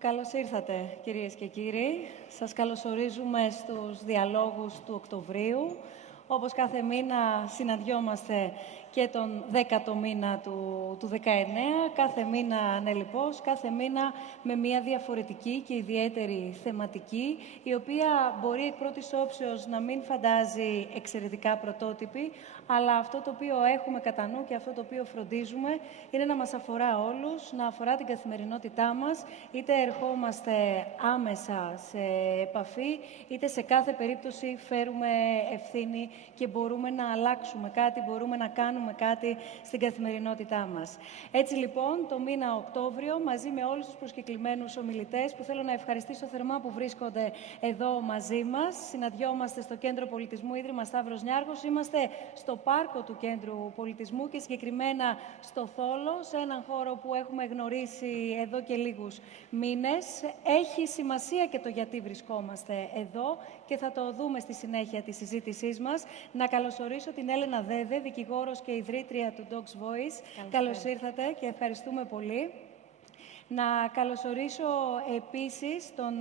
Καλώς ήρθατε, κυρίες και κύριοι. Σας καλωσορίζουμε στους διαλόγους του Οκτωβρίου. Όπως κάθε μήνα συναντιόμαστε και τον 10ο μήνα του 19, κάθε μήνα ανελιπώς, κάθε μήνα με μια διαφορετική και ιδιαίτερη θεματική, η οποία μπορεί εκ πρώτης όψεως να μην φαντάζει εξαιρετικά πρωτότυπη, αλλά αυτό το οποίο έχουμε κατά νου και αυτό το οποίο φροντίζουμε είναι να μας αφορά όλους, να αφορά την καθημερινότητά μας, είτε ερχόμαστε άμεσα σε επαφή, είτε σε κάθε περίπτωση φέρουμε ευθύνη και μπορούμε να αλλάξουμε κάτι, μπορούμε να κάνουμε κάτι στην καθημερινότητά μας. Έτσι λοιπόν, το μήνα Οκτώβριο, μαζί με όλους τους προσκεκλημένους ομιλητές, που θέλω να ευχαριστήσω θερμά που βρίσκονται εδώ μαζί μας, συναντιόμαστε στο Κέντρο Πολιτισμού Ίδρυμα Σταύρος Νιάρχος, είμαστε στο πάρκο του Κέντρου Πολιτισμού και συγκεκριμένα στο Θόλο, σε έναν χώρο που έχουμε γνωρίσει εδώ και λίγους μήνες. Έχει σημασία και το γιατί βρισκόμαστε εδώ και θα το δούμε στη συνέχεια της συζήτησής μας. Να καλωσορίσω την Έλενα Δέδε, δικηγόρος και ιδρύτρια του Dogs Voice. Καλώς ήρθατε και ευχαριστούμε πολύ. Να καλωσορίσω επίσης τον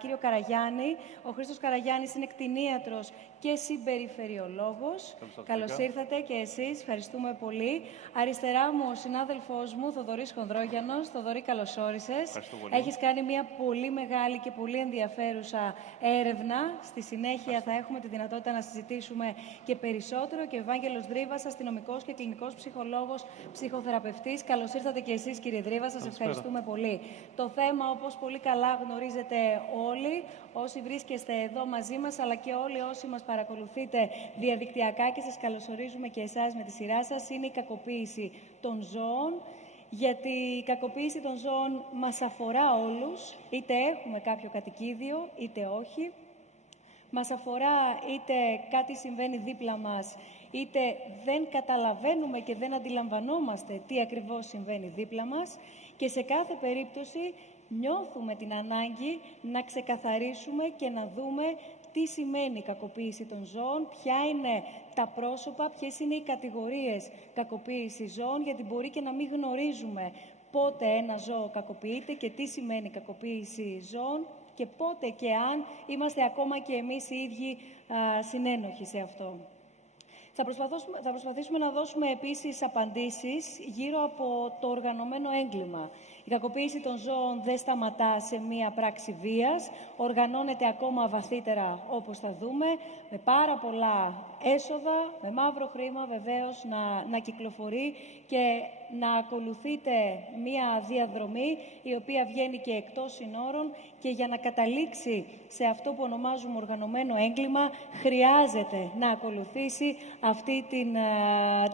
κύριο Καραγιάννη. Ο Χρήστος Καραγιάννης είναι κτηνίατρος και συμπεριφερειολόγος. Καλώς ήρθατε και εσείς, ευχαριστούμε πολύ. Αριστερά μου ο συνάδελφός μου, Θοδωρής Χονδρόγιανος. Θοδωρή, καλώς όρισες. Έχεις κάνει μια πολύ μεγάλη και πολύ ενδιαφέρουσα έρευνα. Στη συνέχεια θα έχουμε τη δυνατότητα να συζητήσουμε και περισσότερο. Και ο Ευάγγελος Δρύβας, αστυνομικός και κλινικός ψυχολόγος, ψυχοθεραπευτής. Καλώς ήρθατε και εσείς, κύριε Δρύβα, σας ευχαριστούμε πολύ. Το θέμα, όπως πολύ καλά γνωρίζετε όλοι, όσοι βρίσκεστε εδώ μαζί μας, αλλά και όλοι όσοι μας παρακολουθείτε διαδικτυακά και σας καλωσορίζουμε και εσάς με τη σειρά σας, είναι η κακοποίηση των ζώων. Γιατί η κακοποίηση των ζώων μας αφορά όλους, είτε έχουμε κάποιο κατοικίδιο, είτε όχι. Μας αφορά είτε κάτι συμβαίνει δίπλα μας, είτε δεν καταλαβαίνουμε και δεν αντιλαμβανόμαστε τι ακριβώς συμβαίνει δίπλα μας. Και σε κάθε περίπτωση νιώθουμε την ανάγκη να ξεκαθαρίσουμε και να δούμε τι σημαίνει κακοποίηση των ζώων, ποια είναι τα πρόσωπα, ποιες είναι οι κατηγορίες κακοποίησης ζώων, γιατί μπορεί και να μην γνωρίζουμε πότε ένα ζώο κακοποιείται και τι σημαίνει κακοποίηση ζώων και πότε και αν είμαστε ακόμα και εμείς οι ίδιοι συνένοχοι σε αυτό. Θα προσπαθήσουμε να δώσουμε επίσης απαντήσεις γύρω από το οργανωμένο έγκλημα. Η κακοποίηση των ζώων δεν σταματά σε μία πράξη βίας, οργανώνεται ακόμα βαθύτερα, όπως θα δούμε, με πάρα πολλά έσοδα, με μαύρο χρήμα βεβαίως να κυκλοφορεί και να ακολουθείτε μία διαδρομή η οποία βγαίνει και εκτός συνόρων, και για να καταλήξει σε αυτό που ονομάζουμε οργανωμένο έγκλημα χρειάζεται να ακολουθήσει αυτή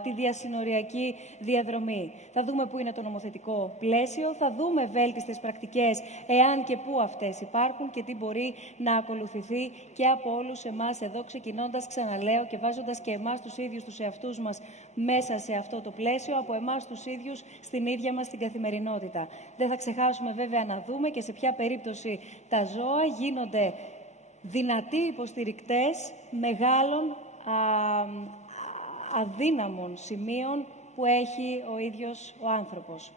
τη διασυνοριακή διαδρομή. Θα δούμε πού είναι το νομοθετικό πλαίσιο, θα δούμε βέλτιστες πρακτικές εάν και πού αυτές υπάρχουν και τι μπορεί να ακολουθηθεί και από όλους εμάς εδώ, ξεκινώντας, ξαναλέω, και βάζοντας και εμάς τους ίδιους τους εαυτούς μας μέσα σε αυτό το πλαίσιο, από εμάς τους ίδιους στην ίδια μας την καθημερινότητα. Δεν θα ξεχάσουμε βέβαια να δούμε και σε ποια περίπτωση τα ζώα γίνονται δυνατοί υποστηρικτές μεγάλων αδύναμων σημείων που έχει ο ίδιος ο άνθρωπος.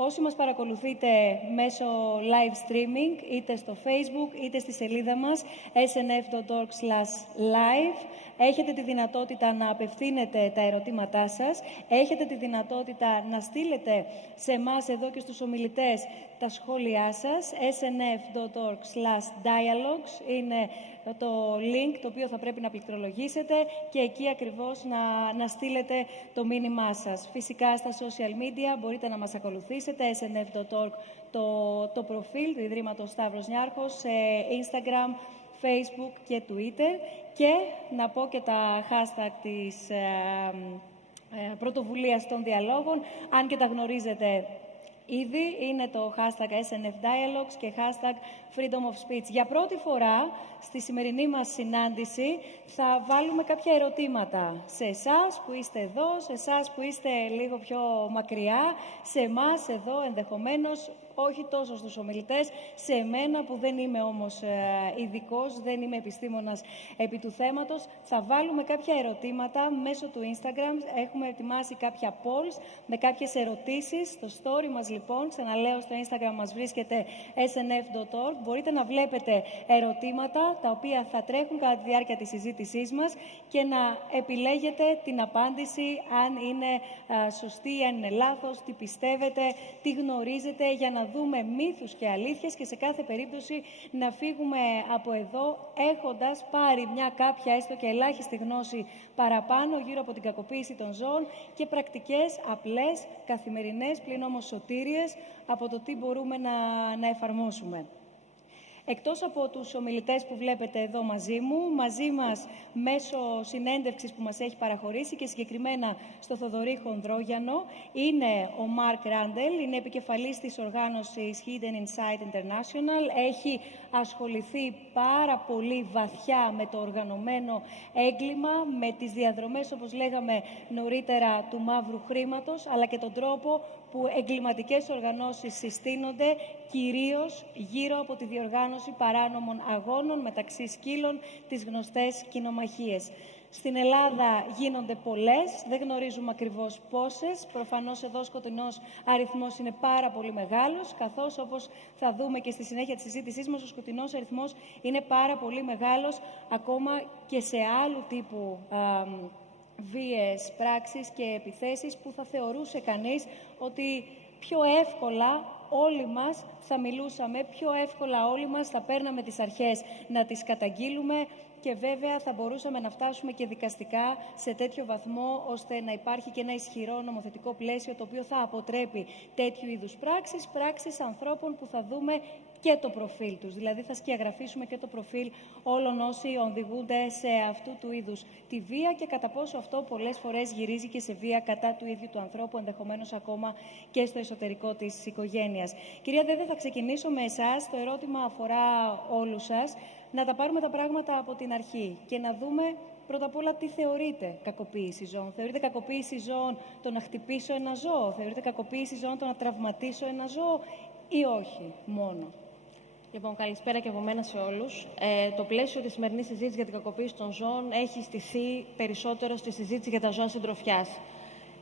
Όσοι μας παρακολουθείτε μέσω live streaming, είτε στο Facebook, είτε στη σελίδα μας snf.org/live, έχετε τη δυνατότητα να απευθύνετε τα ερωτήματά σας, έχετε τη δυνατότητα να στείλετε σε εμάς εδώ και στους ομιλητές τα σχόλιά σας. snf.org/dialogues είναι το link το οποίο θα πρέπει να πληκτρολογήσετε και εκεί ακριβώς να στείλετε το μήνυμά σας. Φυσικά στα social media μπορείτε να μας ακολουθήσετε, snf.org το προφίλ του Ιδρύματος Σταύρος Νιάρχος, σε Instagram, Facebook και Twitter, και να πω και τα hashtag της πρωτοβουλίας των διαλόγων, αν και τα γνωρίζετε ήδη, είναι το hashtag SNFDialogues και hashtag Freedom of Speech. Για πρώτη φορά στη σημερινή μας συνάντηση θα βάλουμε κάποια ερωτήματα σε εσάς που είστε εδώ, σε εσάς που είστε λίγο πιο μακριά, σε εμάς εδώ ενδεχομένως, όχι τόσο στους ομιλητές, σε μένα που δεν είμαι όμως ειδικός, δεν είμαι επιστήμονας επί του θέματος. Θα βάλουμε κάποια ερωτήματα μέσω του Instagram. Έχουμε ετοιμάσει κάποια polls με κάποιες ερωτήσεις. Στο story μας λοιπόν, ξαναλέω, στο Instagram μας βρίσκεται snf.org. Μπορείτε να βλέπετε ερωτήματα τα οποία θα τρέχουν κατά τη διάρκεια της συζήτησής μας και να επιλέγετε την απάντηση, αν είναι σωστή, αν είναι λάθος, τι πιστεύετε, τι γνωρίζετε, για να δούμε μύθους και αλήθειες και σε κάθε περίπτωση να φύγουμε από εδώ έχοντας πάρει μια κάποια έστω και ελάχιστη γνώση παραπάνω γύρω από την κακοποίηση των ζώων και πρακτικές απλές, καθημερινές, πλην όμως σωτήριες από το τι μπορούμε να εφαρμόσουμε. Εκτός από τους ομιλητές που βλέπετε εδώ μαζί μου, μαζί μας μέσω συνέντευξης που μας έχει παραχωρήσει και συγκεκριμένα στο Θοδωρή Χονδρόγιανο, είναι ο Μάρκ Ράντελ, είναι επικεφαλής της οργάνωσης Hidden Insight International, έχει ασχοληθεί πάρα πολύ βαθιά με το οργανωμένο έγκλημα, με τις διαδρομές, όπως λέγαμε νωρίτερα, του μαύρου χρήματος, αλλά και τον τρόπο που εγκληματικές οργανώσεις συστήνονται κυρίως γύρω από τη διοργάνωση παράνομων αγώνων μεταξύ σκύλων, τις γνωστές κινομαχίες. Στην Ελλάδα γίνονται πολλές, δεν γνωρίζουμε ακριβώς πόσες. Προφανώς εδώ ο σκοτεινός αριθμός είναι πάρα πολύ μεγάλος, καθώς όπως θα δούμε και στη συνέχεια της συζήτησής μας, ο σκοτεινός αριθμός είναι πάρα πολύ μεγάλος ακόμα και σε άλλου τύπου βίες πράξεις και επιθέσεις που θα θεωρούσε κανείς ότι πιο εύκολα όλοι μας θα μιλούσαμε, πιο εύκολα όλοι μας θα παίρναμε τις αρχές να τις καταγγείλουμε και βέβαια θα μπορούσαμε να φτάσουμε και δικαστικά σε τέτοιο βαθμό ώστε να υπάρχει και ένα ισχυρό νομοθετικό πλαίσιο το οποίο θα αποτρέπει τέτοιου είδους πράξεις ανθρώπων που θα δούμε και το προφίλ τους. Δηλαδή θα σκιαγραφίσουμε και το προφίλ όλων όσοι οδηγούνται σε αυτού του είδους τη βία και κατά πόσο αυτό πολλές φορές γυρίζει και σε βία κατά του ίδιου του ανθρώπου, ενδεχομένως ακόμα και στο εσωτερικό της οικογένειας. Κυρία Δέδε, θα ξεκινήσω με εσάς. Το ερώτημα αφορά όλους σας. Να τα πάρουμε τα πράγματα από την αρχή και να δούμε πρώτα απ' όλα τι θεωρείτε κακοποίηση ζώων. Θεωρείτε κακοποίηση ζώων το να χτυπήσω ένα ζώο? Θεωρείτε κακοποίηση ζώων το να τραυματίσω ένα ζώο ή όχι μόνο? Λοιπόν, καλησπέρα και από μένα σε όλους. Το πλαίσιο της σημερινής συζήτησης για την κακοποίηση των ζώων έχει στηθεί περισσότερο στη συζήτηση για τα ζώα συντροφιάς.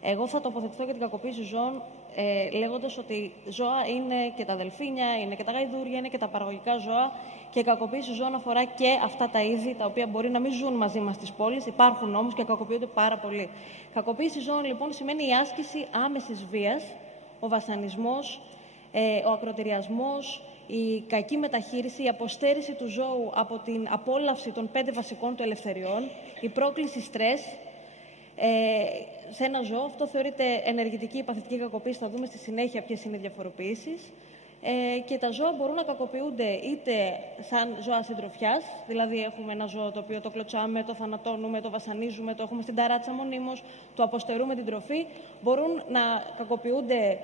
Εγώ θα τοποθετηθώ για την κακοποίηση ζώων λέγοντας ότι ζώα είναι και τα δελφίνια, είναι και τα γαϊδούρια, είναι και τα παραγωγικά ζώα και η κακοποίηση ζώων αφορά και αυτά τα είδη τα οποία μπορεί να μην ζουν μαζί μας στις πόλεις, υπάρχουν όμως και κακοποιούνται πάρα πολύ. Κακοποίηση ζώων λοιπόν σημαίνει η άσκηση άμεσης βίας, ο βασανισμός, ο ακροτηριασμός, η κακή μεταχείριση, η αποστέρηση του ζώου από την απόλαυση των 5 βασικών του ελευθεριών, η πρόκληση στρες σε ένα ζώο. Αυτό θεωρείται ενεργητική ή παθητική κακοποίηση. Θα δούμε στη συνέχεια ποιες είναι οι διαφοροποιήσεις. Και τα ζώα μπορούν να κακοποιούνται είτε σαν ζώα συντροφιάς, δηλαδή έχουμε ένα ζώο το οποίο το κλωτσάμε, το θανατώνουμε, το βασανίζουμε, το έχουμε στην ταράτσα μονίμως, το αποστερούμε την τροφή. Μπορούν να κακοποιούνται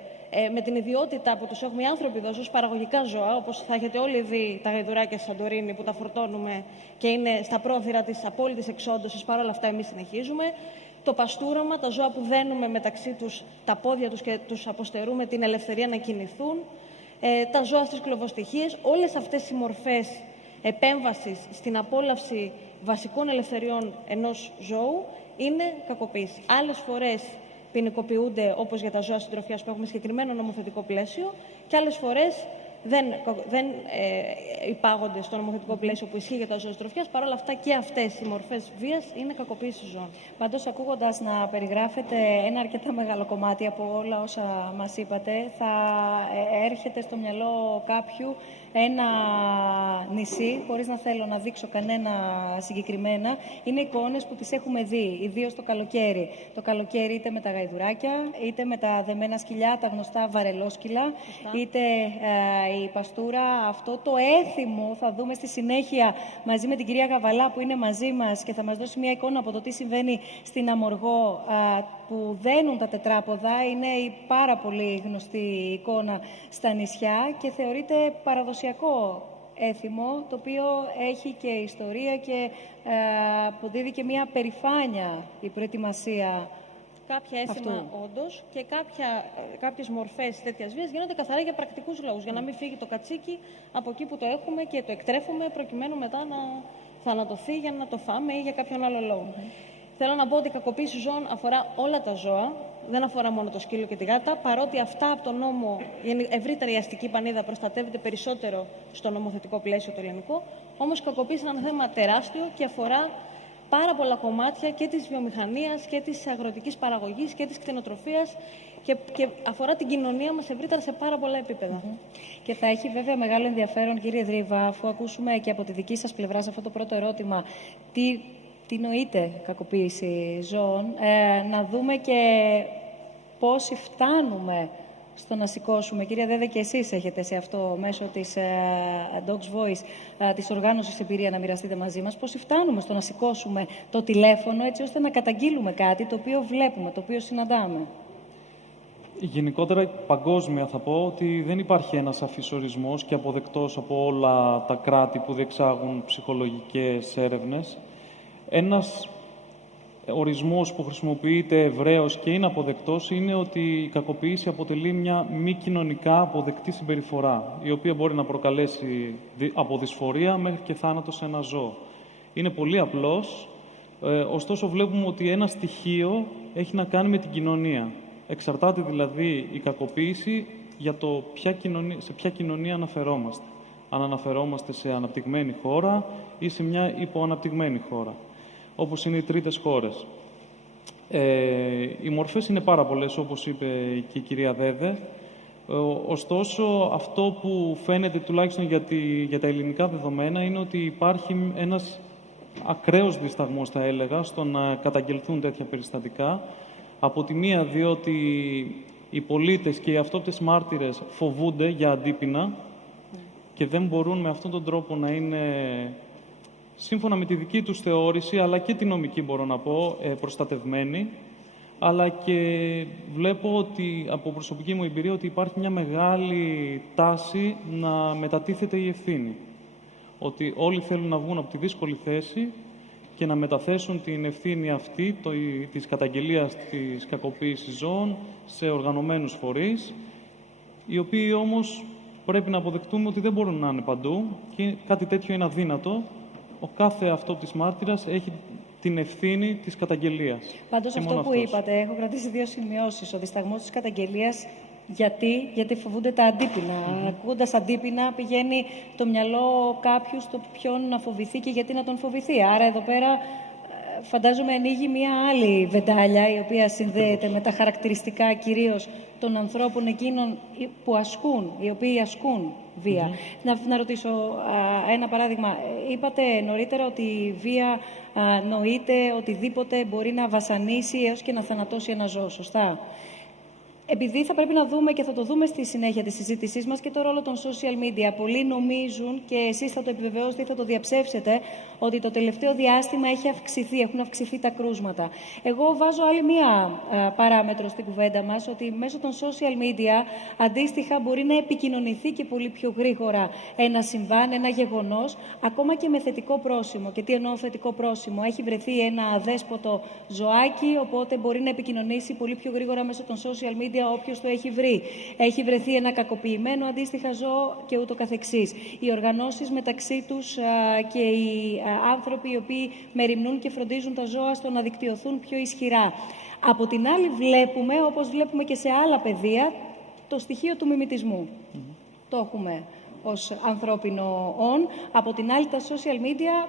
με την ιδιότητα που τους έχουμε οι άνθρωποι εδώ ως παραγωγικά ζώα, όπως θα έχετε όλοι δει τα γαϊδουράκια στη Σαντορίνη που τα φορτώνουμε και είναι στα πρόθυρα της απόλυτης εξόντωσης, παρόλα αυτά εμείς συνεχίζουμε. Το παστούραμα, τα ζώα που δένουμε μεταξύ τους τα πόδια τους και τους αποστερούμε την ελευθερία να κινηθούν. Τα ζώα στις κλωβοστοιχίες, όλες αυτές οι μορφές επέμβασης στην απόλαυση βασικών ελευθεριών ενός ζώου είναι κακοποίηση. Άλλες φορές ποινικοποιούνται, όπως για τα ζώα συντροφιάς που έχουμε συγκεκριμένο νομοθετικό πλαίσιο, και άλλες φορές δεν υπάγονται στο νομοθετικό πλαίσιο που ισχύει για τα ζώα συντροφιάς. Παρ' όλα αυτά και αυτές οι μορφές βίας είναι κακοποίηση ζώων. Πάντως, ακούγοντας να περιγράφετε ένα αρκετά μεγάλο κομμάτι από όλα όσα μας είπατε, θα έρχεται στο μυαλό κάποιου ένα νησί, χωρίς να θέλω να δείξω κανένα συγκεκριμένα. Είναι εικόνες που τις έχουμε δει, ιδίως το καλοκαίρι. Το καλοκαίρι είτε με τα γαϊδουράκια, είτε με τα δεμένα σκυλιά, τα γνωστά βαρελόσκυλα, είτε η παστούρα. Αυτό το έθιμο θα δούμε στη συνέχεια μαζί με την κυρία Γαβαλά που είναι μαζί μας και θα μας δώσει μια εικόνα από το τι συμβαίνει στην Αμοργό, που δένουν τα τετράποδα. Είναι η πάρα πολύ γνωστή εικόνα στα νησιά και θεωρείται παραδοσιακό έθιμο, το οποίο έχει και ιστορία και αποδίδει και μια περηφάνεια η προετοιμασία κάποια αίσθημα όντως και κάποιες μορφές τέτοιας βίας γίνονται καθαρά για πρακτικούς λόγους, για να μην φύγει το κατσίκι από εκεί που το έχουμε και το εκτρέφουμε προκειμένου μετά να θανατωθεί για να το φάμε ή για κάποιον άλλο λόγο. Θέλω να πω ότι η κακοποίηση ζώων αφορά όλα τα ζώα, δεν αφορά μόνο το σκύλο και τη γάτα, παρότι αυτά από τον νόμο, η ευρύτερη αστική πανίδα προστατεύεται περισσότερο στο νομοθετικό πλαίσιο το ελληνικό, όμως η κακοποίηση είναι ένα θέμα τεράστιο και αφορά πάρα πολλά κομμάτια και της βιομηχανίας και της αγροτικής παραγωγής και της κτηνοτροφίας και αφορά την κοινωνία μας ευρύτερα σε πάρα πολλά επίπεδα. Και θα έχει βέβαια μεγάλο ενδιαφέρον, κύριε Δρύβα, αφού ακούσουμε και από τη δική σας πλευρά σε αυτό το πρώτο ερώτημα, τι νοείται κακοποίηση ζώων, να δούμε και πόσοι φτάνουμε στο να σηκώσουμε. Κυρία Δέδε, και εσείς έχετε σε αυτό μέσω της Dogs Voice, της οργάνωσης εμπειρία, να μοιραστείτε μαζί μας, πόσοι φτάνουμε στο να σηκώσουμε το τηλέφωνο έτσι ώστε να καταγγείλουμε κάτι το οποίο βλέπουμε, το οποίο συναντάμε. Γενικότερα, παγκόσμια θα πω ότι δεν υπάρχει ένας σαφής ορισμός και αποδεκτός από όλα τα κράτη που διεξάγουν ψυχολογικές έρευνες. Ένας ορισμός που χρησιμοποιείται ευρέως και είναι αποδεκτός είναι ότι η κακοποίηση αποτελεί μια μη κοινωνικά αποδεκτή συμπεριφορά, η οποία μπορεί να προκαλέσει από δυσφορία μέχρι και θάνατο σε ένα ζώο. Είναι πολύ απλός, ωστόσο βλέπουμε ότι ένα στοιχείο έχει να κάνει με την κοινωνία. Εξαρτάται δηλαδή η κακοποίηση για το σε ποια κοινωνία αναφερόμαστε. Αν αναφερόμαστε σε αναπτυγμένη χώρα ή σε μια υποαναπτυγμένη χώρα, όπως είναι οι τρίτες χώρες. Οι μορφές είναι πάρα πολλές, όπως είπε και η κυρία Δέδε. Ωστόσο, αυτό που φαίνεται τουλάχιστον για τα ελληνικά δεδομένα είναι ότι υπάρχει ένας ακραίος δισταγμός, θα έλεγα, στο να καταγγελθούν τέτοια περιστατικά. Από τη μία, διότι οι πολίτες και οι αυτόπτες μάρτυρες φοβούνται για αντίπεινα και δεν μπορούν με αυτόν τον τρόπο να είναι, σύμφωνα με τη δική τους θεώρηση, αλλά και τη νομική μπορώ να πω, προστατευμένοι. Αλλά και βλέπω ότι, από προσωπική μου εμπειρία, ότι υπάρχει μια μεγάλη τάση να μετατίθεται η ευθύνη. Ότι όλοι θέλουν να βγουν από τη δύσκολη θέση και να μεταθέσουν την ευθύνη αυτή της καταγγελίας της κακοποίησης ζώων σε οργανωμένους φορείς, οι οποίοι όμως πρέπει να αποδεχτούμε ότι δεν μπορούν να είναι παντού και κάτι τέτοιο είναι αδύνατο. Ο κάθε αυτόπτης μάρτυρας έχει την ευθύνη της καταγγελίας. Πάντως αυτό που είπατε, έχω κρατήσει 2 σημειώσεις. Ο δισταγμός της καταγγελίας, γιατί φοβούνται τα αντίπεινα. Ακούγοντας αντίπεινα, πηγαίνει το μυαλό κάποιου στο ποιον να φοβηθεί και γιατί να τον φοβηθεί. Άρα εδώ πέρα φαντάζομαι ανοίγει μια άλλη βεντάλια, η οποία συνδέεται με τα χαρακτηριστικά κυρίως των ανθρώπων εκείνων που ασκούν, οι οποίοι ασκούν βία. Να ρωτήσω ένα παράδειγμα. Είπατε νωρίτερα ότι η βία νοείται οτιδήποτε μπορεί να βασανίσει έως και να θανατώσει ένα ζώο, σωστά? Επειδή θα πρέπει να δούμε και θα το δούμε στη συνέχεια της συζήτησής μας και το ρόλο των social media. Πολλοί νομίζουν, και εσείς θα το επιβεβαιώσετε ή θα το διαψεύσετε, ότι το τελευταίο διάστημα έχουν αυξηθεί τα κρούσματα. Εγώ βάζω άλλη μία παράμετρο στην κουβέντα μας, ότι μέσω των social media αντίστοιχα μπορεί να επικοινωνηθεί και πολύ πιο γρήγορα ένα συμβάν, ένα γεγονός, ακόμα και με θετικό πρόσημο. Και τι εννοώ θετικό πρόσημο? Έχει βρεθεί ένα αδέσποτο ζωάκι, οπότε μπορεί να επικοινωνήσει πολύ πιο γρήγορα μέσω των social media όποιος το έχει βρει. Έχει βρεθεί ένα κακοποιημένο αντίστοιχα ζώο και ούτω καθεξής. Οι οργανώσεις μεταξύ τους και οι άνθρωποι οι οποίοι μεριμνούν και φροντίζουν τα ζώα στο να δικτυωθούν πιο ισχυρά. Από την άλλη βλέπουμε, όπως βλέπουμε και σε άλλα πεδία, το στοιχείο του μιμητισμού. Το έχουμε ως ανθρώπινο όν. Από την άλλη τα social media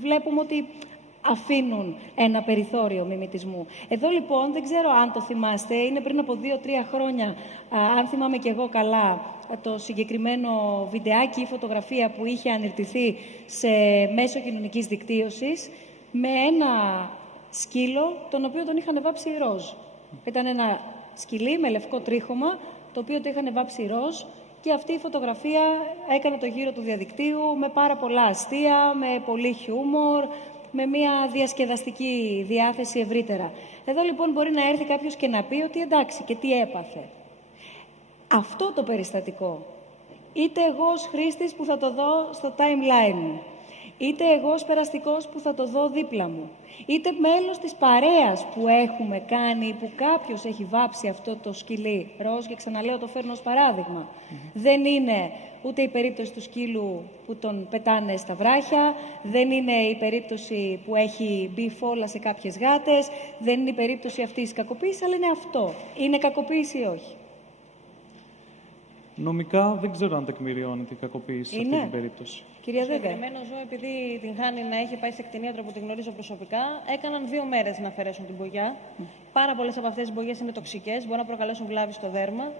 βλέπουμε ότι αφήνουν ένα περιθώριο μιμητισμού. Εδώ λοιπόν, δεν ξέρω αν το θυμάστε, είναι πριν από 2-3 χρόνια, αν θυμάμαι και εγώ καλά, το συγκεκριμένο βιντεάκι ή φωτογραφία που είχε ανερτηθεί σε μέσο κοινωνικής δικτύωσης με ένα σκύλο, τον οποίο τον είχαν βάψει ροζ. Ήταν ένα σκυλί με λευκό τρίχωμα, το οποίο το είχαν βάψει ροζ, και αυτή η φωτογραφία έκανε το γύρο του διαδικτύου με πάρα πολλά αστεία, με πολύ χιούμορ, με μια διασκεδαστική διάθεση ευρύτερα. Εδώ λοιπόν μπορεί να έρθει κάποιος και να πει ότι εντάξει, και τι έπαθε? Αυτό το περιστατικό, είτε εγώ ως χρήστης που θα το δω στο timeline μου, είτε εγώ ως περαστικός που θα το δω δίπλα μου, είτε μέλος της παρέας που έχουμε κάνει, που κάποιος έχει βάψει αυτό το σκυλί ροζ, και ξαναλέω το φέρνω ως παράδειγμα. Δεν είναι ούτε η περίπτωση του σκύλου που τον πετάνε στα βράχια, δεν είναι η περίπτωση που έχει μπει φόλα σε κάποιες γάτες, δεν είναι η περίπτωση αυτής της κακοποίησης, αλλά είναι αυτό. Είναι κακοποίηση ή όχι? Νομικά δεν ξέρω αν τεκμηριώνεται η κακοποίηση σε αυτή την περίπτωση. Κυρία Το Δέδε. συγκεκριμένο ζώο, επειδή την χάνει να έχει πάει σε κτηνίατρο που την γνωρίζω προσωπικά, έκαναν 2 μέρες να αφαιρέσουν την μπογιά. Πάρα πολλές από αυτές τις μπογιές είναι τοξικές, μπορεί να προκαλέσουν βλάβη στο δέρμα.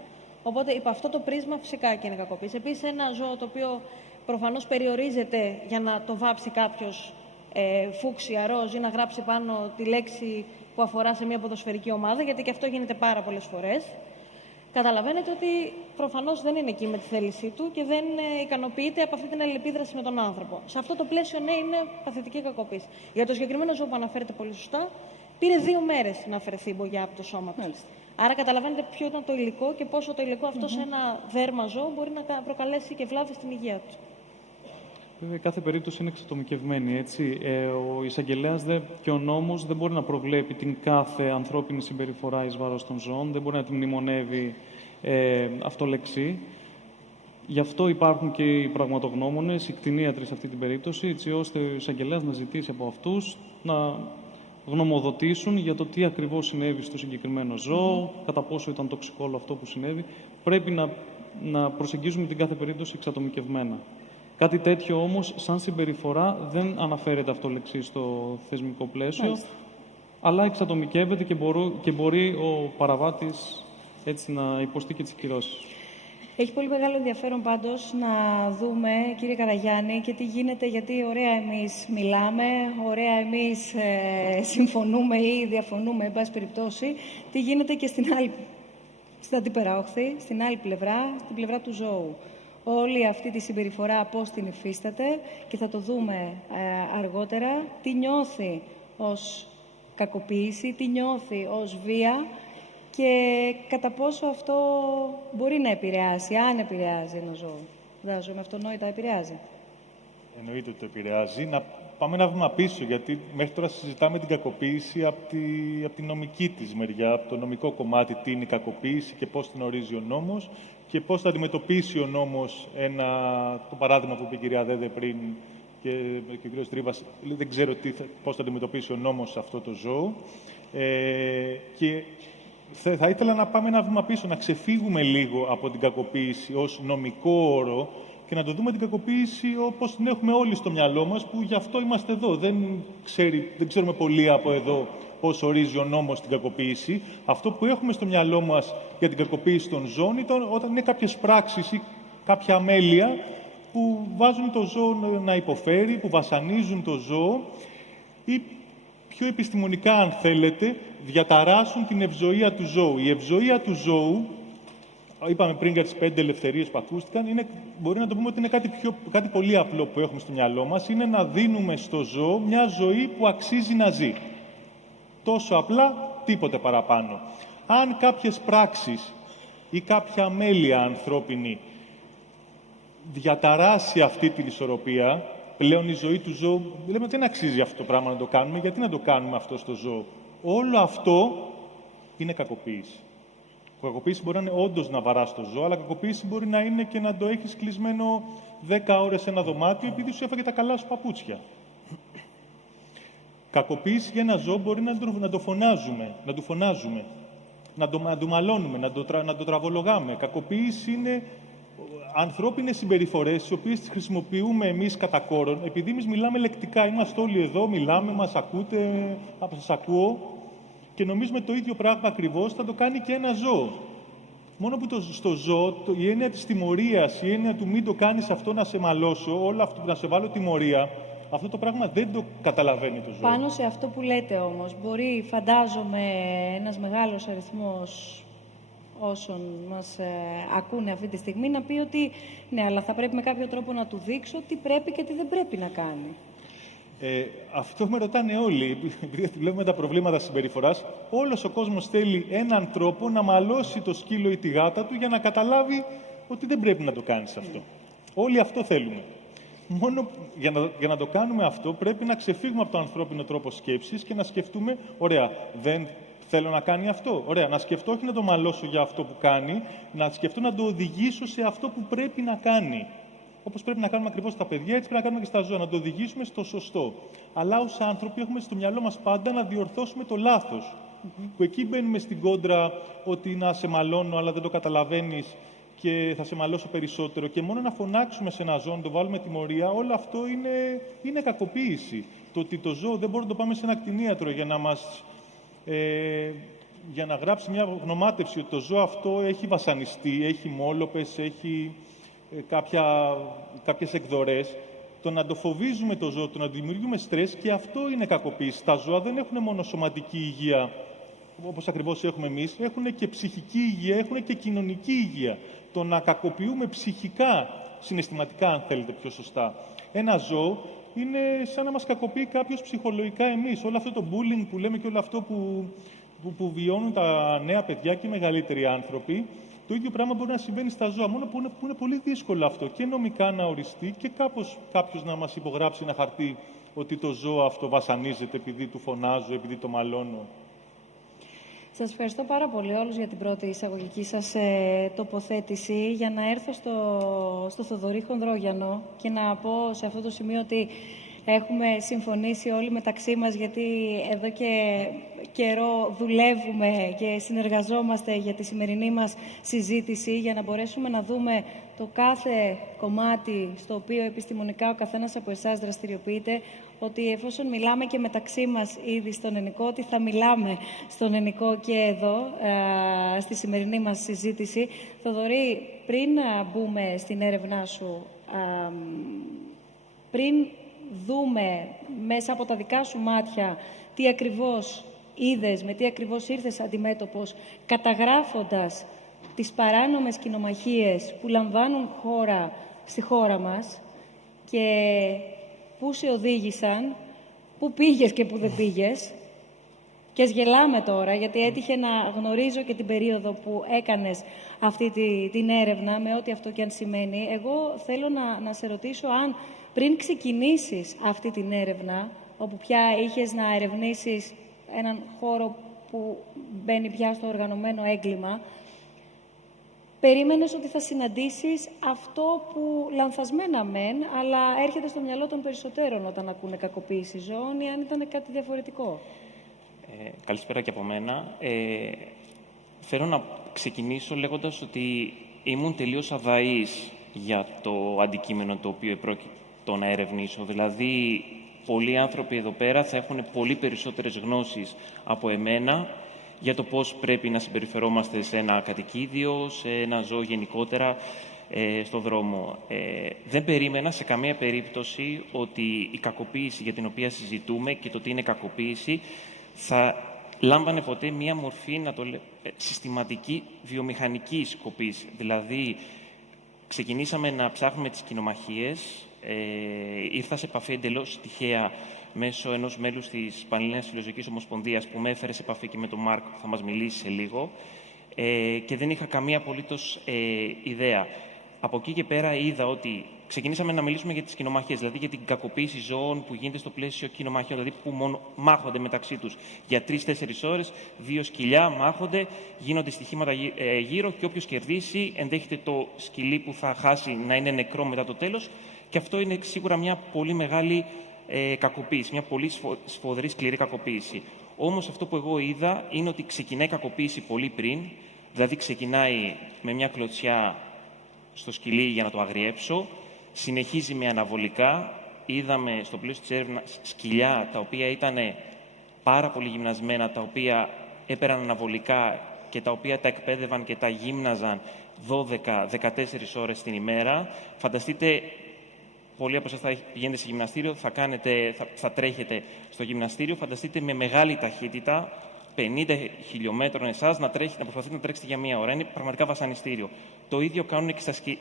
Οπότε, υπό αυτό το πρίσμα, φυσικά και είναι κακοποίηση. Επίσης, ένα ζώο το οποίο προφανώς περιορίζεται για να το βάψει κάποιος φούξια, ροζ, ή να γράψει πάνω τη λέξη που αφορά σε μια ποδοσφαιρική ομάδα, γιατί και αυτό γίνεται πάρα πολλές φορές. Καταλαβαίνετε ότι προφανώς δεν είναι εκεί με τη θέλησή του και δεν ικανοποιείται από αυτή την αλληλεπίδραση με τον άνθρωπο. Σε αυτό το πλαίσιο, ναι, είναι παθητική κακοποίηση. Για το συγκεκριμένο ζώο που αναφέρετε πολύ σωστά, πήρε 2 μέρες να αφαιρεθεί η μπογιά από το σώμα του. Άρα καταλαβαίνετε ποιο ήταν το υλικό και πόσο το υλικό αυτό σε ένα δέρμα ζώο μπορεί να προκαλέσει και βλάβη στην υγεία του. Βέβαια, κάθε περίπτωση είναι εξατομικευμένη, έτσι. Ο εισαγγελέας και ο νόμος δεν μπορεί να προβλέπει την κάθε ανθρώπινη συμπεριφορά εις βάρος των ζώων, δεν μπορεί να την μνημονεύει αυτολεξή. Γι' αυτό υπάρχουν και οι πραγματογνώμονες, οι κτηνίατροι σε αυτή την περίπτωση, έτσι ώστε ο εισαγγελέας να ζητήσει από αυτούς να γνωμοδοτήσουν για το τι ακριβώς συνέβη στο συγκεκριμένο ζώο, κατά πόσο ήταν τοξικό όλο αυτό που συνέβη. Πρέπει να προσεγγίζουμε την κάθε περίπτωση εξατομικευμένα. Κάτι τέτοιο όμως, σαν συμπεριφορά, δεν αναφέρεται αυτολεξή στο θεσμικό πλαίσιο, αλλά εξατομικεύεται και μπορεί ο παραβάτης έτσι να υποστεί και τις κυρώσεις. Έχει πολύ μεγάλο ενδιαφέρον πάντως να δούμε, κύριε Καραγιάννη, και τι γίνεται, γιατί ωραία εμείς μιλάμε, ωραία εμείς συμφωνούμε ή διαφωνούμε, εν πάση περιπτώσει, τι γίνεται και στην αντίπερα όχθη, στην άλλη πλευρά, στην πλευρά του ζώου. Όλη αυτή τη συμπεριφορά πώς την υφίσταται, και θα το δούμε αργότερα, τι νιώθει ως κακοποίηση, τι νιώθει ως βία και κατά πόσο αυτό μπορεί να επηρεάσει, αν επηρεάζει ένα ζώο. Φαντάζομαι με αυτονόητα επηρεάζει. Εννοείται ότι το επηρεάζει. Να πάμε ένα βήμα πίσω, γιατί μέχρι τώρα συζητάμε την κακοποίηση από τη νομική της μεριά, από το νομικό κομμάτι, τι είναι η κακοποίηση και πώς την ορίζει ο νόμος και πώς θα αντιμετωπίσει ο νόμος το παράδειγμα που είπε η κυρία Δέδε πριν και ο κύριος Τρίβας, δεν ξέρω πώς θα αντιμετωπίσει ο νόμος αυτό το ζώο. Και θα ήθελα να πάμε ένα βήμα πίσω, να ξεφύγουμε λίγο από την κακοποίηση ως νομικό όρο και να το δούμε την κακοποίηση όπως την έχουμε όλοι στο μυαλό μας, που γι' αυτό είμαστε εδώ. Δεν ξέρουμε πολύ από εδώ πώς ορίζει ο νόμος την κακοποίηση. Αυτό που έχουμε στο μυαλό μας για την κακοποίηση των ζώων ήταν όταν είναι κάποιες πράξεις ή κάποια αμέλεια που βάζουν το ζώο να υποφέρει, που βασανίζουν το ζώο ή πιο επιστημονικά, αν θέλετε, διαταράσσουν την ευζοία του ζώου. Η ευζοία του ζώου, είπαμε πριν για τις 5 ελευθερίες που ακούστηκαν, μπορεί να το πούμε ότι είναι κάτι πολύ απλό που έχουμε στο μυαλό μας, είναι να δίνουμε στο ζώο μια ζωή που αξίζει να ζει. Τόσο απλά, τίποτε παραπάνω. Αν κάποιες πράξεις ή κάποια αμέλεια ανθρώπινη διαταράσει αυτή την ισορροπία, πλέον η ζωή του ζώου, λέμε ότι δεν αξίζει αυτό το πράγμα να το κάνουμε, γιατί να το κάνουμε αυτό στο ζώο. Όλο αυτό είναι κακοποίηση. Κακοποίηση μπορεί να είναι όντως να βαράς το ζώο, αλλά κακοποίηση μπορεί να είναι και να το έχεις κλεισμένο 10 ώρες σε ένα δωμάτιο επειδή σου έφαγε τα καλά σου παπούτσια. Κακοποίηση για ένα ζώο μπορεί να το φωνάζουμε, να του φωνάζουμε, να το μαλώνουμε, να το τραβολογάμε. Κακοποίηση είναι ανθρώπινες συμπεριφορές, τις οποίες τις χρησιμοποιούμε εμείς κατά κόρον, επειδή εμείς μιλάμε λεκτικά, είμαστε όλοι εδώ, μιλάμε, μας ακούτε, σας ακούω, και νομίζουμε το ίδιο πράγμα ακριβώς θα το κάνει και ένα ζώο. Μόνο που στο ζώο η έννοια της τιμωρίας, η έννοια του μην το κάνεις αυτό να σε μαλώσω, όλο αυτό, να σε βάλω τιμωρία, αυτό το πράγμα δεν το καταλαβαίνει το ζώο. Πάνω σε αυτό που λέτε όμως, μπορεί, φαντάζομαι, ένας μεγάλος αριθμός όσων μας ακούνε αυτή τη στιγμή να πει ότι ναι, αλλά θα πρέπει με κάποιο τρόπο να του δείξω τι πρέπει και τι δεν πρέπει να κάνει. Αυτό με ρωτάνε όλοι, επειδή βλέπουμε τα προβλήματα συμπεριφοράς. Όλος ο κόσμος θέλει έναν τρόπο να μαλώσει το σκύλο ή τη γάτα του για να καταλάβει ότι δεν πρέπει να το κάνεις αυτό. Όλοι αυτό θέλουμε. μόνο για να το κάνουμε αυτό, πρέπει να ξεφύγουμε από το ανθρώπινο τρόπο σκέψης και να σκεφτούμε, ωραία, δεν θέλω να κάνει αυτό. Ωραία, να σκεφτώ όχι να το μαλώσω για αυτό που κάνει, να σκεφτώ να το οδηγήσω σε αυτό που πρέπει να κάνει. Όπως πρέπει να κάνουμε ακριβώς στα παιδιά, έτσι πρέπει να κάνουμε και στα ζώα, να το οδηγήσουμε στο σωστό. Αλλά ως άνθρωποι έχουμε στο μυαλό μας πάντα να διορθώσουμε το λάθος. Που εκεί μπαίνουμε στην κόντρα ότι να σε μαλώνω, αλλά δεν το καταλαβαίνεις και θα σε μαλώσω περισσότερο. Και μόνο να φωνάξουμε σε ένα ζώο, να το βάλουμε τιμωρία, όλο αυτό είναι κακοποίηση. Το ότι το ζώο δεν μπορούμε να το πάμε σε ένα κτηνίατρο για να γράψει μια γνωμάτευση ότι το ζώο αυτό έχει βασανιστεί, έχει μόλοπες, έχει κάποιες εκδορές. Το να το φοβίζουμε το ζώο, το να δημιουργούμε στρες, και αυτό είναι κακοποίηση. Τα ζώα δεν έχουν μόνο σωματική υγεία, όπως ακριβώς έχουμε εμείς, έχουν και ψυχική υγεία, έχουν και κοινωνική υγεία. Το να κακοποιούμε ψυχικά, συναισθηματικά, αν θέλετε πιο σωστά, ένα ζώο, είναι σαν να μας κακοποιεί κάποιος ψυχολογικά εμείς. Όλο αυτό το bullying που λέμε και όλο αυτό που βιώνουν τα νέα παιδιά και οι μεγαλύτεροι άνθρωποι, το ίδιο πράγμα μπορεί να συμβαίνει στα ζώα, μόνο που είναι πολύ δύσκολο αυτό και νομικά να οριστεί και κάπως κάποιος να μας υπογράψει ένα χαρτί ότι το ζώο αυτό βασανίζεται επειδή του φωνάζω, επειδή το μαλώνω. Σας ευχαριστώ πάρα πολύ όλους για την πρώτη εισαγωγική σας τοποθέτηση. Για να έρθω στο Θοδωρή Χονδρόγιανο και να πω σε αυτό το σημείο ότι έχουμε συμφωνήσει όλοι μεταξύ μας, γιατί εδώ και καιρό δουλεύουμε και συνεργαζόμαστε για τη σημερινή μας συζήτηση, για να μπορέσουμε να δούμε το κάθε κομμάτι στο οποίο επιστημονικά ο καθένας από εσάς δραστηριοποιείται, ότι εφόσον μιλάμε και μεταξύ μας ήδη στον Ενικό, ότι θα μιλάμε στον Ενικό και εδώ, στη σημερινή μας συζήτηση. Θοδωρή, πριν μπούμε στην έρευνά σου, πριν δούμε μέσα από τα δικά σου μάτια τι ακριβώς είδες, με τι ακριβώς ήρθες αντιμέτωπος, καταγράφοντας τις παράνομες κινομαχίες που λαμβάνουν χώρα στη χώρα μας και πού σε οδήγησαν, πού πήγες και πού δεν πήγες. Και γελάμε τώρα, γιατί έτυχε να γνωρίζω και την περίοδο που έκανες αυτή την έρευνα, με ό,τι αυτό και αν σημαίνει. Εγώ θέλω να σε ρωτήσω αν πριν ξεκινήσεις αυτή την έρευνα, όπου πια είχες να ερευνήσεις έναν χώρο που μπαίνει πια στο οργανωμένο έγκλημα, περίμενες ότι θα συναντήσεις αυτό που λανθασμένα μεν, αλλά έρχεται στο μυαλό των περισσότερων όταν ακούνε κακοποίηση ζώων, ή αν ήταν κάτι διαφορετικό? Καλησπέρα και από μένα. Θέλω να ξεκινήσω λέγοντας ότι ήμουν τελείως αδαής για το αντικείμενο το οποίο επρόκειτο να ερευνήσω. Δηλαδή, πολλοί άνθρωποι εδώ πέρα θα έχουν πολύ περισσότερες γνώσεις από εμένα για το πώς πρέπει να συμπεριφερόμαστε σε ένα κατοικίδιο, σε ένα ζώο γενικότερα, στο δρόμο. Δεν περίμενα σε καμία περίπτωση ότι η κακοποίηση για την οποία συζητούμε και το τι είναι κακοποίηση θα λάμβανε ποτέ μία μορφή, συστηματική βιομηχανική σκοπής. Δηλαδή, ξεκινήσαμε να ψάχνουμε τις κινομαχίες, ήρθα σε επαφή εντελώς τυχαία μέσω ενός μέλους της Πανελλήνιας Φιλοζωικής Ομοσπονδίας που με έφερε σε επαφή και με τον Μάρκο που θα μας μιλήσει σε λίγο, και δεν είχα καμία απολύτως ιδέα. Από εκεί και πέρα είδα ότι ξεκινήσαμε να μιλήσουμε για τις κινομαχίες, δηλαδή για την κακοποίηση ζώων που γίνεται στο πλαίσιο κινομαχιών, δηλαδή που μόνο μάχονται μεταξύ τους για 3-4 ώρες, 2 σκυλιά μάχονται, γίνονται στοιχήματα γύρω και όποιος κερδίσει ενδέχεται το σκυλί που θα χάσει να είναι νεκρό μετά το τέλος, και αυτό είναι σίγουρα μια πολύ μεγάλη κακοποίηση, μια πολύ σφοδρή, σκληρή κακοποίηση. Όμως αυτό που εγώ είδα είναι ότι ξεκινάει η κακοποίηση πολύ πριν, δηλαδή ξεκινάει με μια κλωτσιά στο σκυλί για να το αγριέψω, συνεχίζει με αναβολικά. Είδαμε στο πλαίσιο της έρευνας σκυλιά τα οποία ήταν πάρα πολύ γυμνασμένα, τα οποία έπαιρναν αναβολικά και τα οποία τα εκπαίδευαν και τα γύμναζαν 12-14 ώρες την ημέρα. Φανταστείτε, πολλοί από εσάς θα πηγαίνετε σε γυμναστήριο, θα τρέχετε στο γυμναστήριο, φανταστείτε με μεγάλη ταχύτητα, 50 χιλιόμετρων εσάς, να προσπαθείτε να τρέξετε για μία ώρα. Είναι πραγματικά βασανιστήριο. Το ίδιο κάνουν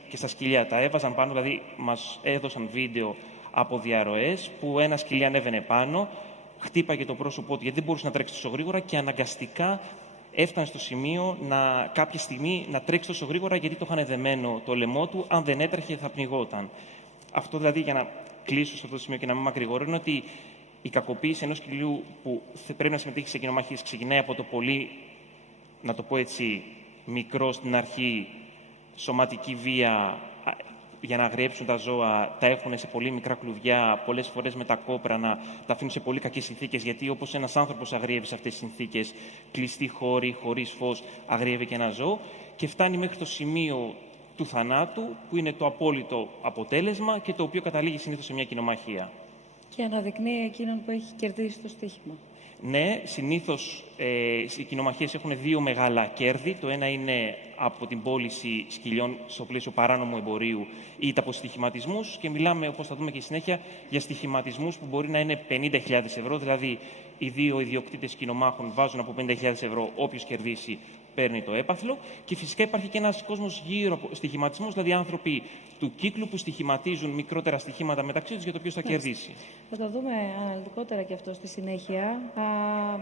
και στα σκυλιά. Τα έβαζαν πάνω, δηλαδή μας έδωσαν βίντεο από διαρροές που ένα σκυλί ανέβαινε πάνω, χτύπαγε το πρόσωπό του γιατί δεν μπορούσε να τρέξει τόσο γρήγορα και αναγκαστικά έφτανε στο σημείο κάποια στιγμή να τρέξει τόσο γρήγορα γιατί το είχαν δεμένο το λαιμό του. Αν δεν έτρεχε θα πνιγόταν. Αυτό δηλαδή, για να κλείσω σε αυτό το σημείο και να μην μακρηγορώ, είναι ότι η κακοποίηση ενός σκυλιού που πρέπει να συμμετέχει σε κοινομαχίες ξεκινάει από το πολύ, να το πω έτσι, μικρό στην αρχή, σωματική βία, για να αγριέψουν τα ζώα, τα έχουν σε πολύ μικρά κλουβιά, πολλές φορές με τα κόπρανα, τα αφήνουν σε πολύ κακές συνθήκες, γιατί όπως ένας άνθρωπος αγριεύει σε αυτές τις συνθήκες, κλειστοί χώροι, χωρίς φως, αγριεύει και ένα ζώο, και φτάνει μέχρι το σημείο του θανάτου, που είναι το απόλυτο αποτέλεσμα και το οποίο καταλήγει συνήθως σε μια κοινομαχία. Και αναδεικνύει εκείνον που έχει κερδίσει το στοίχημα. Ναι, συνήθως οι κοινομαχίες έχουν δύο μεγάλα κέρδη. Το ένα είναι από την πώληση σκυλιών στο πλαίσιο παράνομου εμπορίου, είτε από στοιχηματισμούς, και μιλάμε, όπως θα δούμε και συνέχεια, για στοιχηματισμούς που μπορεί να είναι 50.000 ευρώ, δηλαδή οι δύο ιδιοκτήτες κοινομάχων βάζουν από 50.000 ευρώ, όποιος κερδίσει παίρνει το έπαθλο. Και φυσικά υπάρχει και ένας κόσμος γύρω από στοιχηματισμούς, δηλαδή άνθρωποι του κύκλου που στοιχηματίζουν μικρότερα στοιχήματα μεταξύ τους για το ποιος θα κερδίσει. Θα το δούμε αναλυτικότερα και αυτό στη συνέχεια.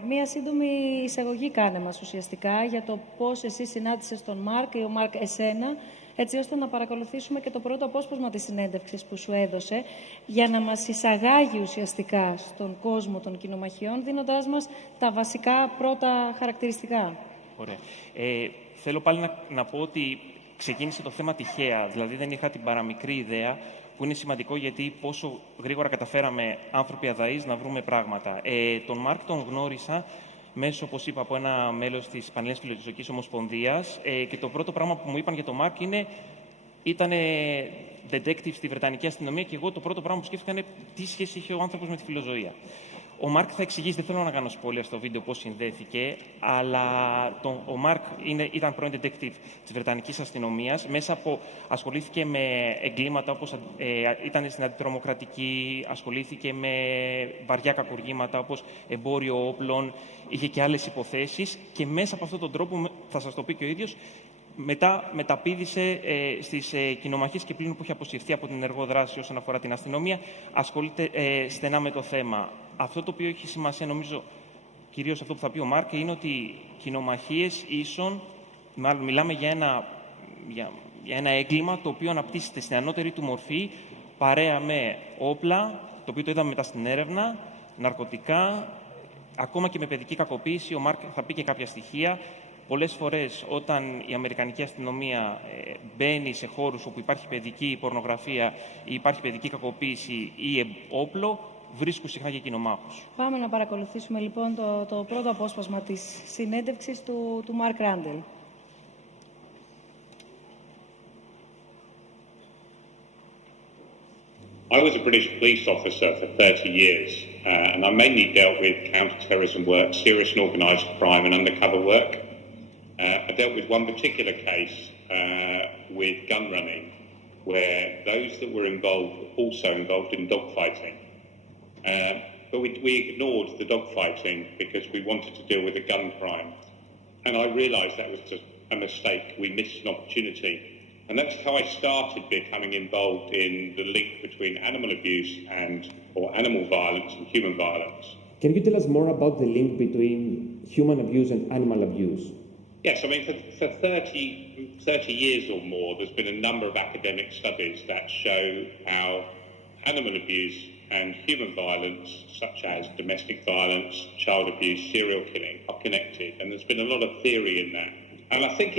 Μία σύντομη εισαγωγή κάνε μας ουσιαστικά για το πώς εσύ συνάντησες τον Μάρκ ή ο Μάρκ εσένα, έτσι ώστε να παρακολουθήσουμε και το πρώτο απόσπασμα της συνέντευξης που σου έδωσε, για να μας εισαγάγει ουσιαστικά στον κόσμο των κοινομαχιών, δίνοντάς μας τα βασικά πρώτα χαρακτηριστικά. Ωραία. Θέλω πάλι να πω ότι ξεκίνησε το θέμα τυχαία, δηλαδή δεν είχα την παραμικρή ιδέα, που είναι σημαντικό γιατί πόσο γρήγορα καταφέραμε άνθρωποι αδαείς να βρούμε πράγματα. Τον Μάρκ τον γνώρισα μέσω, όπως είπα, από ένα μέλος της Πανελλήνιας Φιλοζωικής Ομοσπονδίας, και το πρώτο πράγμα που μου είπαν για τον Μάρκ ήταν detective στη Βρετανική αστυνομία, και εγώ το πρώτο πράγμα που σκέφτηκα είναι τι σχέση είχε ο άνθρωπος με τη φιλοζωία. Ο Μάρκ θα εξηγήσει, δεν θέλω να κάνω σχόλια στο βίντεο πώς συνδέθηκε, αλλά ο Μάρκ ήταν πρώην detective της Βρετανικής αστυνομίας. Ασχολήθηκε με εγκλήματα όπως ήταν στην αντιτρομοκρατική, ασχολήθηκε με βαριά κακουργήματα όπως εμπόριο όπλων, είχε και άλλες υποθέσεις, και μέσα από αυτόν τον τρόπο, θα σας το πει και ο ίδιος, μετά μεταπήδησε στις κοινομαχίες και πλην που είχε αποσυρθεί από την ενεργό δράση όσον αφορά την αστυνομία, ασχολείται στενά με το θέμα. Αυτό το οποίο έχει σημασία, νομίζω, κυρίως αυτό που θα πει ο Μάρκ, είναι ότι κοινομαχίες μάλλον μιλάμε για ένα έγκλημα το οποίο αναπτύσσεται στην ανώτερη του μορφή, παρέα με όπλα, το οποίο το είδαμε μετά στην έρευνα, ναρκωτικά, ακόμα και με παιδική κακοποίηση. Ο Μάρκ θα πει και κάποια στοιχεία. Πολλές φορές όταν η Αμερικανική αστυνομία μπαίνει σε χώρους όπου υπάρχει παιδική πορνογραφία ή υπάρχει παιδική κακοποίηση ή όπλο, βρίσκουν συχνά και κοινομάχους. Πάμε να παρακολουθήσουμε λοιπόν το πρώτο απόσπασμα της συνέντευξης του Μάρκ Ράντελ. I was a British police officer for 30 years, and I mainly dealt with counter-terrorism work, serious and organised crime and undercover work. I dealt with one particular case with gun running, where those that were involved were also involved in dogfighting. But we ignored the dogfighting because we wanted to deal with the gun crime. And I realised that was a mistake. We missed an opportunity. And that's how I started becoming involved in the link between animal abuse or animal violence and human violence. Can you tell us more about the link between human abuse and animal abuse? Yes, I mean, for 30 years or more, there's been a number of academic studies that show how animal abuse and human violence, such as domestic violence, child abuse, serial killing, are connected. And there's been a lot of theory in that. And I think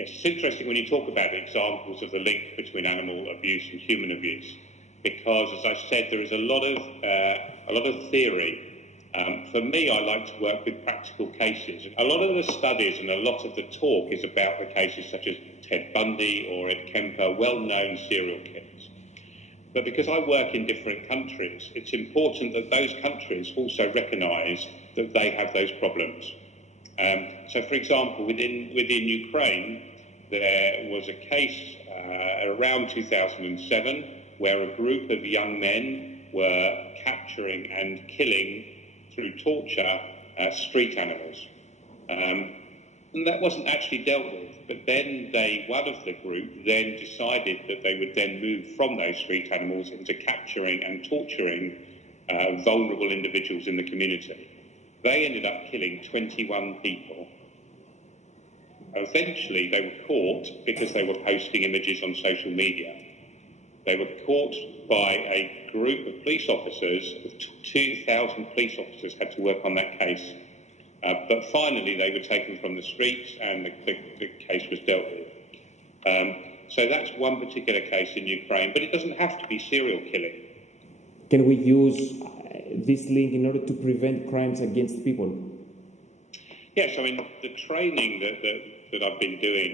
it's interesting when you talk about examples of the link between animal abuse and human abuse, because, as I said, there is a lot of theory. For me, I like to work with practical cases. A lot of the studies and a lot of the talk is about the cases such as Ted Bundy or Ed Kemper, well-known serial killers. But because I work in different countries, it's important that those countries also recognise that they have those problems. So, for example, within Ukraine, there was a case around 2007 where a group of young men were capturing and killing through torture street animals. And that wasn't actually dealt with. But then one of the group then decided that they would then move from those street animals into capturing and torturing vulnerable individuals in the community. They ended up killing 21 people. Eventually, they were caught because they were posting images on social media. They were caught by a group of police officers. 2,000 police officers had to work on that case. But finally, they were taken from the streets and the case was dealt with. So that's one particular case in Ukraine, but it doesn't have to be serial killing. Can we use this link in order to prevent crimes against people? Yes, I mean, the training that I've been doing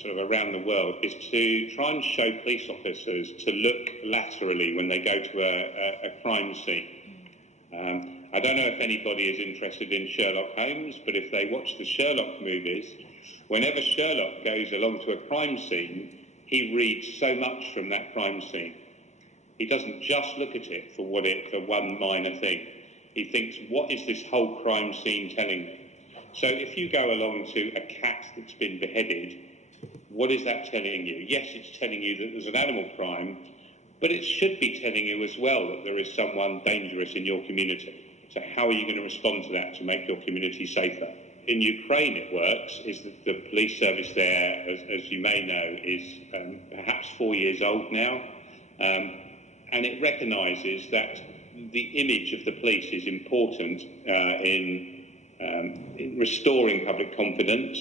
sort of around the world is to try and show police officers to look laterally when they go to a crime scene. I don't know if anybody is interested in Sherlock Holmes, but if they watch the Sherlock movies, whenever Sherlock goes along to a crime scene, he reads so much from that crime scene. He doesn't just look at it for one minor thing. He thinks, what is this whole crime scene telling me? So if you go along to a cat that's been beheaded, what is that telling you? Yes, it's telling you that there's an animal crime, but it should be telling you as well that there is someone dangerous in your community. So how are you going to respond to that to make your community safer? In Ukraine, it works, is that the police service there, as you may know, is perhaps 4 years old now, and it recognises that the image of the police is important in restoring public confidence,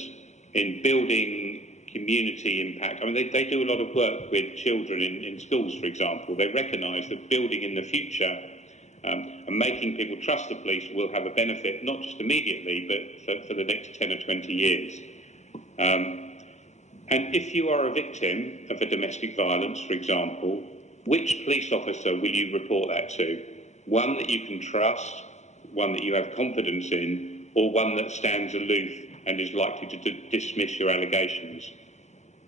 in building community impact. I mean, they do a lot of work with children in schools, for example. They recognise that building in the future and making people trust the police will have a benefit, not just immediately, but for the next 10 or 20 years. And if you are a victim of a domestic violence, for example, which police officer will you report that to? One that you can trust, one that you have confidence in, or one that stands aloof and is likely to dismiss your allegations?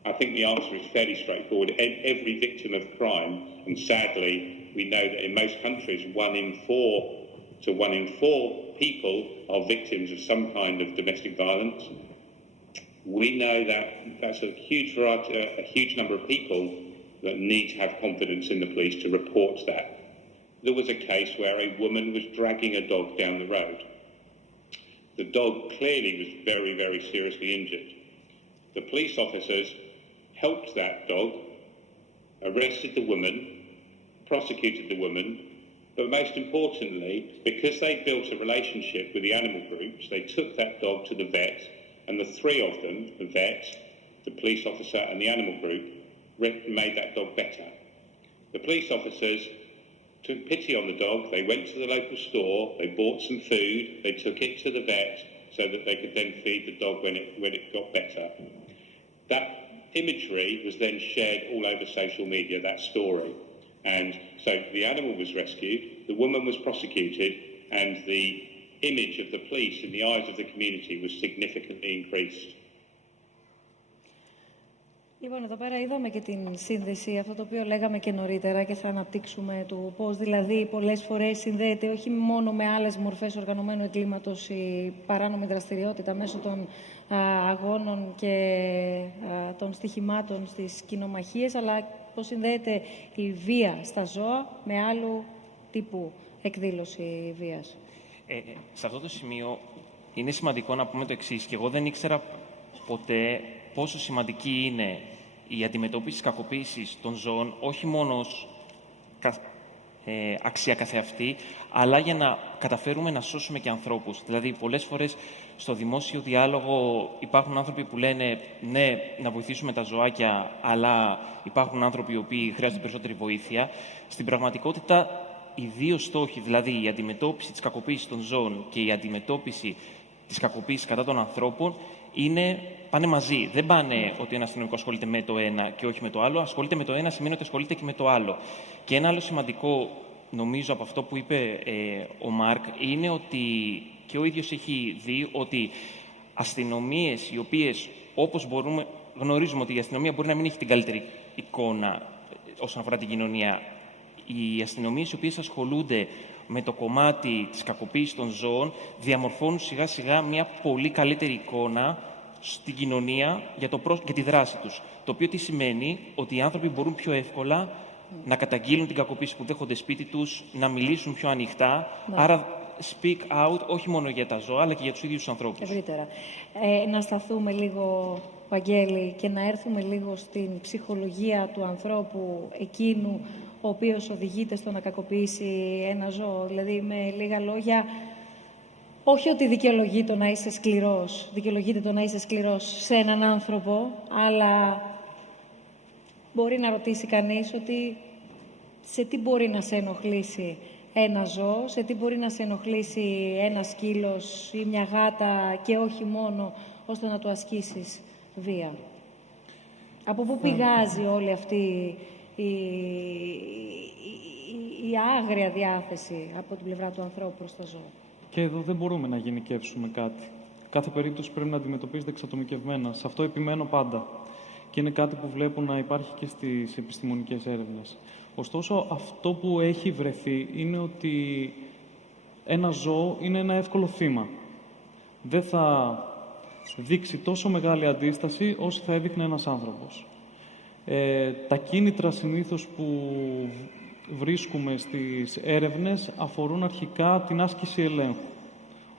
I think the answer is fairly straightforward. Every victim of crime, and sadly, we know that in most countries, 1 in 4 people are victims of some kind of domestic violence. We know that that's a huge number of people that need to have confidence in the police to report that. There was a case where a woman was dragging a dog down the road. The dog clearly was very, very seriously injured. The police officers helped that dog, arrested the woman, prosecuted the woman, but most importantly, because they built a relationship with the animal groups, they took that dog to the vet, and the 3 of them, the vet, the police officer and the animal group, made that dog better. The police officers took pity on the dog, they went to the local store, they bought some food, they took it to the vet so that they could then feed the dog when it got better. That imagery was then shared all over social media, that story. And so the animal was rescued, the woman was prosecuted, and the image of the police in the eyes of the community was significantly increased. Λοιπόν, εδώ πέρα είδαμε και την σύνδεση, αυτό το οποίο λέγαμε και νωρίτερα και θα αναπτύξουμε του πώς δηλαδή πολλές φορές συνδέεται όχι μόνο με άλλες μορφές οργανωμένου εγκλήματος η παράνομη δραστηριότητα μέσω των αγώνων και των στοιχημάτων στις κοινομαχίες, αλλά πώς συνδέεται η βία στα ζώα με άλλου τύπου εκδήλωση βίας. Σε αυτό το σημείο είναι σημαντικό να πούμε το εξής, και εγώ δεν ήξερα ποτέ πόσο σημαντική είναι η αντιμετώπιση της κακοποίησης των ζώων, όχι μόνο ως αξία καθεαυτή, αλλά για να καταφέρουμε να σώσουμε και ανθρώπους. Δηλαδή, πολλές φορές στο δημόσιο διάλογο υπάρχουν άνθρωποι που λένε ναι, να βοηθήσουμε τα ζωάκια, αλλά υπάρχουν άνθρωποι οι οποίοι χρειάζονται περισσότερη βοήθεια. Στην πραγματικότητα, οι δύο στόχοι, δηλαδή η αντιμετώπιση της κακοποίησης των ζώων και η αντιμετώπιση της κακοποίησης κατά των ανθρώπων, πάνε μαζί. Δεν πάνε ότι ένα αστυνομικό ασχολείται με το ένα και όχι με το άλλο. Ασχολείται με το ένα σημαίνει ότι ασχολείται και με το άλλο. Και ένα άλλο σημαντικό, νομίζω, από αυτό που είπε ο Μάρκ, είναι ότι και ο ίδιος έχει δει ότι αστυνομίες οι οποίες, όπως γνωρίζουμε ότι η αστυνομία μπορεί να μην έχει την καλύτερη εικόνα όσον αφορά την κοινωνία, οι αστυνομίες οι οποίες ασχολούνται με το κομμάτι της κακοποίησης των ζώων διαμορφώνουν σιγά σιγά μια πολύ καλύτερη εικόνα στην κοινωνία για τη δράση τους. Το οποίο τι σημαίνει? Ότι οι άνθρωποι μπορούν πιο εύκολα να καταγγείλουν την κακοποίηση που δέχονται σπίτι τους, να μιλήσουν πιο ανοιχτά. Ναι. Άρα speak out όχι μόνο για τα ζώα, αλλά και για τους ίδιους τους ανθρώπους. Ευρύτερα. Να σταθούμε λίγο Παγγέλη, και να έρθουμε λίγο στην ψυχολογία του ανθρώπου εκείνου ο οποίος οδηγείται στο να κακοποιήσει ένα ζώο. Δηλαδή, με λίγα λόγια, όχι ότι δικαιολογείται το να είσαι σκληρός σε έναν άνθρωπο, αλλά μπορεί να ρωτήσει κανείς ότι σε τι μπορεί να σε ενοχλήσει ένα ζώο, σε τι μπορεί να σε ενοχλήσει ένα σκύλος ή μια γάτα και όχι μόνο, ώστε να του ασκήσεις βία. Από πού πηγάζει όλη αυτή η άγρια διάθεση από την πλευρά του ανθρώπου προς το ζώο? Και εδώ δεν μπορούμε να γενικεύσουμε κάτι. Κάθε περίπτωση πρέπει να αντιμετωπίζεται εξατομικευμένα. Σε αυτό επιμένω πάντα. Και είναι κάτι που βλέπω να υπάρχει και στις επιστημονικές έρευνες. Ωστόσο, αυτό που έχει βρεθεί είναι ότι ένα ζώο είναι ένα εύκολο θύμα. Δεν θα δείξει τόσο μεγάλη αντίσταση όσο θα έδειχνε ένας άνθρωπος. Τα κίνητρα συνήθως που βρίσκουμε στις έρευνες αφορούν αρχικά την άσκηση ελέγχου.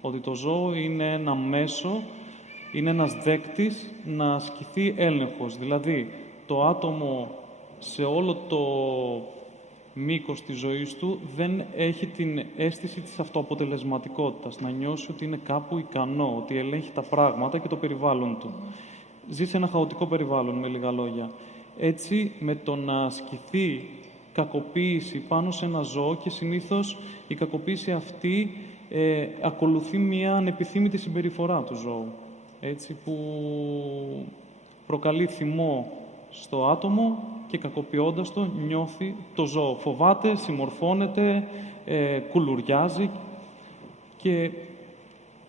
Ότι το ζώο είναι ένα μέσο, είναι ένας δέκτης να ασκηθεί έλεγχος. Δηλαδή, το άτομο σε όλο το μήκος της ζωής του δεν έχει την αίσθηση της αυτοαποτελεσματικότητας, να νιώσει ότι είναι κάπου ικανό, ότι ελέγχει τα πράγματα και το περιβάλλον του. Ζει σε ένα χαοτικό περιβάλλον, με λίγα λόγια. Έτσι, με το να ασκηθεί κακοποίηση πάνω σε ένα ζώο, και συνήθως η κακοποίηση αυτή ακολουθεί μια ανεπιθύμητη συμπεριφορά του ζώου, έτσι, που προκαλεί θυμό στο άτομο και κακοποιώντας το νιώθει το ζώο. Φοβάται, συμμορφώνεται, κουλουριάζει και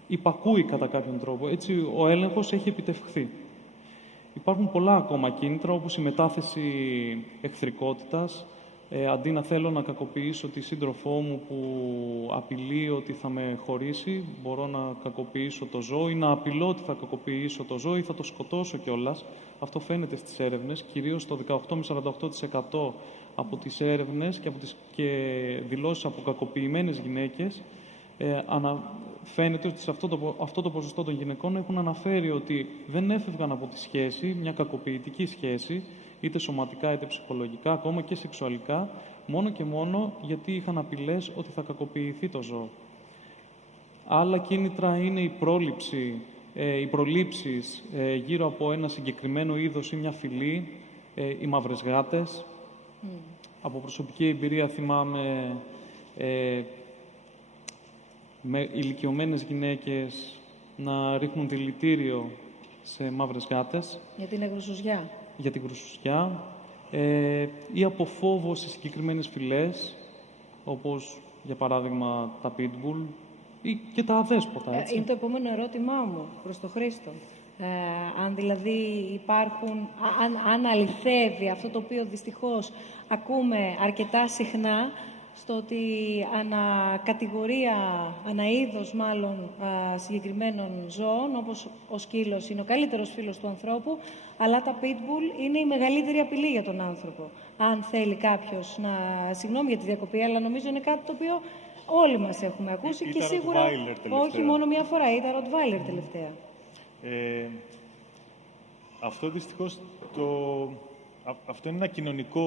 υπακούει κατά κάποιον τρόπο. Έτσι ο έλεγχος έχει επιτευχθεί. Υπάρχουν πολλά ακόμα κίνητρα, όπως η μετάθεση εχθρικότητας. Αντί να θέλω να κακοποιήσω τη σύντροφό μου που απειλεί ότι θα με χωρίσει, μπορώ να κακοποιήσω το ζώο ή να απειλώ ότι θα κακοποιήσω το ζώο ή θα το σκοτώσω κιόλας. Αυτό φαίνεται στις έρευνες, κυρίως το 18 με 48% από τις έρευνες και δηλώσεις από κακοποιημένες γυναίκες. Φαίνεται ότι σε αυτό το ποσοστό των γυναικών έχουν αναφέρει ότι δεν έφευγαν από τη σχέση, μια κακοποιητική σχέση, είτε σωματικά είτε ψυχολογικά, ακόμα και σεξουαλικά, μόνο και μόνο γιατί είχαν απειλές ότι θα κακοποιηθεί το ζώο. Άλλα κίνητρα είναι η πρόληψη, οι προλήψεις γύρω από ένα συγκεκριμένο είδος ή μια φυλή, οι μαύρες γάτες. Από προσωπική εμπειρία θυμάμαι με ηλικιωμένες γυναίκες να ρίχνουν δηλητήριο σε μαύρες γάτες. Για την γρουσουζιά. Για την γρουσουζιά. Ή από φόβο σε συγκεκριμένες φυλές, όπως για παράδειγμα τα pitbull ή και τα αδέσποτα, έτσι. Είναι το επόμενο ερώτημά μου προς τον Χρήστο. Αν δηλαδή υπάρχουν, αν αληθεύει αυτό το οποίο δυστυχώς ακούμε αρκετά συχνά, στο ότι ανακατηγορία, αναείδος μάλλον συγκεκριμένων ζώων, όπως ο σκύλος είναι ο καλύτερος φίλος του ανθρώπου, αλλά τα pitbull είναι η μεγαλύτερη απειλή για τον άνθρωπο. Αν θέλει κάποιος να... Συγγνώμη για τη διακοπή, αλλά νομίζω είναι κάτι το οποίο όλοι μας έχουμε ακούσει και σίγουρα όχι μόνο μία φορά, ήταν Rottweiler τελευταία. Αυτό δυστυχώς αυτό είναι ένα κοινωνικό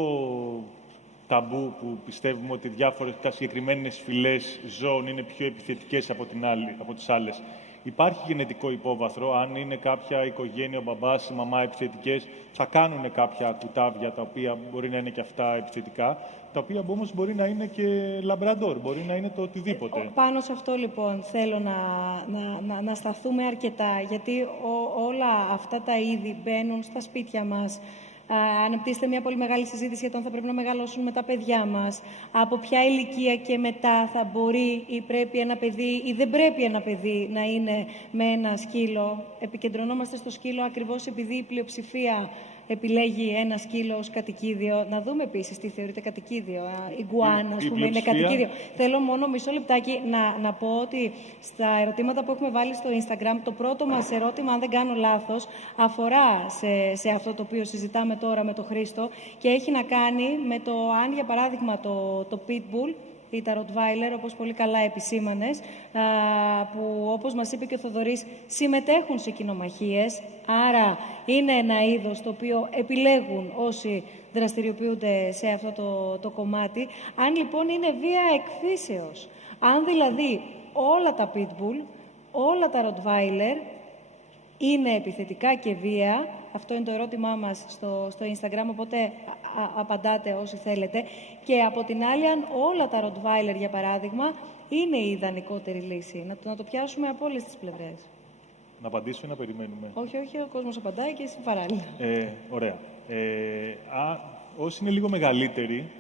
ταμπού που πιστεύουμε ότι διάφορες συγκεκριμένες φυλές ζώων είναι πιο επιθετικές από τις άλλες. Υπάρχει γενετικό υπόβαθρο. Αν είναι κάποια οικογένεια, ο μπαμπάς, η μαμά επιθετικές, θα κάνουν κάποια κουτάβια τα οποία μπορεί να είναι και αυτά επιθετικά, τα οποία όμως μπορεί να είναι και λαμπραντόρ, μπορεί να είναι το οτιδήποτε. Πάνω σε αυτό λοιπόν θέλω να σταθούμε αρκετά, γιατί όλα αυτά τα είδη μπαίνουν στα σπίτια μας. Αναπτύσσεται μια πολύ μεγάλη συζήτηση για το αν θα πρέπει να μεγαλώσουν με τα παιδιά μας, από ποια ηλικία και μετά θα μπορεί ή πρέπει ένα παιδί ή δεν πρέπει ένα παιδί να είναι με ένα σκύλο. Επικεντρωνόμαστε στο σκύλο ακριβώς επειδή η πλειοψηφία επιλέγει ένα σκύλο ως κατοικίδιο. Να δούμε επίσης τι θεωρείται κατοικίδιο. Η γκουάνα, ας πούμε, είναι κατοικίδιο. Θέλω μόνο μισό λεπτάκι να πω ότι στα ερωτήματα που έχουμε βάλει στο Instagram, το πρώτο μας ερώτημα, αν δεν κάνω λάθος, αφορά σε αυτό το οποίο συζητάμε τώρα με τον Χρήστο και έχει να κάνει με το αν, για παράδειγμα, το pitbull ή τα Rottweiler, όπως πολύ καλά επισήμανες, που όπως μας είπε και ο Θοδωρής, συμμετέχουν σε κοινομαχίες, άρα είναι ένα είδος το οποίο επιλέγουν όσοι δραστηριοποιούνται σε αυτό το κομμάτι. Αν λοιπόν είναι βία εκφύσεως, αν δηλαδή όλα τα Pitbull, όλα τα Rottweiler είναι επιθετικά και βία, αυτό είναι το ερώτημά μας στο Instagram, οπότε απαντάτε όσοι θέλετε. Και από την άλλη, αν όλα τα Rottweiler, για παράδειγμα, είναι η ιδανικότερη λύση. Να το πιάσουμε από όλες τις πλευρές. Να απαντήσω ή να περιμένουμε? Όχι, ο κόσμος απαντάει και εσύ παράλληλα. Ωραία. Όσοι είναι λίγο μεγαλύτεροι,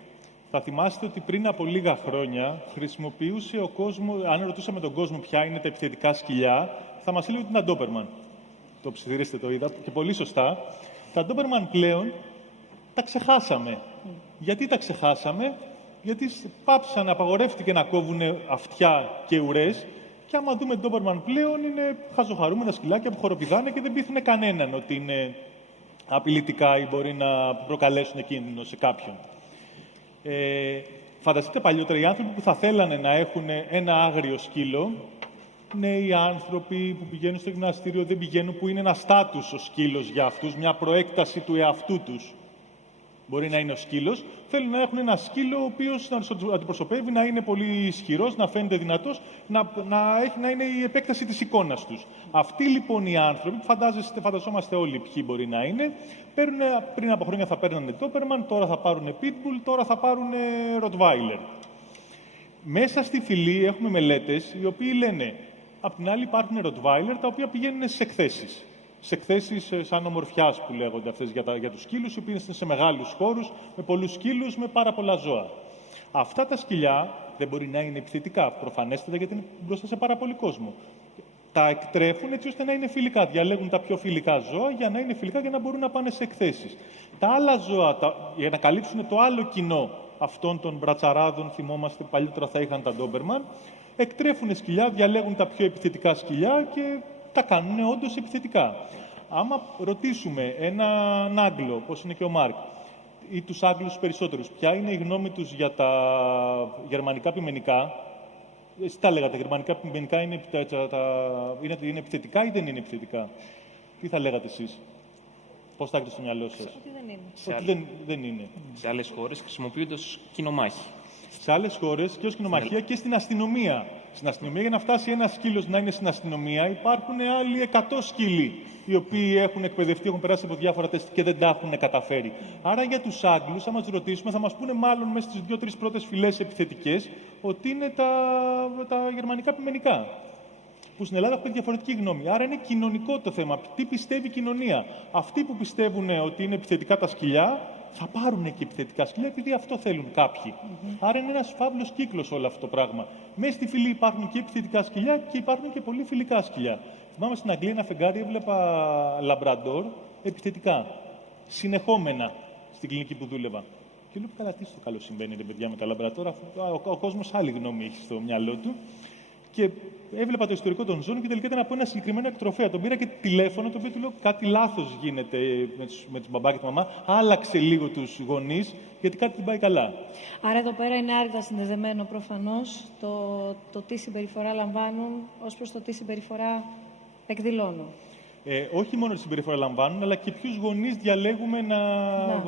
θα θυμάστε ότι πριν από λίγα χρόνια χρησιμοποιούσε ο κόσμος, αν ρωτούσαμε τον κόσμο ποια είναι τα επιθετικά σκυλιά, θα μας έλεγε ότι είναι τα Doberman. Το ψιθυρίσετε, το είδα, και πολύ σωστά. Τα Doberman πλέον τα ξεχάσαμε. Γιατί τα ξεχάσαμε? Γιατί πάψαν, απαγορεύτηκε να κόβουν αυτιά και ουρές, και άμα δούμε Doberman πλέον είναι χαζοχαρούμενα σκυλάκια που χοροπηδάνε και δεν πείθουν κανέναν ότι είναι απειλητικά ή μπορεί να προκαλέσουν κίνδυνο σε κάποιον. Φανταστείτε παλιότερα οι άνθρωποι που θα θέλανε να έχουν ένα άγριο σκύλο, νέοι άνθρωποι που πηγαίνουν στο γυμναστήριο, δεν πηγαίνουν, που είναι ένα στάτους ο σκύλος για αυτούς, μια προέκταση του εαυτού τους. Μπορεί να είναι ο σκύλος. Θέλουν να έχουν ένα σκύλο ο οποίος να τους αντιπροσωπεύει, να είναι πολύ ισχυρός, να φαίνεται δυνατός, να είναι η επέκταση της εικόνας τους. Αυτοί λοιπόν οι άνθρωποι, φανταζόμαστε όλοι ποιοι μπορεί να είναι, πριν από χρόνια θα παίρνανε Doberman, τώρα θα πάρουν Pitbull, τώρα θα πάρουν Rottweiler. Μέσα στη φυλή έχουμε μελέτες οι οποίοι λένε, απ' την άλλη υπάρχουν Rottweiler τα οποία πηγαίνουν σε εκθέσεις. Σε εκθέσεις σαν ομορφιάς που λέγονται αυτές για τους σκύλους, οι οποίοι είναι σε μεγάλους χώρους, με πολλούς σκύλους, με πάρα πολλά ζώα. Αυτά τα σκυλιά δεν μπορεί να είναι επιθετικά, προφανέστατα, γιατί είναι μπροστά σε πάρα πολύ κόσμο. Τα εκτρέφουν έτσι ώστε να είναι φιλικά. Διαλέγουν τα πιο φιλικά ζώα για να είναι φιλικά, για να μπορούν να πάνε σε εκθέσεις. Τα άλλα ζώα, για να καλύψουν το άλλο κοινό αυτών των μπρατσαράδων, θυμόμαστε παλιότερα θα είχαν τα Doberman, εκτρέφουν σκυλιά, διαλέγουν τα πιο επιθετικά σκυλιά και τα κάνουν όντως επιθετικά. Άμα ρωτήσουμε έναν Άγγλο, όπως είναι και ο Μάρκ, ή τους Άγγλους περισσότερους, ποια είναι η γνώμη τους για τα γερμανικά πειμενικά, εσείς τα λέγατε, τα γερμανικά πειμενικά είναι επιθετικά ή δεν είναι επιθετικά? Τι θα λέγατε εσείς? Πώς θα έχετε στο μυαλό σας? Ότι δεν είναι. Δεν είναι. Σε άλλες χώρες χρησιμοποιούνται ως κοινομάχη. Σε άλλες χώρες και ως κοινομαχία και στην αστυνομία. Στην αστυνομία, για να φτάσει ένας σκύλος να είναι στην αστυνομία, υπάρχουν άλλοι 100 σκύλοι οι οποίοι έχουν εκπαιδευτεί, έχουν περάσει από διάφορα τεστ και δεν τα έχουν καταφέρει. Άρα για τους Άγγλους, άμα τους ρωτήσουμε, θα μας πούνε μάλλον μέσα στις 2-3 πρώτες φυλές επιθετικές ότι είναι τα γερμανικά πειμενικά. Που στην Ελλάδα έχουν διαφορετική γνώμη. Άρα είναι κοινωνικό το θέμα. Τι πιστεύει η κοινωνία? Αυτοί που πιστεύουν ότι είναι επιθετικά τα σκυλιά, θα πάρουν και επιθετικά σκυλιά, επειδή αυτό θέλουν κάποιοι. Άρα είναι ένας φαύλος κύκλος όλο αυτό το πράγμα. Μέσα στη φυλή υπάρχουν και επιθετικά σκυλιά και υπάρχουν και πολύ φιλικά σκυλιά. Θυμάμαι στην Αγγλία ένα φεγγάρι, έβλεπα λαμπραντόρ επιθετικά. Συνεχόμενα στην κλινική που δούλευα. Και λέω, καλά, τι στο καλό συμβαίνει, ρε παιδιά, με τα λαμπραντόρ, αφού ο κόσμος άλλη γνώμη έχει στο μυαλό του. Και έβλεπα το ιστορικό των ζώων και τελικά ήταν από ένα συγκεκριμένο εκτροφέα. Τον πήρα και τηλέφωνο, το οποίο του λέω κάτι λάθος γίνεται με τους μπαμπά και τη μαμά. Άλλαξε λίγο τους γονείς, γιατί κάτι δεν πάει καλά. Άρα εδώ πέρα είναι άρρητα συνδεδεμένο προφανώς το τι συμπεριφορά λαμβάνουν ως προς το τι συμπεριφορά εκδηλώνουν. Όχι μόνο τη συμπεριφορά λαμβάνουν, αλλά και ποιους γονείς διαλέγουμε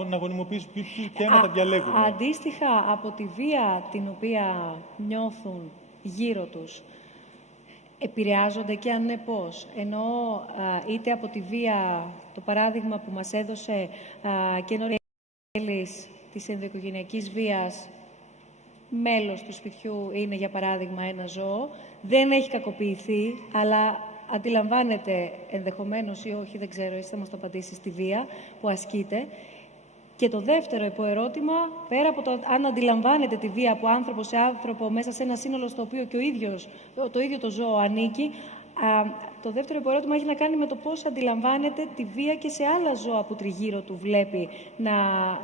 να γονιμοποιήσουμε, ποια να τα διαλέγουμε. Αντίστοιχα από τη βία την οποία νιώθουν γύρω τους, επηρεάζονται και αν ναι πώς. Ενώ είτε από τη βία, το παράδειγμα που μας έδωσε και νωρίτερα της ενδοοικογενειακής βίας, μέλος του σπιτιού είναι για παράδειγμα ένα ζώο, δεν έχει κακοποιηθεί, αλλά αντιλαμβάνεται ενδεχομένως ή όχι, δεν ξέρω, εσύ θα μας το απαντήσεις, στη βία που ασκείται. Και το δεύτερο υποερώτημα, πέρα από το αν αντιλαμβάνεται τη βία από άνθρωπο σε άνθρωπο μέσα σε ένα σύνολο στο οποίο και το ίδιο το ζώο ανήκει, το δεύτερο υποερώτημα έχει να κάνει με το πώς αντιλαμβάνεται τη βία και σε άλλα ζώα που τριγύρω του βλέπει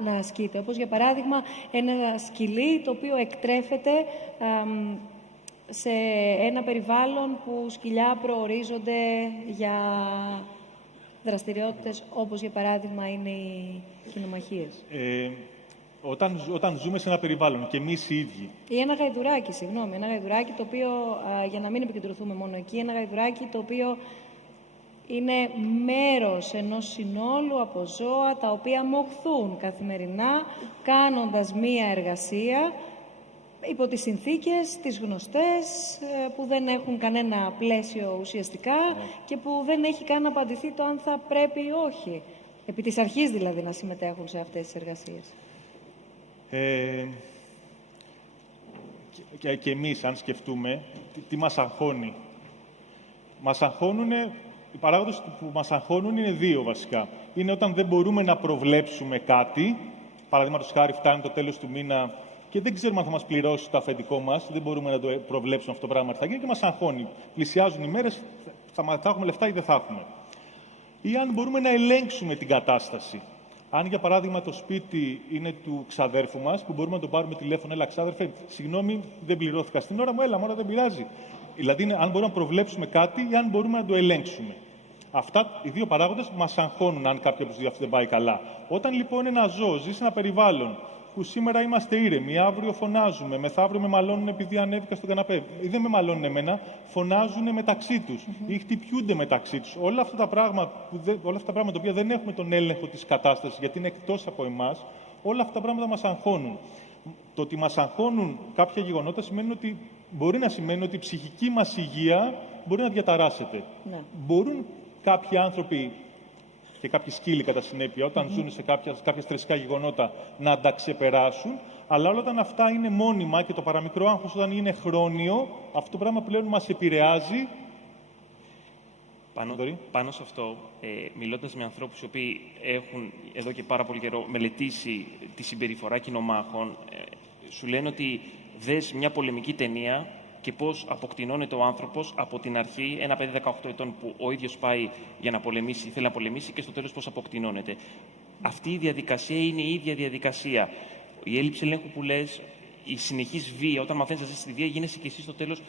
να ασκείται. Όπως για παράδειγμα ένα σκυλί το οποίο εκτρέφεται σε ένα περιβάλλον που σκυλιά προορίζονται για δραστηριότητες όπως για παράδειγμα είναι οι κοινομαχίες. όταν ζούμε σε ένα περιβάλλον και εμείς οι ίδιοι. Ή ένα γαϊδουράκι, συγγνώμη. Ένα γαϊδουράκι το οποίο, για να μην επικεντρωθούμε μόνο εκεί, ένα γαϊδουράκι το οποίο είναι μέρος ενός συνόλου από ζώα τα οποία μοχθούν καθημερινά, κάνοντας μία εργασία υπό τις συνθήκες, τις γνωστές, που δεν έχουν κανένα πλαίσιο ουσιαστικά και που δεν έχει καν απαντηθεί το αν θα πρέπει ή όχι. Επί της αρχής δηλαδή να συμμετέχουν σε αυτές τις εργασίες. Και εμείς, αν σκεφτούμε, τι μας αγχώνει. Οι παράγοντες που μας αγχώνουν είναι δύο βασικά. Είναι όταν δεν μπορούμε να προβλέψουμε κάτι, παραδείγματος χάρη φτάνει το τέλος του μήνα και δεν ξέρουμε αν θα μας πληρώσει το αφεντικό μας, δεν μπορούμε να το προβλέψουμε αυτό το πράγμα τι θα γίνει και μας αγχώνει. Πλησιάζουν οι μέρες, θα έχουμε λεφτά ή δεν θα έχουμε. Ή αν μπορούμε να ελέγξουμε την κατάσταση. Αν, για παράδειγμα, το σπίτι είναι του ξαδέρφου μας, που μπορούμε να το πάρουμε τηλέφωνο, έλα ξάδερφε, συγγνώμη, δεν πληρώθηκα στην ώρα μου, έλα, μόρα δεν πειράζει. Δηλαδή, αν μπορούμε να προβλέψουμε κάτι ή αν μπορούμε να το ελέγξουμε. Αυτά οι δύο παράγοντες μας αγχώνουν, αν κάποιο από τους δύο αυτούς δεν πάει καλά. Όταν λοιπόν ένα ζώο ζει σε ένα περιβάλλον που σήμερα είμαστε ήρεμοι, αύριο φωνάζουμε, μεθαύριο με μαλώνουν επειδή ανέβηκα στον καναπέ, ή δεν με μαλώνουν εμένα, φωνάζουν μεταξύ τους ή χτυπιούνται μεταξύ τους. Όλα αυτά τα πράγματα τα οποία δεν έχουμε τον έλεγχο της κατάστασης, γιατί είναι εκτός από εμάς, όλα αυτά τα πράγματα μας αγχώνουν. Το ότι μας αγχώνουν κάποια γεγονότα μπορεί να σημαίνει ότι η ψυχική μας υγεία μπορεί να διαταράσσεται. Ναι. Μπορούν κάποιοι άνθρωποι και κάποιοι σκύλοι κατά συνέπεια, όταν ζουν σε κάποια στρεσικά γεγονότα, να τα ξεπεράσουν, αλλά όταν αυτά είναι μόνιμα και το παραμικρό άγχος όταν είναι χρόνιο, αυτό το πράγμα πλέον μας επηρεάζει. Πάνω σε αυτό, μιλώντας με ανθρώπους οι οποίοι έχουν εδώ και πάρα πολύ καιρό μελετήσει τη συμπεριφορά κοινομάχων, σου λένε ότι δες μια πολεμική ταινία και πώς αποκτηνώνεται ο άνθρωπος από την αρχή, ένα παιδί 18 ετών που ο ίδιος πάει για να πολεμήσει, θέλει να πολεμήσει και στο τέλος πώς αποκτηνώνεται. Αυτή η διαδικασία είναι η ίδια διαδικασία. Η έλλειψη ελέγχου που λες, η συνεχής βία, όταν μαθαίνεις να ζήσεις τη βία, γίνεσαι και εσύ στο τέλος,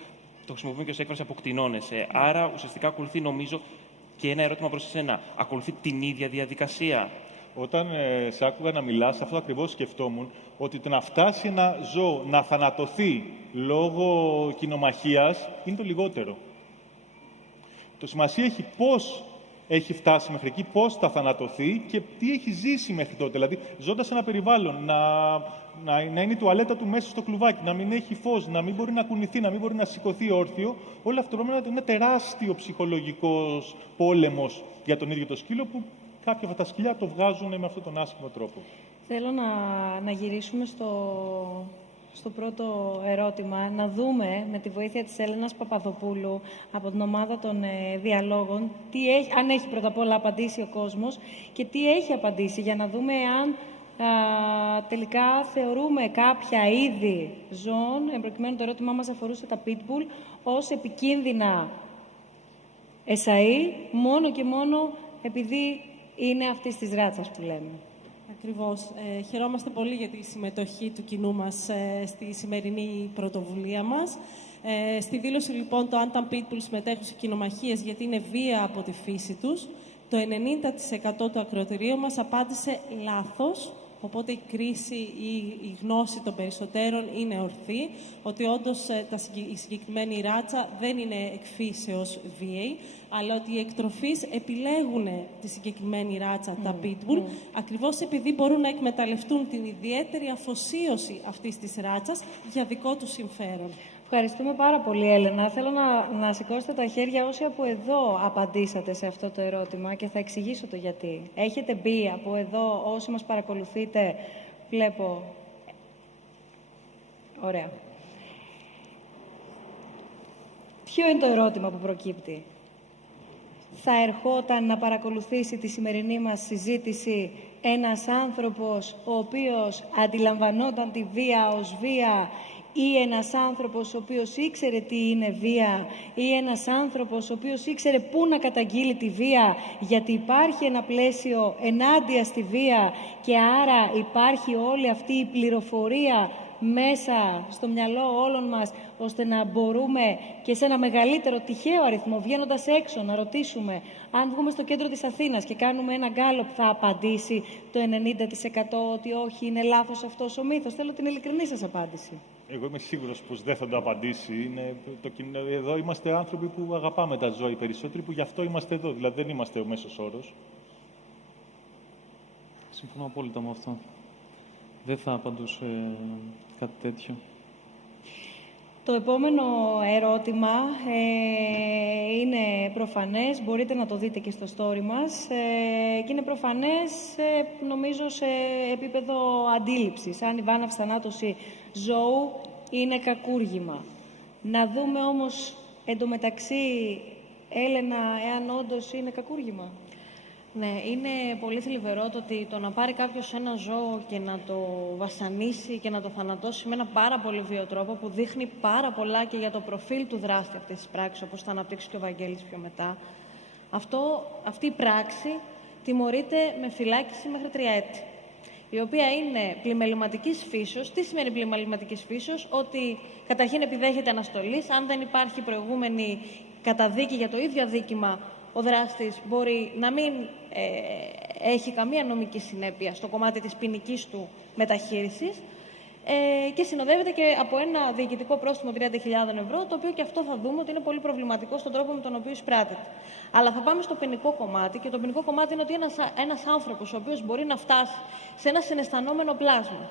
το χρησιμοποιούμε και ως έκφραση, αποκτηνώνεσαι. Άρα ουσιαστικά ακολουθεί, νομίζω, και ένα ερώτημα προς εσένα. Ακολουθεί την ίδια διαδικασία. Όταν σε άκουγα να μιλάς, αυτό ακριβώς σκεφτόμουν, ότι το να φτάσει ένα ζώο να θανατωθεί λόγω κοινομαχίας είναι το λιγότερο. Το σημασία έχει πώς έχει φτάσει μέχρι εκεί, πώς θα θανατωθεί και τι έχει ζήσει μέχρι τότε. Δηλαδή, ζώντας σε ένα περιβάλλον, να είναι η τουαλέτα του μέσα στο κλουβάκι, να μην έχει φως, να μην μπορεί να κουνηθεί, να μην μπορεί να σηκωθεί όρθιο, όλο αυτό πρέπει να είναι ένα τεράστιο ψυχολογικός πόλεμος για τον ίδιο το σκύλο, που κάποια από τα σκυλιά το βγάζουν με αυτόν τον άσχημο τρόπο. Θέλω να γυρίσουμε στο πρώτο ερώτημα, να δούμε με τη βοήθεια της Έλενας Παπαδοπούλου από την ομάδα των διαλόγων αν έχει πρώτα απ' όλα απαντήσει ο κόσμος και τι έχει απαντήσει, για να δούμε αν τελικά θεωρούμε κάποια είδη ζώων, εμπροκειμένου το ερώτημά μας αφορούσε τα pitbull, ως επικίνδυνα εσαΐ, μόνο και μόνο επειδή είναι αυτής της ράτσας που λέμε. Ακριβώς. Χαιρόμαστε πολύ για τη συμμετοχή του κοινού μας στη σημερινή πρωτοβουλία μας. Στη δήλωση, λοιπόν, το αν τα pitbull συμμετέχουν σε κοινομαχίες γιατί είναι βία από τη φύση τους, το 90% του ακροατηρίου μας απάντησε λάθος. Οπότε η κρίση ή η γνώση των περισσότερων είναι ορθή, ότι όντως η συγκεκριμένη ράτσα δεν είναι εκφύσεως βίαιη, αλλά ότι οι εκτροφείς επιλέγουν τη συγκεκριμένη ράτσα, τα pitbull, ακριβώς επειδή μπορούν να εκμεταλλευτούν την ιδιαίτερη αφοσίωση αυτής της ράτσας για δικό τους συμφέρον. Ευχαριστούμε πάρα πολύ, Έλενα. Θέλω να σηκώσετε τα χέρια όσοι από εδώ απαντήσατε σε αυτό το ερώτημα και θα εξηγήσω το γιατί. Έχετε μπει από εδώ, όσοι μας παρακολουθείτε, βλέπω. Ωραία. Ποιο είναι το ερώτημα που προκύπτει? Θα ερχόταν να παρακολουθήσει τη σημερινή μας συζήτηση ένας άνθρωπος ο οποίος αντιλαμβανόταν τη βία ως βία, ή ένας άνθρωπος ο οποίος ήξερε τι είναι βία, ή ένας άνθρωπος ο οποίος ήξερε πού να καταγγείλει τη βία, γιατί υπάρχει ένα πλαίσιο ενάντια στη βία και άρα υπάρχει όλη αυτή η πληροφορία μέσα στο μυαλό όλων μας, ώστε να μπορούμε και σε ένα μεγαλύτερο τυχαίο αριθμό, βγαίνοντας έξω, να ρωτήσουμε, αν βγούμε στο κέντρο της Αθήνας και κάνουμε ένα γκάλοπ, θα απαντήσει το 90% ότι όχι, είναι λάθος αυτός ο μύθος? Θέλω την ειλικρινή σας απάντηση. Εγώ είμαι σίγουρος πως δεν θα το απαντήσει. Εδώ είμαστε άνθρωποι που αγαπάμε τα ζώα οι περισσότεροι, που γι' αυτό είμαστε εδώ. Δηλαδή δεν είμαστε ο μέσος όρος. Συμφωνώ απόλυτα με αυτό. Δεν θα απαντούσε κάτι τέτοιο. Το επόμενο ερώτημα είναι προφανές, μπορείτε να το δείτε και στο story μας, και είναι προφανές, νομίζω, σε επίπεδο αντίληψης. Αν η βάναυση θανάτωση ζώου είναι κακούργημα. Να δούμε όμως εντωμεταξύ, Έλενα, εάν όντως είναι κακούργημα. Ναι, είναι πολύ θλιβερό το να πάρει κάποιος ένα ζώο και να το βασανίσει και να το θανατώσει με ένα πάρα πολύ βίαιο τρόπο, που δείχνει πάρα πολλά και για το προφίλ του δράστη αυτής της πράξης, όπως θα αναπτύξει και ο Βαγγέλης πιο μετά. Αυτή η πράξη τιμωρείται με φυλάκιση μέχρι 3 έτη, η οποία είναι πλημεληματικής φύσεως. Τι σημαίνει πλημεληματικής φύσεως? Ότι καταρχήν επιδέχεται αναστολής. Αν δεν υπάρχει προηγούμενη καταδίκη για το ίδιο αδίκημα, ο δράστης μπορεί να μην έχει καμία νομική συνέπεια στο κομμάτι της ποινικής του μεταχείρισης και συνοδεύεται και από ένα διοικητικό πρόστιμο 30.000 ευρώ, το οποίο και αυτό θα δούμε ότι είναι πολύ προβληματικό στον τρόπο με τον οποίο εισπράττεται. Αλλά θα πάμε στο ποινικό κομμάτι, και το ποινικό κομμάτι είναι ότι ένας άνθρωπος ο οποίος μπορεί να φτάσει σε ένα συναισθανόμενο πλάσμα,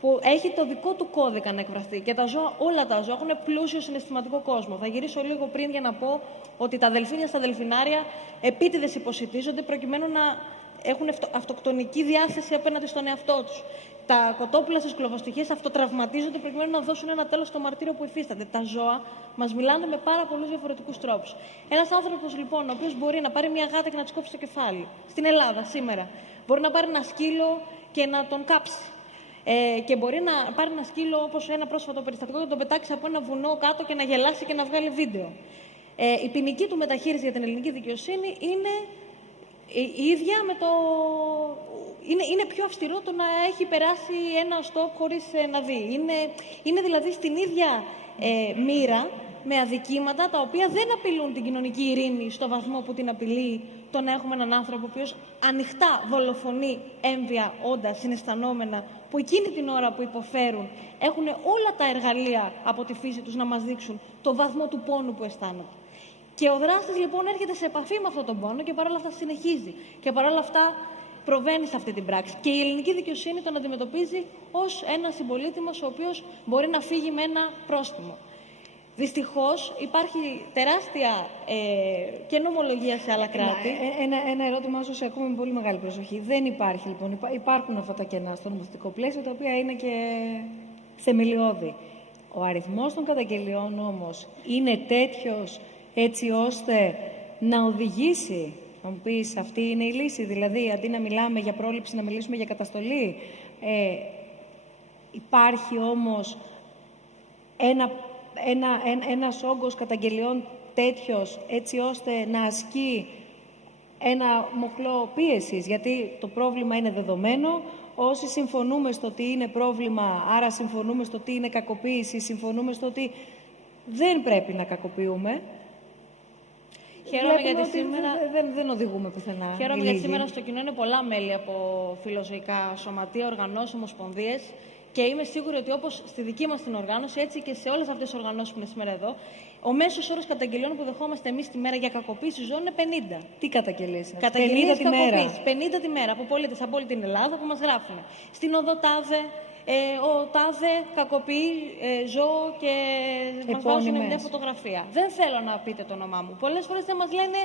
που έχει το δικό του κώδικα να εκφραστεί, και τα ζώα, όλα τα ζώα έχουν πλούσιο συναισθηματικό κόσμο. Θα γυρίσω λίγο πριν για να πω ότι τα δελφίνια στα δελφινάρια επίτηδες υποσιτίζονται προκειμένου να έχουν αυτοκτονική διάθεση απέναντι στον εαυτό τους. Τα κοτόπουλα στις κλωβοστοιχίες αυτοτραυματίζονται προκειμένου να δώσουν ένα τέλος στο μαρτύριο που υφίστανται. Τα ζώα μας μιλάνε με πάρα πολλούς διαφορετικούς τρόπους. Ένας άνθρωπος λοιπόν, ο οποίος μπορεί να πάρει μια γάτα και να της κόψει το κεφάλι, στην Ελλάδα σήμερα, μπορεί να πάρει ένα σκύλο και να τον κάψει. Και μπορεί να πάρει ένα σκύλο, όπως ένα πρόσφατο περιστατικό, και να τον πετάξει από ένα βουνό κάτω και να γελάσει και να βγάλει βίντεο. Η ποινική του μεταχείριση για την ελληνική δικαιοσύνη είναι η ίδια με το... Είναι πιο αυστηρό το να έχει περάσει ένα στόπ χωρίς να δει. Είναι δηλαδή στην ίδια μοίρα με αδικήματα τα οποία δεν απειλούν την κοινωνική ειρήνη στο βαθμό που την απειλεί το να έχουμε έναν άνθρωπο ο οποίος ανοιχτά δολοφονεί έμβια όντα συναισθανόμενα, που εκείνη την ώρα που υποφέρουν έχουν όλα τα εργαλεία από τη φύση τους να μας δείξουν το βαθμό του πόνου που αισθάνονται. Και ο δράστης λοιπόν έρχεται σε επαφή με αυτόν τον πόνο και παρόλα αυτά συνεχίζει. Και παρόλα αυτά προβαίνει σε αυτή την πράξη. Και η ελληνική δικαιοσύνη τον αντιμετωπίζει ως ένα συμπολίτη μας, ο οποίος μπορεί να φύγει με ένα πρόστιμο. Δυστυχώς υπάρχει τεράστια και νομολογία σε άλλα κράτη. Ένα ερώτημα όσο σε ακούμε με πολύ μεγάλη προσοχή. Δεν υπάρχει λοιπόν, υπάρχουν αυτά τα κενά στο νομοθετικό πλαίσιο, τα οποία είναι και θεμελιώδη. Ο αριθμός των καταγγελιών όμως είναι τέτοιος έτσι ώστε να οδηγήσει, θα μου πεις, αυτή είναι η λύση, δηλαδή αντί να μιλάμε για πρόληψη να μιλήσουμε για καταστολή. Υπάρχει όμως ένας όγκος καταγγελιών τέτοιος έτσι ώστε να ασκεί ένα μοχλό πίεσης, γιατί το πρόβλημα είναι δεδομένο. Όσοι συμφωνούμε στο ότι είναι πρόβλημα, άρα συμφωνούμε στο ότι είναι κακοποίηση, συμφωνούμε στο ότι δεν πρέπει να κακοποιούμε. Χαίρομαι γιατί σήμερα δεν οδηγούμε πουθενά. Χαίρομαι γιατί σήμερα στο κοινό είναι πολλά μέλη από φιλοζωικά σωματεία, οργανώσεις, ομοσπονδίες, και είμαι σίγουρη ότι όπως στη δική μας την οργάνωση, έτσι και σε όλες αυτές τις οργανώσεις που είναι σήμερα εδώ, ο μέσος όρος καταγγελιών που δεχόμαστε εμείς τη μέρα για κακοποίηση ζώων είναι 50. Τι καταγγελίες? 50 τη μέρα. 50 τη μέρα από πολίτες από όλη την Ελλάδα που μας γράφουν. Στην οδό τάδε, ο τάδε κακοποιεί ζώο και μας βάζουν μια φωτογραφία. Δεν θέλω να πείτε το όνομά μου. Πολλές φορές δεν μας λένε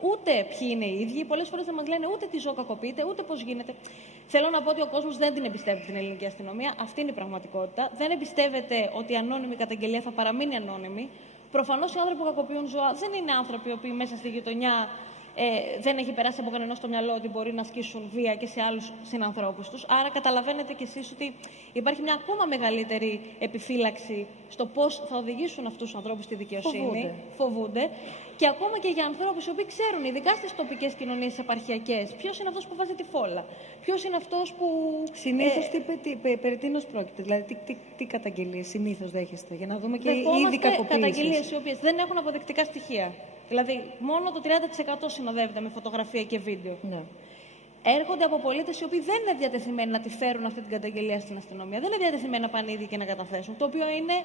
ούτε ποιοι είναι οι ίδιοι, πολλές φορές δεν μας λένε ούτε τι ζώο κακοποιείται, ούτε πώς γίνεται. Θέλω να πω ότι ο κόσμος δεν την εμπιστεύεται την ελληνική αστυνομία. Αυτή είναι η πραγματικότητα. Δεν εμπιστεύεται ότι η ανώνυμη καταγγελία θα παραμείνει ανώνυμη. Προφανώς οι άνθρωποι που κακοποιούν ζώα δεν είναι άνθρωποι οι οποίοι μέσα στη γειτονιά δεν έχει περάσει από κανένα στο μυαλό ότι μπορεί να ασκήσουν βία και σε άλλους συνανθρώπους τους. Άρα καταλαβαίνετε κι εσείς ότι υπάρχει μια ακόμα μεγαλύτερη επιφύλαξη στο πώς θα οδηγήσουν αυτούς τους ανθρώπους στη δικαιοσύνη. Φοβούνται. Και ακόμα και για ανθρώπους οι οποίοι ξέρουν, ειδικά στις τοπικές κοινωνίες επαρχιακές, ποιος είναι αυτός που βάζει τη φόλα. Ποιος είναι αυτός που. Συνήθως περί τίνος πρόκειται, δηλαδή τι καταγγελίες συνήθως δέχεστε, για να δούμε και ήδη Δεχόμαστε κακοποίησεις. καταγγελίες οι οποίες δεν έχουν αποδεικτικά στοιχεία. Δηλαδή, μόνο το 30% συνοδεύεται με φωτογραφία και βίντεο. Ναι. Έρχονται από πολίτες οι οποίοι δεν είναι διατεθειμένοι να τη φέρουν αυτή την καταγγελία στην αστυνομία. Δεν είναι διατεθειμένοι να πάνε ήδη και να καταθέσουν. Το οποίο είναι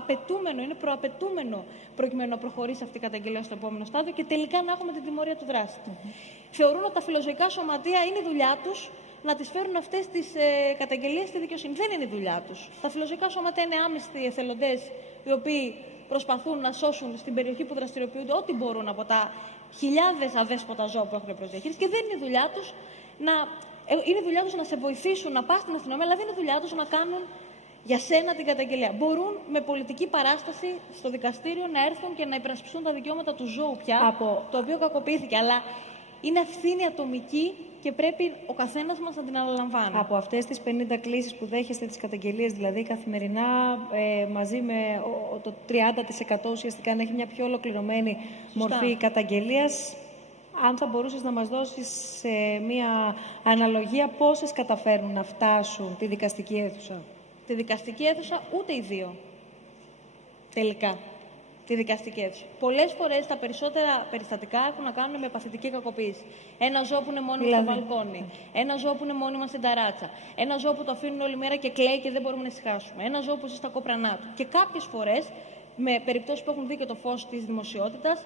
απαιτούμενο, είναι προαπαιτούμενο προκειμένου να προχωρήσει αυτή η καταγγελία στο επόμενο στάδιο και τελικά να έχουμε την τιμωρία του δράστη. Θεωρούν ότι τα φιλοζωικά σωματεία είναι η δουλειά τους να τις φέρουν αυτές τις καταγγελίες στη δικαιοσύνη. Δεν είναι η δουλειά τους. Τα φιλοζωικά σωματεία είναι άμυστοι εθελοντές οι οποίοι προσπαθούν να σώσουν στην περιοχή που δραστηριοποιούνται ό,τι μπορούν από τα χιλιάδες αδέσποτα ζώα που έχουν προς διαχείριση και δεν είναι η δουλειά τους είναι η δουλειά τους να σε βοηθήσουν να πας στην αστυνομία, αλλά δεν είναι η δουλειά τους να κάνουν για σένα την καταγγελία. Μπορούν με πολιτική παράσταση στο δικαστήριο να έρθουν και να υπερασπιστούν τα δικαιώματα του ζώου πια, το οποίο κακοποιήθηκε. Αλλά είναι ευθύνη ατομική και πρέπει ο καθένας μας να την αναλαμβάνει. Από αυτές τις 50 κλήσεις που δέχεστε, τις καταγγελίες δηλαδή καθημερινά, μαζί με το 30% ουσιαστικά να έχει μια πιο ολοκληρωμένη μορφή καταγγελίας, αν θα μπορούσες να μας δώσεις μια αναλογία πόσες καταφέρουν να φτάσουν τη δικαστική αίθουσα. Τη δικαστική αίθουσα ούτε οι δύο. Τελικά. Τη δικαστική αίθουσα. Πολλές φορές τα περισσότερα περιστατικά έχουν να κάνουν με παθητική κακοποίηση. Ένα ζώο που είναι μόνιμα στο μπαλκόνι. Ένα ζώο που είναι μόνιμα στην ταράτσα. Ένα ζώο που το αφήνουν όλη μέρα και κλαίει και δεν μπορούμε να ησυχάσουμε. Ένα ζώο που ζει στα κόπρανά του. Και κάποιες φορές, με περιπτώσεις που έχουν δει και το φως της δημοσιότητας,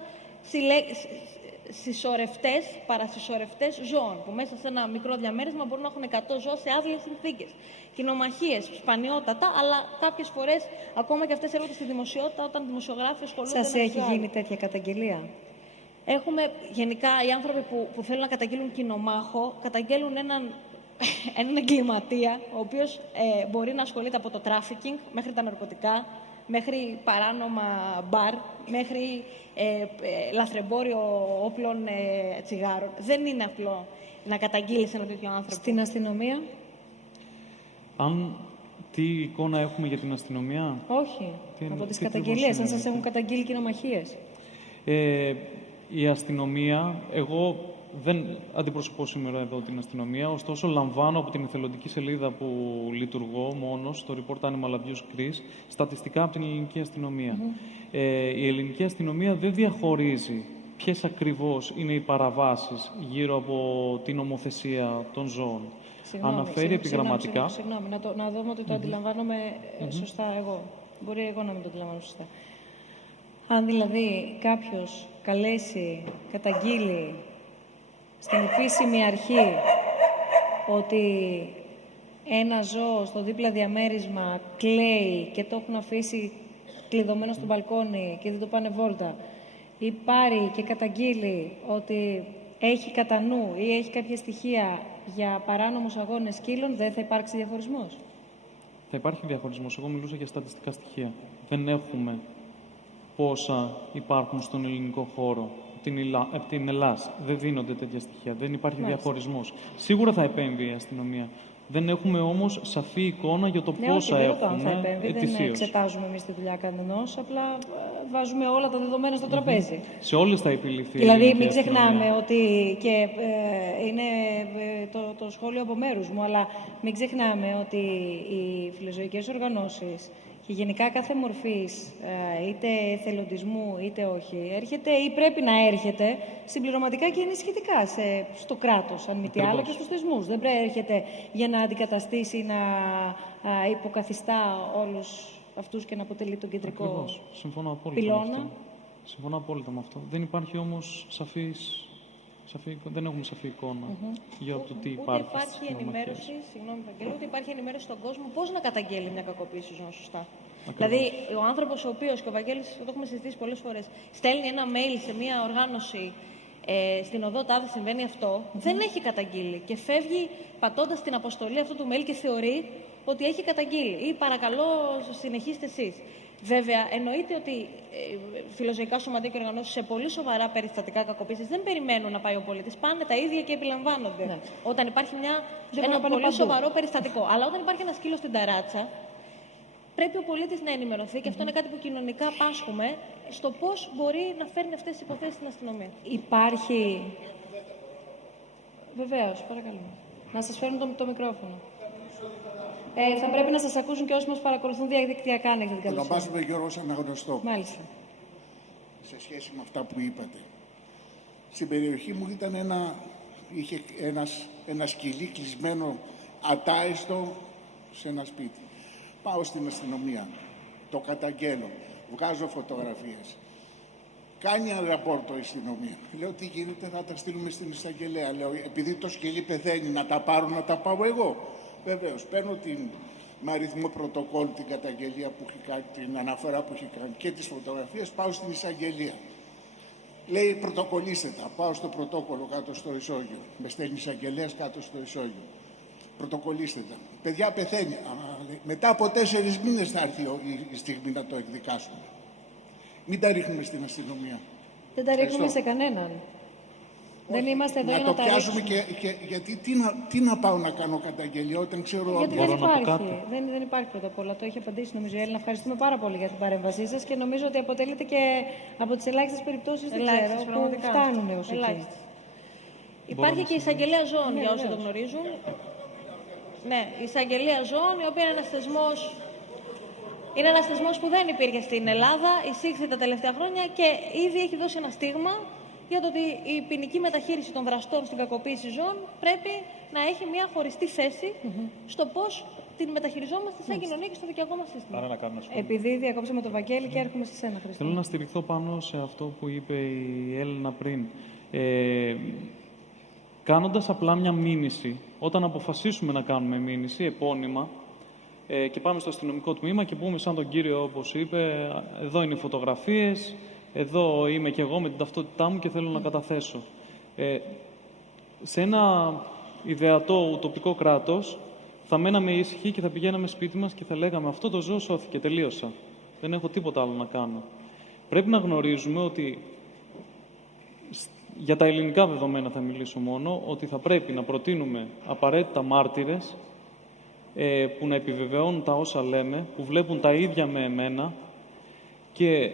παρασυσσωρευτές ζώων, που μέσα σε ένα μικρό διαμέρισμα μπορούν να έχουν 100 ζώα σε άθλιες συνθήκες. Κοινομαχίες, σπανιότατα, αλλά κάποιες φορές ακόμα και αυτές έρχονται στη δημοσιότητα όταν δημοσιογράφοι ασχολούνται. Σας έχει γίνει τέτοια καταγγελία? Έχουμε γενικά οι άνθρωποι που θέλουν να καταγγείλουν κοινομάχο, καταγγέλουν έναν εγκληματία, ο οποίος μπορεί να ασχολείται από το τράφικινγκ μέχρι τα ναρκωτικά, μέχρι παράνομα μπαρ, μέχρι λαθρεμπόριο όπλων τσιγάρων. Δεν είναι απλό να καταγγείλεις ένα τέτοιο άνθρωπο. Στην αστυνομία? Τι εικόνα έχουμε για την αστυνομία? Όχι. Από τις καταγγελίες, αν σας έχουν καταγγείλει κοινομαχίες. Η αστυνομία, εγώ δεν αντιπροσωπώ σήμερα εδώ την αστυνομία, ωστόσο λαμβάνω από την εθελοντική σελίδα που λειτουργώ μόνος, το Report Animal Abuse Greece, στατιστικά από την ελληνική αστυνομία. Η ελληνική αστυνομία δεν διαχωρίζει ποιες ακριβώς είναι οι παραβάσεις γύρω από την νομοθεσία των ζώων. Αναφέρει επιγραμματικά. Συγγνώμη, να δούμε ότι το αντιλαμβάνομαι σωστά εγώ. Μπορεί εγώ να μην το αντιλαμβάνω σωστά. Αν δηλαδή κάποιος καλέσει, καταγγείλει στην επίσημη αρχή ότι ένα ζώο στο δίπλα διαμέρισμα κλαίει και το έχουν αφήσει κλειδωμένο στο μπαλκόνι και δεν το πάνε βόλτα, ή πάρει και καταγγείλει ότι έχει κατά νου ή έχει κάποια στοιχεία για παράνομους αγώνες σκύλων, δεν θα υπάρξει διαχωρισμός? Θα υπάρχει διαχωρισμός. Εγώ μιλούσα για στατιστικά στοιχεία. Δεν έχουμε πόσα υπάρχουν στον ελληνικό χώρο. Από την Ελλάδα δεν δίνονται τέτοια στοιχεία. Δεν υπάρχει διαχωρισμός. Σίγουρα θα επέμβει η αστυνομία. Δεν έχουμε όμως σαφή εικόνα για το πόσα έχουμε ετησίως. Δεν εξετάζουμε εμείς τη δουλειά κανενός, απλά βάζουμε όλα τα δεδομένα στο τραπέζι. Σε όλες θα επιληθεί. Δηλαδή, μην ξεχνάμε ότι, και είναι το σχόλιο από μέρους μου, αλλά μην ξεχνάμε ότι οι φιλοζωικές οργανώσεις και γενικά κάθε μορφής, είτε εθελοντισμού είτε όχι, έρχεται ή πρέπει να έρχεται συμπληρωματικά και ενισχυτικά στο κράτος, αν μη τι άλλο, και στους θεσμούς. Δεν πρέπει να έρχεται για να αντικαταστήσει, να υποκαθιστά όλους αυτούς και να αποτελεί τον κεντρικό πυλώνα. Συμφωνώ απόλυτα με αυτό. Δεν υπάρχει όμως δεν έχουμε σαφή εικόνα για το τι υπάρχει. Ούτε υπάρχει ενημέρωση, συγγνώμη Βαγγέλη, ούτε υπάρχει ενημέρωση στον κόσμο πώς να καταγγέλει μια κακοποίηση ζώων σωστά. Δηλαδή, ο άνθρωπος ο οποίος, και ο Βαγγέλης, το έχουμε συζητήσει πολλές φορές, στέλνει ένα mail σε μια οργάνωση στην οδό τάδε συμβαίνει αυτό, δεν έχει καταγγείλει και φεύγει πατώντας την αποστολή αυτού του mail και θεωρεί ότι έχει καταγγείλει ή παρακαλώ συνεχίστε εσείς. Βέβαια, εννοείται ότι φιλοζωικά σωματεία και οργανώσεις σε πολύ σοβαρά περιστατικά κακοποίησης δεν περιμένουν να πάει ο πολίτης. Πάνε τα ίδια και επιλαμβάνονται. Ναι. Όταν υπάρχει ένα πάνε πολύ παντού. σοβαρό περιστατικό. Αλλά όταν υπάρχει ένα σκύλο στην ταράτσα, πρέπει ο πολίτης να ενημερωθεί και αυτό είναι κάτι που κοινωνικά πάσχουμε στο πώς μπορεί να φέρνει αυτές τις υποθέσεις στην αστυνομία. Υπάρχει... Βεβαίως, παρακαλώ. Να σας φέρουν το μικρόφωνο. Θα πρέπει να σας ακούσουν και όσοι μας παρακολουθούν διαδικτυακά, αν έχετε την καλοσύνη. Ονομάζομαι Γιώργος Αναγνωστό. Μάλιστα. Σε σχέση με αυτά που είπατε. Στην περιοχή μου είχε ένα σκυλί κλεισμένο ατάιστο σε ένα σπίτι. Πάω στην αστυνομία, το καταγγέλω, βγάζω φωτογραφίες. Κάνει ένα ραπόρτο η αστυνομία. Λέω τι γίνεται, θα τα στείλουμε στην εισαγγελέα. Λέω επειδή το σκυλί πεθαίνει να τα πάρω, να τα πάω εγώ. Βεβαίως, παίρνω με αριθμό πρωτοκόλλου την καταγγελία που έχει κάνει, την αναφορά που έχει κάνει και τις φωτογραφίες, πάω στην εισαγγελία. Λέει πρωτοκολλήστε τα. Πάω στο πρωτόκολλο κάτω στο ισόγειο. Με στέλνει εισαγγελέας κάτω στο ισόγειο. Πρωτοκολλήστε τα. Παιδιά πεθαίνει. Μετά από 4 μήνες θα έρθει η στιγμή να το εκδικάσουμε. Μην τα ρίχνουμε στην αστυνομία. Δεν τα ρίχνουμε σε κανέναν. Δεν είμαστε εδώ για να τα πιάσουμε γιατί τι να πάω να κάνω καταγγελία όταν ξέρω... Γιατί δεν υπάρχει. Δεν υπάρχει πρώτα απ' όλα. Το έχει απαντήσει νομίζω η Έλληνα. Ευχαριστούμε πάρα πολύ για την παρέμβασή σας και νομίζω ότι αποτελείται και από τις ελάχιστες περιπτώσεις που φτάνουν έως εκεί. Υπάρχει και η εισαγγελία ζώων, για όσοι το γνωρίζουν. Ναι, η εισαγγελία ζώων, η οποία είναι ένας θεσμός. Είναι ένας θεσμός που δεν υπήρχε στην Ελλάδα, εισήχθη τα τελευταία χρόνια και ήδη έχει δώσει ένα στίγμα για το ότι η ποινική μεταχείριση των δραστών στην κακοποίηση ζώων πρέπει να έχει μια χωριστή θέση στο πώς την μεταχειριζόμαστε σαν κοινωνία και στο δικαιωτικό μας σύστημα. Άρα να κάνουμε σχόλιο. Επειδή διακόψαμε τον Βαγγέλη και έρχομαι σε σένα, Χριστίνα. Θέλω να στηριχθώ πάνω σε αυτό που είπε η Έλληνα πριν. Κάνοντας απλά μια μήνυση, όταν αποφασίσουμε να κάνουμε μήνυση, επώνυμα, και πάμε στο αστυνομικό τμήμα και πούμε σαν τον κύριο, όπως είπε, εδώ είναι οι φωτογραφίες, εδώ είμαι και εγώ με την ταυτότητά μου και θέλω να καταθέσω. Σε ένα ιδεατό ουτοπικό κράτος θα μέναμε ήσυχοι και θα πηγαίναμε σπίτι μας και θα λέγαμε αυτό το ζώο σώθηκε, τελείωσα. Δεν έχω τίποτα άλλο να κάνω. Πρέπει να γνωρίζουμε ότι, για τα ελληνικά δεδομένα θα μιλήσω μόνο, ότι θα πρέπει να προτείνουμε απαραίτητα μάρτυρες που να επιβεβαιώνουν τα όσα λέμε, που βλέπουν τα ίδια με εμένα και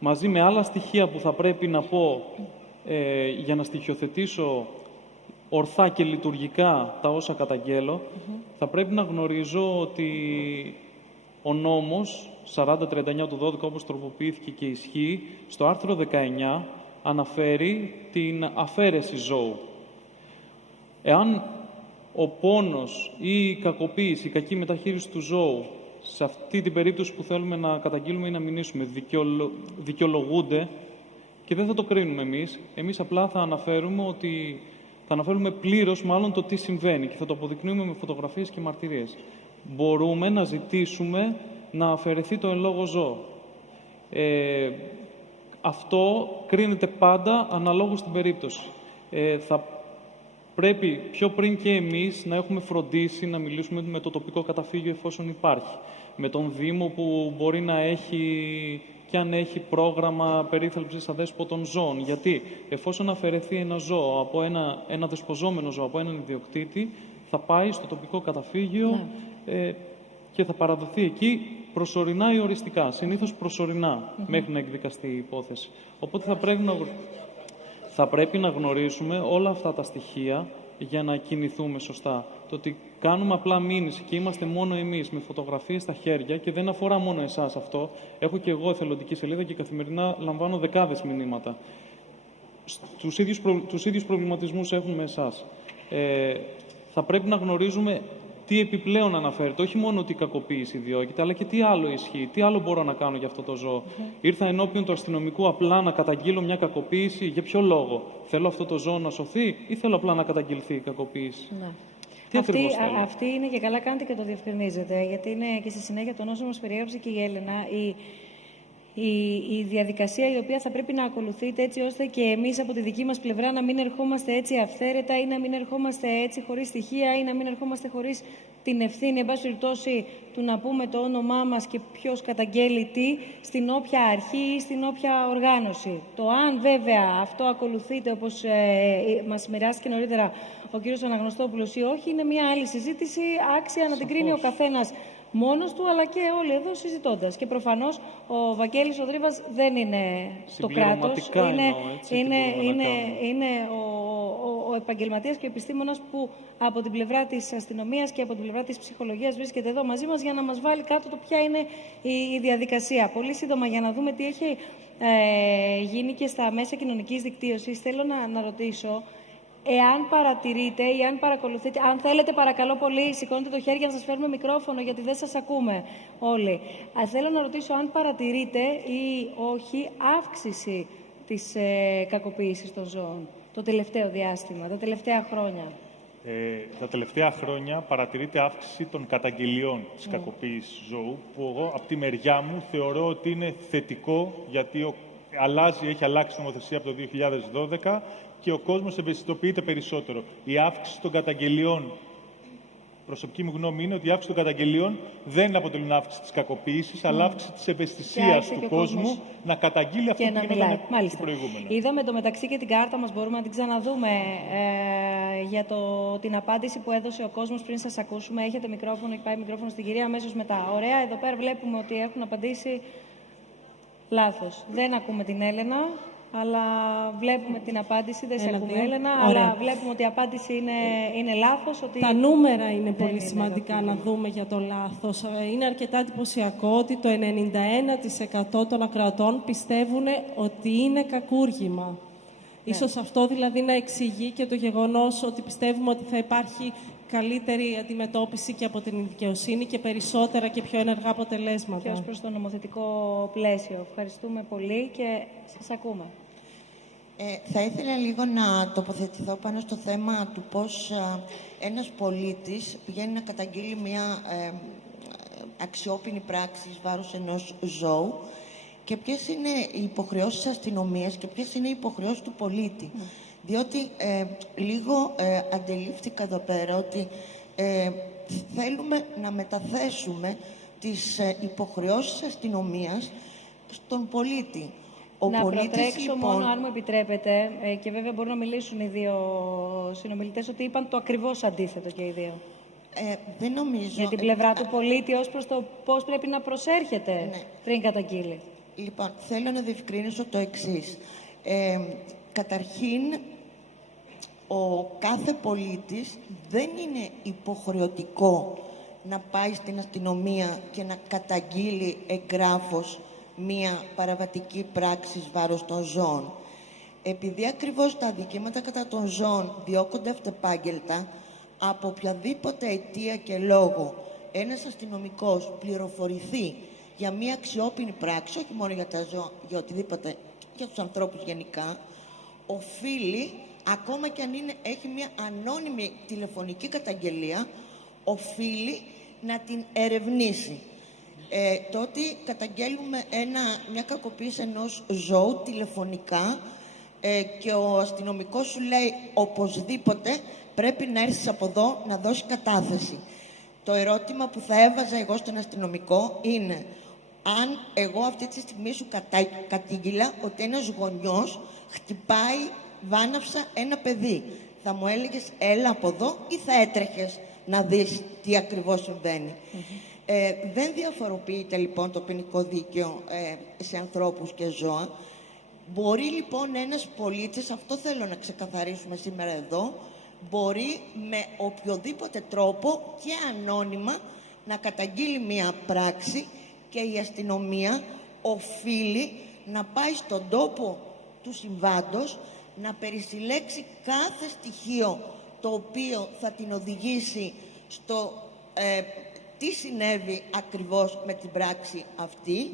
μαζί με άλλα στοιχεία που θα πρέπει να πω για να στοιχειοθετήσω ορθά και λειτουργικά τα όσα καταγγέλλω, θα πρέπει να γνωρίζω ότι ο νόμος 4039 του 12, όπως τροποποιήθηκε και ισχύει, στο άρθρο 19 αναφέρει την αφαίρεση ζώου. Εάν ο πόνος ή η κακοποίηση, η κακή μεταχείριση του ζώου, σε αυτή την περίπτωση που θέλουμε να καταγγείλουμε ή να μηνύσουμε, δικαιολογούνται και δεν θα το κρίνουμε εμείς. Εμείς απλά θα αναφέρουμε πλήρως μάλλον το τι συμβαίνει και θα το αποδεικνύουμε με φωτογραφίες και μαρτυρίες. Μπορούμε να ζητήσουμε να αφαιρεθεί το εν λόγω ζώο. Αυτό κρίνεται πάντα αναλόγως στην περίπτωση. Θα πρέπει πιο πριν και εμείς να έχουμε φροντίσει να μιλήσουμε με το τοπικό καταφύγιο εφόσον υπάρχει. Με τον Δήμο που μπορεί να έχει και αν έχει πρόγραμμα περίθαλψης αδέσποτων ζώων. Γιατί εφόσον αφαιρεθεί ένα ζώο, από ένα δεσποζόμενο ζώο από έναν ιδιοκτήτη, θα πάει στο τοπικό καταφύγιο και θα παραδοθεί εκεί προσωρινά ή οριστικά. Συνήθως προσωρινά, μέχρι να εκδικαστεί η υπόθεση. Οπότε θα πρέπει να γνωρίσουμε όλα αυτά τα στοιχεία για να κινηθούμε σωστά. Το ότι κάνουμε απλά μήνυση και είμαστε μόνο εμείς με φωτογραφίες στα χέρια και δεν αφορά μόνο εσάς αυτό. Έχω και εγώ εθελοντική σελίδα και καθημερινά λαμβάνω δεκάδες μηνύματα. Τους ίδιους προβληματισμούς έχουμε με εσάς. Θα πρέπει να γνωρίζουμε τι επιπλέον αναφέρεται. Όχι μόνο ότι η κακοποίηση διώκεται, αλλά και τι άλλο ισχύει. Τι άλλο μπορώ να κάνω για αυτό το ζώο. Ήρθα ενώπιον του αστυνομικού απλά να καταγγείλω μια κακοποίηση. Για ποιο λόγο? Θέλω αυτό το ζώο να σωθεί ή θέλω απλά να καταγγελθεί η κακοποίηση? Ναι. Τι ακριβώς θέλω? Αυτή είναι και καλά κάνετε και το διευκρινίζετε, γιατί είναι και στη συνέχεια των όσων μας περιέγραψε και η Έλληνα. η διαδικασία η οποία θα πρέπει να ακολουθείται, έτσι ώστε και εμείς από τη δική μας πλευρά να μην ερχόμαστε έτσι αυθαίρετα ή να μην ερχόμαστε έτσι χωρίς στοιχεία ή να μην ερχόμαστε χωρίς την ευθύνη, εν πάση περιπτώσει, του να πούμε το όνομά μας και ποιος καταγγέλει τι στην όποια αρχή ή στην όποια οργάνωση. Το αν βέβαια αυτό ακολουθείται όπως μας μοιράστηκε νωρίτερα ο κύριος Αναγνωστόπουλος ή όχι, είναι μια άλλη συζήτηση, άξια να την κρίνει ο καθένας μόνος του, αλλά και όλοι εδώ συζητώντας. Και προφανώς ο Βαγγέλης ο Δρύβας δεν είναι το κράτος. Είναι ο επαγγελματίας και ο επιστήμονας που από την πλευρά της αστυνομίας και από την πλευρά της ψυχολογίας βρίσκεται εδώ μαζί μας για να μας βάλει κάτω το ποια είναι η διαδικασία. Πολύ σύντομα για να δούμε τι έχει γίνει και στα μέσα κοινωνικής δικτύωσης. Θέλω να ρωτήσω, εάν παρατηρείτε ή αν παρακολουθείτε, αν θέλετε παρακαλώ πολύ σηκώνετε το χέρι για να σας φέρουμε μικρόφωνο γιατί δεν σας ακούμε όλοι. Θέλω να ρωτήσω αν παρατηρείτε ή όχι αύξηση της κακοποίησης των ζώων το τελευταίο διάστημα, τα τελευταία χρόνια. Τα τελευταία χρόνια παρατηρείται αύξηση των καταγγελιών της κακοποίησης ζώου, που εγώ από τη μεριά μου θεωρώ ότι είναι θετικό, γιατί έχει αλλάξει η νομοθεσία από το 2012 και ο κόσμος ευαισθητοποιείται περισσότερο. Η αύξηση των καταγγελιών, προσωπική μου γνώμη είναι ότι η αύξηση των καταγγελιών δεν αποτελούν αύξηση της κακοποίησης, αλλά αύξηση της ευαισθησίας του κόσμου να καταγγείλει αυτό που γινόταν προηγούμενα. Είδαμε το μεταξύ και την κάρτα μας, μπορούμε να την ξαναδούμε για την απάντηση που έδωσε ο κόσμος πριν σας ακούσουμε. Έχετε μικρόφωνο, έχει πάει μικρόφωνο στην κυρία αμέσως μετά. Ωραία, εδώ πέρα βλέπουμε ότι έχουν απαντήσει λάθος. Δεν ακούμε την Έλενα. Αλλά βλέπουμε την απάντηση, δεν σε ακούμε Έλενα, αλλά βλέπουμε ότι η απάντηση είναι λάθος. Ότι τα νούμερα είναι πολύ σημαντικά να δούμε για το λάθος. Είναι αρκετά εντυπωσιακό ότι το 91% των ακροατών πιστεύουν ότι είναι κακούργημα. Ίσως αυτό δηλαδή να εξηγεί και το γεγονός ότι πιστεύουμε ότι θα υπάρχει καλύτερη αντιμετώπιση και από την δικαιοσύνη και περισσότερα και πιο ενεργά αποτελέσματα. Και ως προς το νομοθετικό πλαίσιο. Ευχαριστούμε πολύ και σας ακούμε. Θα ήθελα λίγο να τοποθετηθώ πάνω στο θέμα του πώς ένας πολίτης πηγαίνει να καταγγείλει μια αξιόπινη πράξη εις βάρος ενός ζώου και ποιες είναι οι υποχρεώσεις της αστυνομίας και ποιες είναι οι υποχρεώσεις του πολίτη. Διότι λίγο αντιλήφθηκα εδώ πέρα ότι θέλουμε να μεταθέσουμε τις υποχρεώσεις της αστυνομίας στον πολίτη. Να προτρέξω μόνο, αν μου επιτρέπετε, και βέβαια μπορούν να μιλήσουν οι δύο συνομιλητές, ότι είπαν το ακριβώς αντίθετο και οι δύο. Δεν νομίζω. Για την πλευρά του πολίτη ως προς το πώς πρέπει να προσέρχεται πριν καταγγείλει. Λοιπόν, θέλω να διευκρινίσω το εξής. Καταρχήν, ο κάθε πολίτης δεν είναι υποχρεωτικό να πάει στην αστυνομία και να καταγγείλει εγγράφος μία παραβατική πράξη βάρος των ζώων. Επειδή ακριβώς τα αδικήματα κατά των ζώων διώκονται αυτεπάγγελτα, από οποιαδήποτε αιτία και λόγο ένας αστυνομικός πληροφορηθεί για μία αξιόπινη πράξη, όχι μόνο για τα ζώα, για οτιδήποτε, για τους ανθρώπους γενικά, οφείλει, ακόμα και αν έχει μία ανώνυμη τηλεφωνική καταγγελία, οφείλει να την ερευνήσει. Το ότι καταγγέλουμε μια κακοποίηση ενός ζώου τηλεφωνικά και ο αστυνομικός σου λέει οπωσδήποτε πρέπει να έρθεις από εδώ να δώσει κατάθεση. Το ερώτημα που θα έβαζα εγώ στον αστυνομικό είναι αν εγώ αυτή τη στιγμή σου κατήγγειλα ότι ένας γονιός χτυπάει βάναυσα ένα παιδί. Θα μου έλεγες έλα από εδώ ή θα έτρεχες να δεις τι ακριβώς συμβαίνει. Δεν διαφοροποιείται λοιπόν το ποινικό δίκαιο σε ανθρώπους και ζώα. Μπορεί λοιπόν ένας πολίτης, αυτό θέλω να ξεκαθαρίσουμε σήμερα εδώ, μπορεί με οποιοδήποτε τρόπο και ανώνυμα να καταγγείλει μία πράξη και η αστυνομία οφείλει να πάει στον τόπο του συμβάντος να περισυλλέξει κάθε στοιχείο το οποίο θα την οδηγήσει στο τι συνέβη ακριβώς με την πράξη αυτή,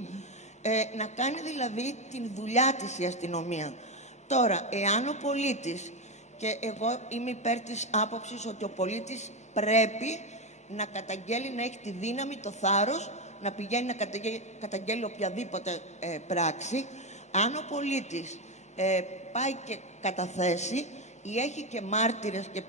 να κάνει δηλαδή την δουλειά της η αστυνομία. Τώρα, εάν ο πολίτης, και εγώ είμαι υπέρ της άποψης ότι ο πολίτης πρέπει να καταγγέλει, να έχει τη δύναμη, το θάρρος, να πηγαίνει να καταγγέλει οποιαδήποτε πράξη. Αν ο πολίτης πάει και καταθέσει ή έχει και μάρτυρες και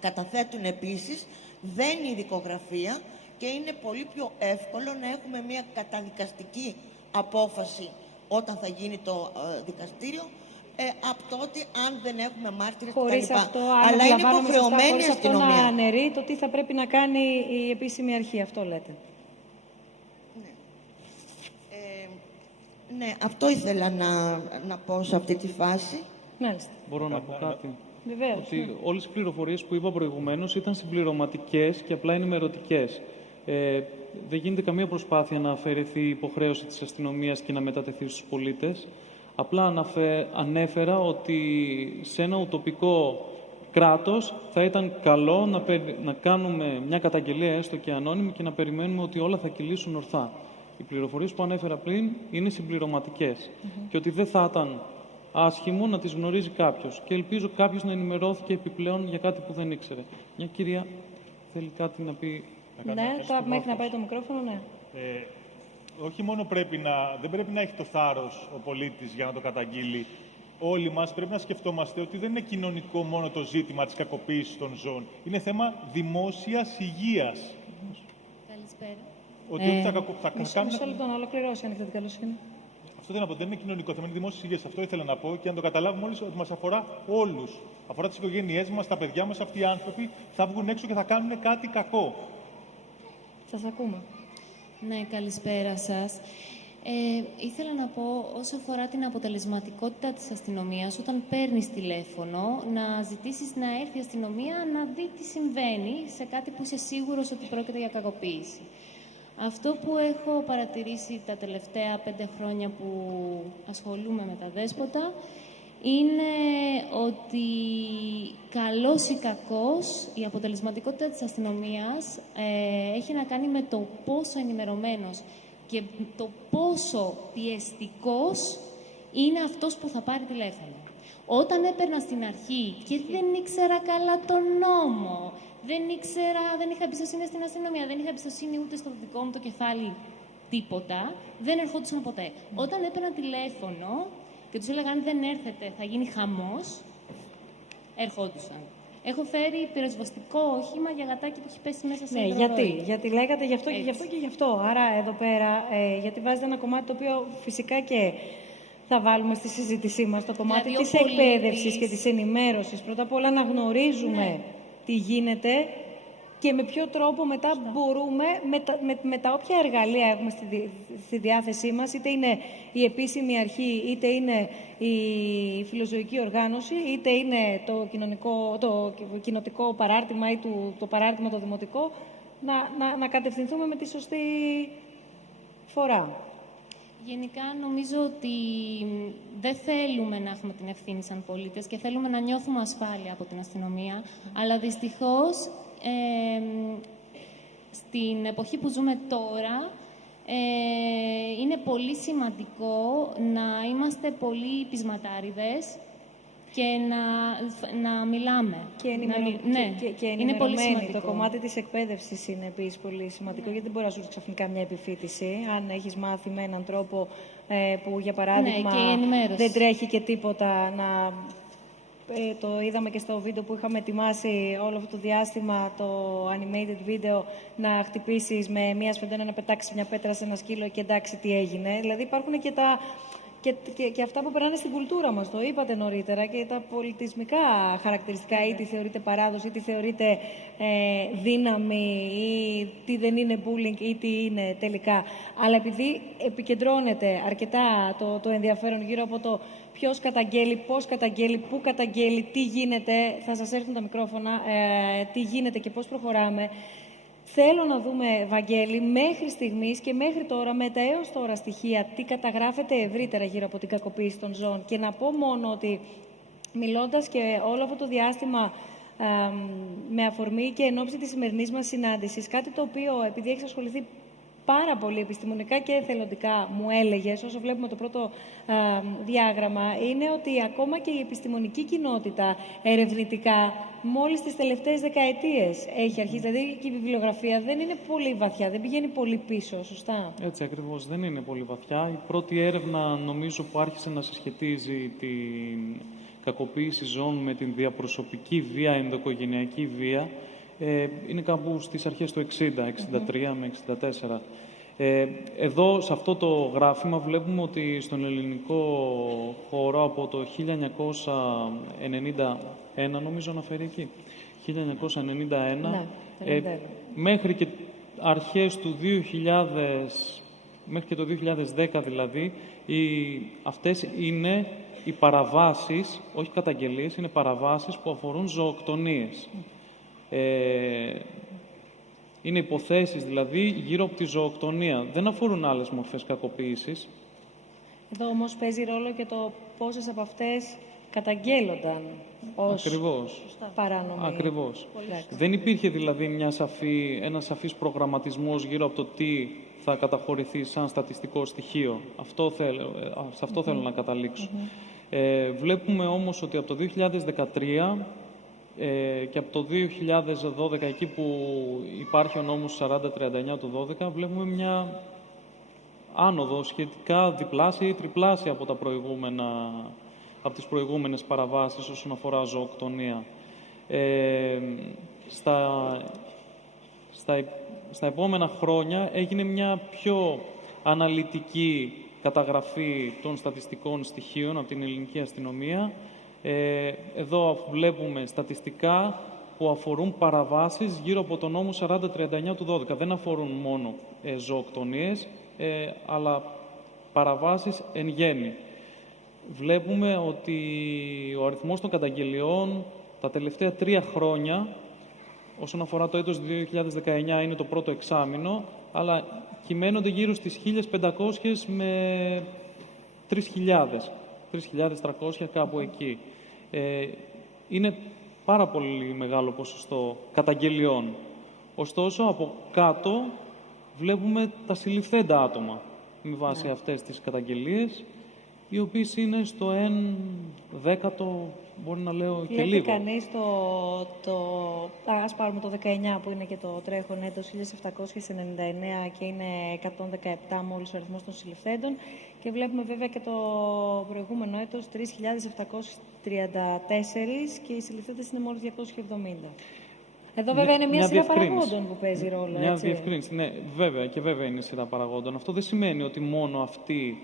καταθέτουν επίσης, δένει η δικογραφία και είναι πολύ πιο εύκολο να έχουμε μια καταδικαστική απόφαση όταν θα γίνει το δικαστήριο, από το ότι αν δεν έχουμε μάρτυρες Χωρίς κτλ. αυτό, Αλλά είναι υποχρεωμένη η αστυνομία. να αναιρεί το τι θα πρέπει να κάνει η επίσημη αρχή, αυτό λέτε. Ναι, αυτό ήθελα να πω σε αυτή τη φάση. Μάλιστα. Μπορώ να πω κάτι? Βεβαίως. Ότι όλες οι πληροφορίες που είπα προηγουμένως ήταν συμπληρωματικές και απλά ενημερωτικές. Δεν γίνεται καμία προσπάθεια να αφαιρεθεί η υποχρέωση της αστυνομίας και να μετατεθεί στους πολίτες. Απλά ανέφερα ότι σε ένα ουτοπικό κράτος θα ήταν καλό να κάνουμε μια καταγγελία έστω και ανώνυμη και να περιμένουμε ότι όλα θα κυλήσουν ορθά. Οι πληροφορίες που ανέφερα πριν είναι συμπληρωματικές και ότι δεν θα ήταν άσχημο να τις γνωρίζει κάποιος. Και ελπίζω κάποιος να ενημερώθηκε επιπλέον για κάτι που δεν ήξερε. Μια κυρία θέλει κάτι να πει. Ναι, μέχρι να πάει το μικρόφωνο, ναι. Όχι μόνο δεν πρέπει να έχει το θάρρος ο πολίτης για να το καταγγείλει. Όλοι μας πρέπει να σκεφτόμαστε ότι δεν είναι κοινωνικό μόνο το ζήτημα της κακοποίησης των ζώων. Είναι θέμα δημόσιας υγείας. Καλησπέρα. Ότι Μισό λεπτό να ολοκληρώσει, αν έχετε την καλοσύνη. Αυτό δεν είναι, δεν είναι κοινωνικό θέμα, είναι δημόσια υγεία. Αυτό ήθελα να πω και να το καταλάβουμε όλοι ότι μας αφορά όλους. Αφορά τις οικογένειές μας, τα παιδιά μας. Αυτοί οι άνθρωποι θα βγουν έξω και θα κάνουν κάτι κακό. Σας ακούμε. Ναι, καλησπέρα σας. Ήθελα να πω, όσο αφορά την αποτελεσματικότητα της αστυνομίας, όταν παίρνεις τηλέφωνο, να ζητήσεις να έρθει η αστυνομία να δει τι συμβαίνει σε κάτι που είσαι σίγουρος ότι πρόκειται για κακοποίηση. Αυτό που έχω παρατηρήσει τα τελευταία 5 χρόνια που ασχολούμαι με τα δέσποτα είναι ότι καλός ή κακός η αποτελεσματικότητα της αστυνομίας έχει να κάνει με το πόσο ενημερωμένος και το πόσο πιεστικός είναι αυτός που θα πάρει τηλέφωνο. Όταν έπαιρνα στην αρχή και δεν ήξερα καλά τον νόμο, δεν είχα εμπιστοσύνη στην αστυνομία, δεν είχα εμπιστοσύνη ούτε στο δικό μου το κεφάλι, τίποτα, δεν ερχόντουσαν ποτέ. Όταν έπαιρνα τηλέφωνο και τους έλεγα αν δεν έρθετε θα γίνει χαμός, ερχόντουσαν. Έχω φέρει πυροσβεστικό όχημα για γατάκι που έχει πέσει μέσα σε ένα Γιατί λέγατε γι' αυτό και γι' αυτό και γι' αυτό. Άρα εδώ πέρα, γιατί βάζετε ένα κομμάτι το οποίο φυσικά και θα βάλουμε στη συζήτησή μας, το κομμάτι της εκπαίδευσης και της ενημέρωσης. Πρώτα απ' όλα να γνωρίζουμε τι γίνεται και με ποιο τρόπο μετά μπορούμε, με τα όποια εργαλεία έχουμε στη διάθεσή μας, είτε είναι η επίσημη αρχή, είτε είναι η φιλοζωική οργάνωση, είτε είναι το κοινοτικό παράρτημα ή το παράρτημα το δημοτικό, να κατευθυνθούμε με τη σωστή φορά. Γενικά νομίζω ότι δεν θέλουμε να έχουμε την ευθύνη σαν πολίτες και θέλουμε να νιώθουμε ασφάλεια από την αστυνομία, αλλά δυστυχώς στην εποχή που ζούμε τώρα είναι πολύ σημαντικό να είμαστε πολύ πεισματάριδες και να μιλάμε. Και είναι πολύ σημαντικό. Το κομμάτι της εκπαίδευσης είναι επίσης πολύ σημαντικό, γιατί δεν μπορεί να σου ξαφνικά μια επιφύτηση. Αν έχεις μάθει με έναν τρόπο που, για παράδειγμα, δεν τρέχει και τίποτα, το είδαμε και στο βίντεο που είχαμε ετοιμάσει όλο αυτό το διάστημα, το animated video, να χτυπήσεις με μία σφεντόνα, να πετάξεις μια πέτρα σε ένα σκύλο και εντάξει τι έγινε. Δηλαδή υπάρχουν και αυτά που περνάνε στην κουλτούρα μας, το είπατε νωρίτερα, και τα πολιτισμικά χαρακτηριστικά, ή τι θεωρείται παράδοση, ή τι θεωρείται δύναμη, ή τι δεν είναι bullying, ή τι είναι τελικά. Αλλά επειδή επικεντρώνεται αρκετά το ενδιαφέρον γύρω από το ποιος καταγγέλει, πώς καταγγέλει, πού καταγγέλει, τι γίνεται, θα σας έρθουν τα μικρόφωνα, τι γίνεται και πώς προχωράμε. Θέλω να δούμε, Βαγγέλη, μέχρι στιγμής και μέχρι τώρα, με τα έως τώρα στοιχεία, τι καταγράφεται ευρύτερα γύρω από την κακοποίηση των ζώων. Και να πω μόνο ότι, μιλώντας και όλο αυτό το διάστημα με αφορμή και εν ώψη της σημερινής μας συνάντησης, κάτι το οποίο, επειδή έχεις ασχοληθεί πάρα πολύ επιστημονικά και εθελοντικά μου έλεγες, όσο βλέπουμε το πρώτο διάγραμμα, είναι ότι ακόμα και η επιστημονική κοινότητα ερευνητικά μόλις τις τελευταίες δεκαετίες έχει αρχίσει. Δηλαδή και η βιβλιογραφία δεν είναι πολύ βαθιά, δεν πηγαίνει πολύ πίσω, σωστά? Έτσι ακριβώς, δεν είναι πολύ βαθιά. Η πρώτη έρευνα, νομίζω, που άρχισε να συσχετίζει την κακοποίηση ζώων με την διαπροσωπική βία, ενδοοικογενειακή βία, είναι κάπου στις αρχές του 63 με 64. Εδώ, σε αυτό το γράφημα, βλέπουμε ότι στον ελληνικό χώρο από το 1991, νομίζω αναφέρει εκεί, 1991, μέχρι και αρχές του 2000, μέχρι και το 2010 δηλαδή, αυτές είναι οι παραβάσεις, όχι καταγγελίες, είναι παραβάσεις που αφορούν ζωοκτονίες. Είναι υποθέσεις δηλαδή γύρω από τη ζωοκτονία. Δεν αφορούν άλλες μορφές κακοποίησης. Εδώ όμως παίζει ρόλο και το πόσες από αυτές καταγγέλλονταν ως παράνομη. Ακριβώς. Δεν υπήρχε δηλαδή ένας σαφής προγραμματισμός γύρω από το τι θα καταχωρηθεί σαν στατιστικό στοιχείο. Σε αυτό θέλω να καταλήξω. Βλέπουμε όμως ότι από το 2013 και από το 2012, εκεί που υπάρχει ο νόμος 4039 του 12, βλέπουμε μια άνοδο σχετικά διπλάσια ή τριπλάσια από τις προηγούμενες παραβάσεις όσον αφορά ζωοκτονία. Στα επόμενα χρόνια έγινε μια πιο αναλυτική καταγραφή των στατιστικών στοιχείων από την ελληνική αστυνομία. Εδώ βλέπουμε στατιστικά που αφορούν παραβάσεις γύρω από τον νόμο 4039 του 12. Δεν αφορούν μόνο ζωοκτονίες, αλλά παραβάσεις εν γέννη. Βλέπουμε ότι ο αριθμός των καταγγελιών τα τελευταία 3 χρόνια, όσον αφορά το έτος 2019, είναι το πρώτο εξάμηνο, αλλά κυμαίνονται γύρω στις 1.500 με 3.300, κάπου εκεί. Είναι πάρα πολύ μεγάλο ποσοστό καταγγελιών. Ωστόσο, από κάτω βλέπουμε τα συλληφθέντα άτομα με βάση αυτές τις καταγγελίες, οι οποίες είναι στο 1/10, μπορεί να λέω και λίγο. Κανείς ας πάρουμε το 19 που είναι και το τρέχον έτος, 1799 και είναι 117 μόλις ο αριθμός των συλληφθέντων, και βλέπουμε βέβαια και το προηγούμενο έτος 3.734 και οι συλληφθέντες είναι μόλις 270. Εδώ βέβαια είναι μια σειρά παραγόντων που παίζει ρόλο, Μια έτσι. διευκρίνηση, ναι, βέβαια, και βέβαια είναι σειρά παραγόντων. Αυτό δεν σημαίνει ότι μόνο αυτοί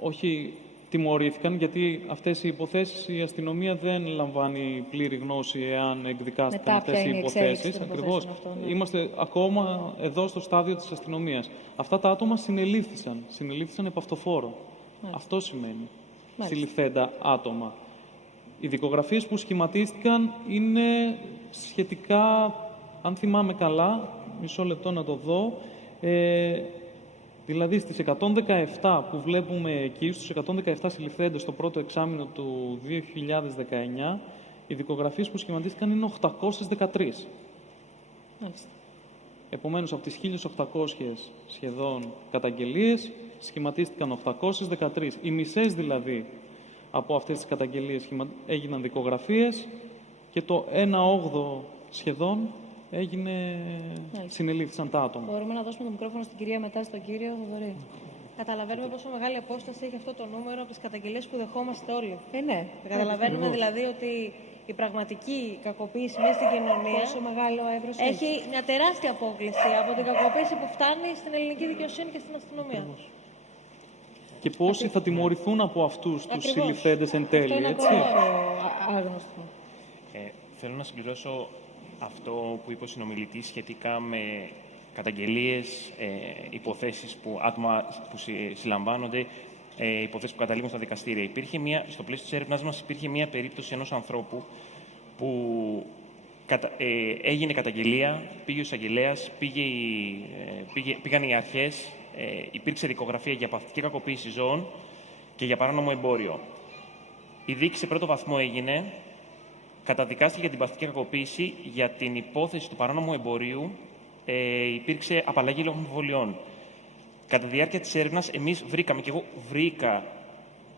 όχι τιμωρήθηκαν, γιατί αυτές οι υποθέσεις η αστυνομία δεν λαμβάνει πλήρη γνώση εάν εκδικάστηκαν αυτές οι υποθέσεις. Ακριβώς. Είμαστε ακόμα εδώ στο στάδιο της αστυνομίας. Αυτά τα άτομα συνελήφθησαν επ' αυτοφόρο. Αυτό σημαίνει συλληφθέντα άτομα. Οι δικογραφίες που σχηματίστηκαν είναι σχετικά, αν θυμάμαι καλά, μισό λεπτό να το δω, δηλαδή στις 117 που βλέπουμε εκεί, στους 117 συλληφθέντες στο πρώτο εξάμηνο του 2019, οι δικογραφίες που σχηματίστηκαν είναι 813. Επομένως, από τις 1.800 σχεδόν καταγγελίες, σχηματίστηκαν 813. Οι μισές δηλαδή από αυτές τις καταγγελίες έγιναν δικογραφίες και το 1/8 σχεδόν συνελήφθησαν τα άτομα. Μπορούμε να δώσουμε το μικρόφωνο στην κυρία μετά στον κύριο Θοδωρή. Καταλαβαίνουμε πόσο μεγάλη απόσταση έχει αυτό το νούμερο από τις καταγγελίες που δεχόμαστε όλοι. Ναι. Καταλαβαίνουμε δηλαδή ότι η πραγματική κακοποίηση μέσα στην κοινωνία έχει μια τεράστια απόκληση από την κακοποίηση που φτάνει στην ελληνική δικαιοσύνη και στην αστυνομία. Και πόσοι θα τιμωρηθούν από αυτούς τους συλληφθέντες εν τέλει, έτσι. Άγνωστο. Θέλω να συμπληρώσω αυτό που είπε ο συνομιλητής σχετικά με καταγγελίες, υποθέσεις άτομα που συλλαμβάνονται, υποθέσεις που καταλήγουν στα δικαστήρια. Στο πλαίσιο της έρευνάς μας υπήρχε μια περίπτωση ενός ανθρώπου που έγινε καταγγελία, πήγε ο εισαγγελέας, πήγαν οι αρχές, υπήρξε δικογραφία για παθητική κακοποίηση ζώων και για παράνομο εμπόριο. Η δίκη σε πρώτο βαθμό έγινε, καταδικάστηκε για την παθητική κακοποίηση, για την υπόθεση του παράνομου εμπορίου υπήρξε απαλλαγή λόγω αμφιβολιών. Κατά τη διάρκεια της έρευνας, εμείς βρήκαμε, και εγώ βρήκα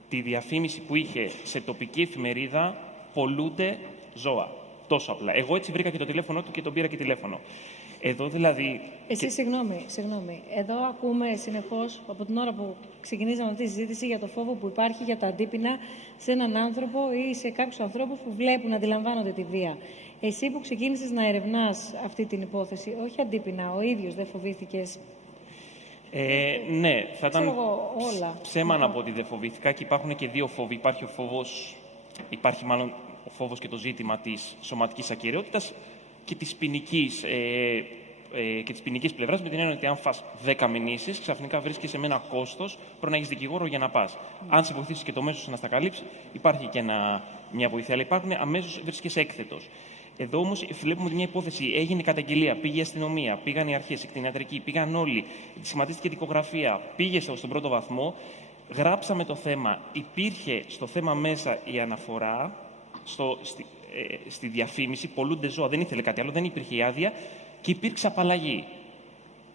τη διαφήμιση που είχε σε τοπική εφημερίδα «Πολλούνται ζώα». Τόσο απλά. Εγώ έτσι βρήκα και το τηλέφωνο του και τον πήρα και τηλέφωνο. Εδώ δηλαδή... Συγγνώμη. Εδώ ακούμε συνεχώς από την ώρα που ξεκινήσαμε αυτή τη συζήτηση για το φόβο που υπάρχει για τα αντίπεινα σε έναν άνθρωπο ή σε κάποιους ανθρώπους που βλέπουν, αντιλαμβάνονται τη βία. Εσύ που ξεκίνησες να ερευνάς αυτή την υπόθεση, όχι αντίπεινα, ο ίδιος δεν φοβήθηκες? Ναι, θα ήταν όλα. ψέμα να πω ότι δεν φοβήθηκα, και υπάρχουν και δύο φόβοι. Υπάρχει μάλλον ο φόβος και το ζήτημα της σωματικής ακεραιότητας και της ποινικής πλευράς, με την έννοια ότι αν φας 10 μηνύσεις, ξαφνικά βρίσκεσαι με ένα κόστος, πρέπει να έχεις δικηγόρο για να πας. Αν σε βοηθήσει και το μέσο να στα καλύψει, υπάρχει και μια βοήθεια, αλλά αμέσως βρίσκεσαι έκθετος. Εδώ όμως βλέπουμε ότι μια υπόθεση έγινε καταγγελία, πήγε η αστυνομία, πήγαν οι αρχές, η κτηνιατρική, πήγαν όλοι, σχηματίστηκε δικογραφία, πήγε στον πρώτο βαθμό, γράψαμε το θέμα, υπήρχε στο θέμα μέσα η αναφορά, στη διαφήμιση, πολλούνται ζώα, δεν ήθελε κάτι άλλο, δεν υπήρχε η άδεια και υπήρξε απαλλαγή.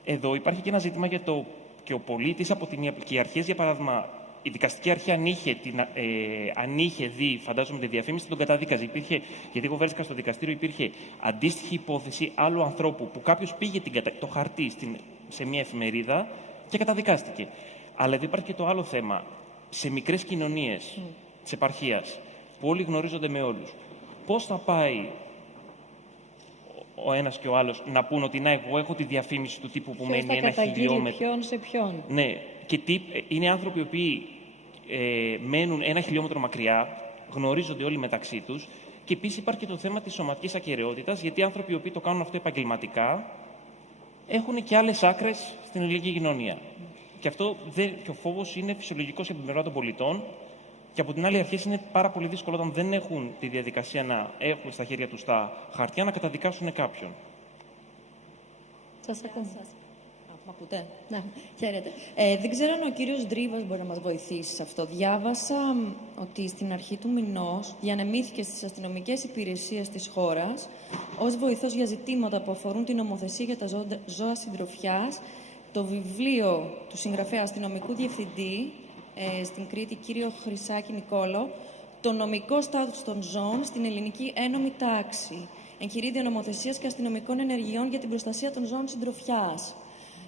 Εδώ υπάρχει και ένα ζήτημα για το και ο πολίτης από την και οι αρχές, για παράδειγμα, η δικαστική αρχή αν είχε δει, φαντάζομαι, τη διαφήμιση, τον καταδίκαζε. Γιατί εγώ βρέθηκα στο δικαστήριο, υπήρχε αντίστοιχη υπόθεση άλλου ανθρώπου που κάποιος πήγε το χαρτί σε μια εφημερίδα και καταδικάστηκε. Αλλά εδώ υπάρχει και το άλλο θέμα. Σε μικρές κοινωνίες της επαρχίας, που όλοι γνωρίζονται με όλους, πώς θα πάει ο ένας και ο άλλος να πούν ότι να, εγώ έχω τη διαφήμιση του τύπου που μένει 1 χιλιόμετρο. Ποιον σε ποιον. Ναι, και είναι άνθρωποι οι οποίοι μένουν 1 χιλιόμετρο μακριά, γνωρίζονται όλοι μεταξύ τους, και επίσης υπάρχει και το θέμα της σωματικής ακεραιότητας, γιατί οι άνθρωποι οι οποίοι το κάνουν αυτό επαγγελματικά έχουν και άλλες άκρες στην ελληνική κοινωνία. Και και ο φόβος είναι φυσιολογικός από την πλευρά των πολιτών. Και από την άλλη, οι αρχές είναι πάρα πολύ δύσκολο όταν δεν έχουν τη διαδικασία να έχουν στα χέρια τους τα χαρτιά να καταδικάσουν κάποιον. Σας ακούμε. Μ' ακούτε? Ναι, χαίρετε. Δεν ξέρω αν ο κύριος Ντρίβας μπορεί να μας βοηθήσει σε αυτό. Διάβασα ότι στην αρχή του μηνός διανεμήθηκε στις αστυνομικές υπηρεσίες της χώρας ως βοηθός για ζητήματα που αφορούν την νομοθεσία για τα ζώα συντροφιάς το βιβλίο του συγγραφέα αστυνομικού διευθυντή στην Κρήτη, κύριο Χρυσάκη Νικόλο, «Το νομικό στάτους των ζώων στην ελληνική ένομη τάξη. Εγχειρίδιο νομοθεσίας και αστυνομικών ενεργειών για την προστασία των ζώων συντροφιάς».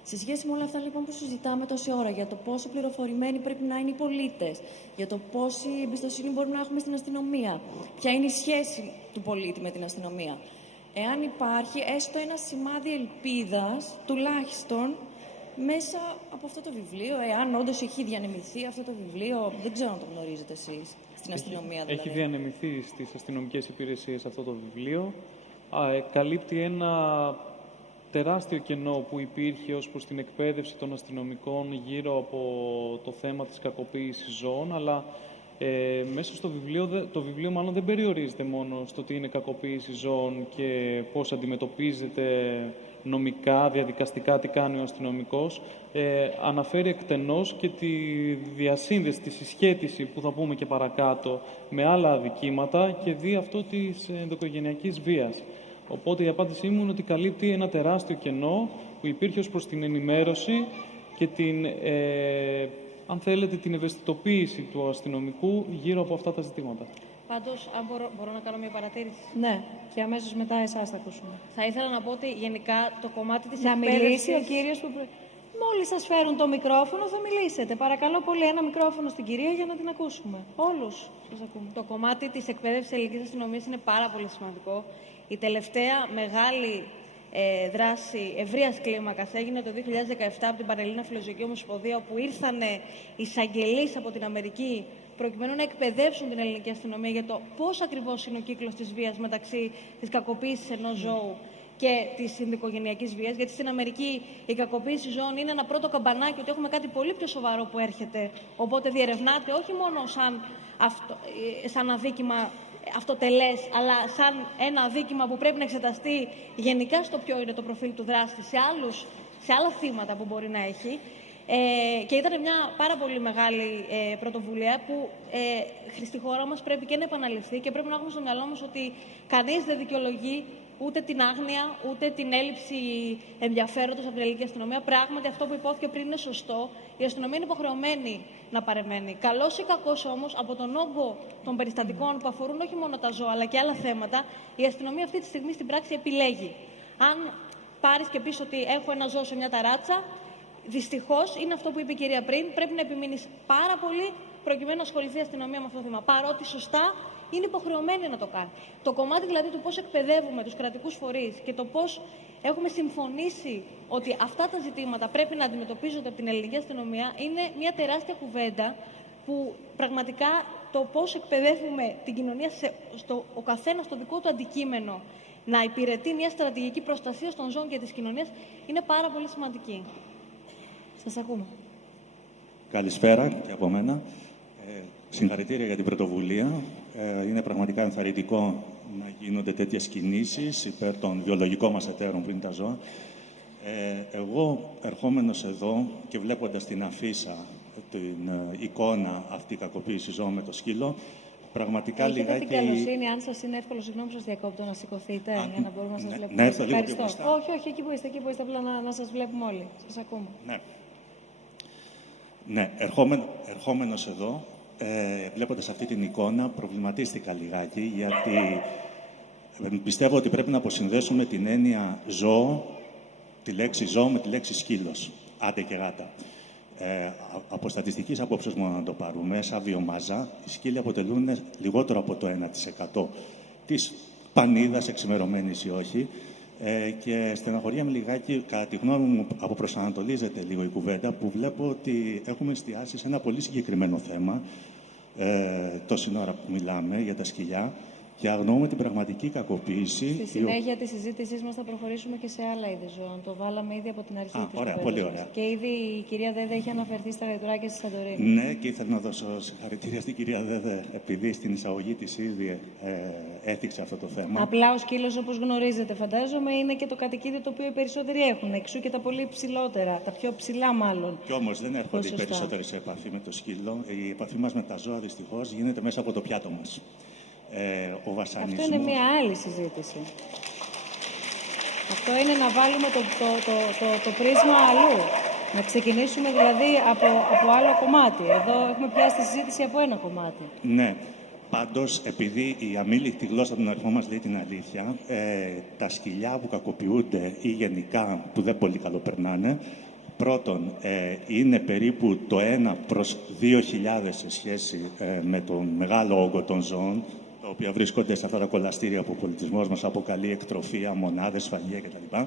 Σε σχέση με όλα αυτά λοιπόν που συζητάμε τόση ώρα, για το πόσο πληροφορημένοι πρέπει να είναι οι πολίτες, για το πόση εμπιστοσύνη μπορούμε να έχουμε στην αστυνομία, ποια είναι η σχέση του πολίτη με την αστυνομία. Εάν υπάρχει έστω ένα σημάδι ελπίδας, τουλάχιστον μέσα από αυτό το βιβλίο, εάν όντως έχει διανεμηθεί αυτό το βιβλίο, δεν ξέρω αν το γνωρίζετε εσείς, στην αστυνομία δηλαδή. Έχει διανεμηθεί στις αστυνομικές υπηρεσίες αυτό το βιβλίο. Καλύπτει ένα τεράστιο κενό που υπήρχε ως προς την εκπαίδευση των αστυνομικών γύρω από το θέμα της κακοποίησης ζώων, αλλά μέσα στο βιβλίο, το βιβλίο μάλλον δεν περιορίζεται μόνο στο τι είναι κακοποίηση ζώων και πώς αντιμετωπίζεται νομικά, διαδικαστικά, τι κάνει ο αστυνομικός. Αναφέρει εκτενώς και τη διασύνδεση, τη συσχέτιση που θα πούμε και παρακάτω με άλλα αδικήματα και δει αυτό της ενδοοικογενειακής βίας. Οπότε η απάντησή μου είναι ότι καλύπτει ένα τεράστιο κενό που υπήρχε ως προς την ενημέρωση και την, αν θέλετε, την ευαισθητοποίηση του αστυνομικού γύρω από αυτά τα ζητήματα. Πάντως, αν μπορώ να κάνω μια παρατήρηση. Ναι, και αμέσως μετά εσάς θα ακούσουμε. Θα ήθελα να πω ότι γενικά το κομμάτι της να εκπαίδευσης... μιλήσει ο κύριος που... Μόλις σας φέρουν το μικρόφωνο θα μιλήσετε. Παρακαλώ πολύ, ένα μικρόφωνο στην κυρία για να την ακούσουμε. Όλους σας ακούμε. Το κομμάτι της εκπαίδευσης ελληνικής αστυνομίας είναι πάρα πολύ σημαντικό. Η τελευταία μεγάλη δράση ευρείας κλίμακας έγινε το 2017 από την Πανελλήνια Φιλοζωική Ομοσπονδία, όπου ήρθαν εισαγγελείς από την Αμερική προκειμένου να εκπαιδεύσουν την ελληνική αστυνομία για το πώς ακριβώς είναι ο κύκλος της βίας μεταξύ της κακοποίησης ενός ζώου και της ενδοοικογενειακής βίας. Γιατί στην Αμερική η κακοποίηση ζώων είναι ένα πρώτο καμπανάκι ότι έχουμε κάτι πολύ πιο σοβαρό που έρχεται. Οπότε διερευνάται όχι μόνο σαν αδίκημα αυτοτελές, αλλά σαν ένα αδίκημα που πρέπει να εξεταστεί γενικά στο ποιο είναι το προφίλ του δράστη, σε άλλα θύματα που μπορεί να έχει. Και ήταν μια πάρα πολύ μεγάλη πρωτοβουλία που στη χώρα μας πρέπει και να επαναληφθεί και πρέπει να έχουμε στο μυαλό μας ότι κανείς δεν δικαιολογεί ούτε την άγνοια, ούτε την έλλειψη ενδιαφέροντος από την ελληνική αστυνομία. Πράγματι, αυτό που υπόθηκε πριν είναι σωστό. Η αστυνομία είναι υποχρεωμένη να παρεμβαίνει. Καλός ή κακός όμως, από τον όγκο των περιστατικών που αφορούν όχι μόνο τα ζώα αλλά και άλλα θέματα, η αστυνομία αυτή τη στιγμή στην πράξη επιλέγει. Αν πάρεις και πεις ότι έχω ένα ζώο σε μια ταράτσα, δυστυχώς είναι αυτό που είπε η κυρία πριν, πρέπει να επιμείνεις πάρα πολύ προκειμένου να ασχοληθεί η αστυνομία με αυτό το θέμα. Παρότι σωστά είναι υποχρεωμένη να το κάνει. Το κομμάτι δηλαδή του πώς εκπαιδεύουμε τους κρατικούς φορείς και το πώς έχουμε συμφωνήσει ότι αυτά τα ζητήματα πρέπει να αντιμετωπίζονται από την ελληνική αστυνομία είναι μια τεράστια κουβέντα που πραγματικά το πώς εκπαιδεύουμε την κοινωνία, ο καθένας στο δικό του αντικείμενο, να υπηρετεί μια στρατηγική προστασία των ζώων και της κοινωνίας είναι πάρα πολύ σημαντική. Σας ακούμε. Καλησπέρα και από μένα. Συγχαρητήρια για την πρωτοβουλία. Είναι πραγματικά ενθαρρυντικό να γίνονται τέτοιες κινήσεις υπέρ των βιολογικών μας εταίρων που είναι τα ζώα. Εγώ ερχόμενος εδώ και βλέποντας την αφίσα, την εικόνα αυτή κακοποίηση ζώων με το σκύλο, πραγματικά έχετε λιγάκι... την καλοσύνη, αν σας είναι εύκολο, συγγνώμη σας διακόπτω, να σηκωθείτε για να μπορούμε να σας βλέπουμε. Ναι, έρθω λίγο Ευχαριστώ. πιο μπροστά. Όχι, εκεί που είστε, απλά να σας βλέπουμε όλοι. Σας ακούμε. Ναι, ερχόμενος εδώ, βλέποντας αυτή την εικόνα, προβληματίστηκα λιγάκι, γιατί πιστεύω ότι πρέπει να αποσυνδέσουμε την έννοια ζώο, τη λέξη ζώο με τη λέξη σκύλος, άντε και γάτα. Από στατιστικής απόψεως μόνο να το πάρουμε, σαν βιομάζα, οι σκύλοι αποτελούν λιγότερο από το 1% της πανίδας, εξημερωμένης ή όχι, και στεναχωριέμαι λιγάκι, κατά τη γνώμη μου, αποπροσανατολίζεται λίγο η κουβέντα, που βλέπω ότι έχουμε εστιάσει σε ένα πολύ συγκεκριμένο θέμα, τόση ώρα που μιλάμε για τα σκυλιά, και αγνοούμε την πραγματική κακοποίηση. Στη συνέχεια της συζήτησής μας θα προχωρήσουμε και σε άλλα είδη ζώων. Το βάλαμε ήδη από την αρχή της ωραία, κουβέντας πολύ μας. ωραία. Και ήδη η κυρία Δέδε έχει αναφερθεί στα γαϊδουράκια στη Σαντορίνη. Ναι, και ήθελα να δώσω συγχαρητήρια στην κυρία Δέδε, επειδή στην εισαγωγή της ήδη έθιξε αυτό το θέμα. Απλά ο σκύλος, όπως γνωρίζετε, φαντάζομαι, είναι και το κατοικίδιο το οποίο οι περισσότεροι έχουν. Εξού και τα πολύ ψηλότερα, τα πιο ψηλά μάλλον. Κι όμως δεν έρχονται οι περισσότεροι σε επαφή με το σκύλο. Η επαφή μας με τα ζώα δυστυχώς γίνεται μέσα από το πιάτο μας. Ο βασανισμός... Αυτό είναι μια άλλη συζήτηση. Αυτό είναι να βάλουμε το πρίσμα αλλού. Να ξεκινήσουμε δηλαδή από άλλο κομμάτι. Εδώ έχουμε πιάσει τη συζήτηση από ένα κομμάτι. Ναι. Πάντως, επειδή η αμήλικτη γλώσσα του αριθμού μας λέει την αλήθεια, τα σκυλιά που κακοποιούνται ή γενικά που δεν πολύ καλοπερνάνε, πρώτον, είναι περίπου το 1 προς 2.000 σε σχέση με τον μεγάλο όγκο των ζώων, τα οποία βρίσκονται σε αυτά τα κολαστήρια που ο πολιτισμός μας αποκαλεί εκτροφία, μονάδες, σφαγεία κτλ.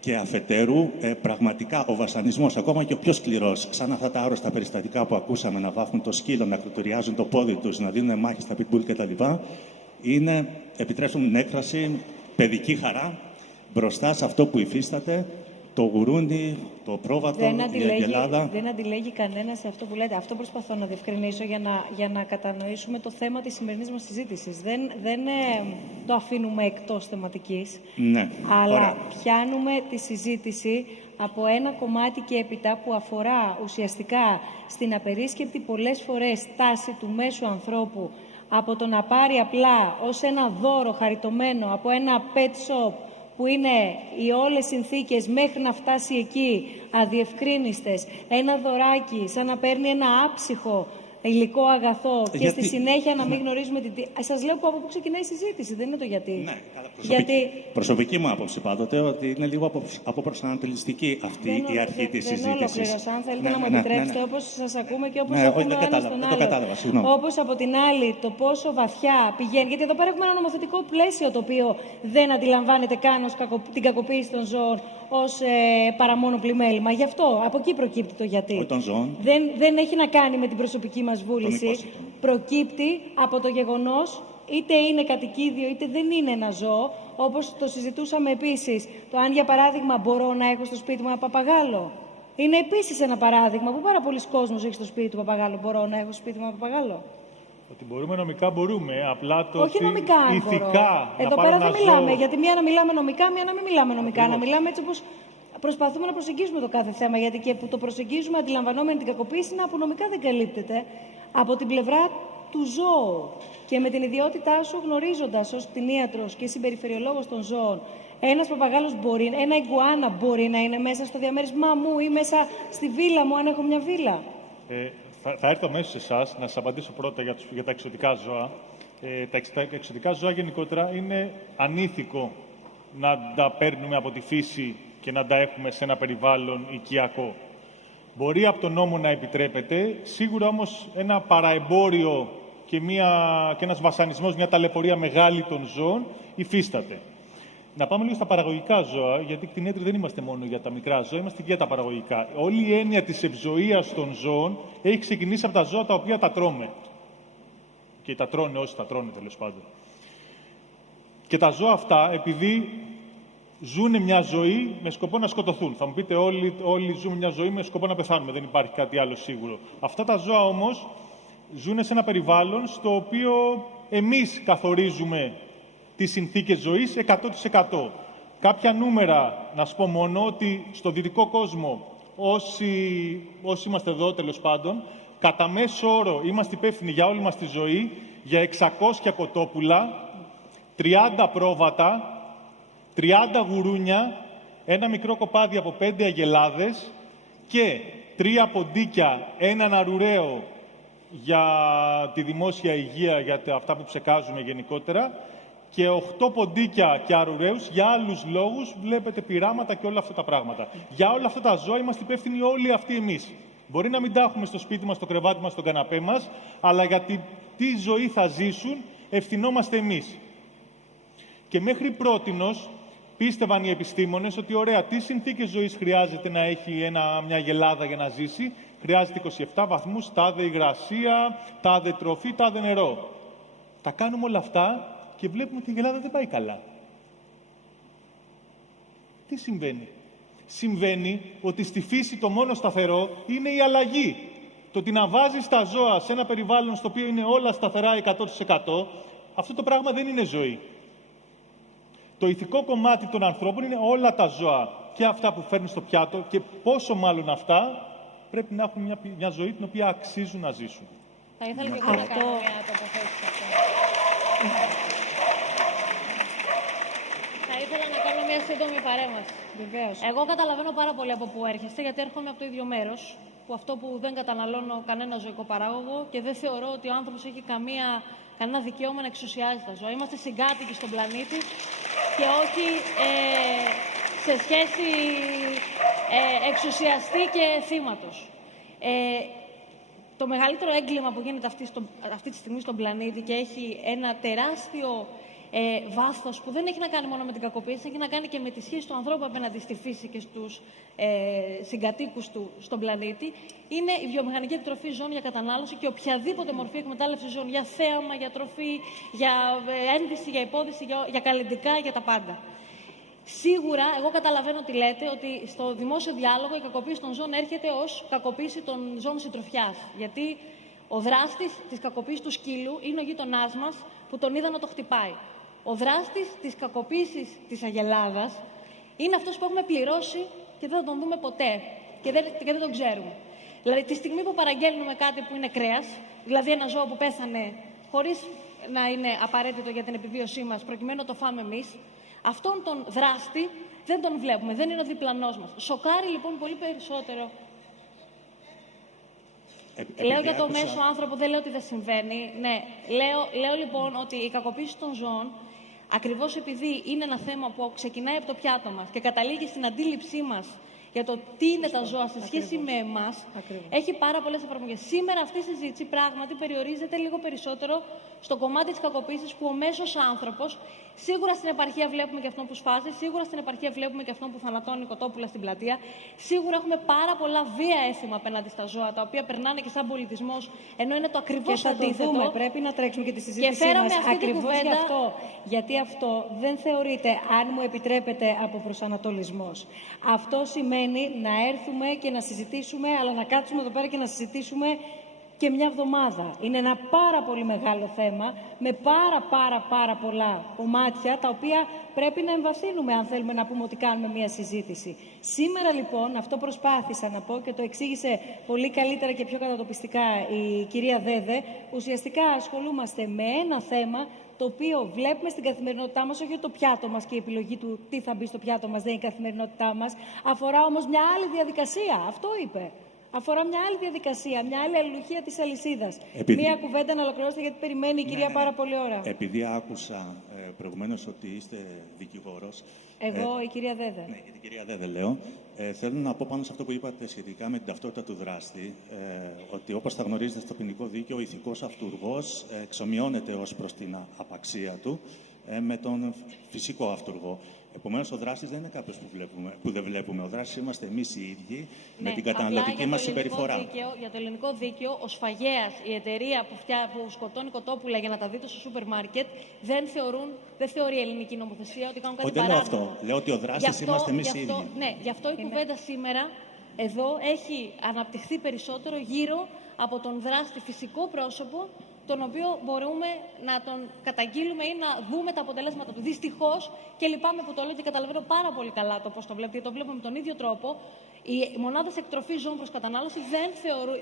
Και αφετέρου, πραγματικά ο βασανισμός, ακόμα και ο πιο σκληρός, σαν αυτά τα άρρωστα περιστατικά που ακούσαμε, να βάφουν το σκύλο, να κλωτουριάζουν το πόδι τους, να δίνουν μάχη στα pitbull κτλ., είναι, επιτρέψτε μου την έκφραση, παιδική χαρά μπροστά σε αυτό που υφίσταται το γουρούνι, το πρόβατο, η αγγελάδα. Δεν αντιλέγει κανένα σε αυτό που λέτε. Αυτό προσπαθώ να διευκρινίσω για να κατανοήσουμε το θέμα της σημερινής μας συζήτησης. Δεν το αφήνουμε εκτός θεματικής, ναι, αλλά ωραία. πιάνουμε τη συζήτηση από ένα κομμάτι και έπειτα που αφορά ουσιαστικά στην απερίσκεπτη πολλές φορές τάση του μέσου ανθρώπου από το να πάρει απλά ως ένα δώρο χαριτωμένο από ένα pet shop που είναι οι όλες συνθήκες μέχρι να φτάσει εκεί αδιευκρίνιστες, ένα δωράκι σαν να παίρνει ένα άψυχο υλικό αγαθό και στη συνέχεια να μην γνωρίζουμε την... Σας λέω από πού ξεκινάει η συζήτηση, δεν είναι το γιατί. Ναι, καλά, προσωπική μου άποψη πάντοτε ότι είναι λίγο αποπροσανατολιστική αυτή η αρχή της συζήτησης. Δεν ολοκληρώσα. Αν θέλετε να μου επιτρέψετε, όπως σας ακούμε και όπως ακούμε ο ένας τον άλλο. Όπως από την άλλη το πόσο βαθιά πηγαίνει, γιατί εδώ πέρα έχουμε ένα νομοθετικό πλαίσιο το οποίο δεν αντιλαμβάνεται καν ως την κακοποίηση των ζώων ως παρά μόνο πλημέλημα. Γι' αυτό, από εκεί προκύπτει το γιατί. Δεν έχει να κάνει με την προσωπική μας βούληση. Προκύπτει από το γεγονός, είτε είναι κατοικίδιο είτε δεν είναι ένα ζώο, όπως το συζητούσαμε επίσης. Το αν για παράδειγμα μπορώ να έχω στο σπίτι μου ένα παπαγάλο. Είναι επίσης ένα παράδειγμα που πάρα πολλοί κόσμος έχει στο σπίτι του παπαγάλο. Μπορώ να έχω στο σπίτι μου ένα παπαγάλο. Ότι μπορούμε νομικά, μπορούμε. Απλά το όχι νομικά, ηθικά. Εδώ πέρα δεν μιλάμε. Γιατί μία να μιλάμε νομικά, μία να μην μιλάμε νομικά. Να μιλάμε έτσι όπως προσπαθούμε να προσεγγίσουμε το κάθε θέμα, γιατί και που το προσεγγίζουμε αντιλαμβανόμενοι την κακοποίηση είναι που νομικά δεν καλύπτεται από την πλευρά του ζώου. Και με την ιδιότητά σου, γνωρίζοντας ως κτηνίατρος και συμπεριφερειολόγος των ζώων, ένας παπαγάλος ένα ιγκουάνα μπορεί να είναι μέσα στο διαμέρισμά μου ή μέσα στη βίλα μου, αν έχω μια βίλα. Θα έρθω αμέσως σε εσάς να σας απαντήσω πρώτα για τα εξωτικά ζώα. Τα εξωτικά ζώα γενικότερα είναι ανήθικο να τα παίρνουμε από τη φύση και να τα έχουμε σε ένα περιβάλλον οικιακό. Μπορεί από τον νόμο να επιτρέπεται, σίγουρα όμως ένα παραεμπόριο και ένας βασανισμός, μια ταλαιπωρία μεγάλη των ζώων υφίσταται. Να πάμε λίγο στα παραγωγικά ζώα, γιατί κτηνίατροι δεν είμαστε μόνο για τα μικρά ζώα, είμαστε και για τα παραγωγικά. Όλη η έννοια της ευζοίας των ζώων έχει ξεκινήσει από τα ζώα τα οποία τα τρώμε. Και τα τρώνε όσοι τα τρώνε, τέλος πάντων. Και τα ζώα αυτά, επειδή ζουν μια ζωή με σκοπό να σκοτωθούν. Θα μου πείτε, όλοι ζουν μια ζωή με σκοπό να πεθάνουμε, δεν υπάρχει κάτι άλλο σίγουρο. Αυτά τα ζώα όμως ζουν σε ένα περιβάλλον στο οποίο εμείς καθορίζουμε τις συνθήκες ζωής 100%. Κάποια νούμερα, να σου πω μόνο, ότι στο δυτικό κόσμο, όσοι είμαστε εδώ τέλος πάντων, κατά μέσο όρο είμαστε υπεύθυνοι για όλη μας τη ζωή, για 600 κοτόπουλα, 30 πρόβατα, 30 γουρούνια, ένα μικρό κοπάδι από 5 αγελάδες και 3 ποντίκια, έναν αρουραίο για τη δημόσια υγεία, για αυτά που ψεκάζουμε γενικότερα, και 8 ποντίκια και αρουραίους για άλλους λόγους, βλέπετε πειράματα και όλα αυτά τα πράγματα. Για όλα αυτά τα ζώα είμαστε υπεύθυνοι όλοι αυτοί εμείς. Μπορεί να μην τα έχουμε στο σπίτι μας, στο κρεβάτι μας, στον καναπέ μας, αλλά για τι ζωή θα ζήσουν ευθυνόμαστε εμείς. Και μέχρι πρότινος πίστευαν οι επιστήμονες ότι ωραία, τι συνθήκες ζωής χρειάζεται να έχει μια αγελάδα για να ζήσει. Χρειάζεται 27 βαθμούς, τάδε υγρασία, τάδε τροφή, τάδε νερό. Τα κάνουμε όλα αυτά και βλέπουμε ότι η αγελάδα δεν πάει καλά. Τι συμβαίνει? Συμβαίνει ότι στη φύση το μόνο σταθερό είναι η αλλαγή. Το ότι να βάζεις τα ζώα σε ένα περιβάλλον στο οποίο είναι όλα σταθερά 100%, αυτό το πράγμα δεν είναι ζωή. Το ηθικό κομμάτι των ανθρώπων είναι όλα τα ζώα και αυτά που φέρνουν στο πιάτο και πόσο μάλλον αυτά πρέπει να έχουν μια ζωή την οποία αξίζουν να ζήσουν. Θα ήθελα και εγώ να κάνω μια τοποθέτηση σε αυτό. Θα ήθελα να κάνω μια σύντομη παρέμβαση. Βεβαίως. Εγώ καταλαβαίνω πάρα πολύ από πού έρχεστε, γιατί έρχομαι από το ίδιο μέρος, που αυτό που δεν καταναλώνω κανένα ζωικό παράγωγο και δεν θεωρώ ότι ο άνθρωπος έχει κανένα δικαίωμα να εξουσιάζει τα ζώα. Είμαστε συγκάτοικοι στον πλανήτη και όχι σε σχέση εξουσιαστή και θύματος. Το μεγαλύτερο έγκλημα που γίνεται αυτή τη στιγμή στον πλανήτη και έχει ένα τεράστιο βάθος που δεν έχει να κάνει μόνο με την κακοποίηση, έχει να κάνει και με τη σχέση του ανθρώπου απέναντι στη φύση και στους συγκατοίκους του στον πλανήτη, είναι η βιομηχανική εκτροφή ζώων για κατανάλωση και οποιαδήποτε μορφή εκμετάλλευση ζώων για θέαμα, για τροφή, για ένδυση, για υπόδυση, για καλλιντικά, για τα πάντα. Σίγουρα, εγώ καταλαβαίνω τι λέτε, ότι στο δημόσιο διάλογο η κακοποίηση των ζώων έρχεται ως κακοποίηση των ζώων συντροφιάς. Γιατί ο δράστης της κακοποίησης του σκύλου είναι ο γείτονάς μας που τον είδα να το χτυπάει. Ο δράστης της κακοποίησης της αγελάδας είναι αυτός που έχουμε πληρώσει και δεν θα τον δούμε ποτέ και δεν τον ξέρουμε. Δηλαδή, τη στιγμή που παραγγέλνουμε κάτι που είναι κρέας, δηλαδή ένα ζώο που πέθανε χωρίς να είναι απαραίτητο για την επιβίωσή μας, προκειμένου να το φάμε εμείς, αυτόν τον δράστη δεν τον βλέπουμε, δεν είναι ο διπλανός μας. Σοκάρει λοιπόν πολύ περισσότερο. Λέω για το μέσο άνθρωπο, δεν λέω ότι δεν συμβαίνει. Ναι, λέω λοιπόν ότι η κακοποίηση των ζώων, ακριβώς επειδή είναι ένα θέμα που ξεκινάει από το πιάτο μας και καταλήγει στην αντίληψή μας για το τι είναι τα ζώα σε σχέση με εμάς, έχει πάρα πολλές εφαρμογές. Σήμερα αυτή η συζήτηση πράγματι περιορίζεται λίγο περισσότερο στο κομμάτι της κακοποίησης που ο μέσος άνθρωπος, σίγουρα στην επαρχία βλέπουμε και αυτόν που σφάζει, σίγουρα στην επαρχία βλέπουμε και αυτόν που θανατώνει κοτόπουλα στην πλατεία, σίγουρα έχουμε πάρα πολλά βία έθιμα απέναντι στα ζώα, τα οποία περνάνε και σαν πολιτισμός, ενώ είναι το ακριβώς αντίθετο. Δούμε, πρέπει να τρέξουμε και τη συζήτησή μας ακριβώς γι' αυτό. Γιατί αυτό δεν θεωρείται, αν μου επιτρέπετε, από προσανατολισμός. Αυτό σημαίνει να έρθουμε και να συζητήσουμε, αλλά να κάτσουμε εδώ πέρα και να συζητήσουμε και μια εβδομάδα. Είναι ένα πάρα πολύ μεγάλο θέμα, με πάρα πολλά κομμάτια, τα οποία πρέπει να εμβαθύνουμε αν θέλουμε να πούμε ότι κάνουμε μια συζήτηση. Σήμερα λοιπόν, αυτό προσπάθησα να πω και το εξήγησε πολύ καλύτερα και πιο κατατοπιστικά η κυρία Δέδε, ουσιαστικά ασχολούμαστε με ένα θέμα το οποίο βλέπουμε στην καθημερινότητά μας, όχι το πιάτο μας και η επιλογή του τι θα μπει στο πιάτο μας δεν είναι η καθημερινότητά μας, αφορά όμως μια άλλη διαδικασία. Αυτό είπε. Αφορά μια άλλη διαδικασία, μια άλλη αλληλουχία της αλυσίδας. Μία κουβέντα να ολοκληρώσετε, γιατί περιμένει η κυρία πάρα πολύ ώρα. Επειδή άκουσα προηγουμένως ότι είστε δικηγόρος. Εγώ, η κυρία Δέδε. Ναι, για την κυρία Δέδε λέω. Θέλω να πω πάνω σε αυτό που είπατε σχετικά με την ταυτότητα του δράστη, ότι όπως θα γνωρίζετε στο ποινικό δίκαιο, ο ηθικός αυτουργός εξομοιώνεται ως προς την απαξία του με τον φυσικό αυτουργό. Επομένως, ο δράστης δεν είναι κάποιος που δεν βλέπουμε. Ο δράστης είμαστε εμείς οι ίδιοι, με την καταναλωτική μας συμπεριφορά. Για το ελληνικό δίκαιο, ο σφαγέας, η εταιρεία που σκοτώνει κοτόπουλα για να τα δείτε στο σούπερ μάρκετ, δεν θεωρεί η ελληνική νομοθεσία ότι κάνουν κάτι παράνομο. Δεν λέω αυτό. Λέω ότι ο δράστης είμαστε εμείς οι ίδιοι. Ναι, γι' αυτό η κουβέντα σήμερα εδώ έχει αναπτυχθεί περισσότερο γύρω από τον δράστη φυσικό πρόσωπο, τον οποίο μπορούμε να τον καταγγείλουμε ή να δούμε τα αποτελέσματα του. Δυστυχώς, και λυπάμαι που το λέω και καταλαβαίνω πάρα πολύ καλά το πώς το βλέπετε, γιατί το βλέπουμε με τον ίδιο τρόπο, οι μονάδες εκτροφής ζώων προς κατανάλωση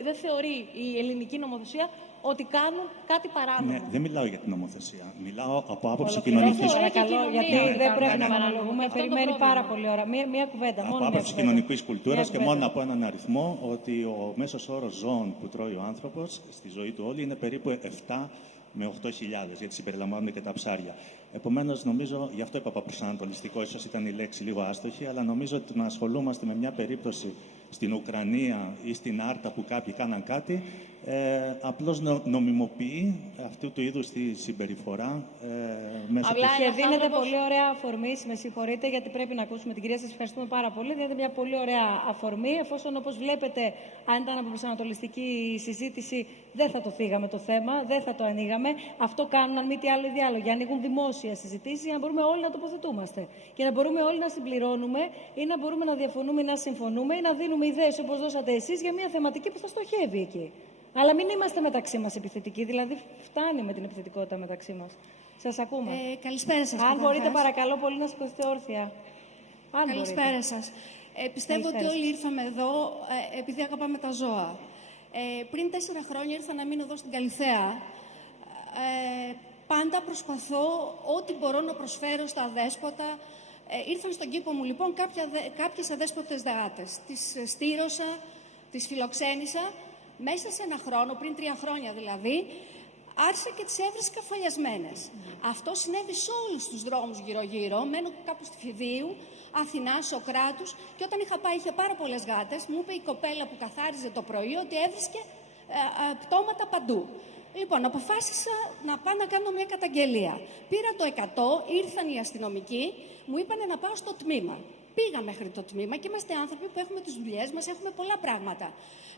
δεν θεωρεί η ελληνική νομοθεσία ότι κάνουν κάτι παράνομο. Ναι, δεν μιλάω για την νομοθεσία. Μιλάω από άποψη κοινωνικής. Παρακαλώ, γιατί δεν πρέπει να παραλογούμε. Περιμένει πάρα πολύ ώρα. Μία κουβέντα. Από άποψη κοινωνικής κουλτούρας και μόνο από έναν αριθμό, ότι ο μέσος όρος ζώων που τρώει ο άνθρωπος στη ζωή του όλη είναι περίπου 7 με 8.000, γιατί συμπεριλαμβάνονται και τα ψάρια. Επομένως, νομίζω, γι' αυτό είπα προσανατολιστικό, ίσως ήταν η λέξη λίγο άστοχη, αλλά νομίζω ότι να ασχολούμαστε με μια περίπτωση στην Ουκρανία ή στην Άρτα που κάποιοι κάναν κάτι, απλώς νομιμοποιεί αυτού του είδους τη συμπεριφορά μέσω του. Και δίνεται πολύ ωραία αφορμή, με συγχωρείτε, γιατί πρέπει να ακούσουμε την κυρία. Σας ευχαριστούμε πάρα πολύ. Δίνεται μια πολύ ωραία αφορμή, εφόσον, όπως βλέπετε, αν ήταν από προσανατολιστική συζήτηση, δεν θα το φύγαμε το θέμα, δεν θα το ανοίγαμε. Αυτό κάνουν, αν μη τι άλλο, οι διάλογοι. Ανοίγουν δημόσια συζητήσεις για να μπορούμε όλοι να τοποθετούμαστε. Και να μπορούμε όλοι να συμπληρώνουμε ή να μπορούμε να διαφωνούμε ή να συμφωνούμε ή να δίνουμε ιδέες όπως δώσατε εσείς για μια θεματική που θα στοχεύει εκεί. Αλλά μην είμαστε μεταξύ μας επιθετικοί, δηλαδή φτάνει με την επιθετικότητα μεταξύ μας. Σας ακούμε. Καλησπέρα σας. Αν μπορείτε, παρακαλώ πολύ, να σηκωθείτε όρθια. Καλησπέρα σας. Πιστεύω ότι όλοι ήρθαμε εδώ επειδή αγαπάμε τα ζώα. Πριν 4 χρόνια ήρθα να μείνω εδώ στην Καλιθέα. Πάντα προσπαθώ ό,τι μπορώ να προσφέρω στα αδέσποτα. Ήρθαν στον κήπο μου λοιπόν κάποιες αδέσποτες γάτες. Τις στήρωσα, τις φιλοξένησα. Μέσα σε ένα χρόνο, πριν 3 χρόνια δηλαδή, άρχισα και τις έβρισκα φωλιασμένες. Αυτό συνέβη σε όλους τους δρόμους γύρω-γύρω. Μένω κάπου στη Φιδίου, Αθηνά, Σοκράτους, και όταν είχα πάει, είχε πάρα πολλές γάτες. Μου είπε η κοπέλα που καθάριζε το πρωί ότι έβρισκε πτώματα παντού. Λοιπόν, αποφάσισα να πάω να κάνω μια καταγγελία. Πήρα το 100, ήρθαν οι αστυνομικοί, μου είπανε να πάω στο τμήμα. Πήγα μέχρι το τμήμα και είμαστε άνθρωποι που έχουμε τις δουλειές μας, έχουμε πολλά πράγματα.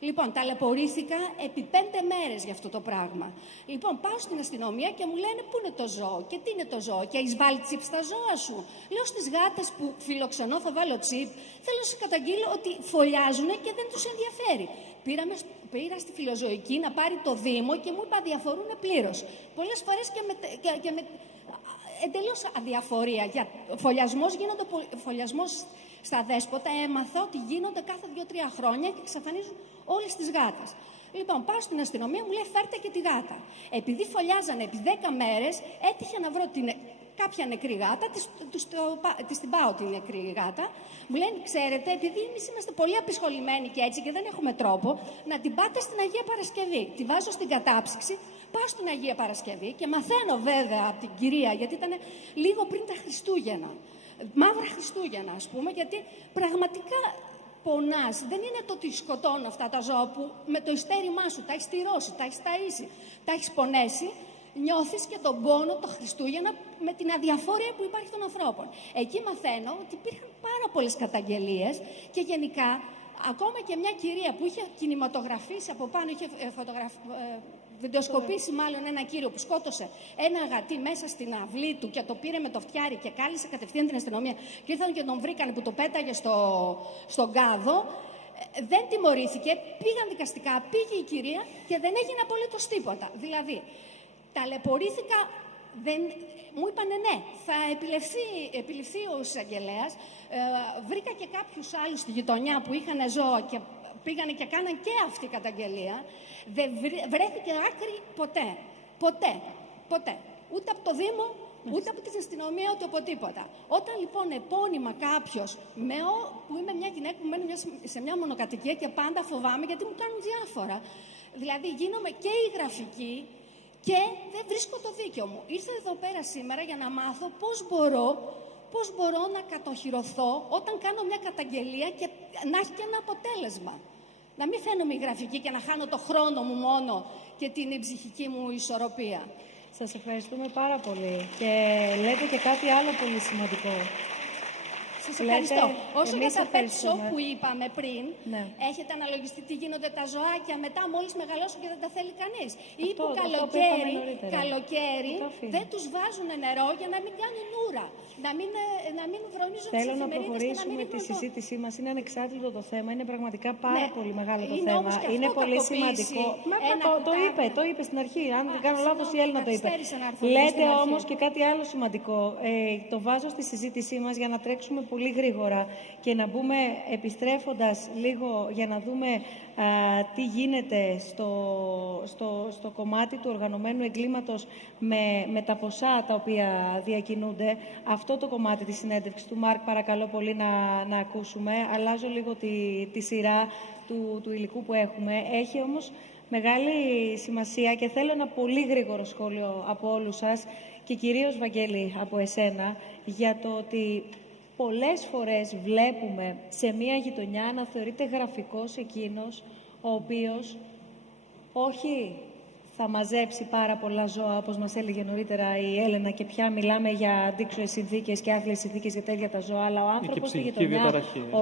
Λοιπόν, ταλαιπωρήθηκα επί 5 μέρες για αυτό το πράγμα. Λοιπόν, πάω στην αστυνομία και μου λένε πού είναι το ζώο και τι είναι το ζώο και έχεις βάλει τσιπ στα ζώα σου. Λέω στις γάτες που φιλοξενώ θα βάλω τσιπ. Θέλω να σας καταγγείλω ότι φωλιάζουν και δεν τους ενδιαφέρει. Πήρα στη φιλοζωική να πάρει το Δήμο και μου είπα αδιαφορούν πλήρως. Πολλές φορές και με εντελώς αδιαφορία. Για φωλιασμός στα δέσποτα έμαθα ότι γίνονται κάθε 2-3 χρόνια και εξαφανίζουν όλες τις γάτες. Λοιπόν, πάω στην αστυνομία, μου λέει φέρτε και τη γάτα. Επειδή φωλιάζανε επί 10 μέρες, έτυχε να βρω κάποια νεκρή γάτα, της την πάω την νεκρή γάτα. Μου λένε, ξέρετε, επειδή εμείς είμαστε πολύ απεισχολημένοι και έτσι και δεν έχουμε τρόπο, να την πάτε στην Αγία Παρασκευή. Τη βάζω στην κατάψυξη, πάω στην Αγία Παρασκευή και μαθαίνω βέβαια από την κυρία, γιατί ήταν λίγο πριν τα Χριστούγεννα. Μαύρα Χριστούγεννα, ας πούμε, γιατί πραγματικά πονάς. Δεν είναι το ότι σκοτώνω αυτά τα ζώα που με το ιστέρημά σου τα έχεις στηρώσει, τα έχεις ταΐσει, τα έχεις πονέσει. Νιώθεις και τον πόνο το Χριστούγεννα με την αδιαφορία που υπάρχει των ανθρώπων. Εκεί μαθαίνω ότι υπήρχαν πάρα πολλές καταγγελίες και γενικά ακόμα και μια κυρία που είχε κινηματογραφήσει από πάνω, είχε βιντεοσκοπήσει μάλλον ένα κύριο που σκότωσε ένα γατί μέσα στην αυλή του και το πήρε με το φτιάρι και κάλεσε κατευθείαν την αστυνομία και ήρθαν και τον βρήκαν που το πέταγε στον κάδο. Δεν τιμωρήθηκε, πήγαν δικαστικά, πήγε η κυρία και δεν έγινε απολύτως τίποτα. Δηλαδή, ταλαιπωρήθηκα, μου είπανε ναι, θα επιληφθεί ο εισαγγελέας. Βρήκα και κάποιους άλλους στη γειτονιά που είχαν ζώα και πήγανε και κάναν και αυτή η καταγγελία. Δεν βρέθηκε άκρη ποτέ. Ποτέ. Ούτε από το Δήμο, ούτε από την αστυνομία, ούτε από τίποτα. Όταν λοιπόν επώνυμα κάποιος, που είμαι μια γυναίκα που μένω σε μια μονοκατοικία και πάντα φοβάμαι γιατί μου κάνουν διάφορα. Δηλαδή γίνομαι και η γραφική και δεν βρίσκω το δίκαιο μου. Ήρθα εδώ πέρα σήμερα για να μάθω πώς μπορώ να κατοχυρωθώ όταν κάνω μια καταγγελία και να έχει και ένα αποτέλεσμα. Να μην φαίνομαι η γραφική και να χάνω το χρόνο μου μόνο και την ψυχική μου ισορροπία. Σας ευχαριστούμε πάρα πολύ. Και λέτε και κάτι άλλο πολύ σημαντικό. Σας ευχαριστώ. Όσο για τα pet shop που είπαμε πριν, έχετε αναλογιστεί τι γίνονται τα ζωάκια μετά μόλις μεγαλώσουν και δεν τα θέλει κανείς. Ή που καλοκαίρι δεν τους βάζουν νερό για να μην κάνουν ούρα. Να μην βρονίζουν τις εφημερίδες. Θέλω να προχωρήσουμε τη συζήτησή μας. Είναι ανεξάρτητο το θέμα. Είναι πραγματικά πάρα πολύ μεγάλο το θέμα. Είναι πολύ σημαντικό. Το είπε στην αρχή. Αν δεν κάνω λάθος, η Έλληνα το είπε. Λέτε όμως και κάτι άλλο σημαντικό. Το βάζω στη συζήτησή μας για να τρέξουμε πολύ γρήγορα και να μπούμε επιστρέφοντας λίγο για να δούμε τι γίνεται στο κομμάτι του οργανωμένου εγκλήματος με τα ποσά τα οποία διακινούνται. Αυτό το κομμάτι της συνέντευξης του Μάρκ παρακαλώ πολύ να ακούσουμε. Αλλάζω λίγο τη σειρά του υλικού που έχουμε. Έχει όμως μεγάλη σημασία και θέλω ένα πολύ γρήγορο σχόλιο από όλους σας και κυρίως, Βαγγέλη, από εσένα, για το ότι πολλές φορές βλέπουμε σε μία γειτονιά να θεωρείται γραφικός εκείνος ο οποίος όχι θα μαζέψει πάρα πολλά ζώα, όπως μας έλεγε νωρίτερα η Έλενα, και πια μιλάμε για αντίξωες συνθήκες και άθλιες συνθήκες για τα ίδια τα ζώα, αλλά ο άνθρωπος στη γειτονιά, ο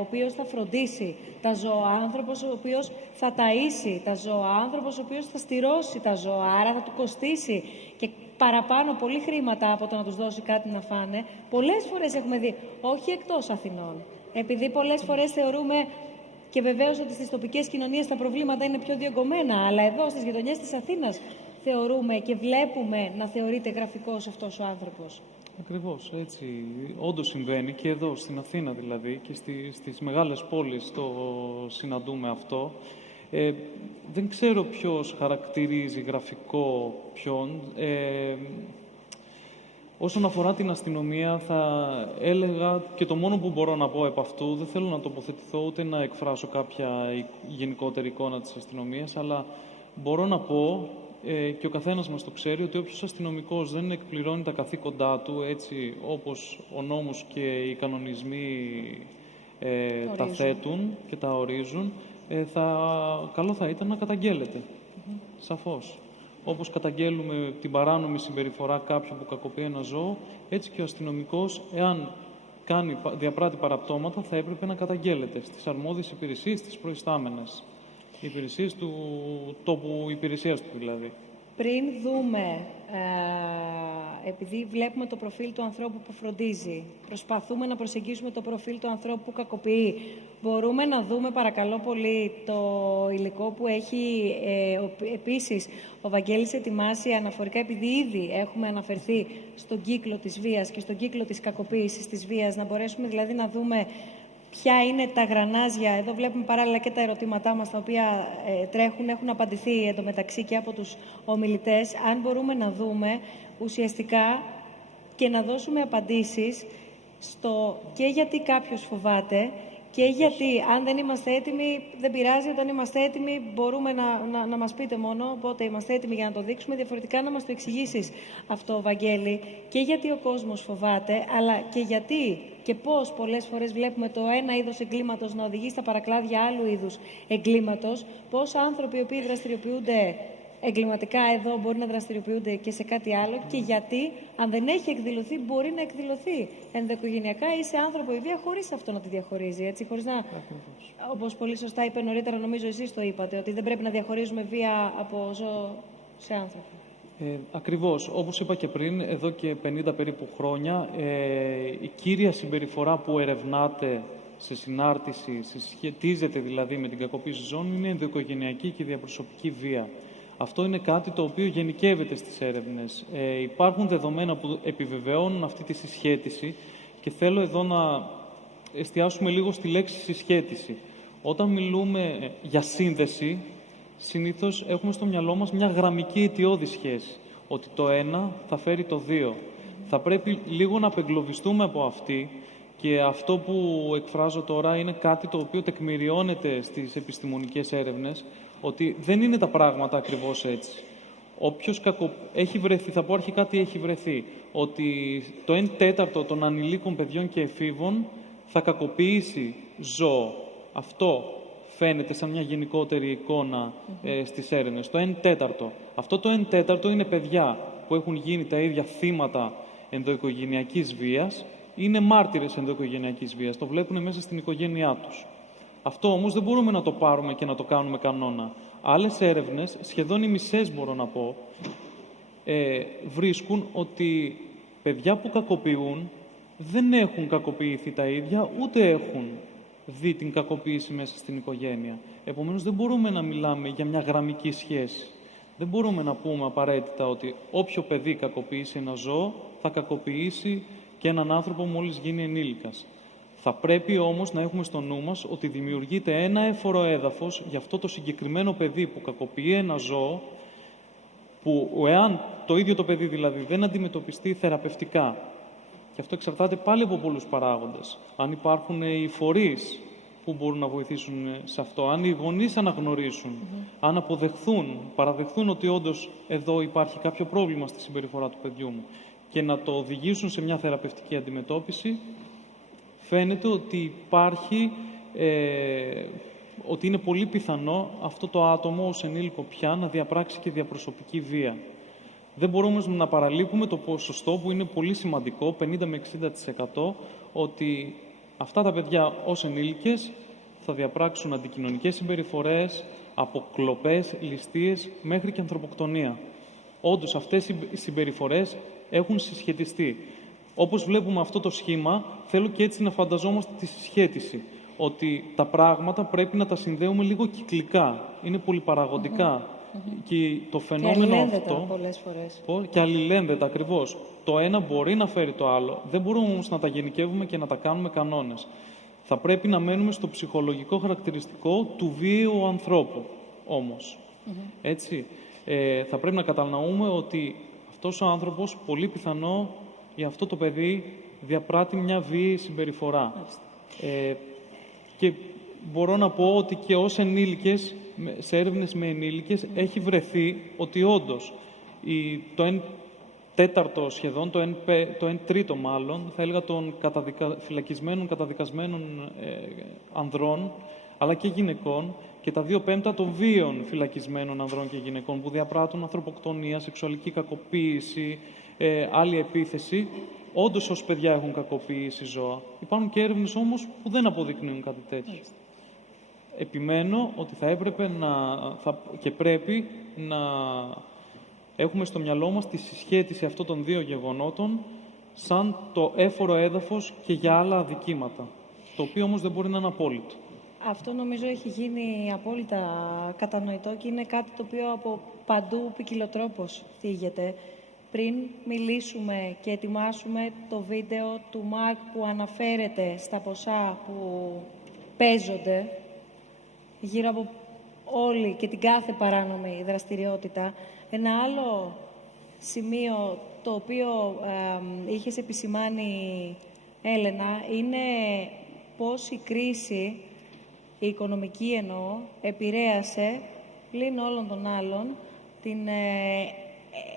οποίος θα φροντίσει τα ζώα, άνθρωπος ο οποίος θα ταΐσει τα ζώα, άνθρωπος ο οποίος θα στηρώσει τα ζώα, άρα θα του κοστίσει και παραπάνω πολύ χρήματα από το να τους δώσει κάτι να φάνε. Πολλές φορές έχουμε δει, όχι εκτός Αθηνών, επειδή πολλές φορές θεωρούμε και βεβαίως ότι στις τοπικές κοινωνίες τα προβλήματα είναι πιο διωγγωμένα, αλλά εδώ στις γειτονιές της Αθήνας θεωρούμε και βλέπουμε να θεωρείται γραφικός αυτός ο άνθρωπος. Ακριβώς, έτσι. Όντως συμβαίνει και εδώ, στην Αθήνα δηλαδή, και στις μεγάλες πόλεις το συναντούμε αυτό. Δεν ξέρω ποιος χαρακτηρίζει γραφικό ποιον. Όσον αφορά την αστυνομία, θα έλεγα και το μόνο που μπορώ να πω επ' αυτού, δεν θέλω να τοποθετηθώ ούτε να εκφράσω κάποια γενικότερη εικόνα της αστυνομίας, αλλά μπορώ να πω, και ο καθένας μας το ξέρει, ότι όποιος αστυνομικός δεν εκπληρώνει τα καθήκοντά του, έτσι όπως ο νόμος και οι κανονισμοί τα θέτουν και τα ορίζουν, καλό θα ήταν να καταγγέλλεται. Σαφώς. Όπως καταγγέλουμε την παράνομη συμπεριφορά κάποιου που κακοποιεί ένα ζώο, έτσι και ο αστυνομικός, εάν διαπράττει παραπτώματα, θα έπρεπε να καταγγέλλεται στις αρμόδιες υπηρεσίες, στις προϊστάμενες υπηρεσίες του τόπου υπηρεσίας του δηλαδή. Πριν δούμε, επειδή βλέπουμε το προφίλ του ανθρώπου που φροντίζει, προσπαθούμε να προσεγγίσουμε το προφίλ του ανθρώπου που κακοποιεί, μπορούμε να δούμε παρακαλώ πολύ το υλικό που έχει επίσης ο Βαγγέλης ετοιμάσει αναφορικά, επειδή ήδη έχουμε αναφερθεί στον κύκλο της βίας και στον κύκλο της κακοποίησης της βίας, να μπορέσουμε δηλαδή να δούμε ποια είναι τα γρανάζια. Εδώ βλέπουμε παράλληλα και τα ερωτήματά μας, τα οποία έχουν απαντηθεί εντωμεταξύ και από τους ομιλητές. Αν μπορούμε να δούμε ουσιαστικά και να δώσουμε απαντήσεις και γιατί κάποιος φοβάται και γιατί αν δεν είμαστε έτοιμοι, δεν πειράζει, όταν είμαστε έτοιμοι μπορούμε να μας πείτε μόνο πότε είμαστε έτοιμοι για να το δείξουμε, διαφορετικά να μας το εξηγήσεις αυτό, Βαγγέλη, και γιατί ο κόσμος φοβάται, αλλά και γιατί και πώς πολλές φορές βλέπουμε το ένα είδος εγκλήματος να οδηγεί στα παρακλάδια άλλου είδους εγκλήματος, πώς άνθρωποι οι οποίοι δραστηριοποιούνται εγκληματικά εδώ μπορεί να δραστηριοποιούνται και σε κάτι άλλο και γιατί, αν δεν έχει εκδηλωθεί, μπορεί να εκδηλωθεί ενδοοικογενειακά ή σε άνθρωπο η βία χωρίς αυτό να τη διαχωρίζει. Έτσι, χωρίς να, όπως πολύ σωστά είπε νωρίτερα, νομίζω εσείς το είπατε, ότι δεν πρέπει να διαχωρίζουμε βία από ζώο σε άνθρωπο. Ακριβώς. Όπως είπα και πριν, εδώ και 50 περίπου χρόνια, η κύρια συμπεριφορά που ερευνάται σε συνάρτηση, συσχετίζεται δηλαδή με την κακοποίηση ζώων, είναι η ενδοοικογενειακή και η διαπροσωπική βία. Αυτό είναι κάτι το οποίο γενικεύεται στις έρευνες. Υπάρχουν δεδομένα που επιβεβαιώνουν αυτή τη συσχέτιση και θέλω εδώ να εστιάσουμε λίγο στη λέξη συσχέτιση. Όταν μιλούμε για σύνδεση, συνήθως έχουμε στο μυαλό μας μια γραμμική αιτιώδη σχέση, ότι το ένα θα φέρει το δύο. Θα πρέπει λίγο να απεγκλωβιστούμε από αυτή και αυτό που εκφράζω τώρα είναι κάτι το οποίο τεκμηριώνεται στις επιστημονικές έρευνες, ότι δεν είναι τα πράγματα ακριβώς έτσι. Όποιος έχει βρεθεί, θα πω αρχικά τι έχει βρεθεί, ότι το 1/4 των ανηλίκων παιδιών και εφήβων θα κακοποιήσει ζώο. Αυτό φαίνεται σαν μια γενικότερη εικόνα στις έρευνες. Το 1/4. Αυτό το 1/4 είναι παιδιά που έχουν γίνει τα ίδια θύματα ενδοοικογενειακής βίας, είναι μάρτυρες ενδοοικογενειακής βίας, το βλέπουν μέσα στην οικογένειά τους. Αυτό όμως δεν μπορούμε να το πάρουμε και να το κάνουμε κανόνα. Άλλες έρευνες, σχεδόν οι μισές μπορώ να πω, βρίσκουν ότι παιδιά που κακοποιούν δεν έχουν κακοποιηθεί τα ίδια, ούτε έχουν δει την κακοποίηση μέσα στην οικογένεια. Επομένως, δεν μπορούμε να μιλάμε για μια γραμμική σχέση. Δεν μπορούμε να πούμε απαραίτητα ότι όποιο παιδί κακοποιήσει ένα ζώο, θα κακοποιήσει και έναν άνθρωπο μόλις γίνει ενήλικας. Θα πρέπει όμως να έχουμε στο νου μας ότι δημιουργείται ένα έφορο έδαφος για αυτό το συγκεκριμένο παιδί που κακοποιεί ένα ζώο, που εάν το ίδιο το παιδί δηλαδή δεν αντιμετωπιστεί θεραπευτικά, και αυτό εξαρτάται πάλι από πολλούς παράγοντες, αν υπάρχουν οι φορείς που μπορούν να βοηθήσουν σε αυτό, αν οι γονείς αναγνωρίσουν, αν αποδεχθούν, παραδεχθούν ότι όντως εδώ υπάρχει κάποιο πρόβλημα στη συμπεριφορά του παιδιού μου και να το οδηγήσουν σε μια θεραπευτική αντιμετώπιση, φαίνεται ότι υπάρχει, ότι είναι πολύ πιθανό αυτό το άτομο ως ενήλικο πια να διαπράξει και διαπροσωπική βία. Δεν μπορούμε να παραλείπουμε το ποσοστό που είναι πολύ σημαντικό, 50 με 60%, ότι αυτά τα παιδιά ως ενήλικες θα διαπράξουν αντικοινωνικές συμπεριφορές, από κλοπές, ληστείες, μέχρι και ανθρωποκτονία. Όντως, αυτές οι συμπεριφορές έχουν συσχετιστεί. Όπως βλέπουμε αυτό το σχήμα, θέλω και έτσι να φανταζόμαστε τη συσχέτιση. Ότι τα πράγματα πρέπει να τα συνδέουμε λίγο κυκλικά. Είναι πολυπαραγοντικά. Και το φαινόμενο και αυτό. Πολλές φορές. Και αλληλένδετα ακριβώς. Το ένα μπορεί να φέρει το άλλο. Δεν μπορούμε όμως να τα γενικεύουμε και να τα κάνουμε κανόνες. Θα πρέπει να μένουμε στο ψυχολογικό χαρακτηριστικό του βίαιου ανθρώπου. Όμως. Έτσι. Θα πρέπει να κατανοούμε ότι αυτός ο άνθρωπος πολύ πιθανό για αυτό το παιδί διαπράττει μια βίαιη συμπεριφορά. Και μπορώ να πω ότι και ως ενήλικες, σε έρευνες με ενήλικες, έχει βρεθεί ότι όντως το 1/4 σχεδόν, το 1/3 μάλλον, θα έλεγα των φυλακισμένων, καταδικασμένων ανδρών, αλλά και γυναικών, και τα 2/5 των βίων φυλακισμένων ανδρών και γυναικών που διαπράττουν ανθρωποκτονία, σεξουαλική κακοποίηση, άλλη επίθεση, όντως ως παιδιά έχουν κακοποιήσει ζώα. Υπάρχουν και έρευνες όμως που δεν αποδεικνύουν κάτι τέτοιο. Επιμένω ότι θα έπρεπε και πρέπει να έχουμε στο μυαλό μας τη συσχέτιση αυτών των δύο γεγονότων σαν το έφορο έδαφος και για άλλα αδικήματα, το οποίο όμως δεν μπορεί να είναι απόλυτο. Αυτό νομίζω έχει γίνει απόλυτα κατανοητό και είναι κάτι το οποίο από παντού ποικιλοτρόπως θίγεται. Πριν μιλήσουμε και ετοιμάσουμε το βίντεο του ΜΑΚ που αναφέρεται στα ποσά που παίζονται γύρω από όλη και την κάθε παράνομη δραστηριότητα, ένα άλλο σημείο το οποίο είχες επισημάνει, Έλενα, είναι πώς η κρίση, η οικονομική εννοώ, επηρέασε πλην όλων των άλλων την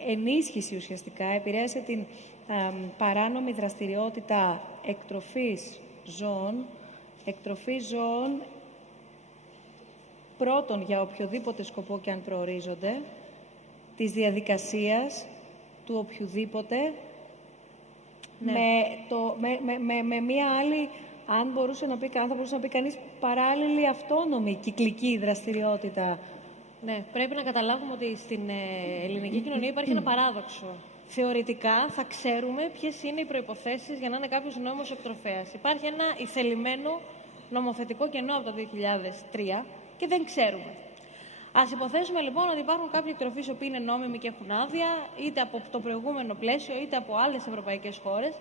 ενίσχυση ουσιαστικά, επηρέασε την παράνομη δραστηριότητα εκτροφής ζώων, πρώτον για οποιοδήποτε σκοπό και αν προορίζονται, της διαδικασίας του οποιοδήποτε, με μία άλλη, αν θα μπορούσε να πει κανείς, παράλληλη αυτόνομη κυκλική δραστηριότητα. Ναι, πρέπει να καταλάβουμε ότι στην ελληνική κοινωνία υπάρχει ένα παράδοξο. Θεωρητικά θα ξέρουμε ποιες είναι οι προϋποθέσεις για να είναι κάποιος νόμιμος εκτροφέας. Υπάρχει ένα ηθελημένο νομοθετικό κενό από το 2003 και δεν ξέρουμε. Ας υποθέσουμε λοιπόν ότι υπάρχουν κάποιοι εκτροφείς οι οποίοι είναι νόμιμοι και έχουν άδεια, είτε από το προηγούμενο πλαίσιο, είτε από άλλες ευρωπαϊκές χώρες.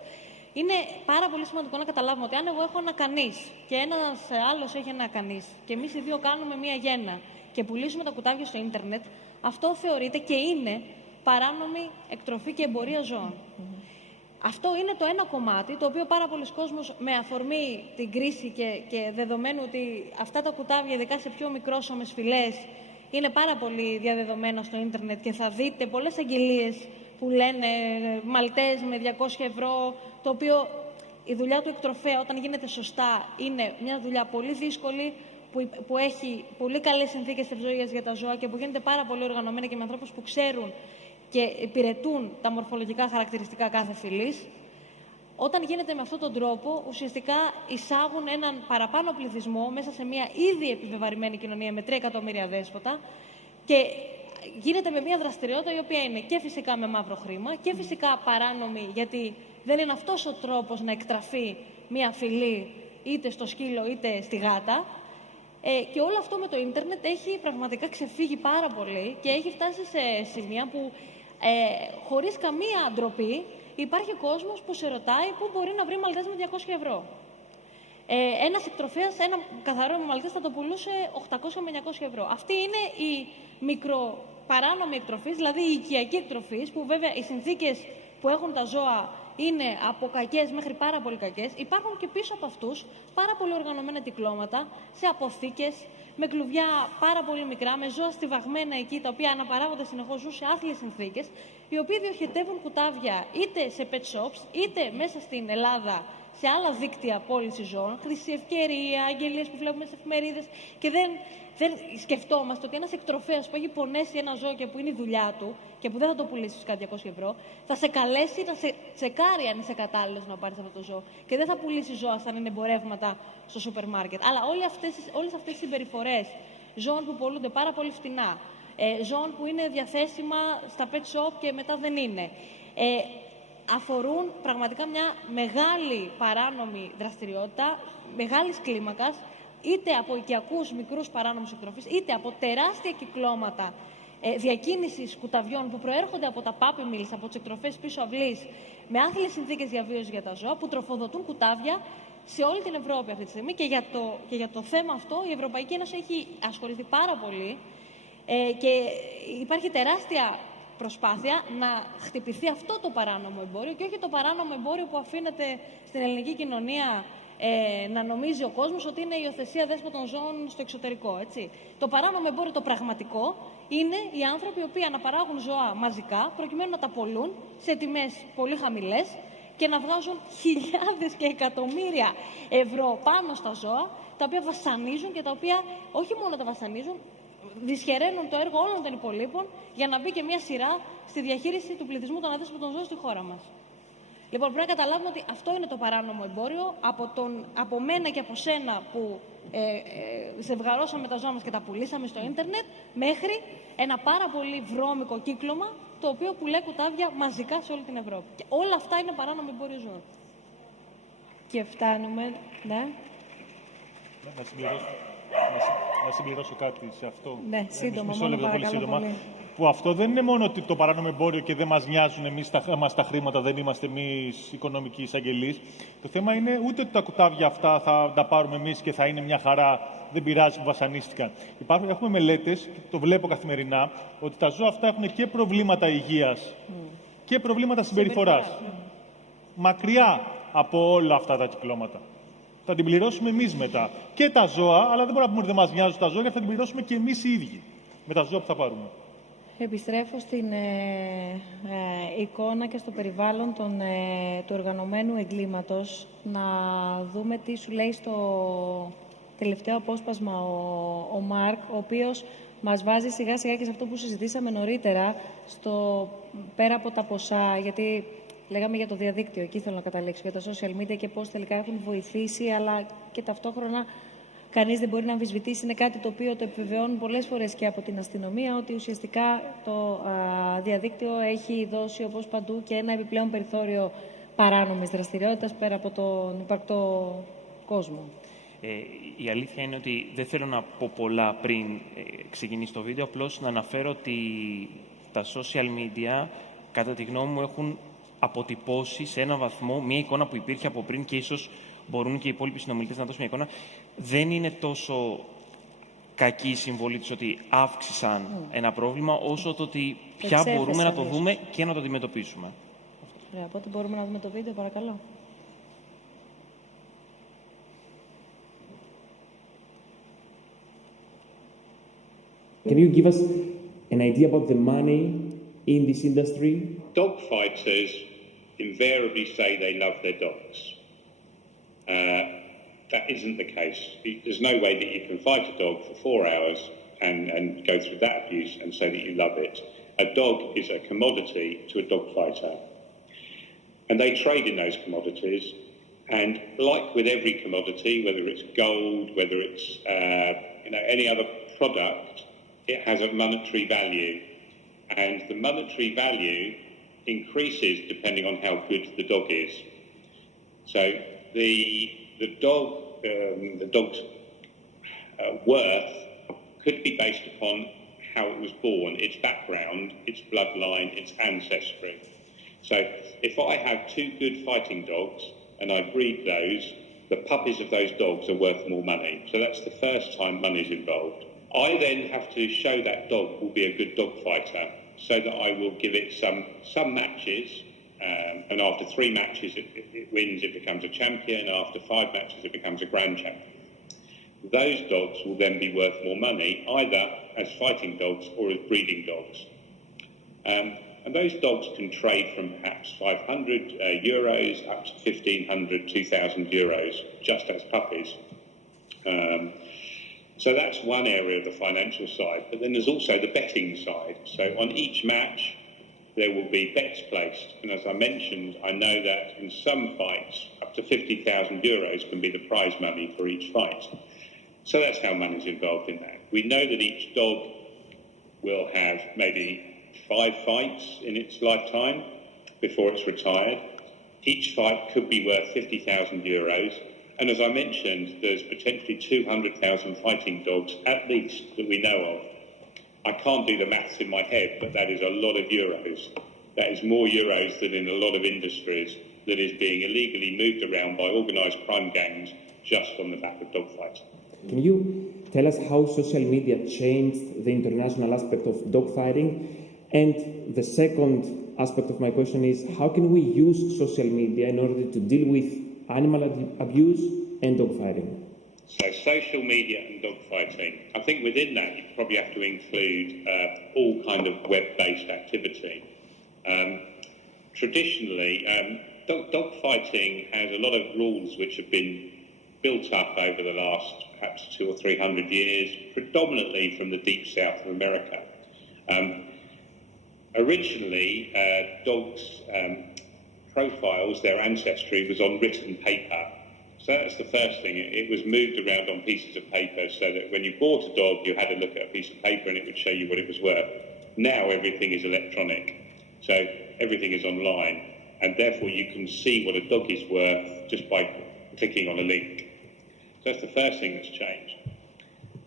Είναι πάρα πολύ σημαντικό να καταλάβουμε ότι αν εγώ έχω ένα κανείς και ένας άλλος έχει ένα κανείς και εμείς οι δύο κάνουμε μία γέννα και πουλήσουμε τα κουτάβια στο ίντερνετ, αυτό θεωρείται και είναι παράνομη εκτροφή και εμπορία ζώων. Αυτό είναι το ένα κομμάτι, το οποίο πάρα πολλοί κόσμος με αφορμή την κρίση και δεδομένου ότι αυτά τα κουτάβια, ειδικά σε πιο μικρόσωμες φυλές, είναι πάρα πολύ διαδεδομένα στο ίντερνετ και θα δείτε πολλές αγγελίες που λένε μαλτές με 200 ευρώ, το οποίο η δουλειά του εκτροφέα όταν γίνεται σωστά είναι μια δουλειά πολύ δύσκολη, που έχει πολύ καλές συνθήκες ευζοίας για τα ζώα και που γίνεται πάρα πολύ οργανωμένα και με ανθρώπους που ξέρουν και υπηρετούν τα μορφολογικά χαρακτηριστικά κάθε φυλής. Όταν γίνεται με αυτόν τον τρόπο, ουσιαστικά εισάγουν έναν παραπάνω πληθυσμό μέσα σε μια ήδη επιβεβαρημένη κοινωνία με 3 εκατομμύρια δέσποτα και γίνεται με μια δραστηριότητα η οποία είναι και φυσικά με μαύρο χρήμα και φυσικά παράνομη, γιατί δεν είναι αυτός ο τρόπος να εκτραφεί μια φυλή είτε στο σκύλο είτε στη γάτα. Και όλο αυτό με το ίντερνετ έχει πραγματικά ξεφύγει πάρα πολύ και έχει φτάσει σε σημεία που χωρίς καμία ντροπή υπάρχει κόσμος που σε ρωτάει πού μπορεί να βρει μαλτές με 200 ευρώ. Ένας εκτροφέας, ένα καθαρό μαλτές θα το πουλούσε 800 με 900 ευρώ. Αυτή είναι η μικροπαράνομη εκτροφής, δηλαδή η οικιακή εκτροφής, που βέβαια οι συνθήκες που έχουν τα ζώα είναι από κακές μέχρι πάρα πολύ κακές. Υπάρχουν και πίσω από αυτούς πάρα πολύ οργανωμένα κυκλώματα σε αποθήκες, με κλουβιά πάρα πολύ μικρά, με ζώα στιβαγμένα εκεί, τα οποία αναπαράγονται συνεχώς, ζουν σε άθλιες συνθήκες, οι οποίοι διοχετεύουν κουτάβια είτε σε pet shops, είτε μέσα στην Ελλάδα σε άλλα δίκτυα πώληση ζώων, Χρυσή Ευκαιρία, αγγελίες που βλέπουμε σε εφημερίδες, και δεν σκεφτόμαστε ότι ένας εκτροφέας που έχει πονέσει ένα ζώο και που είναι η δουλειά του και που δεν θα το πουλήσει φυσικά 200 ευρώ, θα σε καλέσει να σε τσεκάρει αν είσαι κατάλληλος να πάρεις αυτό το ζώο και δεν θα πουλήσει ζώα σαν είναι εμπορεύματα στο σούπερ μάρκετ. Αλλά όλες αυτές οι συμπεριφορές ζώων που πωλούνται πάρα πολύ φτηνά, ζώων που είναι διαθέσιμα στα pet shop και μετά δεν είναι, αφορούν πραγματικά μια μεγάλη παράνομη δραστηριότητα, μεγάλης κλίμακας, είτε από οικιακούς μικρούς παράνομους εκτροφείς, είτε από τεράστια κυκλώματα διακίνησης κουταβιών που προέρχονται από τα puppy mills, από τις εκτροφές πίσω αυλής, με άθλιες συνθήκες διαβίωσης για τα ζώα, που τροφοδοτούν κουτάβια σε όλη την Ευρώπη αυτή τη στιγμή. Και για το θέμα αυτό η Ευρωπαϊκή Ένωση έχει ασχοληθεί πάρα πολύ και υπάρχει τεράστια προσπάθεια να χτυπηθεί αυτό το παράνομο εμπόριο και όχι το παράνομο εμπόριο που αφήνεται στην ελληνική κοινωνία να νομίζει ο κόσμος ότι είναι η υιοθεσία δέσποτων ζώων στο εξωτερικό. Έτσι. Το παράνομο εμπόριο, το πραγματικό, είναι οι άνθρωποι οι οποίοι αναπαράγουν ζώα μαζικά προκειμένου να τα πωλούν σε τιμές πολύ χαμηλές και να βγάζουν χιλιάδες και εκατομμύρια ευρώ πάνω στα ζώα, τα οποία βασανίζουν και τα οποία όχι μόνο τα βασανίζουν, δυσχεραίνουν το έργο όλων των υπολείπων για να μπει και μια σειρά στη διαχείριση του πληθυσμού των αδέσποτων ζώων στη χώρα μας. Λοιπόν, πρέπει να καταλάβουμε ότι αυτό είναι το παράνομο εμπόριο από μένα και από σένα που ζευγαρώσαμε τα ζώα μας και τα πουλήσαμε στο ίντερνετ, μέχρι ένα πάρα πολύ βρώμικο κύκλωμα το οποίο πουλάει κουτάβια μαζικά σε όλη την Ευρώπη. Και όλα αυτά είναι παράνομο εμπόριο ζώων. Και φτάνουμε, ναι. Να συμπληρώσω κάτι σε αυτό. Ναι, σύντομα, Μισό μόνο λεπτό, πολύ παρακαλώ σύντομα. πολύ. Που αυτό δεν είναι μόνο ότι το παράνομο εμπόριο και δεν μας νοιάζουν εμάς τα χρήματα, δεν είμαστε εμείς οικονομικοί εισαγγελείς. Το θέμα είναι ούτε ότι τα κουτάβια αυτά θα τα πάρουμε εμείς και θα είναι μια χαρά, δεν πειράζει που βασανίστηκαν. Έχουμε μελέτες, το βλέπω καθημερινά, ότι τα ζώα αυτά έχουν και προβλήματα υγείας και προβλήματα συμπεριφοράς. Μακριά από όλα αυτά τα κυκλώματα. Θα την πληρώσουμε εμείς μετά. Και τα ζώα, αλλά δεν μπορούμε να πούμε ότι δεν μας νοιάζουν τα ζώα, γιατί θα την πληρώσουμε και εμείς οι ίδιοι με τα ζώα που θα πάρουμε. Επιστρέφω στην εικόνα και στο περιβάλλον του οργανωμένου εγκλήματος. Να δούμε τι σου λέει στο τελευταίο απόσπασμα ο Μάρκ, ο οποίος μας βάζει σιγά σιγά και σε αυτό που συζητήσαμε νωρίτερα, πέρα από τα ποσά, γιατί λέγαμε για το διαδίκτυο, εκεί θέλω να καταλήξω, για τα social media και πώς τελικά έχουν βοηθήσει, αλλά και ταυτόχρονα κανείς δεν μπορεί να αμφισβητήσει. Είναι κάτι το οποίο το επιβεβαιώνουν πολλές φορές και από την αστυνομία, ότι ουσιαστικά το διαδίκτυο έχει δώσει, όπως παντού, και ένα επιπλέον περιθώριο παράνομης δραστηριότητας πέρα από τον υπαρκτό κόσμο. Η αλήθεια είναι ότι δεν θέλω να πω πολλά πριν ξεκινήσει το βίντεο, απλώς να αναφέρω ότι τα social media, κατά τη γνώμη μου, έχουν αποτυπώσει σε έναν βαθμό μια εικόνα που υπήρχε από πριν και ίσως μπορούν και οι υπόλοιποι συνομιλητές να δώσουν μια εικόνα. Δεν είναι τόσο κακή η συμβολή τους ότι αύξησαν ένα πρόβλημα, όσο το ότι πια μπορούμε να το δούμε και να το αντιμετωπίσουμε. Ωραία, οπότε μπορούμε να δούμε το βίντεο, παρακαλώ. Can you give us an idea about the money in this industry? Dog fighters invariably say they love their dogs. That isn't the case. There's no way that you can fight a dog for 4 hours and go through that abuse and say that you love it. A dog is a commodity to a dog fighter. And they trade in those commodities. And like with every commodity, whether it's gold, whether it's any other product, it has a monetary value. And the monetary value increases depending on how good the dog is. So the dog's worth could be based upon how it was born, its background, its bloodline, its ancestry. So if I have 2 good fighting dogs and I breed those, the puppies of those dogs are worth more money. So that's the first time money's involved. I then have to show that dog will be a good dog fighter, so that I will give it some matches, and after 3 matches it wins, it becomes a champion, after 5 matches it becomes a grand champion. Those dogs will then be worth more money, either as fighting dogs or as breeding dogs. And those dogs can trade from perhaps 500 euros up to 1,500, 2,000 euros, just as puppies. So that's one area of the financial side. But then there's also the betting side. So on each match, there will be bets placed. And as I mentioned, I know that in some fights, up to 50,000 euros can be the prize money for each fight. So that's how money's involved in that. We know that each dog will have maybe 5 fights in its lifetime before it's retired. Each fight could be worth 50,000 euros. And as I mentioned, there's potentially 200,000 fighting dogs, at least, that we know of. I can't do the maths in my head, but that is a lot of euros. That is more euros than in a lot of industries that is being illegally moved around by organised crime gangs just on the back of dogfighting. Can you tell us how social media changed the international aspect of dogfighting? And the second aspect of my question is, how can we use social media in order to deal with animal abuse and dogfighting? So social media and dogfighting. I think within that you probably have to include all kind of web-based activity. Traditionally, dogfighting has a lot of rules which have been built up over the last perhaps 200 or 300 years, predominantly from the deep south of America. Originally, dogs' profiles, their ancestry was on written paper. So that's the first thing. It was moved around on pieces of paper so that when you bought a dog, you had to look at a piece of paper and it would show you what it was worth. Now everything is electronic. So everything is online. And therefore you can see what a dog is worth just by clicking on a link. So that's the first thing that's changed.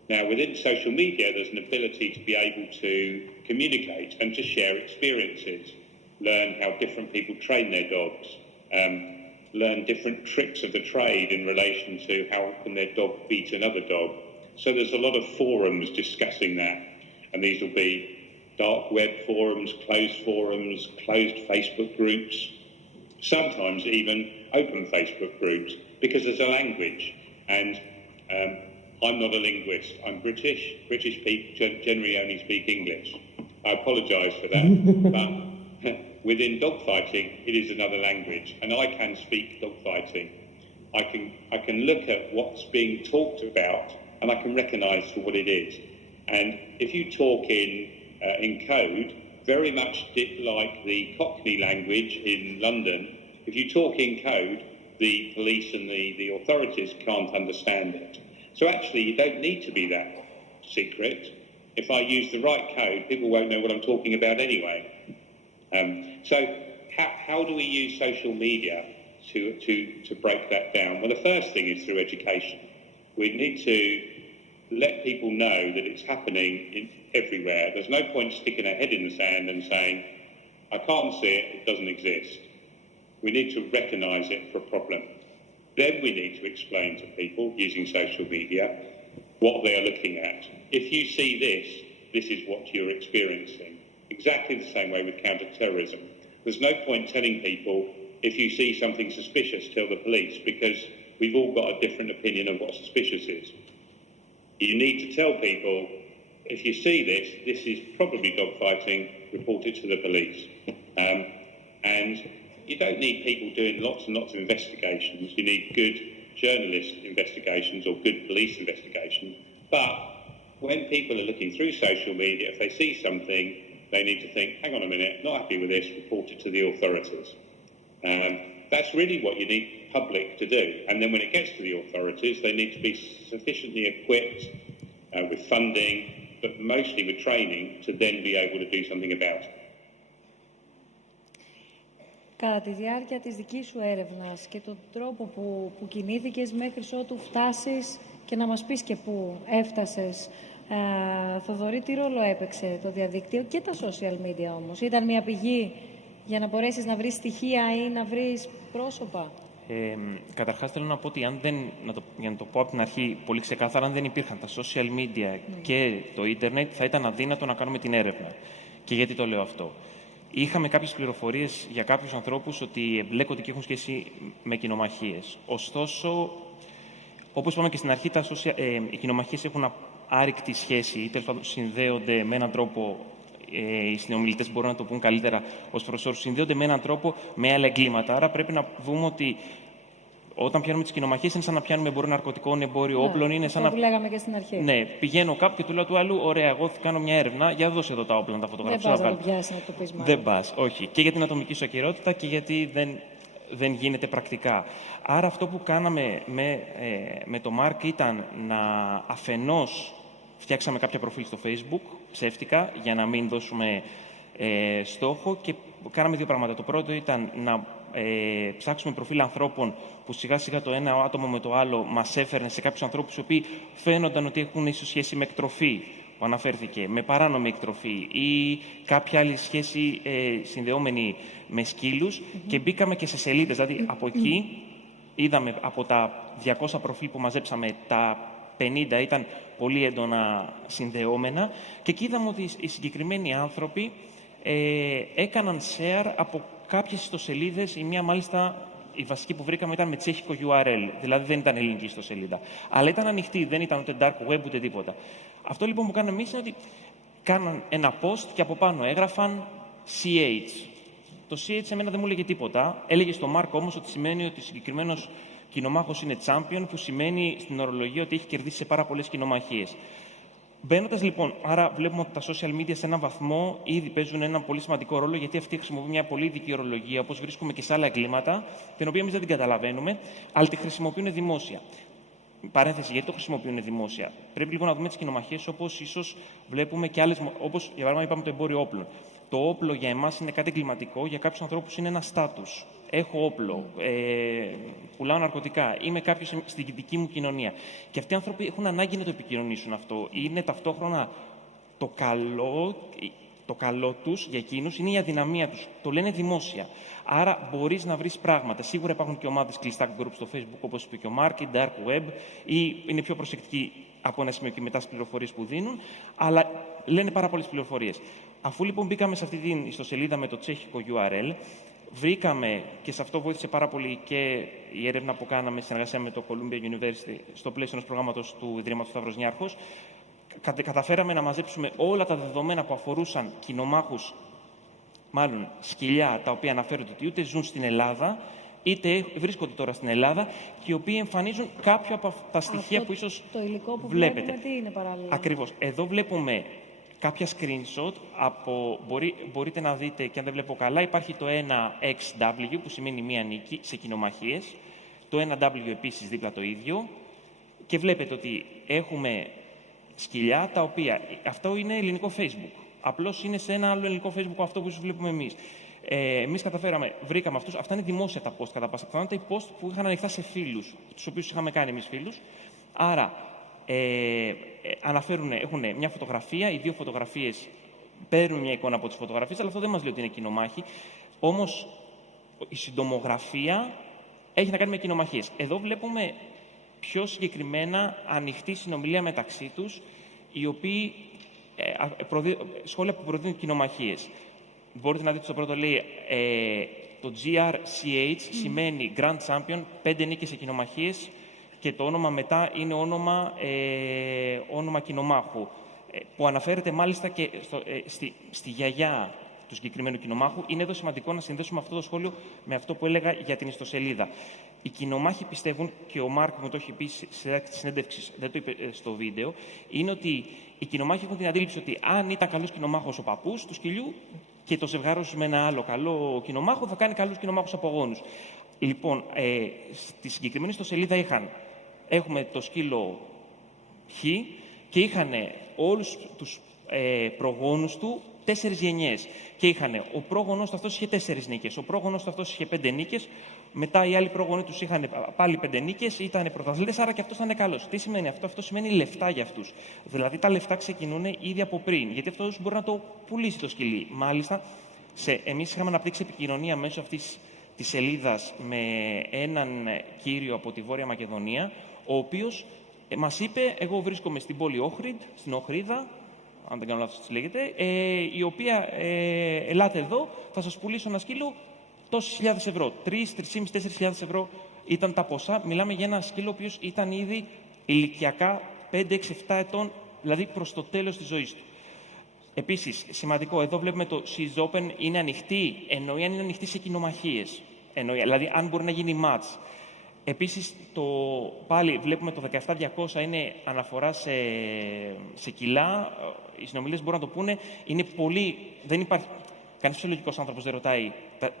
Now within social media, there's an ability to be able to communicate and to share experiences. Learn how different people train their dogs. Learn different tricks of the trade in relation to how can their dog beat another dog. So there's a lot of forums discussing that. And these will be dark web forums, closed Facebook groups, sometimes even open Facebook groups, because there's a language. And I'm not a linguist. I'm British. British people generally only speak English. I apologise for that. But within dogfighting, it is another language, and I can speak dogfighting. I can look at what's being talked about, and I can recognise for what it is. And if you talk in code, very much like the Cockney language in London, if you talk in code, the police and the authorities can't understand it. So actually, you don't need to be that secret. If I use the right code, people won't know what I'm talking about anyway. So how do we use social media to break that down? Well, the first thing is through education. We need to let people know that it's happening everywhere. There's no point sticking our head in the sand and saying, I can't see it, it doesn't exist. We need to recognise it for a problem. Then we need to explain to people using social media what they are looking at. If you see this, this is what you're experiencing. Exactly the same way with counter-terrorism. There's no point telling people, if you see something suspicious, tell the police, because we've all got a different opinion of what suspicious is. You need to tell people, if you see this, this is probably dogfighting, report it to the police. And you don't need people doing lots and lots of investigations. You need good journalist investigations or good police investigations. But when people are looking through social media, if they see something, they need to think, hang on a minute, not happy with this, report it to the authorities. That's really what you need public to do. And then when it gets to the authorities, they need to be sufficiently equipped with funding, but mostly with training, to then be able to do something about it. Κατά τη διάρκεια της δικής σου έρευνας και τον τρόπο που κινήθηκες μέχρι ότου φτάσεις και να μας πεις και πού έφτασες, Θοδωρή, τι ρόλο έπαιξε το διαδίκτυο και τα social media όμως? Ήταν μια πηγή για να μπορέσεις να βρεις στοιχεία ή να βρεις πρόσωπα? Καταρχάς θέλω να πω ότι για να το πω από την αρχή πολύ ξεκάθαρα, αν δεν υπήρχαν τα social media και το ίντερνετ, θα ήταν αδύνατο να κάνουμε την έρευνα. Και γιατί το λέω αυτό? Είχαμε κάποιες πληροφορίες για κάποιους ανθρώπους ότι εμπλέκονται και έχουν σχέση με κοινομαχίες. Ωστόσο, όπως είπαμε και στην αρχή, οι κοινομαχίες έχουν άρρηκτη σχέση ή τέλος πάντων συνδέονται με έναν τρόπο. Οι συνομιλητές μπορούν να το πούν καλύτερα ως προσόρους, συνδέονται με έναν τρόπο με άλλα εγκλήματα. Άρα πρέπει να δούμε ότι όταν πιάνουμε τις κοινομαχίες είναι σαν να πιάνουμε εμπόριο ναρκωτικών, εμπόριο όπλων. Είναι σαν που λέγαμε και στην αρχή. Ναι, πηγαίνω κάπου και του λέω του άλλου: ωραία, εγώ θα κάνω μια έρευνα. Για δώσε εδώ τα όπλα να τα φωτογραφίσω. Δεν πας να το πιάσεις να το πεις μάλλον. Δεν πας, όχι. Και για την ατομική σου ακεραιότητα και γιατί δεν γίνεται πρακτικά. Άρα αυτό που κάναμε με το Μάρκ ήταν να αφενός φτιάξαμε κάποια προφίλ στο Facebook, ψεύτικα, για να μην δώσουμε στόχο και κάναμε δύο πράγματα. Το πρώτο ήταν να ψάξουμε προφίλ ανθρώπων που σιγά σιγά το ένα άτομο με το άλλο μας έφερνε σε κάποιους ανθρώπους οι οποίοι φαίνονταν ότι έχουν ίσως σχέση με εκτροφή, που αναφέρθηκε, με παράνομη εκτροφή ή κάποια άλλη σχέση συνδεόμενη με σκύλους και μπήκαμε και σε σελίδες. Δηλαδή από εκεί είδαμε από τα 200 προφίλ που μαζέψαμε, τα 50 ήταν πολύ έντονα συνδεόμενα και εκεί είδαμε ότι οι συγκεκριμένοι άνθρωποι έκαναν share από κάποιες ιστοσελίδες. Η μία μάλιστα, η βασική που βρήκαμε ήταν με τσέχικο URL, δηλαδή δεν ήταν ελληνική ιστοσελίδα. Αλλά ήταν ανοιχτή, δεν ήταν ούτε dark web ούτε τίποτα. Αυτό λοιπόν που κάναμε εμείς είναι ότι κάναν ένα post και από πάνω έγραφαν CH. Το CH εμένα δεν μου έλεγε τίποτα. Έλεγε στο Mark όμως ότι σημαίνει ότι ο συγκεκριμένος κοινομάχος είναι champion, που σημαίνει στην ορολογία ότι έχει κερδίσει σε πάρα πολλές κοινομαχίες. Μπαίνοντας λοιπόν, άρα βλέπουμε ότι τα social media σε έναν βαθμό ήδη παίζουν έναν πολύ σημαντικό ρόλο, γιατί αυτοί χρησιμοποιούν μια πολύ ειδική ορολογία, όπως βρίσκουμε και σε άλλα εγκλήματα, την οποία εμείς δεν την καταλαβαίνουμε, αλλά τη χρησιμοποιούν δημόσια. Παρένθεση, γιατί το χρησιμοποιούν δημόσια? Πρέπει λοιπόν να δούμε τις κοινομαχίες όπως ίσως βλέπουμε και άλλες, όπως για παράδειγμα είπαμε το εμπόριο όπλων. Το όπλο για εμάς είναι κάτι εγκληματικό, για κάποιους ανθρώπους είναι ένα στάτους. Έχω όπλο, πουλάω ναρκωτικά, είμαι κάποιος στην δική μου κοινωνία. Και αυτοί οι άνθρωποι έχουν ανάγκη να το επικοινωνήσουν αυτό. Είναι ταυτόχρονα το καλό τους για εκείνους, είναι η αδυναμία τους. Το λένε δημόσια. Άρα μπορείς να βρεις πράγματα. Σίγουρα υπάρχουν και ομάδες κλειστά groups στο Facebook, όπως είπε και ο Mark, η Dark Web, ή είναι πιο προσεκτικοί από ένα σημείο και μετά στις πληροφορίες που δίνουν, αλλά λένε πάρα πολλές πληροφορίες. Αφού λοιπόν μπήκαμε σε αυτή την ιστοσελίδα με το τσέχικο URL, βρήκαμε, και σε αυτό βοήθησε πάρα πολύ και η έρευνα που κάναμε στη συνεργασία με το Columbia University στο πλαίσιο ενός προγράμματος του Ιδρύματος Σταύρος Νιάρχος, καταφέραμε να μαζέψουμε όλα τα δεδομένα που αφορούσαν κοινομάχους, μάλλον σκυλιά, τα οποία αναφέρονται ότι είτε ζουν στην Ελλάδα, είτε βρίσκονται τώρα στην Ελλάδα και οι οποίοι εμφανίζουν κάποια από τα στοιχεία που ίσως το υλικό που βλέπετε. Τι είναι παράλληλα? Ακριβώς. Εδώ βλέπουμε κάποια screenshot από, μπορείτε να δείτε, και αν δεν βλέπω καλά, υπάρχει το ένα XW που σημαίνει μία νίκη σε κοινομαχίες, το ένα W επίσης δίπλα το ίδιο, και βλέπετε ότι έχουμε σκυλιά τα οποία, αυτό είναι ελληνικό Facebook, απλώς είναι σε ένα άλλο ελληνικό Facebook αυτό που ίσως βλέπουμε εμείς. Εμείς καταφέραμε, βρήκαμε αυτούς, αυτά είναι δημόσια τα post κατά πάσα πιθανότητα, οι post που είχαν ανοιχτά σε φίλους, τους οποίους είχαμε κάνει εμείς φίλους, Άρα, έχουν μια φωτογραφία, οι δύο φωτογραφίες παίρνουν μια εικόνα από τις φωτογραφίες, αλλά αυτό δεν μας λέει ότι είναι κοινομάχη. Όμως, η συντομογραφία έχει να κάνει με κοινομαχίες. Εδώ βλέπουμε πιο συγκεκριμένα ανοιχτή συνομιλία μεταξύ τους, οι οποίοι σχόλια που προδίδουν κοινομαχίες. Μπορείτε να δείτε στο πρώτο λέει το GRCH σημαίνει Grand Champion, 5 νίκες σε κοινομαχίες και το όνομα μετά είναι όνομα κοινομάχου που αναφέρεται μάλιστα και στη γιαγιά του συγκεκριμένου κοινομάχου. Είναι εδώ σημαντικό να συνδέσουμε αυτό το σχόλιο με αυτό που έλεγα για την ιστοσελίδα. Οι κοινομάχοι πιστεύουν, και ο Μάρκ μου το έχει πει στη συνέντευξη, δεν το είπε στο βίντεο, είναι ότι οι κοινομάχοι έχουν την αντίληψη ότι αν ήταν καλός κοινομάχος ο παππούς του σκυλιού και το ζευγάρωσε με ένα άλλο καλό κοινομάχο, θα κάνει καλούς κοινομάχους απογόνους. Λοιπόν, στη συγκεκριμένη ιστοσελίδα έχουμε το σκύλο Χ και είχαν όλους τους προγόνους του 4 γενιές. Και ο πρόγονος του αυτός είχε 4 νίκες, ο πρόγονος του αυτός είχε 5 νίκες, μετά οι άλλοι πρόγονοι τους είχαν πάλι 5 νίκες, ήταν πρωταθλητές, άρα και αυτός ήταν καλός. Τι σημαίνει αυτό? Αυτό σημαίνει λεφτά για αυτούς. Δηλαδή τα λεφτά ξεκινούν ήδη από πριν, γιατί αυτός μπορεί να το πουλήσει το σκυλί. Μάλιστα, εμείς είχαμε αναπτύξει επικοινωνία μέσω αυτής της σελίδας με έναν κύριο από τη Βόρεια Μακεδονία, ο οποίος μας είπε: εγώ βρίσκομαι στην πόλη Όχρυντ, στην Οχρίδα, αν δεν κάνω λάθος τι λέγεται, η οποία ελάτε εδώ, θα σας πουλήσω ένα σκύλο τόσες χιλιάδες ευρώ. 3, 3.500, 4.000 ευρώ ήταν τα ποσά. Μιλάμε για ένα σκύλο ο οποίος ήταν ήδη ηλικιακά 5, 6, 7 ετών, δηλαδή προς το τέλος της ζωής του. Επίσης, σημαντικό, εδώ βλέπουμε το She's Open, είναι ανοιχτή, εννοεί αν είναι ανοιχτή σε κοινομαχίες. Δηλαδή, αν μπορεί να γίνει match. Επίσης, πάλι βλέπουμε το 17.200 είναι αναφορά σε κιλά. Οι συνομιλίες μπορούν να το πούνε. Είναι πολύ. Δεν υπάρχει. Κανείς φυσιολογικός άνθρωπος δεν ρωτάει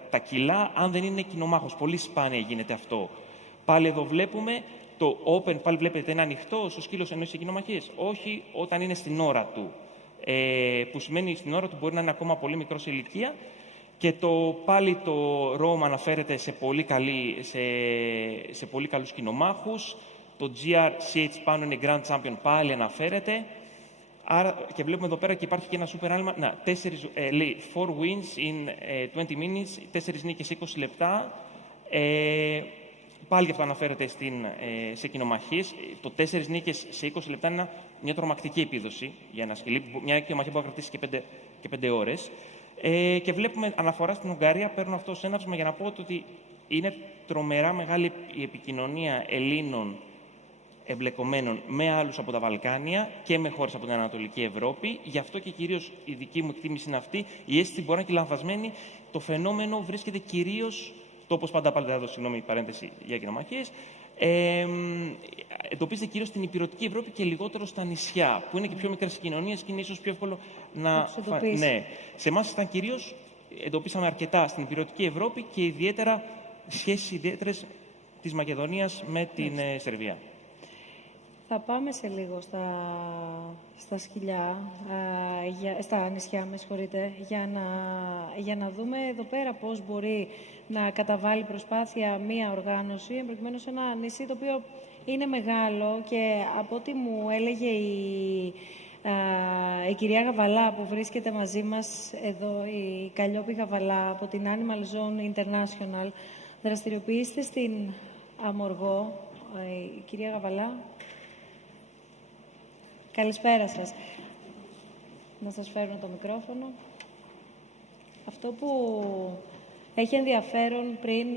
τα κιλά αν δεν είναι κοινομάχος. Πολύ σπάνια γίνεται αυτό. Πάλι εδώ βλέπουμε το open, πάλι βλέπετε είναι ανοιχτό. Ο σκύλος εννοεί σε κοινομαχίες. Όχι όταν είναι στην ώρα του. Που σημαίνει στην ώρα του μπορεί να είναι ακόμα πολύ μικρό σε ηλικία. Και πάλι το Rome αναφέρεται σε πολύ καλούς κοινομάχους. Το GRCH πάνω είναι Grand Champion, πάλι αναφέρεται. Άρα, και βλέπουμε εδώ πέρα και υπάρχει και ένα super άλμα. Λέει 4 wins in 20 minutes, 4 νίκες 20 λεπτά. Πάλι αυτό αναφέρεται σε κοινομαχίες. Το 4 νίκες σε 20 λεπτά είναι μια τρομακτική επίδοση για ένα σκυλί. Μια κοινομαχία μπορεί να κρατήσει και 5 ώρες. Και βλέπουμε αναφορά στην Ουγγαρία, παίρνω αυτό ως έναυσμα για να πω ότι είναι τρομερά μεγάλη η επικοινωνία Ελλήνων εμπλεκομένων με άλλους από τα Βαλκάνια και με χώρες από την Ανατολική Ευρώπη. Γι' αυτό και κυρίως η δική μου εκτίμηση είναι αυτή. Η αίσθηση μπορεί να είναι και λανθασμένη. Το φαινόμενο βρίσκεται κυρίως, όπως πάντα πάλι θα δώσω συγγνώμη παρένθεση για κοινομαχίες, εντοπίζεται κυρίως στην Ηπειρωτική Ευρώπη και λιγότερο στα νησιά, που είναι και πιο μικρές κοινωνίες και είναι ίσως πιο εύκολο να. Ναι. Σε εμάς ήταν κυρίως, εντοπίσαμε αρκετά στην Ηπειρωτική Ευρώπη και ιδιαίτερα σχέσεις ιδιαίτερες της Μακεδονίας με την Σερβία. Θα πάμε σε λίγο στα σκυλιά, στα νησιά, με συγχωρείτε, για να δούμε εδώ πέρα πώς μπορεί να καταβάλει προσπάθεια μία οργάνωση, προκειμένου σε ένα νησί το οποίο είναι μεγάλο και από ό,τι μου έλεγε η κυρία Γαβαλά που βρίσκεται μαζί μας εδώ, η Καλλιόπη Γαβαλά από την Animal Zone International, δραστηριοποιείστε στην Αμοργό. Η κυρία Γαβαλά. Καλησπέρα σας. Να σας φέρω το μικρόφωνο. Αυτό που έχει ενδιαφέρον πριν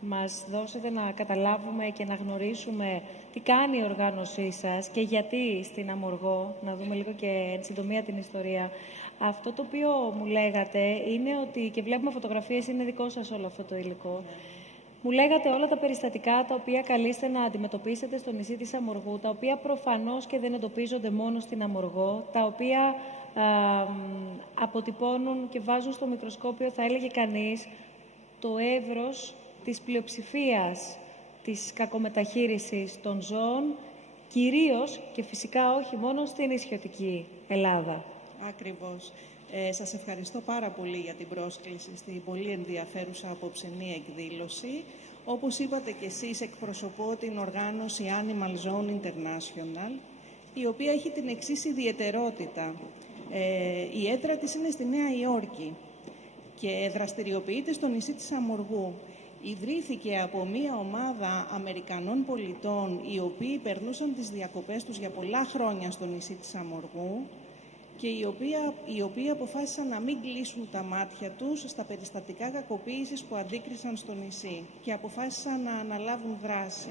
μας δώσετε να καταλάβουμε και να γνωρίσουμε τι κάνει η οργάνωσή σας και γιατί στην Αμοργό, να δούμε λίγο και εν συντομία την ιστορία. Αυτό το οποίο μου λέγατε είναι ότι, και βλέπουμε φωτογραφίες, είναι δικό σας όλο αυτό το υλικό. Μου λέγατε όλα τα περιστατικά τα οποία καλείστε να αντιμετωπίσετε στο νησί της Αμοργού, τα οποία προφανώς και δεν εντοπίζονται μόνο στην Αμοργό, τα οποία αποτυπώνουν και βάζουν στο μικροσκόπιο, θα έλεγε κανείς, το εύρος της πλειοψηφίας της κακομεταχείρισης των ζώων, κυρίως και φυσικά όχι μόνο στην νησιωτική Ελλάδα. Ακριβώς. Σας ευχαριστώ πάρα πολύ για την πρόσκληση στην πολύ ενδιαφέρουσα απόψινή εκδήλωση. Όπως είπατε και εσείς, εκπροσωπώ την οργάνωση Animal Zone International, η οποία έχει την εξής ιδιαιτερότητα. Η έδρα της είναι στη Νέα Υόρκη και δραστηριοποιείται στο νησί της Αμοργού. Ιδρύθηκε από μία ομάδα Αμερικανών πολιτών, οι οποίοι περνούσαν τις διακοπές τους για πολλά χρόνια στο νησί της Αμοργού και οι οποίοι αποφάσισαν να μην κλείσουν τα μάτια τους στα περιστατικά κακοποίησης που αντίκρισαν στο νησί και αποφάσισαν να αναλάβουν δράση.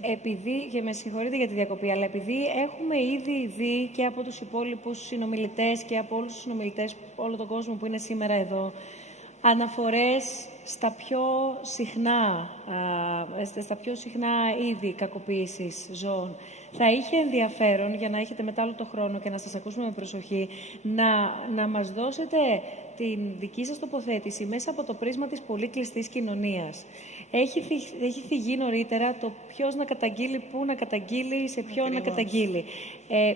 Επειδή, και με συγχωρείτε για τη διακοπή, αλλά επειδή έχουμε ήδη δει και από τους υπόλοιπους συνομιλητές και από όλους τους συνομιλητές, όλο τον κόσμο που είναι σήμερα εδώ, αναφορές στα πιο συχνά είδη κακοποίησης ζώων. Θα είχε ενδιαφέρον, για να έχετε μετά άλλο το χρόνο και να σας ακούσουμε με προσοχή, να μας δώσετε την δική σας τοποθέτηση μέσα από το πρίσμα της πολύ κλειστής κοινωνίας. Έχει θυγεί νωρίτερα το ποιος να καταγγείλει, πού να καταγγείλει, σε ποιον να καταγγείλει.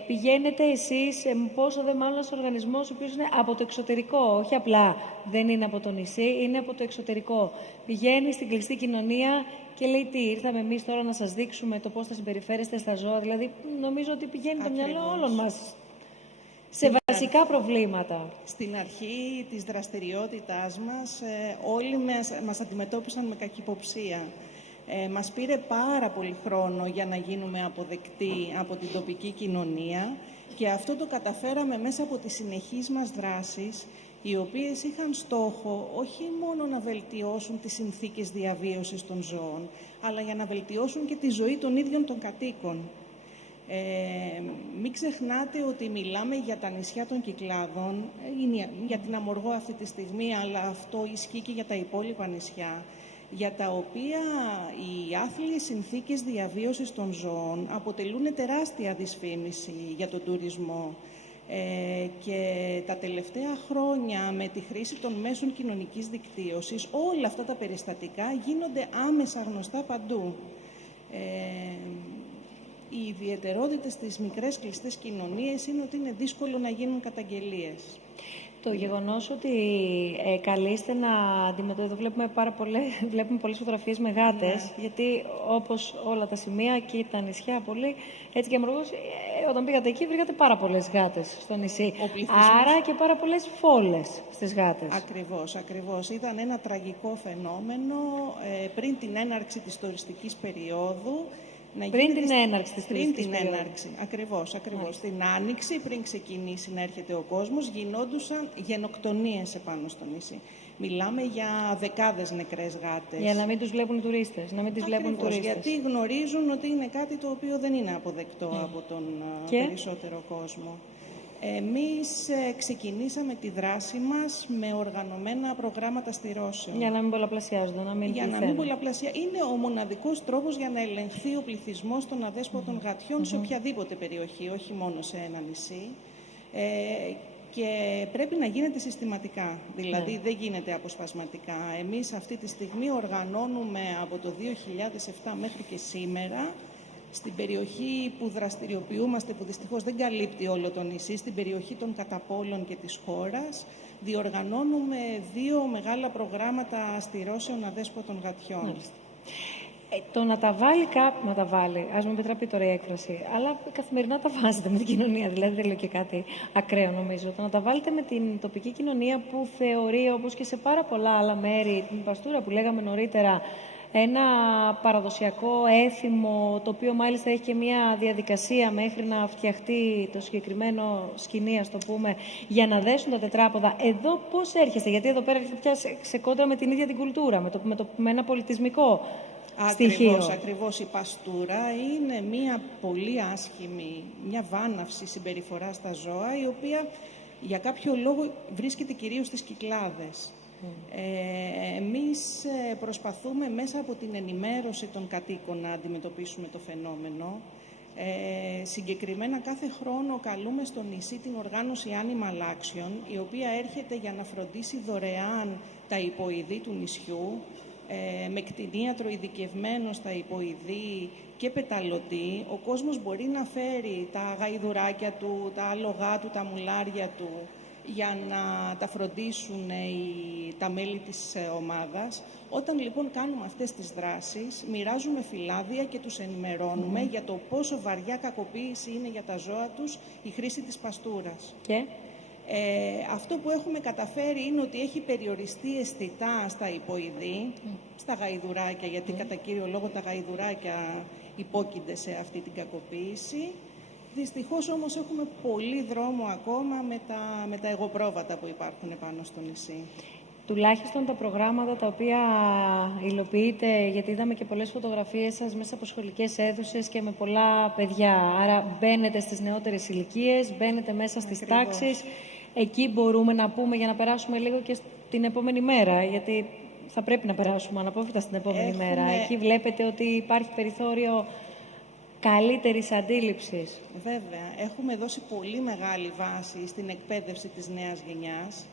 Πηγαίνετε εσείς, πόσο δε μάλλον ένας οργανισμός ο οποίος είναι από το εξωτερικό, όχι απλά δεν είναι από το νησί, είναι από το εξωτερικό. Πηγαίνει στην κλειστή κοινωνία και λέει τι, ήρθαμε εμείς τώρα να σας δείξουμε το πώς θα συμπεριφέρεστε στα ζώα. Δηλαδή, νομίζω ότι πηγαίνει το μυαλό όλων μας σε βασικά προβλήματα. Στην αρχή της δραστηριότητάς μας, όλοι μας αντιμετώπισαν με καχυποψία. Μας πήρε πάρα πολύ χρόνο για να γίνουμε αποδεκτοί από την τοπική κοινωνία και αυτό το καταφέραμε μέσα από τις συνεχείς μας δράσεις, οι οποίες είχαν στόχο όχι μόνο να βελτιώσουν τις συνθήκες διαβίωσης των ζώων, αλλά για να βελτιώσουν και τη ζωή των ίδιων των κατοίκων. Μην ξεχνάτε ότι μιλάμε για τα νησιά των Κυκλάδων, για την Αμοργό αυτή τη στιγμή, αλλά αυτό ισχύει και για τα υπόλοιπα νησιά, για τα οποία οι άθλιες συνθήκες διαβίωσης των ζώων αποτελούν τεράστια δυσφήμιση για τον τουρισμό. Και τα τελευταία χρόνια, με τη χρήση των μέσων κοινωνικής δικτύωσης, όλα αυτά τα περιστατικά γίνονται άμεσα γνωστά παντού. Οι ιδιαιτερότητες στις μικρές κλειστές κοινωνίες είναι ότι είναι δύσκολο να γίνουν καταγγελίες. Το γεγονός ότι καλείστε να αντιμετωπίσετε, εδώ βλέπουμε πολλές φωτογραφίες με γάτες, γιατί όπως όλα τα σημεία και τα νησιά πολύ, έτσι και Αμοργός, όταν πήγατε εκεί βρήκατε πάρα πολλές γάτες στο νησί. Άρα και πάρα πολλές φόλες στις γάτες. Ακριβώς. Ήταν ένα τραγικό φαινόμενο πριν την έναρξη της τουριστικής περίοδου. Πριν την έναρξη. Ακριβώς. Στην Άνοιξη, πριν ξεκινήσει να έρχεται ο κόσμος, γινόντουσαν γενοκτονίες επάνω στο νησί. Μιλάμε για δεκάδες νεκρές γάτες. Για να μην τους βλέπουν τουρίστες, γιατί γνωρίζουν ότι είναι κάτι το οποίο δεν είναι αποδεκτό από τον περισσότερο κόσμο. Εμείς ξεκινήσαμε τη δράση μας με οργανωμένα προγράμματα στηρώσεων. Για να μην πολλαπλασιάζονται, Είναι ο μοναδικός τρόπος για να ελεγχθεί ο πληθυσμός των αδέσποτων γατιών σε οποιαδήποτε περιοχή, όχι μόνο σε ένα νησί. Και πρέπει να γίνεται συστηματικά, δηλαδή δεν γίνεται αποσπασματικά. Εμείς αυτή τη στιγμή οργανώνουμε από το 2007 μέχρι και σήμερα, στην περιοχή που δραστηριοποιούμαστε, που δυστυχώς δεν καλύπτει όλο το νησί, στην περιοχή των Καταπόλων και της χώρας, διοργανώνουμε 2 μεγάλα προγράμματα στηρώσεων αδέσποτων γατιών. Το να τα βάλει, ας μου επιτραπεί τώρα η έκφραση, αλλά καθημερινά τα βάζετε με την κοινωνία, δηλαδή δεν λέω και κάτι ακραίο νομίζω. Το να τα βάλετε με την τοπική κοινωνία που θεωρεί, όπως και σε πάρα πολλά άλλα μέρη, την Παστούρα που λέγαμε νωρίτερα, ένα παραδοσιακό έθιμο, το οποίο μάλιστα έχει και μια διαδικασία μέχρι να φτιαχτεί το συγκεκριμένο σκηνή, ας το πούμε, για να δέσουν τα τετράποδα. Εδώ πώς έρχεστε, γιατί εδώ πέρα έρχεται πια σε κόντρα με την ίδια την κουλτούρα, με ένα πολιτισμικό στοιχείο. Ακριβώς. Η Παστούρα είναι μια πολύ άσχημη, μια βάναυση συμπεριφορά στα ζώα, η οποία για κάποιο λόγο βρίσκεται κυρίως στις Κυκλάδες. Εμείς προσπαθούμε μέσα από την ενημέρωση των κατοίκων να αντιμετωπίσουμε το φαινόμενο. Συγκεκριμένα κάθε χρόνο καλούμε στο νησί την οργάνωση Animal Action, η οποία έρχεται για να φροντίσει δωρεάν τα υποειδή του νησιού, με κτηνίατρο ειδικευμένο στα υποειδή και πεταλωτή. Ο κόσμος μπορεί να φέρει τα γαϊδουράκια του, τα άλογά του, τα μουλάρια του, για να τα φροντίσουν τα μέλη της ομάδας. Όταν λοιπόν κάνουμε αυτές τις δράσεις, μοιράζουμε φυλάδια και τους ενημερώνουμε για το πόσο βαριά κακοποίηση είναι για τα ζώα τους η χρήση της παστούρας. Και αυτό που έχουμε καταφέρει είναι ότι έχει περιοριστεί αισθητά στα υποειδή, στα γαϊδουράκια, γιατί κατά κύριο λόγο τα γαϊδουράκια υπόκεινται σε αυτή την κακοποίηση. Δυστυχώς όμως έχουμε πολύ δρόμο ακόμα με τα εγωπρόβατα που υπάρχουν πάνω στο νησί. Τουλάχιστον τα προγράμματα τα οποία υλοποιείτε, γιατί είδαμε και πολλές φωτογραφίες σας μέσα από σχολικές αίθουσες και με πολλά παιδιά. Άρα μπαίνετε στις νεότερες ηλικίες, μπαίνετε μέσα στις τάξεις. Εκεί μπορούμε να πούμε, για να περάσουμε λίγο και την επόμενη μέρα, γιατί θα πρέπει να περάσουμε αναπόφευκτα στην επόμενη μέρα. Εκεί βλέπετε ότι υπάρχει περιθώριο καλύτερης αντίληψης. Βέβαια. Έχουμε δώσει πολύ μεγάλη βάση στην εκπαίδευση της νέας γενιάς,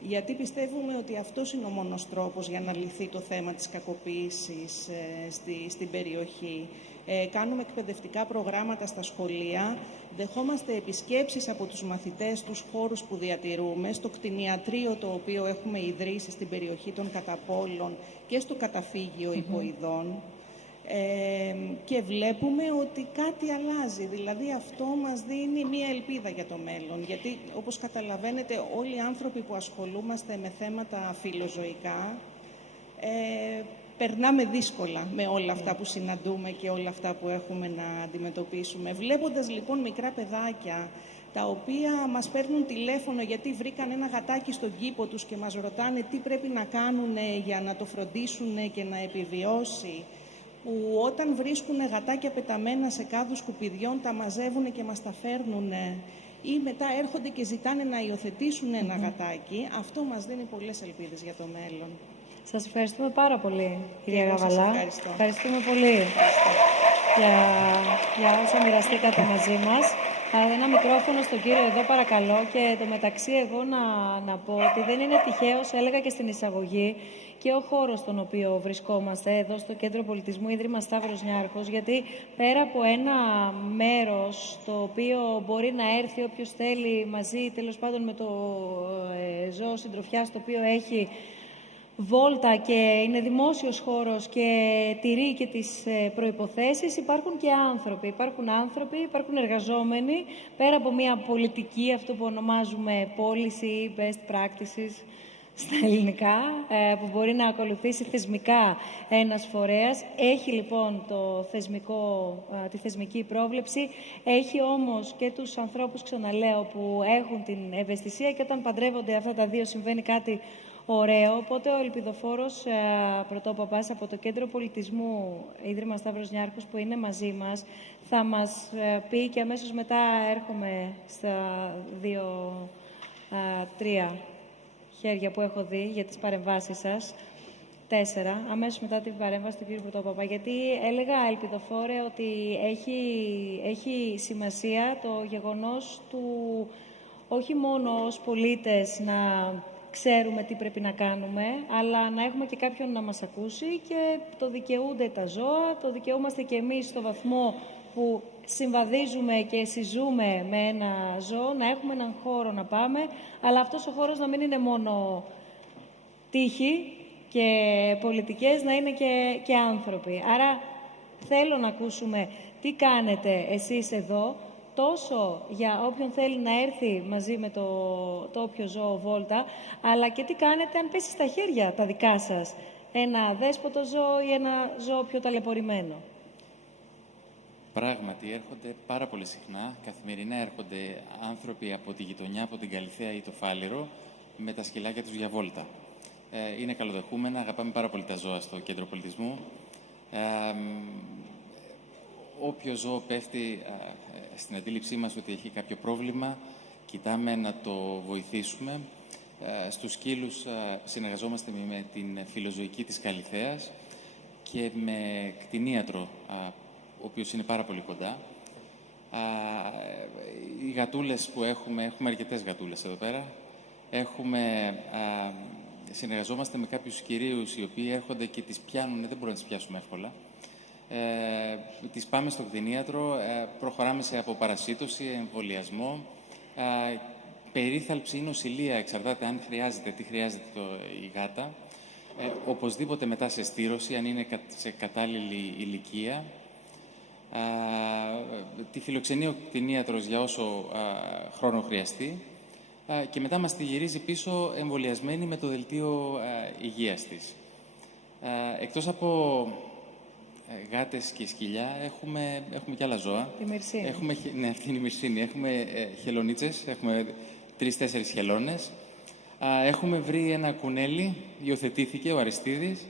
γιατί πιστεύουμε ότι αυτός είναι ο μόνος τρόπος για να λυθεί το θέμα της κακοποίησης στην περιοχή. Κάνουμε εκπαιδευτικά προγράμματα στα σχολεία, δεχόμαστε επισκέψεις από τους μαθητές στους χώρους που διατηρούμε, στο κτηνιατρίο το οποίο έχουμε ιδρύσει στην περιοχή των Καταπόλων και στο καταφύγιο υποειδών. Και βλέπουμε ότι κάτι αλλάζει. Δηλαδή αυτό μας δίνει μία ελπίδα για το μέλλον. Γιατί όπως καταλαβαίνετε όλοι οι άνθρωποι που ασχολούμαστε με θέματα φιλοζωικά περνάμε δύσκολα με όλα αυτά που συναντούμε και όλα αυτά που έχουμε να αντιμετωπίσουμε. Βλέποντας λοιπόν μικρά παιδάκια τα οποία μας παίρνουν τηλέφωνο γιατί βρήκαν ένα γατάκι στον κήπο τους και μας ρωτάνε τι πρέπει να κάνουν για να το φροντίσουν και να επιβιώσει, που όταν βρίσκουν γατάκια πεταμένα σε κάδους σκουπιδιών τα μαζεύουν και μας τα φέρνουν ή μετά έρχονται και ζητάνε να υιοθετήσουν ένα γατάκι, αυτό μας δίνει πολλές ελπίδες για το μέλλον. Σας ευχαριστούμε πάρα πολύ, κυρία Γαβαλά. Σας ευχαριστώ. Ευχαριστούμε πολύ για όσα μοιραστήκατε μαζί μας. Ένα μικρόφωνο στον κύριο εδώ, παρακαλώ. Και το μεταξύ εγώ να πω ότι δεν είναι τυχαίος, έλεγα και στην εισαγωγή, και ο χώρος στον οποίο βρισκόμαστε, εδώ στο Κέντρο Πολιτισμού Ίδρυμα Σταύρος Νιάρχος, γιατί πέρα από ένα μέρος το οποίο μπορεί να έρθει όποιος θέλει μαζί, τέλος πάντων με το ζώο συντροφιάς, το οποίο έχει βόλτα και είναι δημόσιος χώρος και τηρεί και τις προϋποθέσεις, υπάρχουν και άνθρωποι. Υπάρχουν εργαζόμενοι, πέρα από μια πολιτική, αυτό που ονομάζουμε policy, best practices στα ελληνικά, που μπορεί να ακολουθήσει θεσμικά ένας φορέας. Έχει λοιπόν τη θεσμική πρόβλεψη, έχει όμως και τους ανθρώπους, ξαναλέω, που έχουν την ευαισθησία, και όταν παντρεύονται αυτά τα δύο συμβαίνει κάτι ωραίο. Οπότε ο ελπιδοφόρος πρωτόπαπας από το Κέντρο Πολιτισμού Ίδρυμα Σταύρος Νιάρχος, που είναι μαζί μας, θα μας πει, και αμέσως μετά έρχομαι στα 2-3 χέρια που έχω δει για τις παρεμβάσεις σας. 4, αμέσως μετά την παρέμβαση του κ. Πρωτόπαπα. Γιατί έλεγα, ελπιδοφόρε, ότι έχει σημασία το γεγονός του όχι μόνο ως πολίτες να ξέρουμε τι πρέπει να κάνουμε, αλλά να έχουμε και κάποιον να μας ακούσει, και το δικαιούνται τα ζώα, το δικαιούμαστε και εμείς στο βαθμό που συμβαδίζουμε και συζούμε με ένα ζώο, να έχουμε έναν χώρο να πάμε, αλλά αυτός ο χώρος να μην είναι μόνο τύχη και πολιτικές, να είναι και άνθρωποι. Άρα θέλω να ακούσουμε τι κάνετε εσείς εδώ, τόσο για όποιον θέλει να έρθει μαζί με το όποιο ζώο βόλτα, αλλά και τι κάνετε αν πέσει στα χέρια τα δικά σας ένα δέσποτο ζώο ή ένα ζώο πιο ταλαιπωρημένο. Πράγματι, έρχονται πάρα πολύ συχνά. Καθημερινά έρχονται άνθρωποι από τη γειτονιά, από την Καλυθέα ή το Φάληρο, με τα σκυλάκια τους για βόλτα. Είναι καλοδεχούμενα, αγαπάμε πάρα πολύ τα ζώα στο Κέντρο Πολιτισμού. Όποιο ζώο πέφτει στην αντίληψή μας ότι έχει κάποιο πρόβλημα, κοιτάμε να το βοηθήσουμε. Στους σκύλους συνεργαζόμαστε με την φιλοζωική της Καλυθέας και με κτηνίατρο, ο οποίος είναι πάρα πολύ κοντά. Οι γατούλες που έχουμε αρκετές γατούλες εδώ πέρα. Συνεργαζόμαστε με κάποιους κυρίους οι οποίοι έρχονται και τις πιάνουν, δεν μπορούμε να τις πιάσουμε εύκολα. Τις πάμε στο κτηνίατρο, προχωράμε σε αποπαρασίτωση, εμβολιασμό. περίθαλψη ή νοσηλεία, εξαρτάται αν χρειάζεται, τι χρειάζεται η γάτα. Οπωσδήποτε μετά σε στήρωση, αν είναι σε κατάλληλη ηλικία. Τη φιλοξενεί ο κτηνίατρος για όσο χρόνο χρειαστεί και μετά μας τη γυρίζει πίσω εμβολιασμένη με το δελτίο υγείας της. Εκτός από γάτες και σκυλιά, έχουμε και άλλα ζώα. Τη Μυρσίνη. Ναι, αυτή είναι η Μυρσίνη. Έχουμε χελονίτσες, έχουμε 3-4 χελώνες. Έχουμε βρει ένα κουνέλι, υιοθετήθηκε ο Αριστίδης.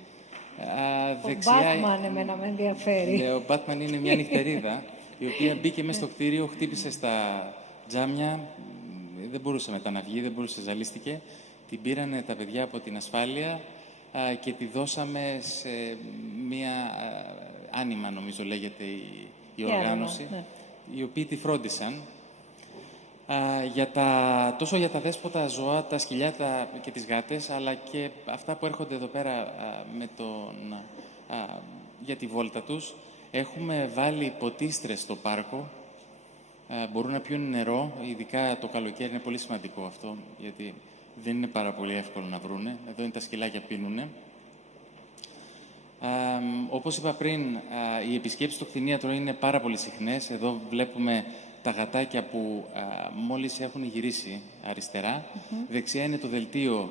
Ο Batman εμένα με ενδιαφέρει. Ο Batman είναι μια νυχτερίδα, η οποία μπήκε μέσα στο κτίριο, χτύπησε στα τζάμια, δεν μπορούσε μετά να βγει, δεν μπορούσε, ζαλίστηκε. Την πήρανε τα παιδιά από την ασφάλεια και τη δώσαμε σε μια άνιμα, νομίζω λέγεται η οργάνωση, ναι, οι οποίοι τη φρόντισαν. Τόσο για τα δέσποτα ζώα, τα σκυλιά και τις γάτες, αλλά και αυτά που έρχονται εδώ πέρα για τη βόλτα τους. Έχουμε βάλει ποτίστρες στο πάρκο, μπορούν να πιούν νερό, ειδικά το καλοκαίρι είναι πολύ σημαντικό αυτό, γιατί δεν είναι πάρα πολύ εύκολο να βρούνε. Εδώ είναι τα σκυλάκια πίνουνε. Όπως είπα πριν, οι επισκέψεις στο κτηνίατρο είναι πάρα πολύ συχνές. Εδώ βλέπουμε τα γατάκια που μόλις έχουν γυρίσει αριστερά. Δεξιά είναι το δελτίο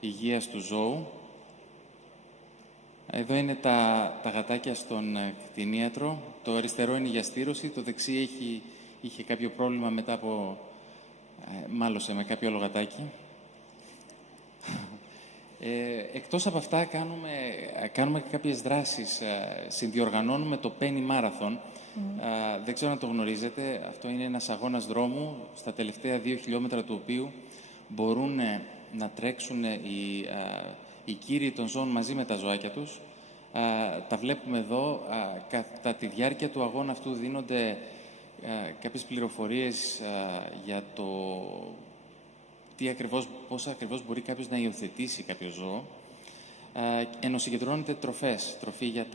υγείας του ζώου. Εδώ είναι τα γατάκια στον κτηνίατρο. Το αριστερό είναι για στήρωση. Το δεξί είχε κάποιο πρόβλημα μετά από... μάλωσε με κάποιο άλλο γατάκι. Εκτός από αυτά κάνουμε κάποιες δράσεις. Συνδιοργανώνουμε το Penny Marathon. Δεν ξέρω αν το γνωρίζετε. Αυτό είναι ένας αγώνας δρόμου, στα τελευταία 2 χιλιόμετρα του οποίου μπορούν να τρέξουν οι κύριοι των ζώων μαζί με τα ζωάκια τους. Τα βλέπουμε εδώ. Κατά τη διάρκεια του αγώνα αυτού δίνονται κάποιες πληροφορίες για το πώς ακριβώς μπορεί κάποιος να υιοθετήσει κάποιο ζώο. Ενώ συγκεντρώνεται τροφή για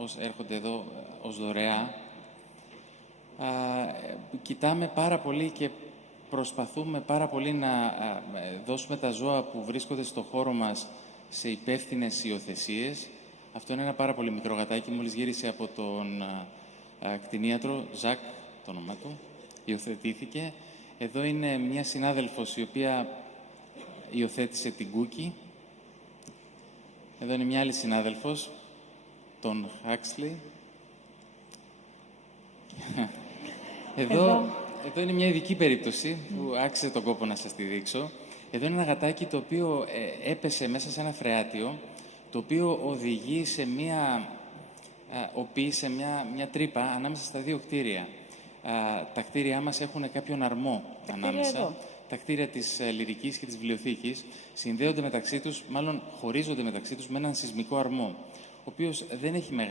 όσοι έρχονται εδώ ως δωρεά. Κοιτάμε πάρα πολύ και προσπαθούμε πάρα πολύ να δώσουμε τα ζώα που βρίσκονται στο χώρο μας σε υπεύθυνες υιοθεσίες. Αυτό είναι ένα πάρα πολύ μικρό γατάκι, μόλις γύρισε από τον κτηνίατρο, Ζακ το όνομά του, υιοθετήθηκε. Εδώ είναι μια συνάδελφος η οποία υιοθέτησε την Κούκι. Εδώ είναι μια άλλη συνάδελφος, τον Χάξλι. Εδώ είναι μια ειδική περίπτωση που άξιζε τον κόπο να σας τη δείξω. Εδώ είναι ένα γατάκι το οποίο έπεσε μέσα σε ένα φρεάτιο, το οποίο οδηγεί σε μια τρύπα ανάμεσα στα 2 κτίρια. Τα κτίρια μας έχουν κάποιον αρμό ανάμεσα. Τα κτίρια της Λυρικής και της Βιβλιοθήκης συνδέονται μεταξύ τους, μάλλον χωρίζονται μεταξύ τους με έναν σεισμικό αρμό, ο οποίος δεν έχει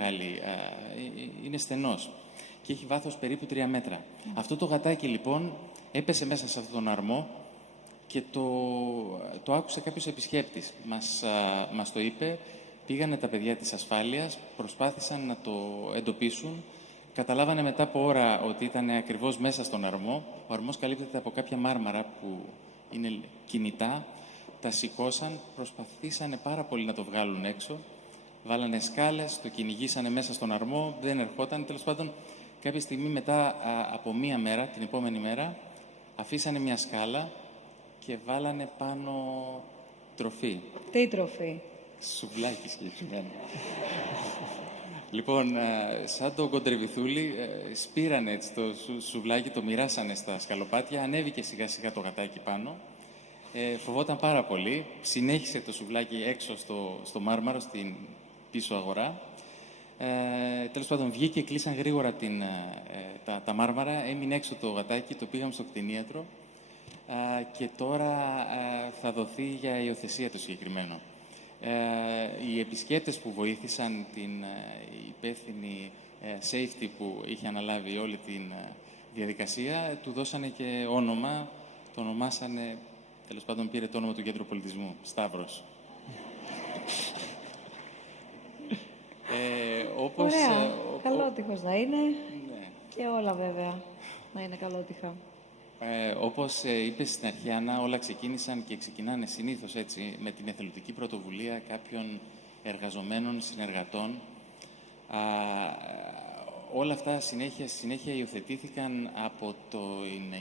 είναι στενός και έχει βάθος περίπου 3 μέτρα. Αυτό το γατάκι λοιπόν έπεσε μέσα σε αυτόν τον αρμό και το άκουσε κάποιος επισκέπτης. Μας το είπε, πήγανε τα παιδιά της ασφάλειας, προσπάθησαν να το εντοπίσουν. Καταλάβανε μετά από ώρα ότι ήταν ακριβώς μέσα στον αρμό. Ο αρμός καλύπτεται από κάποια μάρμαρα που είναι κινητά. Τα σηκώσαν, προσπαθήσανε πάρα πολύ να το βγάλουν έξω. Βάλανε σκάλες, το κυνηγήσανε μέσα στον αρμό, δεν ερχόταν. Τέλος πάντων, κάποια στιγμή μετά από μία μέρα, την επόμενη μέρα, αφήσανε μια σκάλα και βάλανε πάνω τροφή. Τι τροφή? Σουβλάκι συγκεκριμένα. Λοιπόν, σαν το κοντρεβιθούλι, σπήρανε έτσι το σουβλάκι, το μοιράσανε στα σκαλοπάτια, ανέβηκε σιγά σιγά το γατάκι πάνω. Φοβόταν πάρα πολύ, συνέχισε το σουβλάκι έξω στο μάρμαρο, στην πίσω αγορά. Τέλος πάντων, βγήκε, κλείσαν γρήγορα τα μάρμαρα, έμεινε έξω το γατάκι, το πήγαμε στο κτηνίατρο και τώρα θα δοθεί για υιοθεσία το συγκεκριμένο. Οι επισκέπτες που βοήθησαν την υπεύθυνη safety που είχε αναλάβει όλη την διαδικασία, του δώσανε και όνομα, το ονομάσανε, τέλος πάντων πήρε το όνομα του Κέντρου Πολιτισμού, Σταύρος. Ωραία, καλότυχος να είναι και όλα βέβαια να είναι καλότυχα. Όπως είπες στην αρχή, Άννα, όλα ξεκίνησαν και ξεκινάνε συνήθως έτσι, με την εθελοντική πρωτοβουλία κάποιων εργαζομένων, συνεργατών. Όλα αυτά συνέχεια υιοθετήθηκαν από το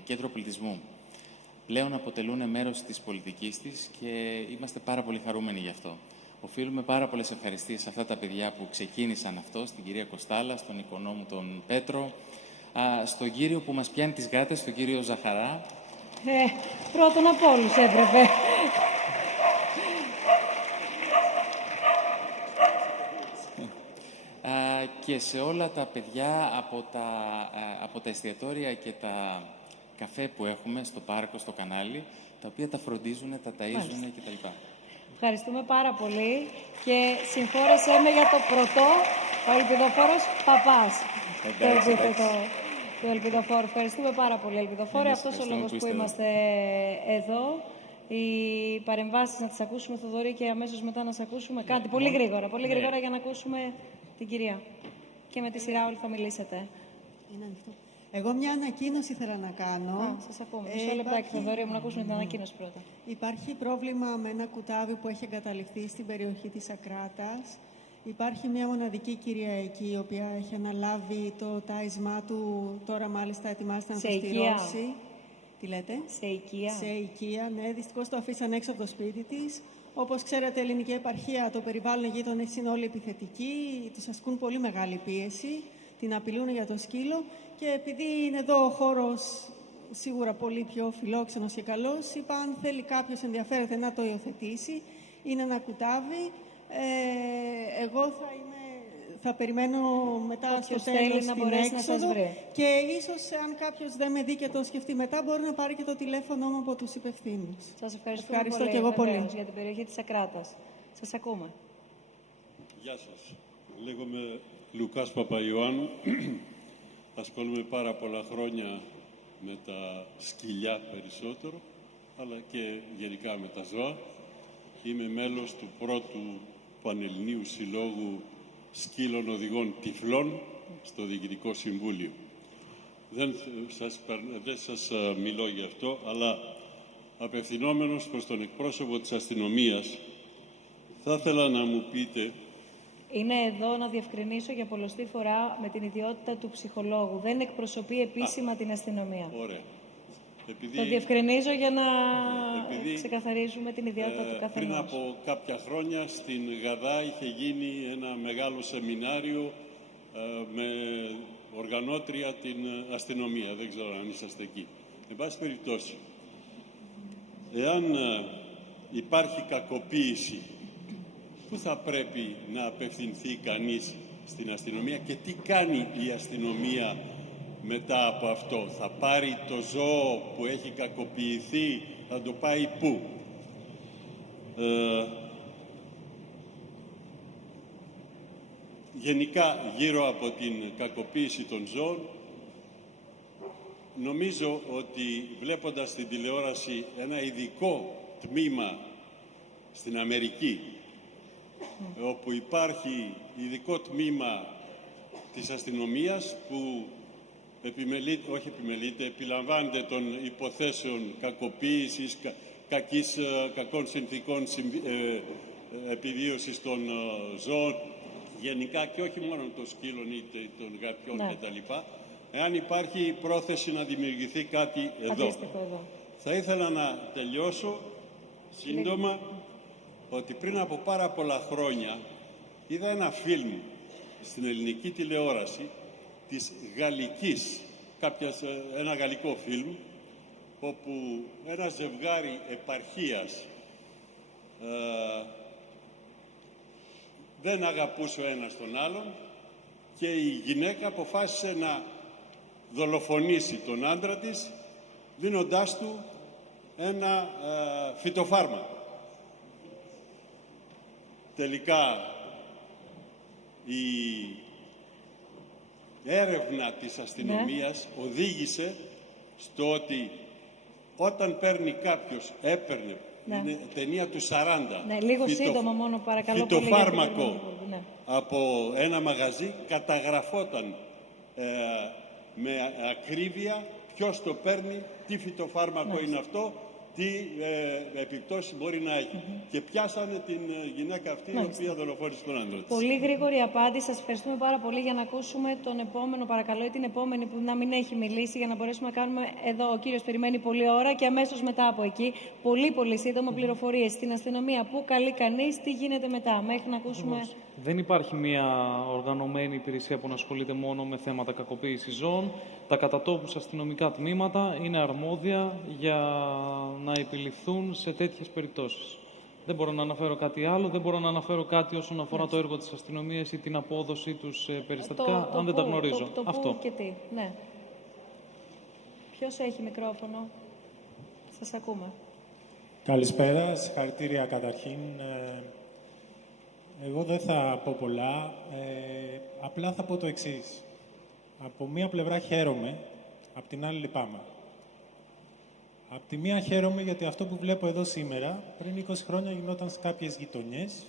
Κέντρο Πολιτισμού. Πλέον αποτελούν μέρος της πολιτικής της και είμαστε πάρα πολύ χαρούμενοι γι' αυτό. Οφείλουμε πάρα πολλές ευχαριστίες σε αυτά τα παιδιά που ξεκίνησαν αυτό, στην κυρία Κοστάλα, στον οικονόμο τον Πέτρο, στον κύριο που μας πιάνει τις γάτες, τον κύριο Ζαχαρά. Πρώτον από όλους έπρεπε. Και σε όλα τα παιδιά από τα εστιατόρια και τα καφέ που έχουμε στο πάρκο, στο κανάλι, τα οποία τα φροντίζουν, τα ταΐζουν κτλ. Ευχαριστούμε πάρα πολύ και συγχώρεσέ με για το πρωτό, ο Ελπιδοφόρος Παπάς. Το Ελπιδοφόρο. Ευχαριστούμε πάρα πολύ, Ελπιδοφόρο. Αυτός ο λόγος που είμαστε εδώ. Οι παρεμβάσεις να τις ακούσουμε, Θοδωρή, και αμέσως μετά να σε ακούσουμε κάτι πολύ γρήγορα για να ακούσουμε την κυρία. Και με τη σειρά όλοι θα μιλήσετε. Είναι ανοιχτό. Εγώ μια ανακοίνωση ήθελα να κάνω. Σας ακούμε. Μισό λεπτάκι, Θοδωρή, μου να ακούσουμε την ανακοίνωση πρώτα. Υπάρχει πρόβλημα με ένα κουτάβι που έχει εγκαταλειφθεί στην περιοχή της Ακράτας. Υπάρχει μια μοναδική κυρία εκεί, η οποία έχει αναλάβει το τάισμά του. Τώρα μάλιστα ετοιμάζεται να το στηρώσει. Τι λέτε? Σε οικία. Σε οικία, ναι. Δυστυχώς το αφήσαν έξω από το σπίτι της. Όπως ξέρετε, η ελληνική επαρχία, το περιβάλλον γείτονες είναι όλοι επιθετικοί, τους ασκούν πολύ μεγάλη πίεση, την απειλούν για το σκύλο και επειδή είναι εδώ ο χώρος σίγουρα πολύ πιο φιλόξενος και καλός, είπα αν θέλει κάποιος ενδιαφέρεται να το υιοθετήσει. Είναι ένα κουτάβι. Εγώ θα περιμένω μετά στο τέλος την έξοδο και ίσως αν κάποιος δεν με δει και το σκεφτεί μετά μπορεί να πάρει και το τηλέφωνο μου από τους υπευθύνους. Σας ευχαριστώ πολύ, και εγώ πολύ για την περιοχή της Ακράτας. Σας ακούμε. Γεια σας. Λέγομαι Λουκάς Παπαϊωάννου. Ασχολούμαι πάρα πολλά χρόνια με τα σκυλιά περισσότερο, αλλά και γενικά με τα ζώα. Είμαι μέλος του πρώτου Πανελληνίου Συλλόγου Σκύλων Οδηγών Τυφλών στο Διοικητικό Συμβούλιο. Δεν σας μιλώ γι' αυτό, αλλά απευθυνόμενος προς τον εκπρόσωπο της αστυνομίας, θα ήθελα να μου πείτε... Είναι εδώ, να διευκρινίσω για πολλοστή φορά, με την ιδιότητα του ψυχολόγου. Δεν εκπροσωπεί επίσημα την αστυνομία. Ωραία. Το διευκρινίζω για να ξεκαθαρίζουμε την ιδιότητα του καθενός. Πριν από κάποια χρόνια στην Γαδά είχε γίνει ένα μεγάλο σεμινάριο με οργανώτρια την αστυνομία. Δεν ξέρω αν είσαστε εκεί. Εν πάση περιπτώσει, εάν υπάρχει κακοποίηση, πού θα πρέπει να απευθυνθεί κανείς στην αστυνομία και τι κάνει η αστυνομία μετά από αυτό? Θα πάρει το ζώο που έχει κακοποιηθεί, θα το πάει πού? Γενικά, γύρω από την κακοποίηση των ζώων, νομίζω ότι βλέποντας στην τηλεόραση ένα ειδικό τμήμα στην Αμερική, όπου υπάρχει ειδικό τμήμα της αστυνομίας που επιλαμβάνεται των υποθέσεων κακοποίησης, κακών συνθήκων επιβίωσης των ζώων, γενικά και όχι μόνο των σκύλων είτε των γατιών κτλ. Εάν υπάρχει πρόθεση να δημιουργηθεί κάτι εδώ. Θα ήθελα να τελειώσω σύντομα ότι πριν από πάρα πολλά χρόνια είδα ένα φιλμ στην ελληνική τηλεόραση της γαλλικής, ένα γαλλικό φιλμ, όπου ένα ζευγάρι επαρχίας δεν αγαπούσε ο ένας τον άλλον και η γυναίκα αποφάσισε να δολοφονήσει τον άντρα της δίνοντάς του ένα φυτοφάρμακο. Τελικά η έρευνα της αστυνομίας οδήγησε στο ότι όταν παίρνει κάποιος, έπαιρνε, είναι ταινία του 40, λίγο σύντομα μόνο παρακαλώ, φυτοφάρμακο από ένα μαγαζί, καταγραφόταν με ακρίβεια ποιος το παίρνει, τι φυτοφάρμακο είναι αυτό, τι επιπτώσεις μπορεί να έχει. Και πιάσανε την γυναίκα αυτή, η οποία δολοφόνησε τον άντρα της. Πολύ γρήγορη απάντηση. Σας ευχαριστούμε πάρα πολύ. Για να ακούσουμε τον επόμενο, παρακαλώ, ή την επόμενη που να μην έχει μιλήσει, για να μπορέσουμε να κάνουμε εδώ. Ο κύριος περιμένει πολλή ώρα και αμέσως μετά από εκεί. Πολύ σύντομα πληροφορίες στην αστυνομία. Πού καλεί κανείς, τι γίνεται μετά, μέχρι να ακούσουμε. Δεν υπάρχει μια οργανωμένη υπηρεσία που να ασχολείται μόνο με θέματα κακοποίησης ζώων. Τα κατατόπους αστυνομικά τμήματα είναι αρμόδια για να επιληφθούν σε τέτοιες περιπτώσεις. Δεν μπορώ να αναφέρω κάτι άλλο, δεν μπορώ να αναφέρω κάτι όσον αφορά το έργο της αστυνομίας ή την απόδοσή τους περιστατικά, αν δεν τα γνωρίζω. Αυτό. Και τι. Ναι. Ποιος έχει μικρόφωνο? Σας ακούμε. Καλησπέρα, συγχαρητήρια καταρχήν. Εγώ δεν θα πω πολλά, απλά θα πω το εξής. Από μία πλευρά χαίρομαι, απ' την άλλη λυπάμαι. Απ' τη μία χαίρομαι γιατί αυτό που βλέπω εδώ σήμερα, πριν 20 χρόνια γινόταν σε κάποιες γειτονιές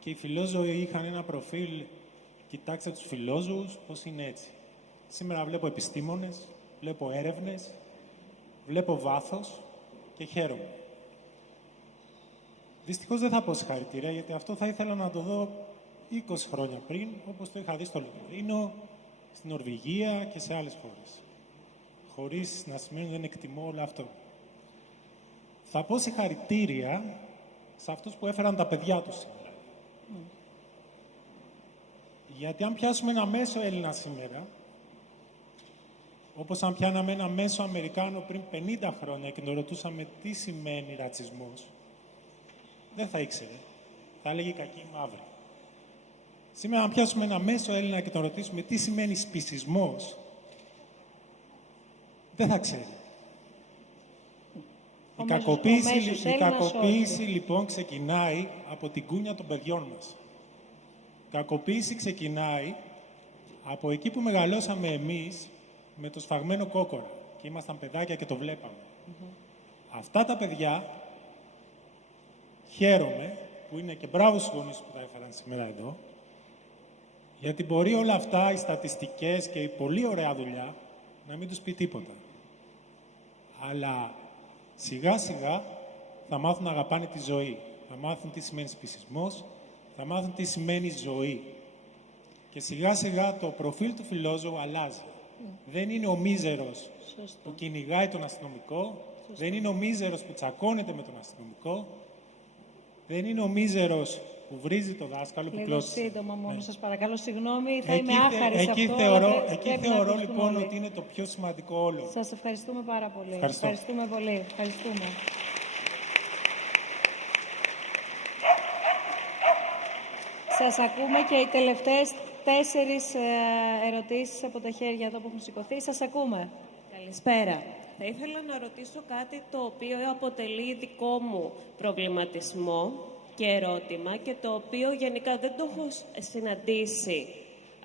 και οι φιλόζωοι είχαν ένα προφίλ, κοιτάξτε τους φιλόζωους, πώς είναι έτσι. Σήμερα βλέπω επιστήμονες, βλέπω έρευνες, βλέπω βάθος και χαίρομαι. Δυστυχώς δεν θα πω συγχαρητήρια, γιατί αυτό θα ήθελα να το δω 20 χρόνια πριν, όπως το είχα δει στο Λονδίνο, στην Νορβηγία και σε άλλες χώρες. Χωρίς να σημαίνει δεν εκτιμώ όλο αυτό. Θα πω συγχαρητήρια σε αυτούς που έφεραν τα παιδιά τους σήμερα. Γιατί αν πιάσουμε ένα μέσο Έλληνα σήμερα, όπως αν πιάναμε ένα μέσο Αμερικάνο πριν 50 χρόνια και τον ρωτούσαμε τι σημαίνει ρατσισμός, δεν θα ήξερε. Θα έλεγε κακή μαύρη. Σήμερα, αν πιάσουμε ένα μέσο Έλληνα και τον ρωτήσουμε τι σημαίνει σπισισμός, δεν θα ξέρει. Η κακοποίηση λοιπόν ξεκινάει από την κούνια των παιδιών μας. Η κακοποίηση ξεκινάει από εκεί που μεγαλώσαμε εμείς με το σφαγμένο κόκορα και ήμασταν παιδάκια και το βλέπαμε. Αυτά τα παιδιά χαίρομαι που είναι και μπράβο στους γονείς που τα έφεραν σήμερα εδώ, γιατί μπορεί όλα αυτά, οι στατιστικές και η πολύ ωραία δουλειά, να μην τους πει τίποτα. Αλλά σιγά σιγά θα μάθουν να αγαπάνε τη ζωή. Θα μάθουν τι σημαίνει σπισισμός, θα μάθουν τι σημαίνει ζωή. Και σιγά σιγά το προφίλ του φιλόζωου αλλάζει. Δεν είναι ο μίζερος που κυνηγάει τον αστυνομικό, δεν είναι ο μίζερος που τσακώνεται με τον αστυνομικό, δεν είναι ο μίζερος που βρίζει το δάσκαλο που κλώσει. Λίγο σύντομα μόνο, σας παρακαλώ, συγγνώμη, θα είμαι άχαρη σε αυτό. Εκεί θεωρώ λοιπόν ότι είναι το πιο σημαντικό όλο. Σας ευχαριστούμε πάρα πολύ. Ευχαριστούμε πολύ. Ευχαριστούμε. Σας ακούμε και οι τελευταίες 4 ερωτήσεις από τα χέρια εδώ που έχουν σηκωθεί. Σας ακούμε. Καλησπέρα. Θα ήθελα να ρωτήσω κάτι το οποίο αποτελεί δικό μου προβληματισμό και ερώτημα και το οποίο γενικά δεν το έχω συναντήσει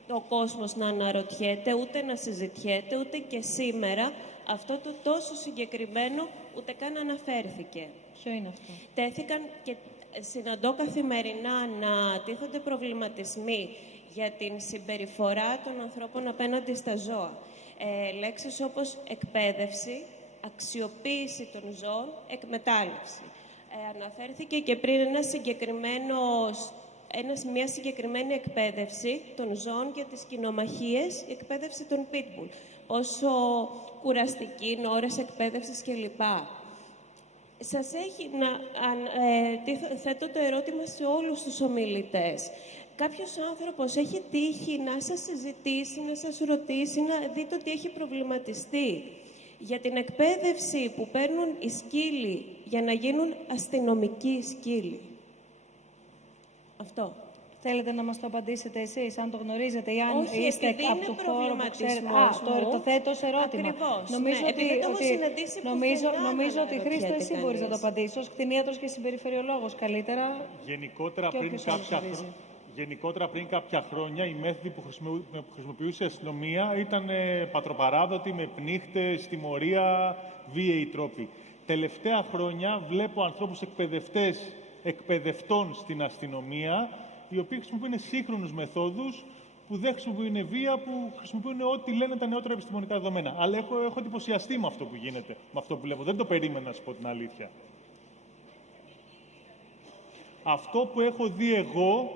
ο κόσμος να αναρωτιέται, ούτε να συζητιέται, ούτε και σήμερα αυτό το τόσο συγκεκριμένο ούτε καν αναφέρθηκε. Ποιο είναι αυτό? Τέθηκαν και συναντώ καθημερινά να τίθονται προβληματισμοί για την συμπεριφορά των ανθρώπων απέναντι στα ζώα. Λέξεις όπως εκπαίδευση, αξιοποίηση των ζώων, εκμετάλλευση. Αναφέρθηκε και πριν μια συγκεκριμένη εκπαίδευση των ζώων για τις κοινομαχίες, η εκπαίδευση των pitbull. Όσο κουραστική είναι ώρες εκπαίδευσης κλπ. Σας έχει θέτω το ερώτημα σε όλους τους ομιλητές. Κάποιος άνθρωπος έχει τύχει να σας συζητήσει, να σας ρωτήσει, να δείτε ότι έχει προβληματιστεί για την εκπαίδευση που παίρνουν οι σκύλοι για να γίνουν αστυνομικοί σκύλοι? Αυτό. Θέλετε να μας το απαντήσετε εσείς, αν το γνωρίζετε ή αν όχι, είστε από το χώρο που ξέρετε? Το θέτω ως ερώτημα. Ακριβώς. Νομίζω ναι, ότι, δεν το έχω συναντήσει νομίζω ότι Χρήστο εσύ μπορείς να το απαντήσεις ως κτηνίατρος και συμπεριφερειολόγος καλύτερα. Γενικότερα πριν κάποια χρόνια οι μέθοδοι που χρησιμοποιούσε η αστυνομία ήταν πατροπαράδοτοι, με πνίχτες, τιμωρία, βίαιοι τρόποι. Τελευταία χρόνια βλέπω ανθρώπους εκπαιδευτών στην αστυνομία, οι οποίοι χρησιμοποιούν σύγχρονους μεθόδους που δεν χρησιμοποιούν βία, που χρησιμοποιούν ό,τι λένε τα νεότερα επιστημονικά δεδομένα. Αλλά έχω εντυπωσιαστεί με αυτό που γίνεται, με αυτό που βλέπω. Δεν το περίμενα, να σου πω την αλήθεια. Αυτό που έχω δει εγώ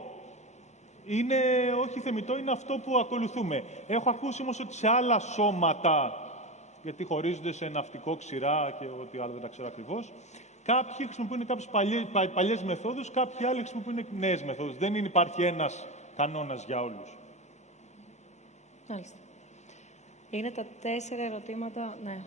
είναι όχι θεμιτό, είναι αυτό που ακολουθούμε. Έχω ακούσει όμως ότι σε άλλα σώματα, γιατί χωρίζονται σε ναυτικό, ξηρά και ό,τι άλλο δεν τα ξέρω ακριβώς, κάποιοι χρησιμοποιούν κάποιες παλιές μεθόδους, κάποιοι άλλοι χρησιμοποιούν νέες μεθόδους. Δεν υπάρχει ένας κανόνας για όλους. Μάλιστα. Είναι τα 4 ερωτήματα, ναι.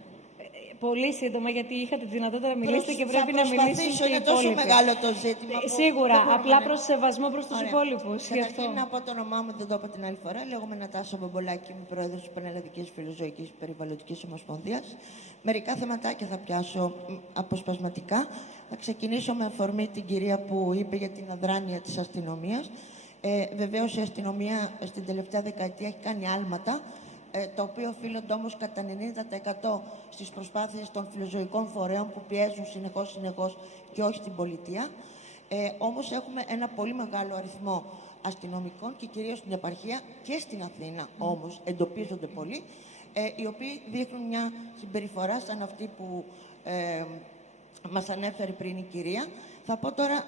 Πολύ σύντομα, γιατί είχατε τη δυνατότητα να μιλήσετε και πρέπει να μιλήσουν και οι είναι τόσο υπόλοιποι. μεγάλο το ζήτημα. Σίγουρα, απλά προς σεβασμό προς τους υπόλοιπους. Καταρχήν να πω το όνομά μου, δεν το είπα την άλλη φορά. Λέγομαι Νατάσα Μπομπολάκη, είμαι πρόεδρος της Πανελλαδικής Φιλοζωικής Περιβαλλοντικής Ομοσπονδίας. Μερικά θεματάκια θα πιάσω αποσπασματικά. Θα ξεκινήσω με αφορμή την κυρία που είπε για την αδράνεια της αστυνομίας. Βεβαίως η αστυνομία στην τελευταία δεκαετία έχει κάνει άλματα, τα οποία οφείλονται όμως κατά 90% στις προσπάθειες των φιλοζωικών φορέων που πιέζουν συνεχώς και όχι την πολιτεία. Όμως έχουμε ένα πολύ μεγάλο αριθμό αστυνομικών και κυρίως στην επαρχία και στην Αθήνα όμως εντοπίζονται πολλοί, οι οποίοι δείχνουν μια συμπεριφορά σαν αυτή που μας ανέφερε πριν η κυρία. Θα πω τώρα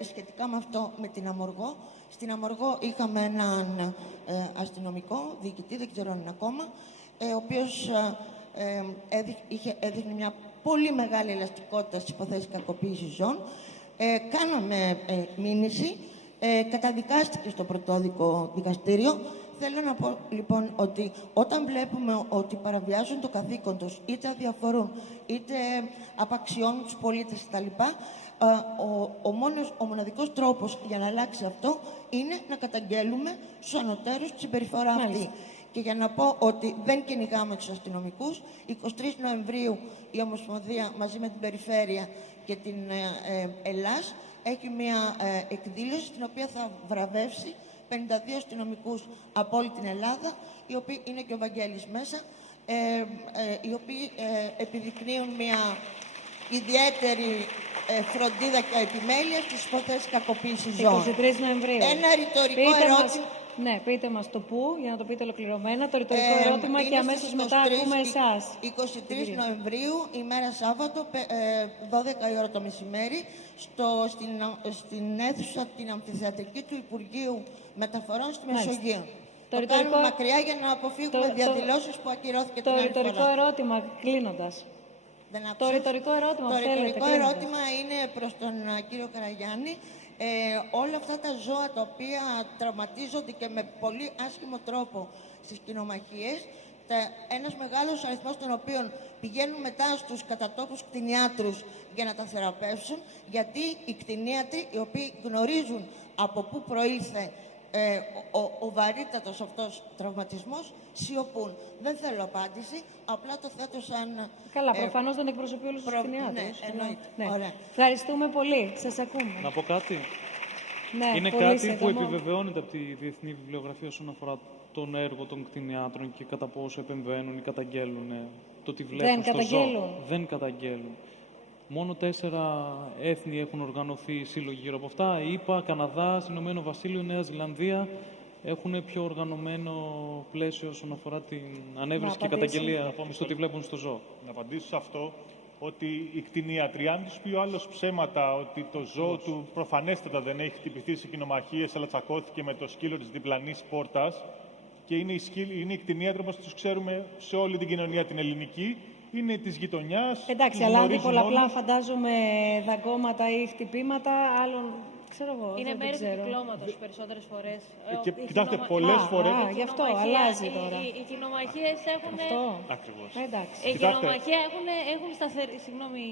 σχετικά με αυτό, με την Αμοργό. Στην Αμοργό είχαμε έναν αστυνομικό διοικητή, δεν ξέρω αν είναι ακόμα, ο οποίος έδειχνε μια πολύ μεγάλη ελαστικότητα στις υποθέσεις κακοποίησης ζώων. Κάναμε μήνυση, καταδικάστηκε στο πρωτόδικο δικαστήριο. Θέλω να πω λοιπόν ότι όταν βλέπουμε ότι παραβιάζουν το καθήκον τους, είτε αδιαφορούν, είτε απαξιώνουν τους πολίτες κτλ., ο μοναδικός τρόπος για να αλλάξει αυτό είναι να καταγγέλουμε στους ανωτέρους τη συμπεριφορά αυτή. Και για να πω ότι δεν κυνηγάμε τους αστυνομικούς, 23 Νοεμβρίου η Ομοσπονδία μαζί με την Περιφέρεια και την Ελλάς έχει μια εκδήλωση στην οποία θα βραβεύσει 52 αστυνομικούς από όλη την Ελλάδα, οι οποίοι είναι και ο Βαγγέλης μέσα, οι οποίοι επιδεικνύουν μια ιδιαίτερη φροντίδα και επιμέλεια στις υποθέσεις κακοποίησης ζώων. 23 Νοεμβρίου. Ένα ρητορικό ερώτημα. Ναι, πείτε μας το πού, για να το πείτε ολοκληρωμένα, το ρητορικό ερώτημα και αμέσως μετά ακούμε εσάς. 23 Νοεμβρίου, ημέρα Σάββατο, 12 η ώρα το μεσημέρι, στην αίθουσα την αμφιθεατρική του Υπουργείου Μεταφορών στη Μεσογείο. Το κάνουμε μακριά για να αποφύγουμε διαδηλώσεις που ακυρώθηκε την άλλη φορά. Το ρητορικό ερώτημα, κλείνοντας. Το ρητορικό ερώτημα, το ρητορικό ερώτημα είναι προς τον κύριο Καραγιάννη. Όλα αυτά τα ζώα τα οποία τραυματίζονται και με πολύ άσχημο τρόπο στις κτηνομαχίες, ένας μεγάλος αριθμός των οποίων πηγαίνουν μετά στους κατατόπους κτηνιάτρους για να τα θεραπεύσουν, γιατί οι κτηνίατροι, οι οποίοι γνωρίζουν από πού προήλθε ο βαρύτατος αυτός τραυματισμός, σιωπούν. Δεν θέλω απάντηση, απλά το θέτω σαν... Καλά, προφανώς δεν εκπροσωπεί όλους τους κτηνιάτρους. Ναι, εννοείται. Ναι. Ωραία. Ευχαριστούμε πολύ. Σας ακούμε. Να πω κάτι. Ναι, είναι πολύ κάτι σύντομο. που επιβεβαιώνεται από τη διεθνή βιβλιογραφία όσον αφορά τον έργο των κτηνιάτρων και κατά πόσο επεμβαίνουν ή καταγγέλουν το τι βλέπουν στο ζώο. Δεν καταγγέλουν. Μόνο 4 έθνη έχουν οργανωθεί σύλλογοι γύρω από αυτά. Η ΗΠΑ, Καναδάς, Ηνωμένο Βασίλειο, Νέα Ζηλανδία έχουν πιο οργανωμένο πλαίσιο όσον αφορά την ανέβρεση και καταγγελία στο τι βλέπουν στο ζώο. Να απαντήσω σε αυτό, ότι οι κτηνίατροι, αν τους πει ο άλλος ψέματα, ότι το ζώο του προφανέστατα δεν έχει χτυπηθεί σε κοινομαχίες, αλλά τσακώθηκε με το σκύλο της διπλανής πόρτας, και είναι οι κτηνίατροι όπως τους ξέρουμε σε όλη την κοινωνία την ελληνική, είναι της γειτονιάς. Εντάξει, αλλά αντί πολλαπλά φαντάζομαι δαγκώματα ή χτυπήματα, άλλων, ξέρω εγώ. Είναι μέρη του κυκλώματος περισσότερες φορές. Κοιτάξτε, πολλές φορές. Γι' αυτό αλλάζει τώρα. Οι κοινομαχίες έχουν. Ακριβώς. Εντάξει. Οι κοινομαχίες έχουν σταθερή. Συγγνώμη.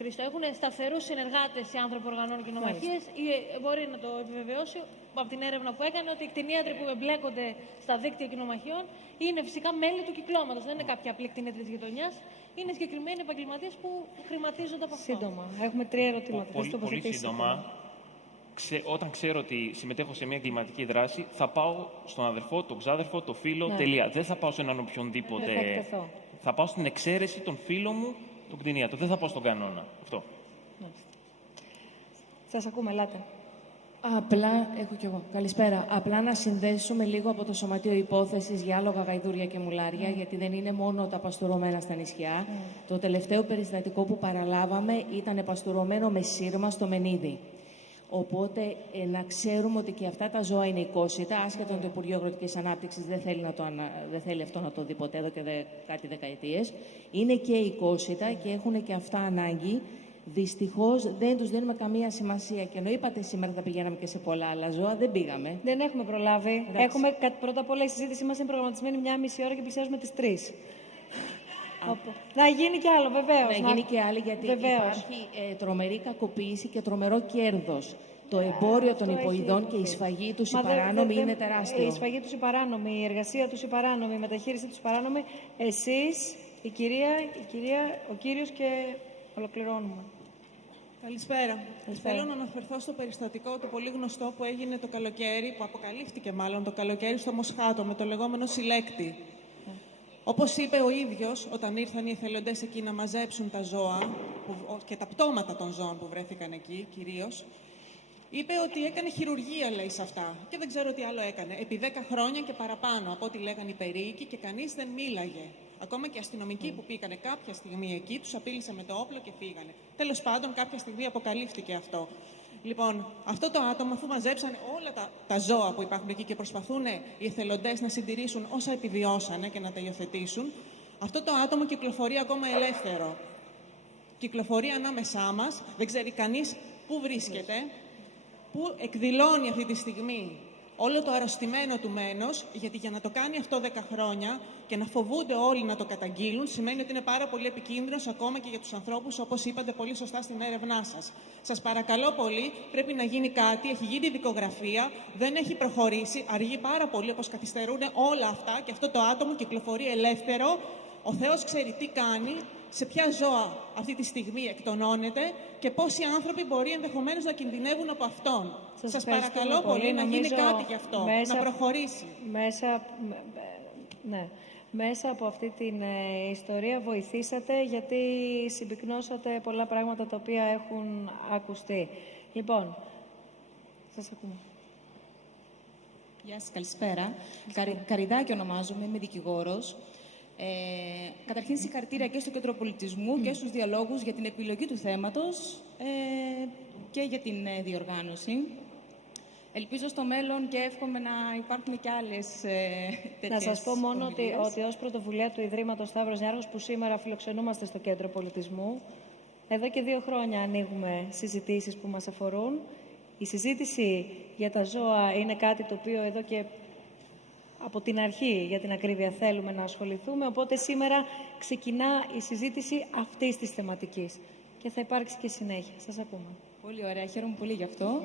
Χρήστο, έχουν σταθερούς συνεργάτες οι άνθρωποι που οργανώνουν κοινομαχίες. Μπορεί να το επιβεβαιώσει από την έρευνα που έκανε ότι οι κτηνίατροι που εμπλέκονται στα δίκτυα κοινομαχιών είναι φυσικά μέλη του κυκλώματος. Δεν είναι κάποια απλή κτηνίατροι της γειτονιάς. Είναι συγκεκριμένοι επαγγελματίες που χρηματίζονται από αυτό. Σύντομα. Έχουμε 3 ερωτήματα. Πολύ σύντομα. Όταν ξέρω ότι συμμετέχω σε μια εγκληματική δράση, θα πάω στον αδερφό, τον ξάδερφο, τον φίλο, τελεία. Δεν θα πάω σε έναν οποιονδήποτε. Θα πάω στην εξαίρεση των φίλων μου, τον κτηνίατρο. Δεν θα πάω στον κανόνα. Αυτό. Σας ακούμε, ελάτε. Απλά, έχω κι εγώ. Καλησπέρα. Απλά να συνδέσουμε λίγο από το Σωματείο Υπόθεσης για άλογα, γαϊδούρια και μουλάρια, γιατί δεν είναι μόνο τα παστουρωμένα στα νησιά. Το τελευταίο περιστατικό που παραλάβαμε ήταν παστουρωμένο με σύρμα στο Μενίδη. Οπότε να ξέρουμε ότι και αυτά τα ζώα είναι οικόσιτα, άσχετα το Υπουργείο Αγροτικής Ανάπτυξης δεν θέλει αυτό να το δει ποτέ εδώ και κάτι δεκαετίες. Είναι και οικόσιτα και έχουν και αυτά ανάγκη. Δυστυχώς δεν τους δίνουμε καμία σημασία. Και ενώ είπατε σήμερα θα πηγαίναμε και σε πολλά άλλα ζώα, δεν πήγαμε. Δεν έχουμε προλάβει. Πρώτα απ' όλα η συζήτησή μας είναι προγραμματισμένη 1,5 ώρα και πλησιάζουμε τις 3. Να γίνει κι άλλο, βεβαίως. Να γίνει κι άλλο, γιατί υπάρχει τρομερή κακοποίηση και τρομερό κέρδος. Το εμπόριο των υποειδών και η σφαγή τους, η παράνομη, είναι τεράστιο. Η σφαγή τους η παράνομη, η εργασία τους η παράνομη, η μεταχείριση τους η παράνομη. Εσείς, η κυρία, ο κύριος και ολοκληρώνουμε. Καλησπέρα. Θέλω να αναφερθώ στο περιστατικό το πολύ γνωστό που έγινε το καλοκαίρι, που αποκαλύφθηκε μάλλον το καλοκαίρι στο Μοσχάτο, με το λεγόμενο συλλέκτη. Όπως είπε ο ίδιος, όταν ήρθαν οι εθελοντές εκεί να μαζέψουν τα ζώα και τα πτώματα των ζώων που βρέθηκαν εκεί κυρίως, είπε ότι έκανε χειρουργία, λέει, σε αυτά. Και δεν ξέρω τι άλλο έκανε. Επί 10 χρόνια και παραπάνω, από ό,τι λέγανε οι περίοικοι, και κανείς δεν μίλαγε. Ακόμα και αστυνομικοί που πήγανε κάποια στιγμή εκεί, τους απείλησε με το όπλο και φύγανε. Τέλος πάντων, κάποια στιγμή αποκαλύφθηκε αυτό. Λοιπόν, αυτό το άτομο, αφού μαζέψανε όλα τα ζώα που υπάρχουν εκεί και προσπαθούν οι εθελοντές να συντηρήσουν όσα επιβιώσανε και να τα υιοθετήσουν, αυτό το άτομο κυκλοφορεί ακόμα ελεύθερο. Κυκλοφορεί ανάμεσά μας, δεν ξέρει κανείς πού βρίσκεται, πού εκδηλώνει αυτή τη στιγμή όλο το αρρωστημένο του μένος, γιατί για να το κάνει αυτό 10 χρόνια και να φοβούνται όλοι να το καταγγείλουν, σημαίνει ότι είναι πάρα πολύ επικίνδυνος ακόμα και για τους ανθρώπους, όπως είπατε πολύ σωστά στην έρευνά σας. Σας παρακαλώ πολύ, πρέπει να γίνει κάτι, έχει γίνει δικογραφία, δεν έχει προχωρήσει, αργεί πάρα πολύ, όπως καθυστερούν όλα αυτά και αυτό το άτομο κυκλοφορεί ελεύθερο. Ο Θεός ξέρει τι κάνει, σε ποια ζώα αυτή τη στιγμή εκτονώνεται και πόσοι άνθρωποι μπορεί ενδεχομένως να κινδυνεύουν από αυτόν. Σας παρακαλώ πολύ να γίνει κάτι γι' αυτό, να προχωρήσει. Μέσα από αυτή την ιστορία βοηθήσατε, γιατί συμπυκνώσατε πολλά πράγματα τα οποία έχουν ακουστεί. Λοιπόν, σας ακούμε. Γεια σας, καλησπέρα. Καριδάκη ονομάζομαι, είμαι δικηγόρος. Καταρχήν συγχαρητήρια και στο Κέντρο Πολιτισμού και στους διαλόγους για την επιλογή του θέματος και για την διοργάνωση. Ελπίζω στο μέλλον και εύχομαι να υπάρχουν και άλλες τέτοιες. Να σας πω μόνο ότι ως πρωτοβουλία του Ιδρύματος Σταύρος Νιάρχος, που σήμερα φιλοξενούμαστε στο Κέντρο Πολιτισμού, εδώ και 2 χρόνια ανοίγουμε συζητήσεις που μας αφορούν. Η συζήτηση για τα ζώα είναι κάτι το οποίο εδώ και από την αρχή, για την ακρίβεια, θέλουμε να ασχοληθούμε, οπότε σήμερα ξεκινά η συζήτηση αυτής της θεματικής και θα υπάρξει και συνέχεια. Σας ακούμε. Πολύ ωραία, χαίρομαι πολύ γι' αυτό.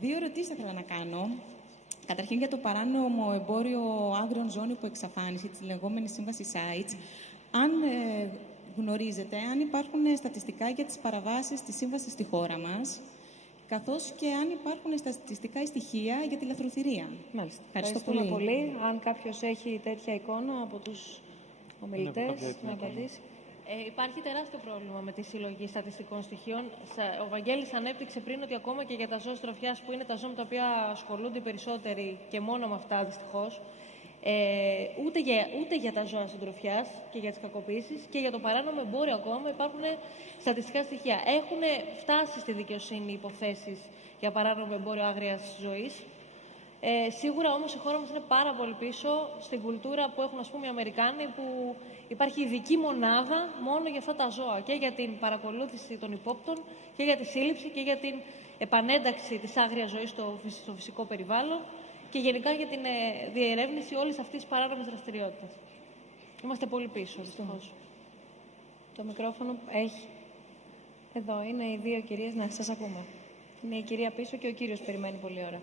2 ερωτήσεις θα ήθελα να κάνω. Καταρχήν για το παράνομο εμπόριο άγριων ζώων υπό εξαφάνιση, τη λεγόμενη σύμβαση SITES. Αν γνωρίζετε, αν υπάρχουν στατιστικά για τις παραβάσεις της σύμβασης στη χώρα μας, καθώς και αν υπάρχουν στατιστικά στοιχεία για τη λαθροθυρία. Μάλιστα. Ευχαριστούμε πολύ. Αν κάποιος έχει τέτοια εικόνα από τους ομιλητές, να απαντήσει. Υπάρχει τεράστιο πρόβλημα με τη συλλογή στατιστικών στοιχείων. Ο Βαγγέλης ανέπτυξε πριν ότι ακόμα και για τα ζώα συντροφιάς, που είναι τα ζώα με τα οποία ασχολούνται οι περισσότεροι και μόνο με αυτά δυστυχώς, ούτε για τα ζώα συντροφιάς και για τις κακοποίησεις και για το παράνομο εμπόριο ακόμα υπάρχουν στατιστικά στοιχεία. Έχουν φτάσει στη δικαιοσύνη υποθέσεις για παράνομο εμπόριο άγριας ζωής. Σίγουρα όμως η χώρα μας είναι πάρα πολύ πίσω στην κουλτούρα που έχουν, ας πούμε, οι Αμερικάνοι, που υπάρχει ειδική μονάδα μόνο για αυτά τα ζώα και για την παρακολούθηση των υπόπτων και για τη σύλληψη και για την επανένταξη της άγριας ζωής στο φυσικό περιβάλλον και γενικά για την διερεύνηση όλης αυτής της παράνομης δραστηριότητας. Είμαστε πολύ πίσω, δυστυχώς. Το μικρόφωνο έχει. Εδώ είναι οι 2 κυρίες. Να, σας ακούμε. Είναι η κυρία πίσω και ο κύριος περιμένει πολλή ώρα.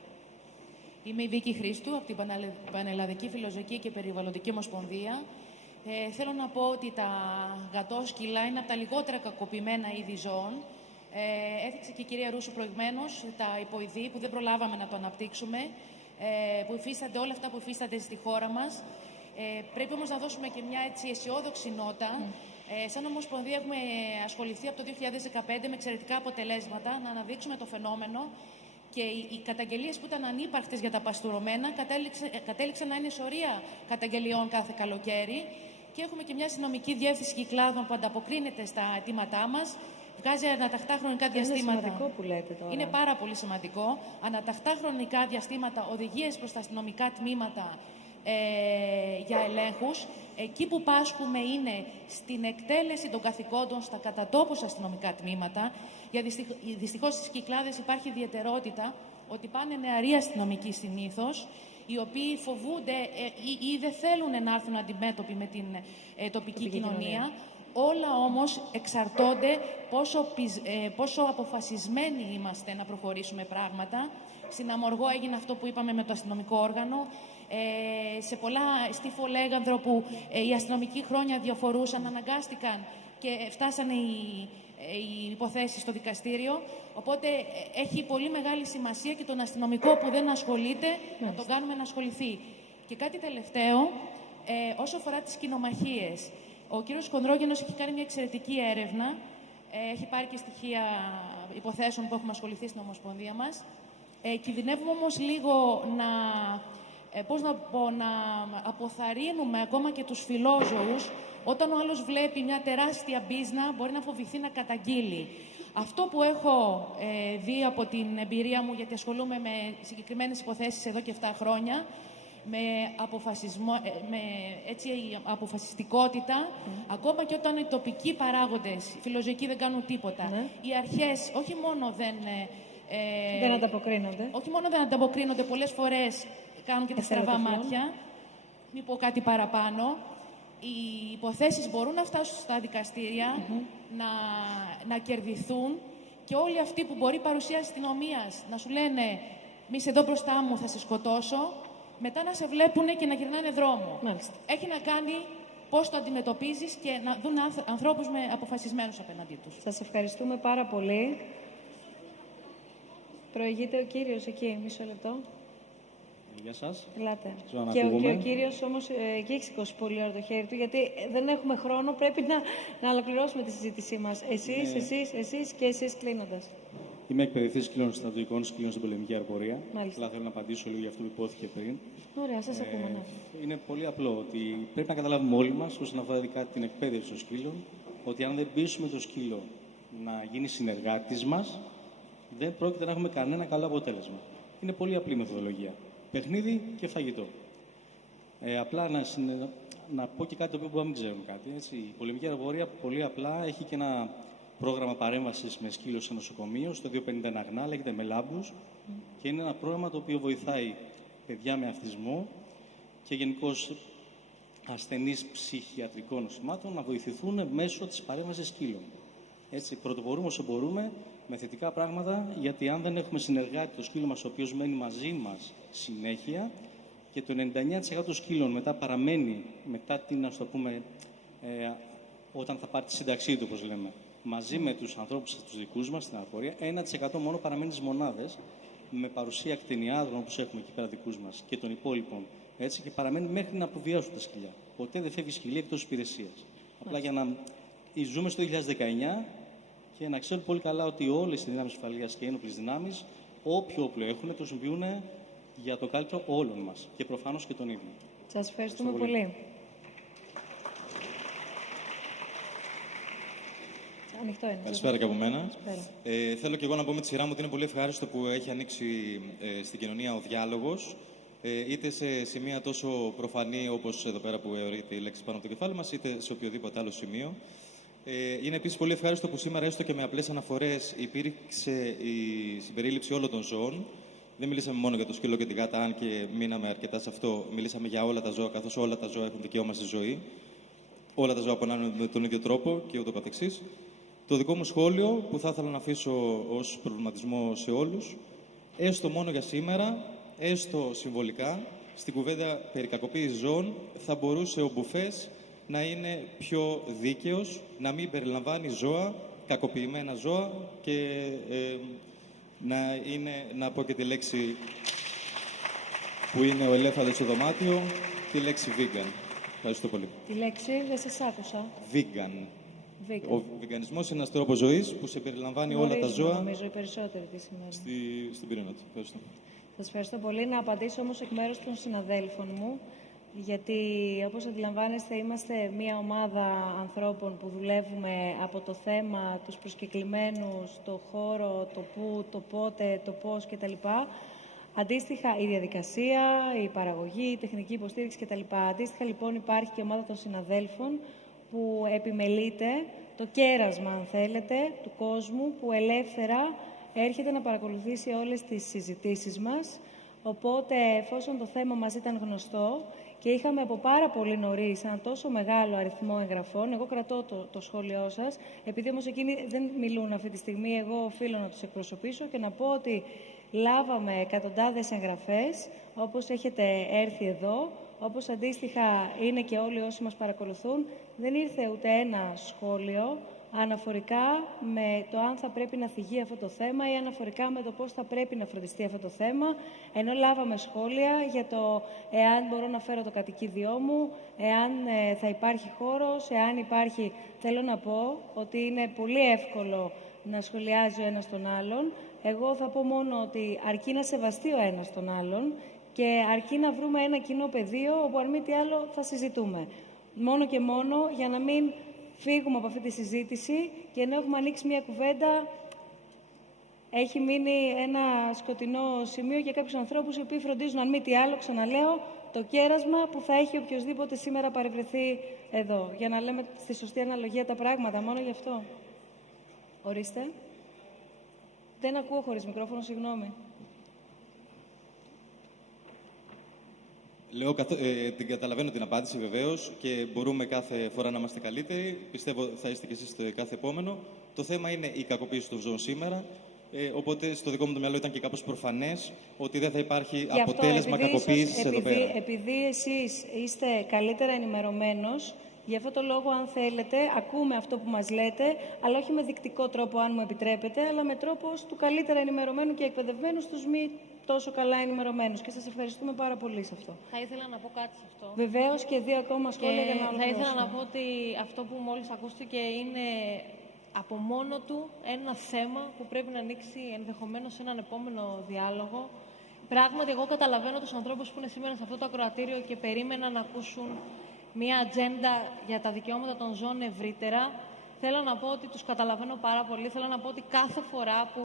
Είμαι η Βίκη Χρήστου από την Πανελλαδική Φιλοζωική και Περιβαλλοντική Ομοσπονδία. Θέλω να πω ότι τα γατόσκυλα είναι από τα λιγότερα κακοποιημένα είδη ζώων. Έθιξε και η κυρία Ρούσου προηγουμένως τα υποειδή που δεν προλάβαμε να το αναπτύξουμε, που υφίστανται όλα αυτά που υφίστανται στη χώρα μας. Πρέπει όμως να δώσουμε και μια έτσι αισιόδοξη νότα. Σαν Ομοσπονδία έχουμε ασχοληθεί από το 2015 με εξαιρετικά αποτελέσματα να αναδείξουμε το φαινόμενο Και οι καταγγελίες που ήταν ανύπαρκτες για τα παστουρωμένα κατέληξαν να είναι σωρία καταγγελιών κάθε καλοκαίρι. Και έχουμε και μια αστυνομική διεύθυνση κυκλάδων που ανταποκρίνεται στα αιτήματά μας. Βγάζει αναταχτά χρονικά διαστήματα. Είναι σημαντικό που λέτε τώρα. Είναι πάρα πολύ σημαντικό. Αναταχτά χρονικά διαστήματα, οδηγίες προς τα αστυνομικά τμήματα για ελέγχους. Εκεί που πάσχουμε είναι στην εκτέλεση των καθηκόντων στα κατατόπους αστυνομικά τμήματα. Γιατί δυστυχώς στις Κυκλάδες υπάρχει ιδιαιτερότητα ότι πάνε νεαροί αστυνομικοί συνήθως, οι οποίοι φοβούνται ή δεν θέλουν να έρθουν αντιμέτωποι με την τοπική κοινωνία. Όλα όμως εξαρτώνται πόσο αποφασισμένοι είμαστε να προχωρήσουμε πράγματα. Στην Αμοργό έγινε αυτό που είπαμε με το αστυνομικό όργανο. Στη Φολέγανδρο που οι αστυνομικοί χρόνια διαφορούσαν, αναγκάστηκαν και φτάσανε οι υποθέσεις στο δικαστήριο. Οπότε έχει πολύ μεγάλη σημασία και τον αστυνομικό που δεν ασχολείται να τον κάνουμε να ασχοληθεί. Και κάτι τελευταίο, όσο αφορά τις κοινομαχίες. Ο κύριος Κονδρόγενος έχει κάνει μια εξαιρετική έρευνα. Έχει πάρει και στοιχεία υποθέσεων που έχουμε ασχοληθεί στην Ομοσπονδία μας. Κινδυνεύουμε όμως λίγο να αποθαρρύνουμε ακόμα και τους φιλόζωους. Όταν ο άλλος βλέπει μια τεράστια μπίζνα, μπορεί να φοβηθεί να καταγγείλει. Αυτό που έχω δει από την εμπειρία μου, γιατί ασχολούμαι με συγκεκριμένες υποθέσεις εδώ και 7 χρόνια, με αποφασιστικότητα, ακόμα και όταν οι τοπικοί παράγοντες, οι φιλοζωικοί δεν κάνουν τίποτα. Οι αρχές όχι μόνο δεν ανταποκρίνονται. Όχι μόνο δεν ανταποκρίνονται, πολλές φορές κάνουν και τα στραβά μάτια. Μην πω κάτι παραπάνω. Οι υποθέσεις μπορούν να φτάσουν στα δικαστήρια, να κερδιθούν και όλοι αυτοί που μπορεί παρουσία αστυνομίας να σου λένε «Μη είσαι εδώ μπροστά μου, θα σε σκοτώσω», μετά να σε βλέπουν και να γυρνάνε δρόμο. Μάλιστα. Έχει να κάνει πώς το αντιμετωπίζεις και να δουν ανθρώπους αποφασισμένους απέναντί τους. Σας ευχαριστούμε πάρα πολύ. Προηγείται ο κύριος εκεί, μισό λεπτό. Γεια σας. Ελάτε. Και ο κύριος όμως εκεί έχει σηκώσει πολύ ώρα το χέρι του, γιατί δεν έχουμε χρόνο, πρέπει να ολοκληρώσουμε τη συζήτησή μας. Εσείς και εσείς κλείνοντας. Είμαι εκπαιδευτής σκύλων στρατιωτικών σκύλων στην πολεμική αεροπορία. Μάλιστα. Απλά θέλω να απαντήσω λίγο για αυτό που υπόθηκε πριν. Ωραία, σας ακούμε. Ναι. Είναι πολύ απλό ότι πρέπει να καταλάβουμε όλοι μας, όσον αφορά ειδικά την εκπαίδευση των σκύλων, ότι αν δεν πείσουμε το σκύλο να γίνει συνεργάτης μας, δεν πρόκειται να έχουμε κανένα καλό αποτέλεσμα. Είναι πολύ απλή μεθοδολογία. Παιχνίδι και φαγητό. Απλά να πω και κάτι το οποίο μπορεί να μην ξέρουμε κάτι. Έτσι. Η πολεμική αεροπορία πολύ απλά έχει και ένα πρόγραμμα παρέμβασης με σκύλο σε νοσοκομείο, στο 251 Αγνά, λέγεται Μελάμπους, και είναι ένα πρόγραμμα το οποίο βοηθάει παιδιά με αυτισμό και γενικώς ασθενείς ψυχιατρικών νοσημάτων να βοηθηθούν μέσω της παρέμβασης σκύλων. Έτσι, πρωτοπορούμε όσο μπορούμε με θετικά πράγματα, γιατί αν δεν έχουμε συνεργάτη το σκύλο μας, ο οποίος μένει μαζί μας συνέχεια, και το 99% των σκύλων μετά παραμένει, μετά την, ας το πούμε, όταν θα πάρει τη σύνταξή του, όπως λέμε, μαζί με τους ανθρώπους τους δικούς μας στην αεροπορία, 1% μόνο παραμένει στις μονάδες, με παρουσία κτηνιάδρων, όπως έχουμε εκεί πέρα δικούς μας, και των υπόλοιπων, έτσι, και παραμένει μέχρι να αποβιάσουν τα σκυλιά. Ποτέ δεν φεύγει σκυλί εκτός υπηρεσίας. Απλά για να ζούμε στο 2019 και να ξέρουν πολύ καλά ότι όλες οι δυνάμεις ασφαλείας και οι ένοπλες δυνάμεις, όποιο όπλο έχουν, το χρησιμοποιούν για το καλύτερο όλων μας και προφανώς και των ίδιων. Σας ευχαριστούμε πολύ. Ανοιχτό είναι. Καλησπέρα και από μένα. Θέλω και εγώ να πω με τη σειρά μου ότι είναι πολύ ευχάριστο που έχει ανοίξει στην κοινωνία ο διάλογος, είτε σε σημεία τόσο προφανή όπως εδώ πέρα που αιωρείται η λέξη πάνω από το κεφάλι μας, είτε σε οποιοδήποτε άλλο σημείο. Είναι επίσης πολύ ευχάριστο που σήμερα, έστω και με απλές αναφορές, υπήρξε η συμπερίληψη όλων των ζώων. Δεν μιλήσαμε μόνο για το σκύλο και τη γάτα, αν και μείναμε αρκετά σε αυτό. Μιλήσαμε για όλα τα ζώα, καθώς όλα τα ζώα έχουν δικαίωμα στη ζωή. Όλα τα ζώα πονάνε με τον ίδιο τρόπο και ούτω καθεξής. Το δικό μου σχόλιο που θα ήθελα να αφήσω ως προβληματισμό σε όλους, έστω μόνο για σήμερα, έστω συμβολικά, στην κουβέντα περί κακοποίησης ζώων θα μπορούσε ο μπουφές να είναι πιο δίκαιος, να μην περιλαμβάνει ζώα, κακοποιημένα ζώα και να πω και τη λέξη που είναι ο ελέφαντας στο δωμάτιο, τη λέξη vegan. Ευχαριστώ πολύ. Τη λέξη δεν σας άκουσα. Vegan. Ο βιγκανισμός είναι ένας τρόπος ζωής που σε περιλαμβάνει όλα τα ζώα. Νομίζω οι περισσότεροι τι σημαίνει. Στην πυρήνα του. Ευχαριστώ. Σας ευχαριστώ πολύ. Να απαντήσω όμως εκ μέρους των συναδέλφων μου, γιατί όπως αντιλαμβάνεστε είμαστε μια ομάδα ανθρώπων που δουλεύουμε από το θέμα, τους προσκεκλημένους, το χώρο, το πού, το πότε, το πώς κτλ. Αντίστοιχα η διαδικασία, η παραγωγή, η τεχνική υποστήριξη κτλ. Αντίστοιχα λοιπόν υπάρχει και ομάδα των συναδέλφων που επιμελείται το κέρασμα, αν θέλετε, του κόσμου που ελεύθερα έρχεται να παρακολουθήσει όλες τις συζητήσεις μας. Οπότε, εφόσον το θέμα μας ήταν γνωστό και είχαμε από πάρα πολύ νωρίς ένα τόσο μεγάλο αριθμό εγγραφών, εγώ κρατώ το σχόλιο σας, επειδή όμως εκείνοι δεν μιλούν αυτή τη στιγμή, εγώ οφείλω να τους εκπροσωπήσω και να πω ότι λάβαμε εκατοντάδες εγγραφές, όπως έχετε έρθει εδώ, όπως αντίστοιχα είναι και όλοι όσοι μας παρακολουθούν. Δεν ήρθε ούτε ένα σχόλιο αναφορικά με το αν θα πρέπει να θυγεί αυτό το θέμα ή αναφορικά με το πώς θα πρέπει να φροντιστεί αυτό το θέμα, ενώ λάβαμε σχόλια για το εάν μπορώ να φέρω το κατοικίδιό μου, εάν θα υπάρχει χώρος, εάν υπάρχει... Θέλω να πω ότι είναι πολύ εύκολο να σχολιάζει ο ένας τον άλλον. Εγώ θα πω μόνο ότι αρκεί να σεβαστεί ο ένας τον άλλον και αρκεί να βρούμε ένα κοινό πεδίο όπου αν μη τι άλλο θα συζητούμε. Μόνο και μόνο για να μην φύγουμε από αυτή τη συζήτηση και ενώ έχουμε ανοίξει μια κουβέντα, έχει μείνει ένα σκοτεινό σημείο για κάποιους ανθρώπους οι οποίοι φροντίζουν, αν μη τι άλλο, ξαναλέω, το κέρασμα που θα έχει οποιοδήποτε σήμερα παρευρεθεί εδώ. Για να λέμε στη σωστή αναλογία τα πράγματα, μόνο γι' αυτό. Ορίστε. Δεν ακούω χωρίς μικρόφωνο, συγγνώμη. Λέω, την καταλαβαίνω την απάντηση βεβαίως και μπορούμε κάθε φορά να είμαστε καλύτεροι. Πιστεύω θα είστε κι εσείς στο κάθε επόμενο. Το θέμα είναι η κακοποίηση των ζώων σήμερα. Οπότε στο δικό μου το μυαλό ήταν και κάπως προφανές ότι δεν θα υπάρχει αποτέλεσμα κακοποίησης εδώ πέρα. Επειδή εσείς είστε καλύτερα ενημερωμένος, γι' αυτό το λόγο, αν θέλετε, ακούμε αυτό που μας λέτε, αλλά όχι με δεικτικό τρόπο, αν μου επιτρέπετε, αλλά με τρόπο του καλύτερα ενημερωμένου και εκπαιδευμένου στους μη τόσο καλά ενημερωμένους. Και σας ευχαριστούμε πάρα πολύ σε αυτό. Θα ήθελα να πω κάτι σε αυτό. Βεβαίως και δύο ακόμα σχόλια για να ολοκληρώσουμε. Θα ήθελα να πω ότι αυτό που μόλις ακούστηκε είναι από μόνο του ένα θέμα που πρέπει να ανοίξει ενδεχομένως έναν επόμενο διάλογο. Πράγματι, εγώ καταλαβαίνω τους ανθρώπους που είναι σήμερα σε αυτό το ακροατήριο και περίμεναν να ακούσουν μια ατζέντα για τα δικαιώματα των ζώων ευρύτερα. Θέλω να πω ότι τους καταλαβαίνω πάρα πολύ. Θέλω να πω ότι κάθε φορά που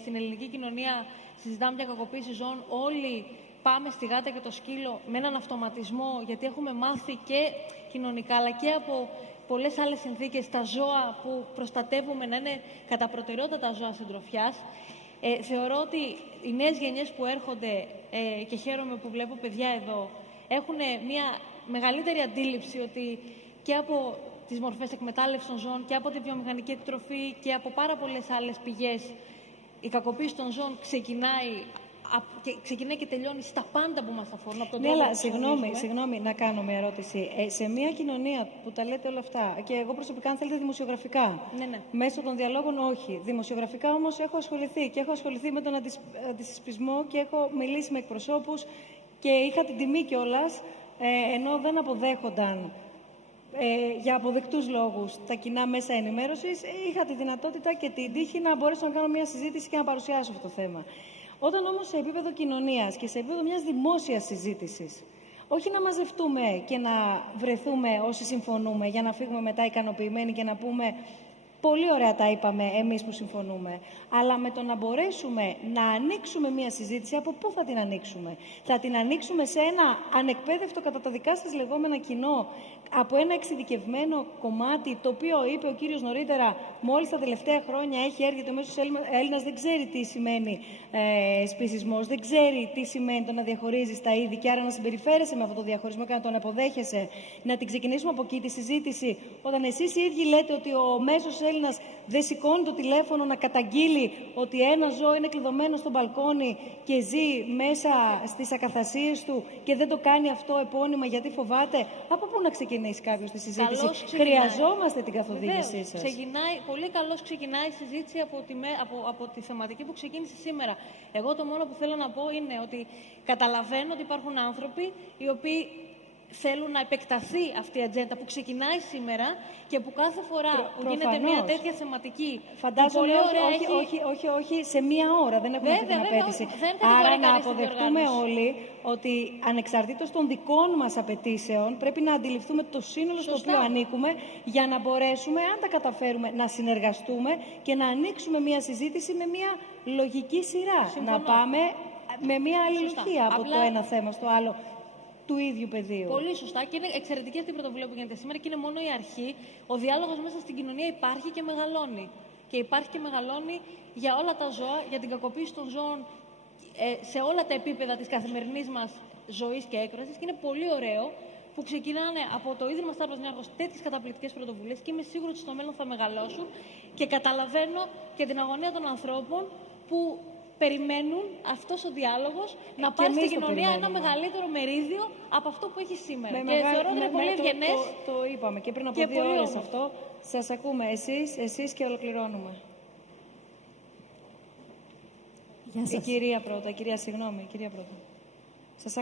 στην ελληνική κοινωνία συζητάμε για κακοποίηση ζώων, όλοι πάμε στη γάτα και το σκύλο με έναν αυτοματισμό, γιατί έχουμε μάθει και κοινωνικά, αλλά και από πολλές άλλες συνθήκες, τα ζώα που προστατεύουμε να είναι κατά προτεραιότητα τα ζώα συντροφιάς. Θεωρώ ότι οι νέες γενιές που έρχονται, και χαίρομαι που βλέπω παιδιά εδώ, έχουν μια μεγαλύτερη αντίληψη ότι και από τις μορφές εκμετάλλευσης των ζώων και από τη βιομηχανική εκτροφή και από πάρα πολλές άλλες πηγές, η κακοποίηση των ζώων ξεκινάει και τελειώνει στα πάντα που μας αφορούν. Από τον ναι, αλλά συγγνώμη, να κάνω μια ερώτηση. Σε μια κοινωνία που τα λέτε όλα αυτά, και εγώ προσωπικά, αν θέλετε, δημοσιογραφικά, ναι. μέσω των διαλόγων όχι. Δημοσιογραφικά όμως έχω ασχοληθεί και έχω ασχοληθεί με τον αντισυσπισμό και έχω μιλήσει με εκπροσώπους και είχα την τιμή κιόλας, ενώ δεν αποδέχονταν για αποδεκτούς λόγους τα κοινά μέσα ενημέρωσης, είχα τη δυνατότητα και την τύχη να μπορέσω να κάνω μια συζήτηση και να παρουσιάσω αυτό το θέμα. Όταν όμως σε επίπεδο κοινωνίας και σε επίπεδο μιας δημόσιας συζήτησης, όχι να μαζευτούμε και να βρεθούμε όσοι συμφωνούμε για να φύγουμε μετά ικανοποιημένοι και να πούμε πολύ ωραία τα είπαμε εμείς που συμφωνούμε, αλλά με το να μπορέσουμε να ανοίξουμε μια συζήτηση, από πού θα την ανοίξουμε? Θα την ανοίξουμε σε ένα ανεκπαίδευτο κατά τα δικά σας λεγόμενα κοινό, από ένα εξειδικευμένο κομμάτι, το οποίο είπε ο κύριος νωρίτερα, μόλις τα τελευταία χρόνια έχει έρθει το μέσος Έλληνας, δεν ξέρει τι σημαίνει σπισισμός, δεν ξέρει τι σημαίνει το να διαχωρίζεις τα είδη και άρα να συμπεριφέρεσαι με αυτό το διαχωρισμό και να τον αποδέχεσαι. Να την ξεκινήσουμε από εκεί τη συζήτηση, όταν εσείς οι ίδιοι λέτε ότι ο μέσος Έλληνας δεν σηκώνει το τηλέφωνο να καταγγείλει ότι ένα ζώο είναι κλειδωμένο στο μπαλκόνι και ζει μέσα στις ακαθασίες του και δεν το κάνει αυτό επώνυμα γιατί φοβάται. Από πού να ξεκινήσει κάποιος τη συζήτηση? Χρειαζόμαστε την καθοδήγησή σας. Πολύ καλώς ξεκινάει η συζήτηση από τη θεματική που ξεκίνησε σήμερα. Εγώ το μόνο που θέλω να πω είναι ότι καταλαβαίνω ότι υπάρχουν άνθρωποι οι οποίοι θέλουν να επεκταθεί αυτή η ατζέντα που ξεκινάει σήμερα και που κάθε φορά που γίνεται μια τέτοια θεματική. Φαντάζομαι όχι σε μία ώρα. Δεν έχουμε αυτή την απέτηση. Άρα να αποδεχτούμε όλοι ότι ανεξαρτήτως των δικών μας απαιτήσεων πρέπει να αντιληφθούμε το σύνολο στο οποίο ανήκουμε για να μπορέσουμε, αν τα καταφέρουμε, να συνεργαστούμε και να ανοίξουμε μία συζήτηση με μία λογική σειρά. Συμφωνώ. Να πάμε με μία αλληλουχία από το ένα θέμα στο άλλο του ίδιου πεδίου. Πολύ σωστά και είναι εξαιρετική αυτή η πρωτοβουλία που γίνεται σήμερα και είναι μόνο η αρχή. Ο διάλογος μέσα στην κοινωνία υπάρχει και μεγαλώνει. Και υπάρχει και μεγαλώνει για όλα τα ζώα, για την κακοποίηση των ζώων σε όλα τα επίπεδα της καθημερινής μας ζωής και έκφρασης. Και είναι πολύ ωραίο που ξεκινάνε από το Ίδρυμα Σταύρος Νιάρχος τέτοιες καταπληκτικές πρωτοβουλίες και είμαι σίγουρη ότι στο μέλλον θα μεγαλώσουν και καταλαβαίνω και την αγωνία των ανθρώπων που περιμένουν αυτός ο διάλογος να πάρει στην κοινωνία ένα μεγαλύτερο μερίδιο από αυτό που έχει σήμερα. Και θεωρώ ότι είναι πολύ ευγενές. Το είπαμε και πριν από 2 ώρες αυτό. Σας ακούμε εσείς και ολοκληρώνουμε. Η κυρία πρώτα, η κυρία πρώτα. Σας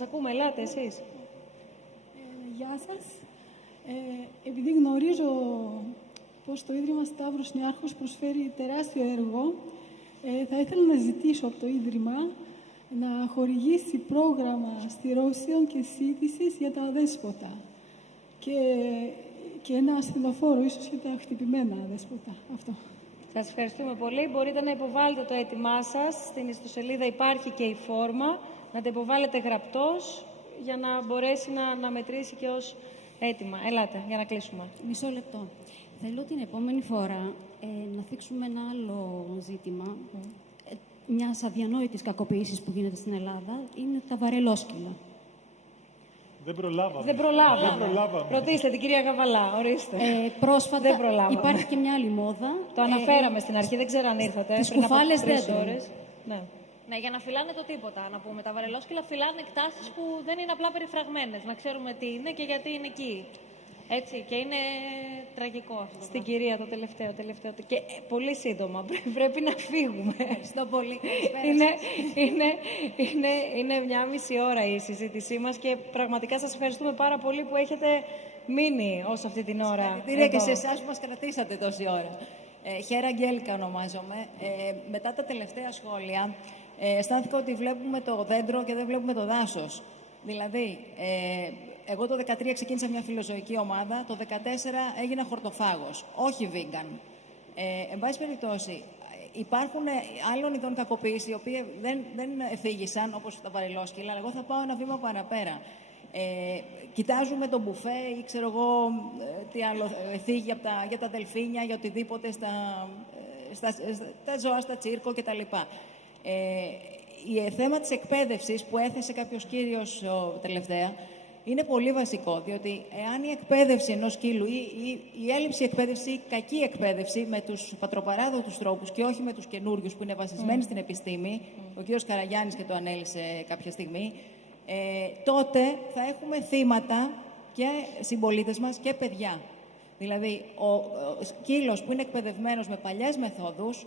ακούμε, ελάτε εσείς. Γεια σας. Επειδή γνωρίζω πως το Ίδρυμα Σταύρος Νιάρχος προσφέρει τεράστιο έργο, θα ήθελα να ζητήσω από το Ίδρυμα να χορηγήσει πρόγραμμα στηρώσεων και σύντησης για τα αδέσποτα και ένα ασθενοφόρο, ίσως για τα χτυπημένα αδέσποτα. Αυτό. Σας ευχαριστούμε πολύ. Μπορείτε να υποβάλλετε το αίτημά σας. Στην ιστοσελίδα υπάρχει και η φόρμα. Να το υποβάλλετε γραπτός για να μπορέσει να μετρήσει και ως αίτημα. Ελάτε, για να κλείσουμε. Μισό λεπτό. Θέλω την επόμενη φορά να θίξουμε ένα άλλο ζήτημα μιας αδιανόητης κακοποίησης που γίνεται στην Ελλάδα. Είναι τα βαρελόσκυλα. Δεν προλάβαμε. Δεν προλάβαμε. Ρωτήστε την κυρία Γαβαλά, ορίστε. Πρόσφατα δεν προλάβαμε. Υπάρχει και μια άλλη μόδα. Το αναφέραμε στην αρχή, δεν ξέρω αν ήρθατε. Τις κουφάλες δέντρων. Ναι. Ναι, για να φυλάνε το τίποτα, να πούμε. Τα βαρελόσκυλα φυλάνε εκτάσεις που δεν είναι απλά περιφραγμένες. Να ξέρουμε τι είναι και γιατί είναι εκεί. Έτσι, και είναι τραγικό αυτό. Στην κυρία το τελευταίο. Και πολύ σύντομα, πρέπει να φύγουμε. Ευχαριστώ πολύ. Είναι 1,5 ώρα η συζήτησή μας και πραγματικά σας ευχαριστούμε πάρα πολύ που έχετε μείνει ως αυτή την ώρα. Συγχαρητήρια και σε εσάς που μας κρατήσατε τόση ώρα. Χέρα Αγγέλικα ονομάζομαι. Μετά τα τελευταία σχόλια, αισθάνθηκα ότι βλέπουμε το δέντρο και δεν βλέπουμε το δάσος. Δηλαδή, εγώ το 2013 ξεκίνησα μια φιλοζωική ομάδα, το 2014 έγινα χορτοφάγος, όχι vegan. Εν πάση περιπτώσει, υπάρχουν άλλων ειδών κακοποίηση, οι οποίοι δεν εφήγησαν, όπως τα βαρελόσκυλα, αλλά εγώ θα πάω ένα βήμα παραπέρα. Κοιτάζουμε το μπουφέ ή ξέρω εγώ τι άλλο εφήγει για τα δελφίνια, για οτιδήποτε στα ζώα, στα τσίρκο κτλ. Η θέμα της εκπαίδευσης που έθεσε κάποιος κύριος τελευταία είναι πολύ βασικό, διότι εάν η εκπαίδευση ενός σκύλου ή η έλλειψη εκπαίδευση ή η κακή εκπαίδευση με τους πατροπαράδοτους τρόπους και όχι με τους καινούριους που είναι βασισμένοι στην επιστήμη, ο κύριος Καραγιάννης και το ανέλησε κάποια στιγμή, τότε θα έχουμε θύματα και συμπολίτες μας και παιδιά. Δηλαδή, ο σκύλος που είναι εκπαιδευμένος με παλιές μεθόδους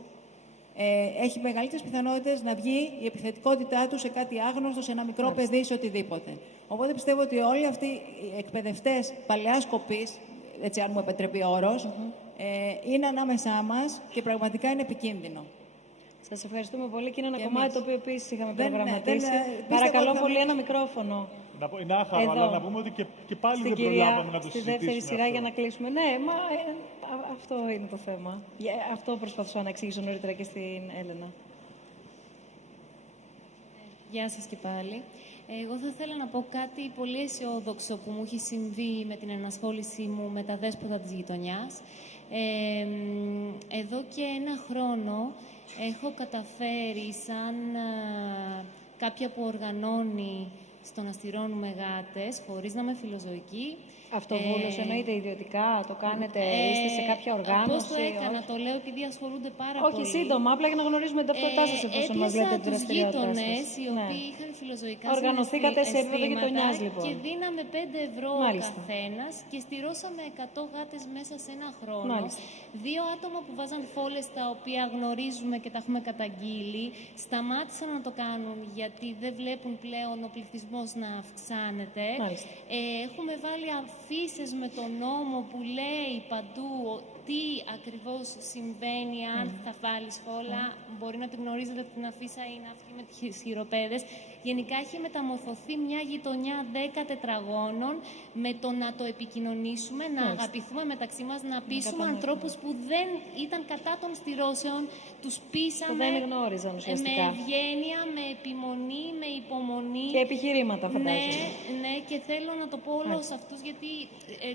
έχει μεγαλύτερες πιθανότητες να βγει η επιθετικότητά του σε κάτι άγνωστο, σε ένα μικρό παιδί, σε οτιδήποτε. Οπότε πιστεύω ότι όλοι αυτοί οι εκπαιδευτές παλαιάς κοπής, έτσι αν μου επιτρέπει ο όρος, είναι ανάμεσά μας και πραγματικά είναι επικίνδυνο. Σας ευχαριστούμε πολύ και είναι ένα κομμάτι το οποίο επίσης είχαμε προγραμματίσει. Παρακαλώ πολύ ένα μικρόφωνο. Είναι άχαρο, αλλά να πούμε ότι και πάλι δεν προλάβαμε να το συζητήσουμε. Στη δεύτερη σειρά για να κλείσουμε. Ναι, αυτό είναι το θέμα. Αυτό προσπαθούσα να εξηγήσω νωρίτερα και στην Έλενα. Γεια σας και πάλι. Εγώ θα ήθελα να πω κάτι πολύ αισιόδοξο που μου έχει συμβεί με την ενασχόλησή μου με τα δέσποτα της γειτονιάς. Εδώ και 1 χρόνο έχω καταφέρει σαν κάποια που οργανώνει στο να στηρώνουμε γάτες, χωρίς να είμαι φιλοζωική, Αυτοβούλος, εννοείται ιδιωτικά, το κάνετε, είστε σε κάποια οργάνωση? Πώς το έκανα, το λέω επειδή ασχολούνται πάρα πολύ. Όχι, σύντομα, απλά για να γνωρίζουμε την ταυτότητά σας εφόσον μας λέτε τη δραστηριότητά σας. Έπιασα τους γείτονες, οι οποίοι είχαν φιλοζωικά Οργανωθήκατε σε επίπεδο γειτονιάς, λοιπόν. Και δίναμε 5 ευρώ ο Μάλιστα. καθένας και στηρώσαμε 100 γάτες μέσα σε ένα χρόνο. Μάλιστα. 2 άτομα που βάζαν φόλες, τα οποία γνωρίζουμε και τα έχουμε καταγγείλει, σταμάτησαν να το κάνουν γιατί δεν βλέπουν πλέον ο πληθυσμός να αυξάνεται. Μάλιστα. Έχουμε βάλει αφίσες με τον νόμο που λέει παντού τι ακριβώς συμβαίνει αν θα βάλεις φόλα. Μπορεί να την γνωρίζετε την αφίσα, είναι αυτή με τις χειροπέδες. Γενικά έχει μεταμορφωθεί μια γειτονιά 10 τετραγώνων με το να το επικοινωνήσουμε, να αγαπηθούμε μεταξύ μας, να πείσουμε ανθρώπους που δεν ήταν κατά των στηρώσεων, τους πείσαμε. Που δεν γνώριζαν ουσιαστικά. Με ευγένεια, με επιμονή, με υπομονή. Και επιχειρήματα, φαντάζομαι. Ναι, και θέλω να το πω όλους αυτούς, γιατί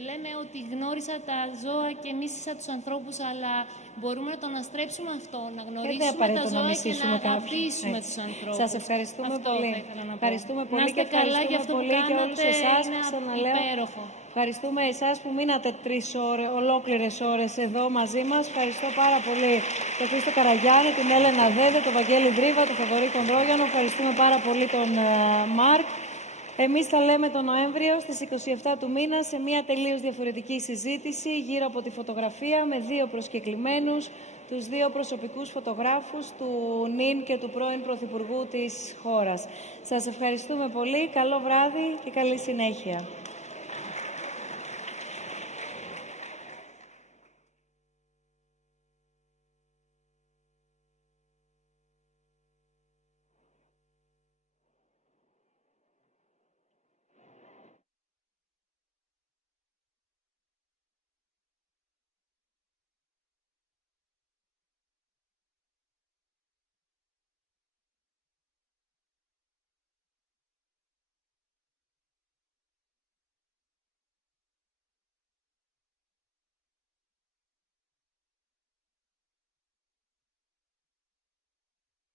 λέμε ότι γνώρισα τα ζώα και μίσησα τους ανθρώπους, αλλά μπορούμε να το αναστρέψουμε αυτό, να γνωρίσουμε τα ζώα και να αγαπήσουμε τους ανθρώπους. Σας ευχαριστούμε αυτό πολύ. Ευχαριστούμε πολύ και ευχαριστούμε πολύ και όλους εσάς που ξαναλέω. Υπέροχο. Ευχαριστούμε εσάς που μείνατε 3 ολόκληρες ώρες εδώ μαζί μας. Ευχαριστώ πάρα πολύ τον Χρήστο Καραγιάννη, την Έλενα Δέδε, τον Βαγγέλη Βρύβα, τον Θοδωρή Κονδρόγιανο. Ευχαριστούμε πάρα πολύ τον Μάρκ. Εμείς θα λέμε τον Νοέμβριο στις 27 του μήνα σε μια τελείως διαφορετική συζήτηση γύρω από τη φωτογραφία με 2 προσκεκλημένους, τους 2 προσωπικούς φωτογράφους του νυν και του πρώην Πρωθυπουργού της χώρας. Σας ευχαριστούμε πολύ, καλό βράδυ και καλή συνέχεια.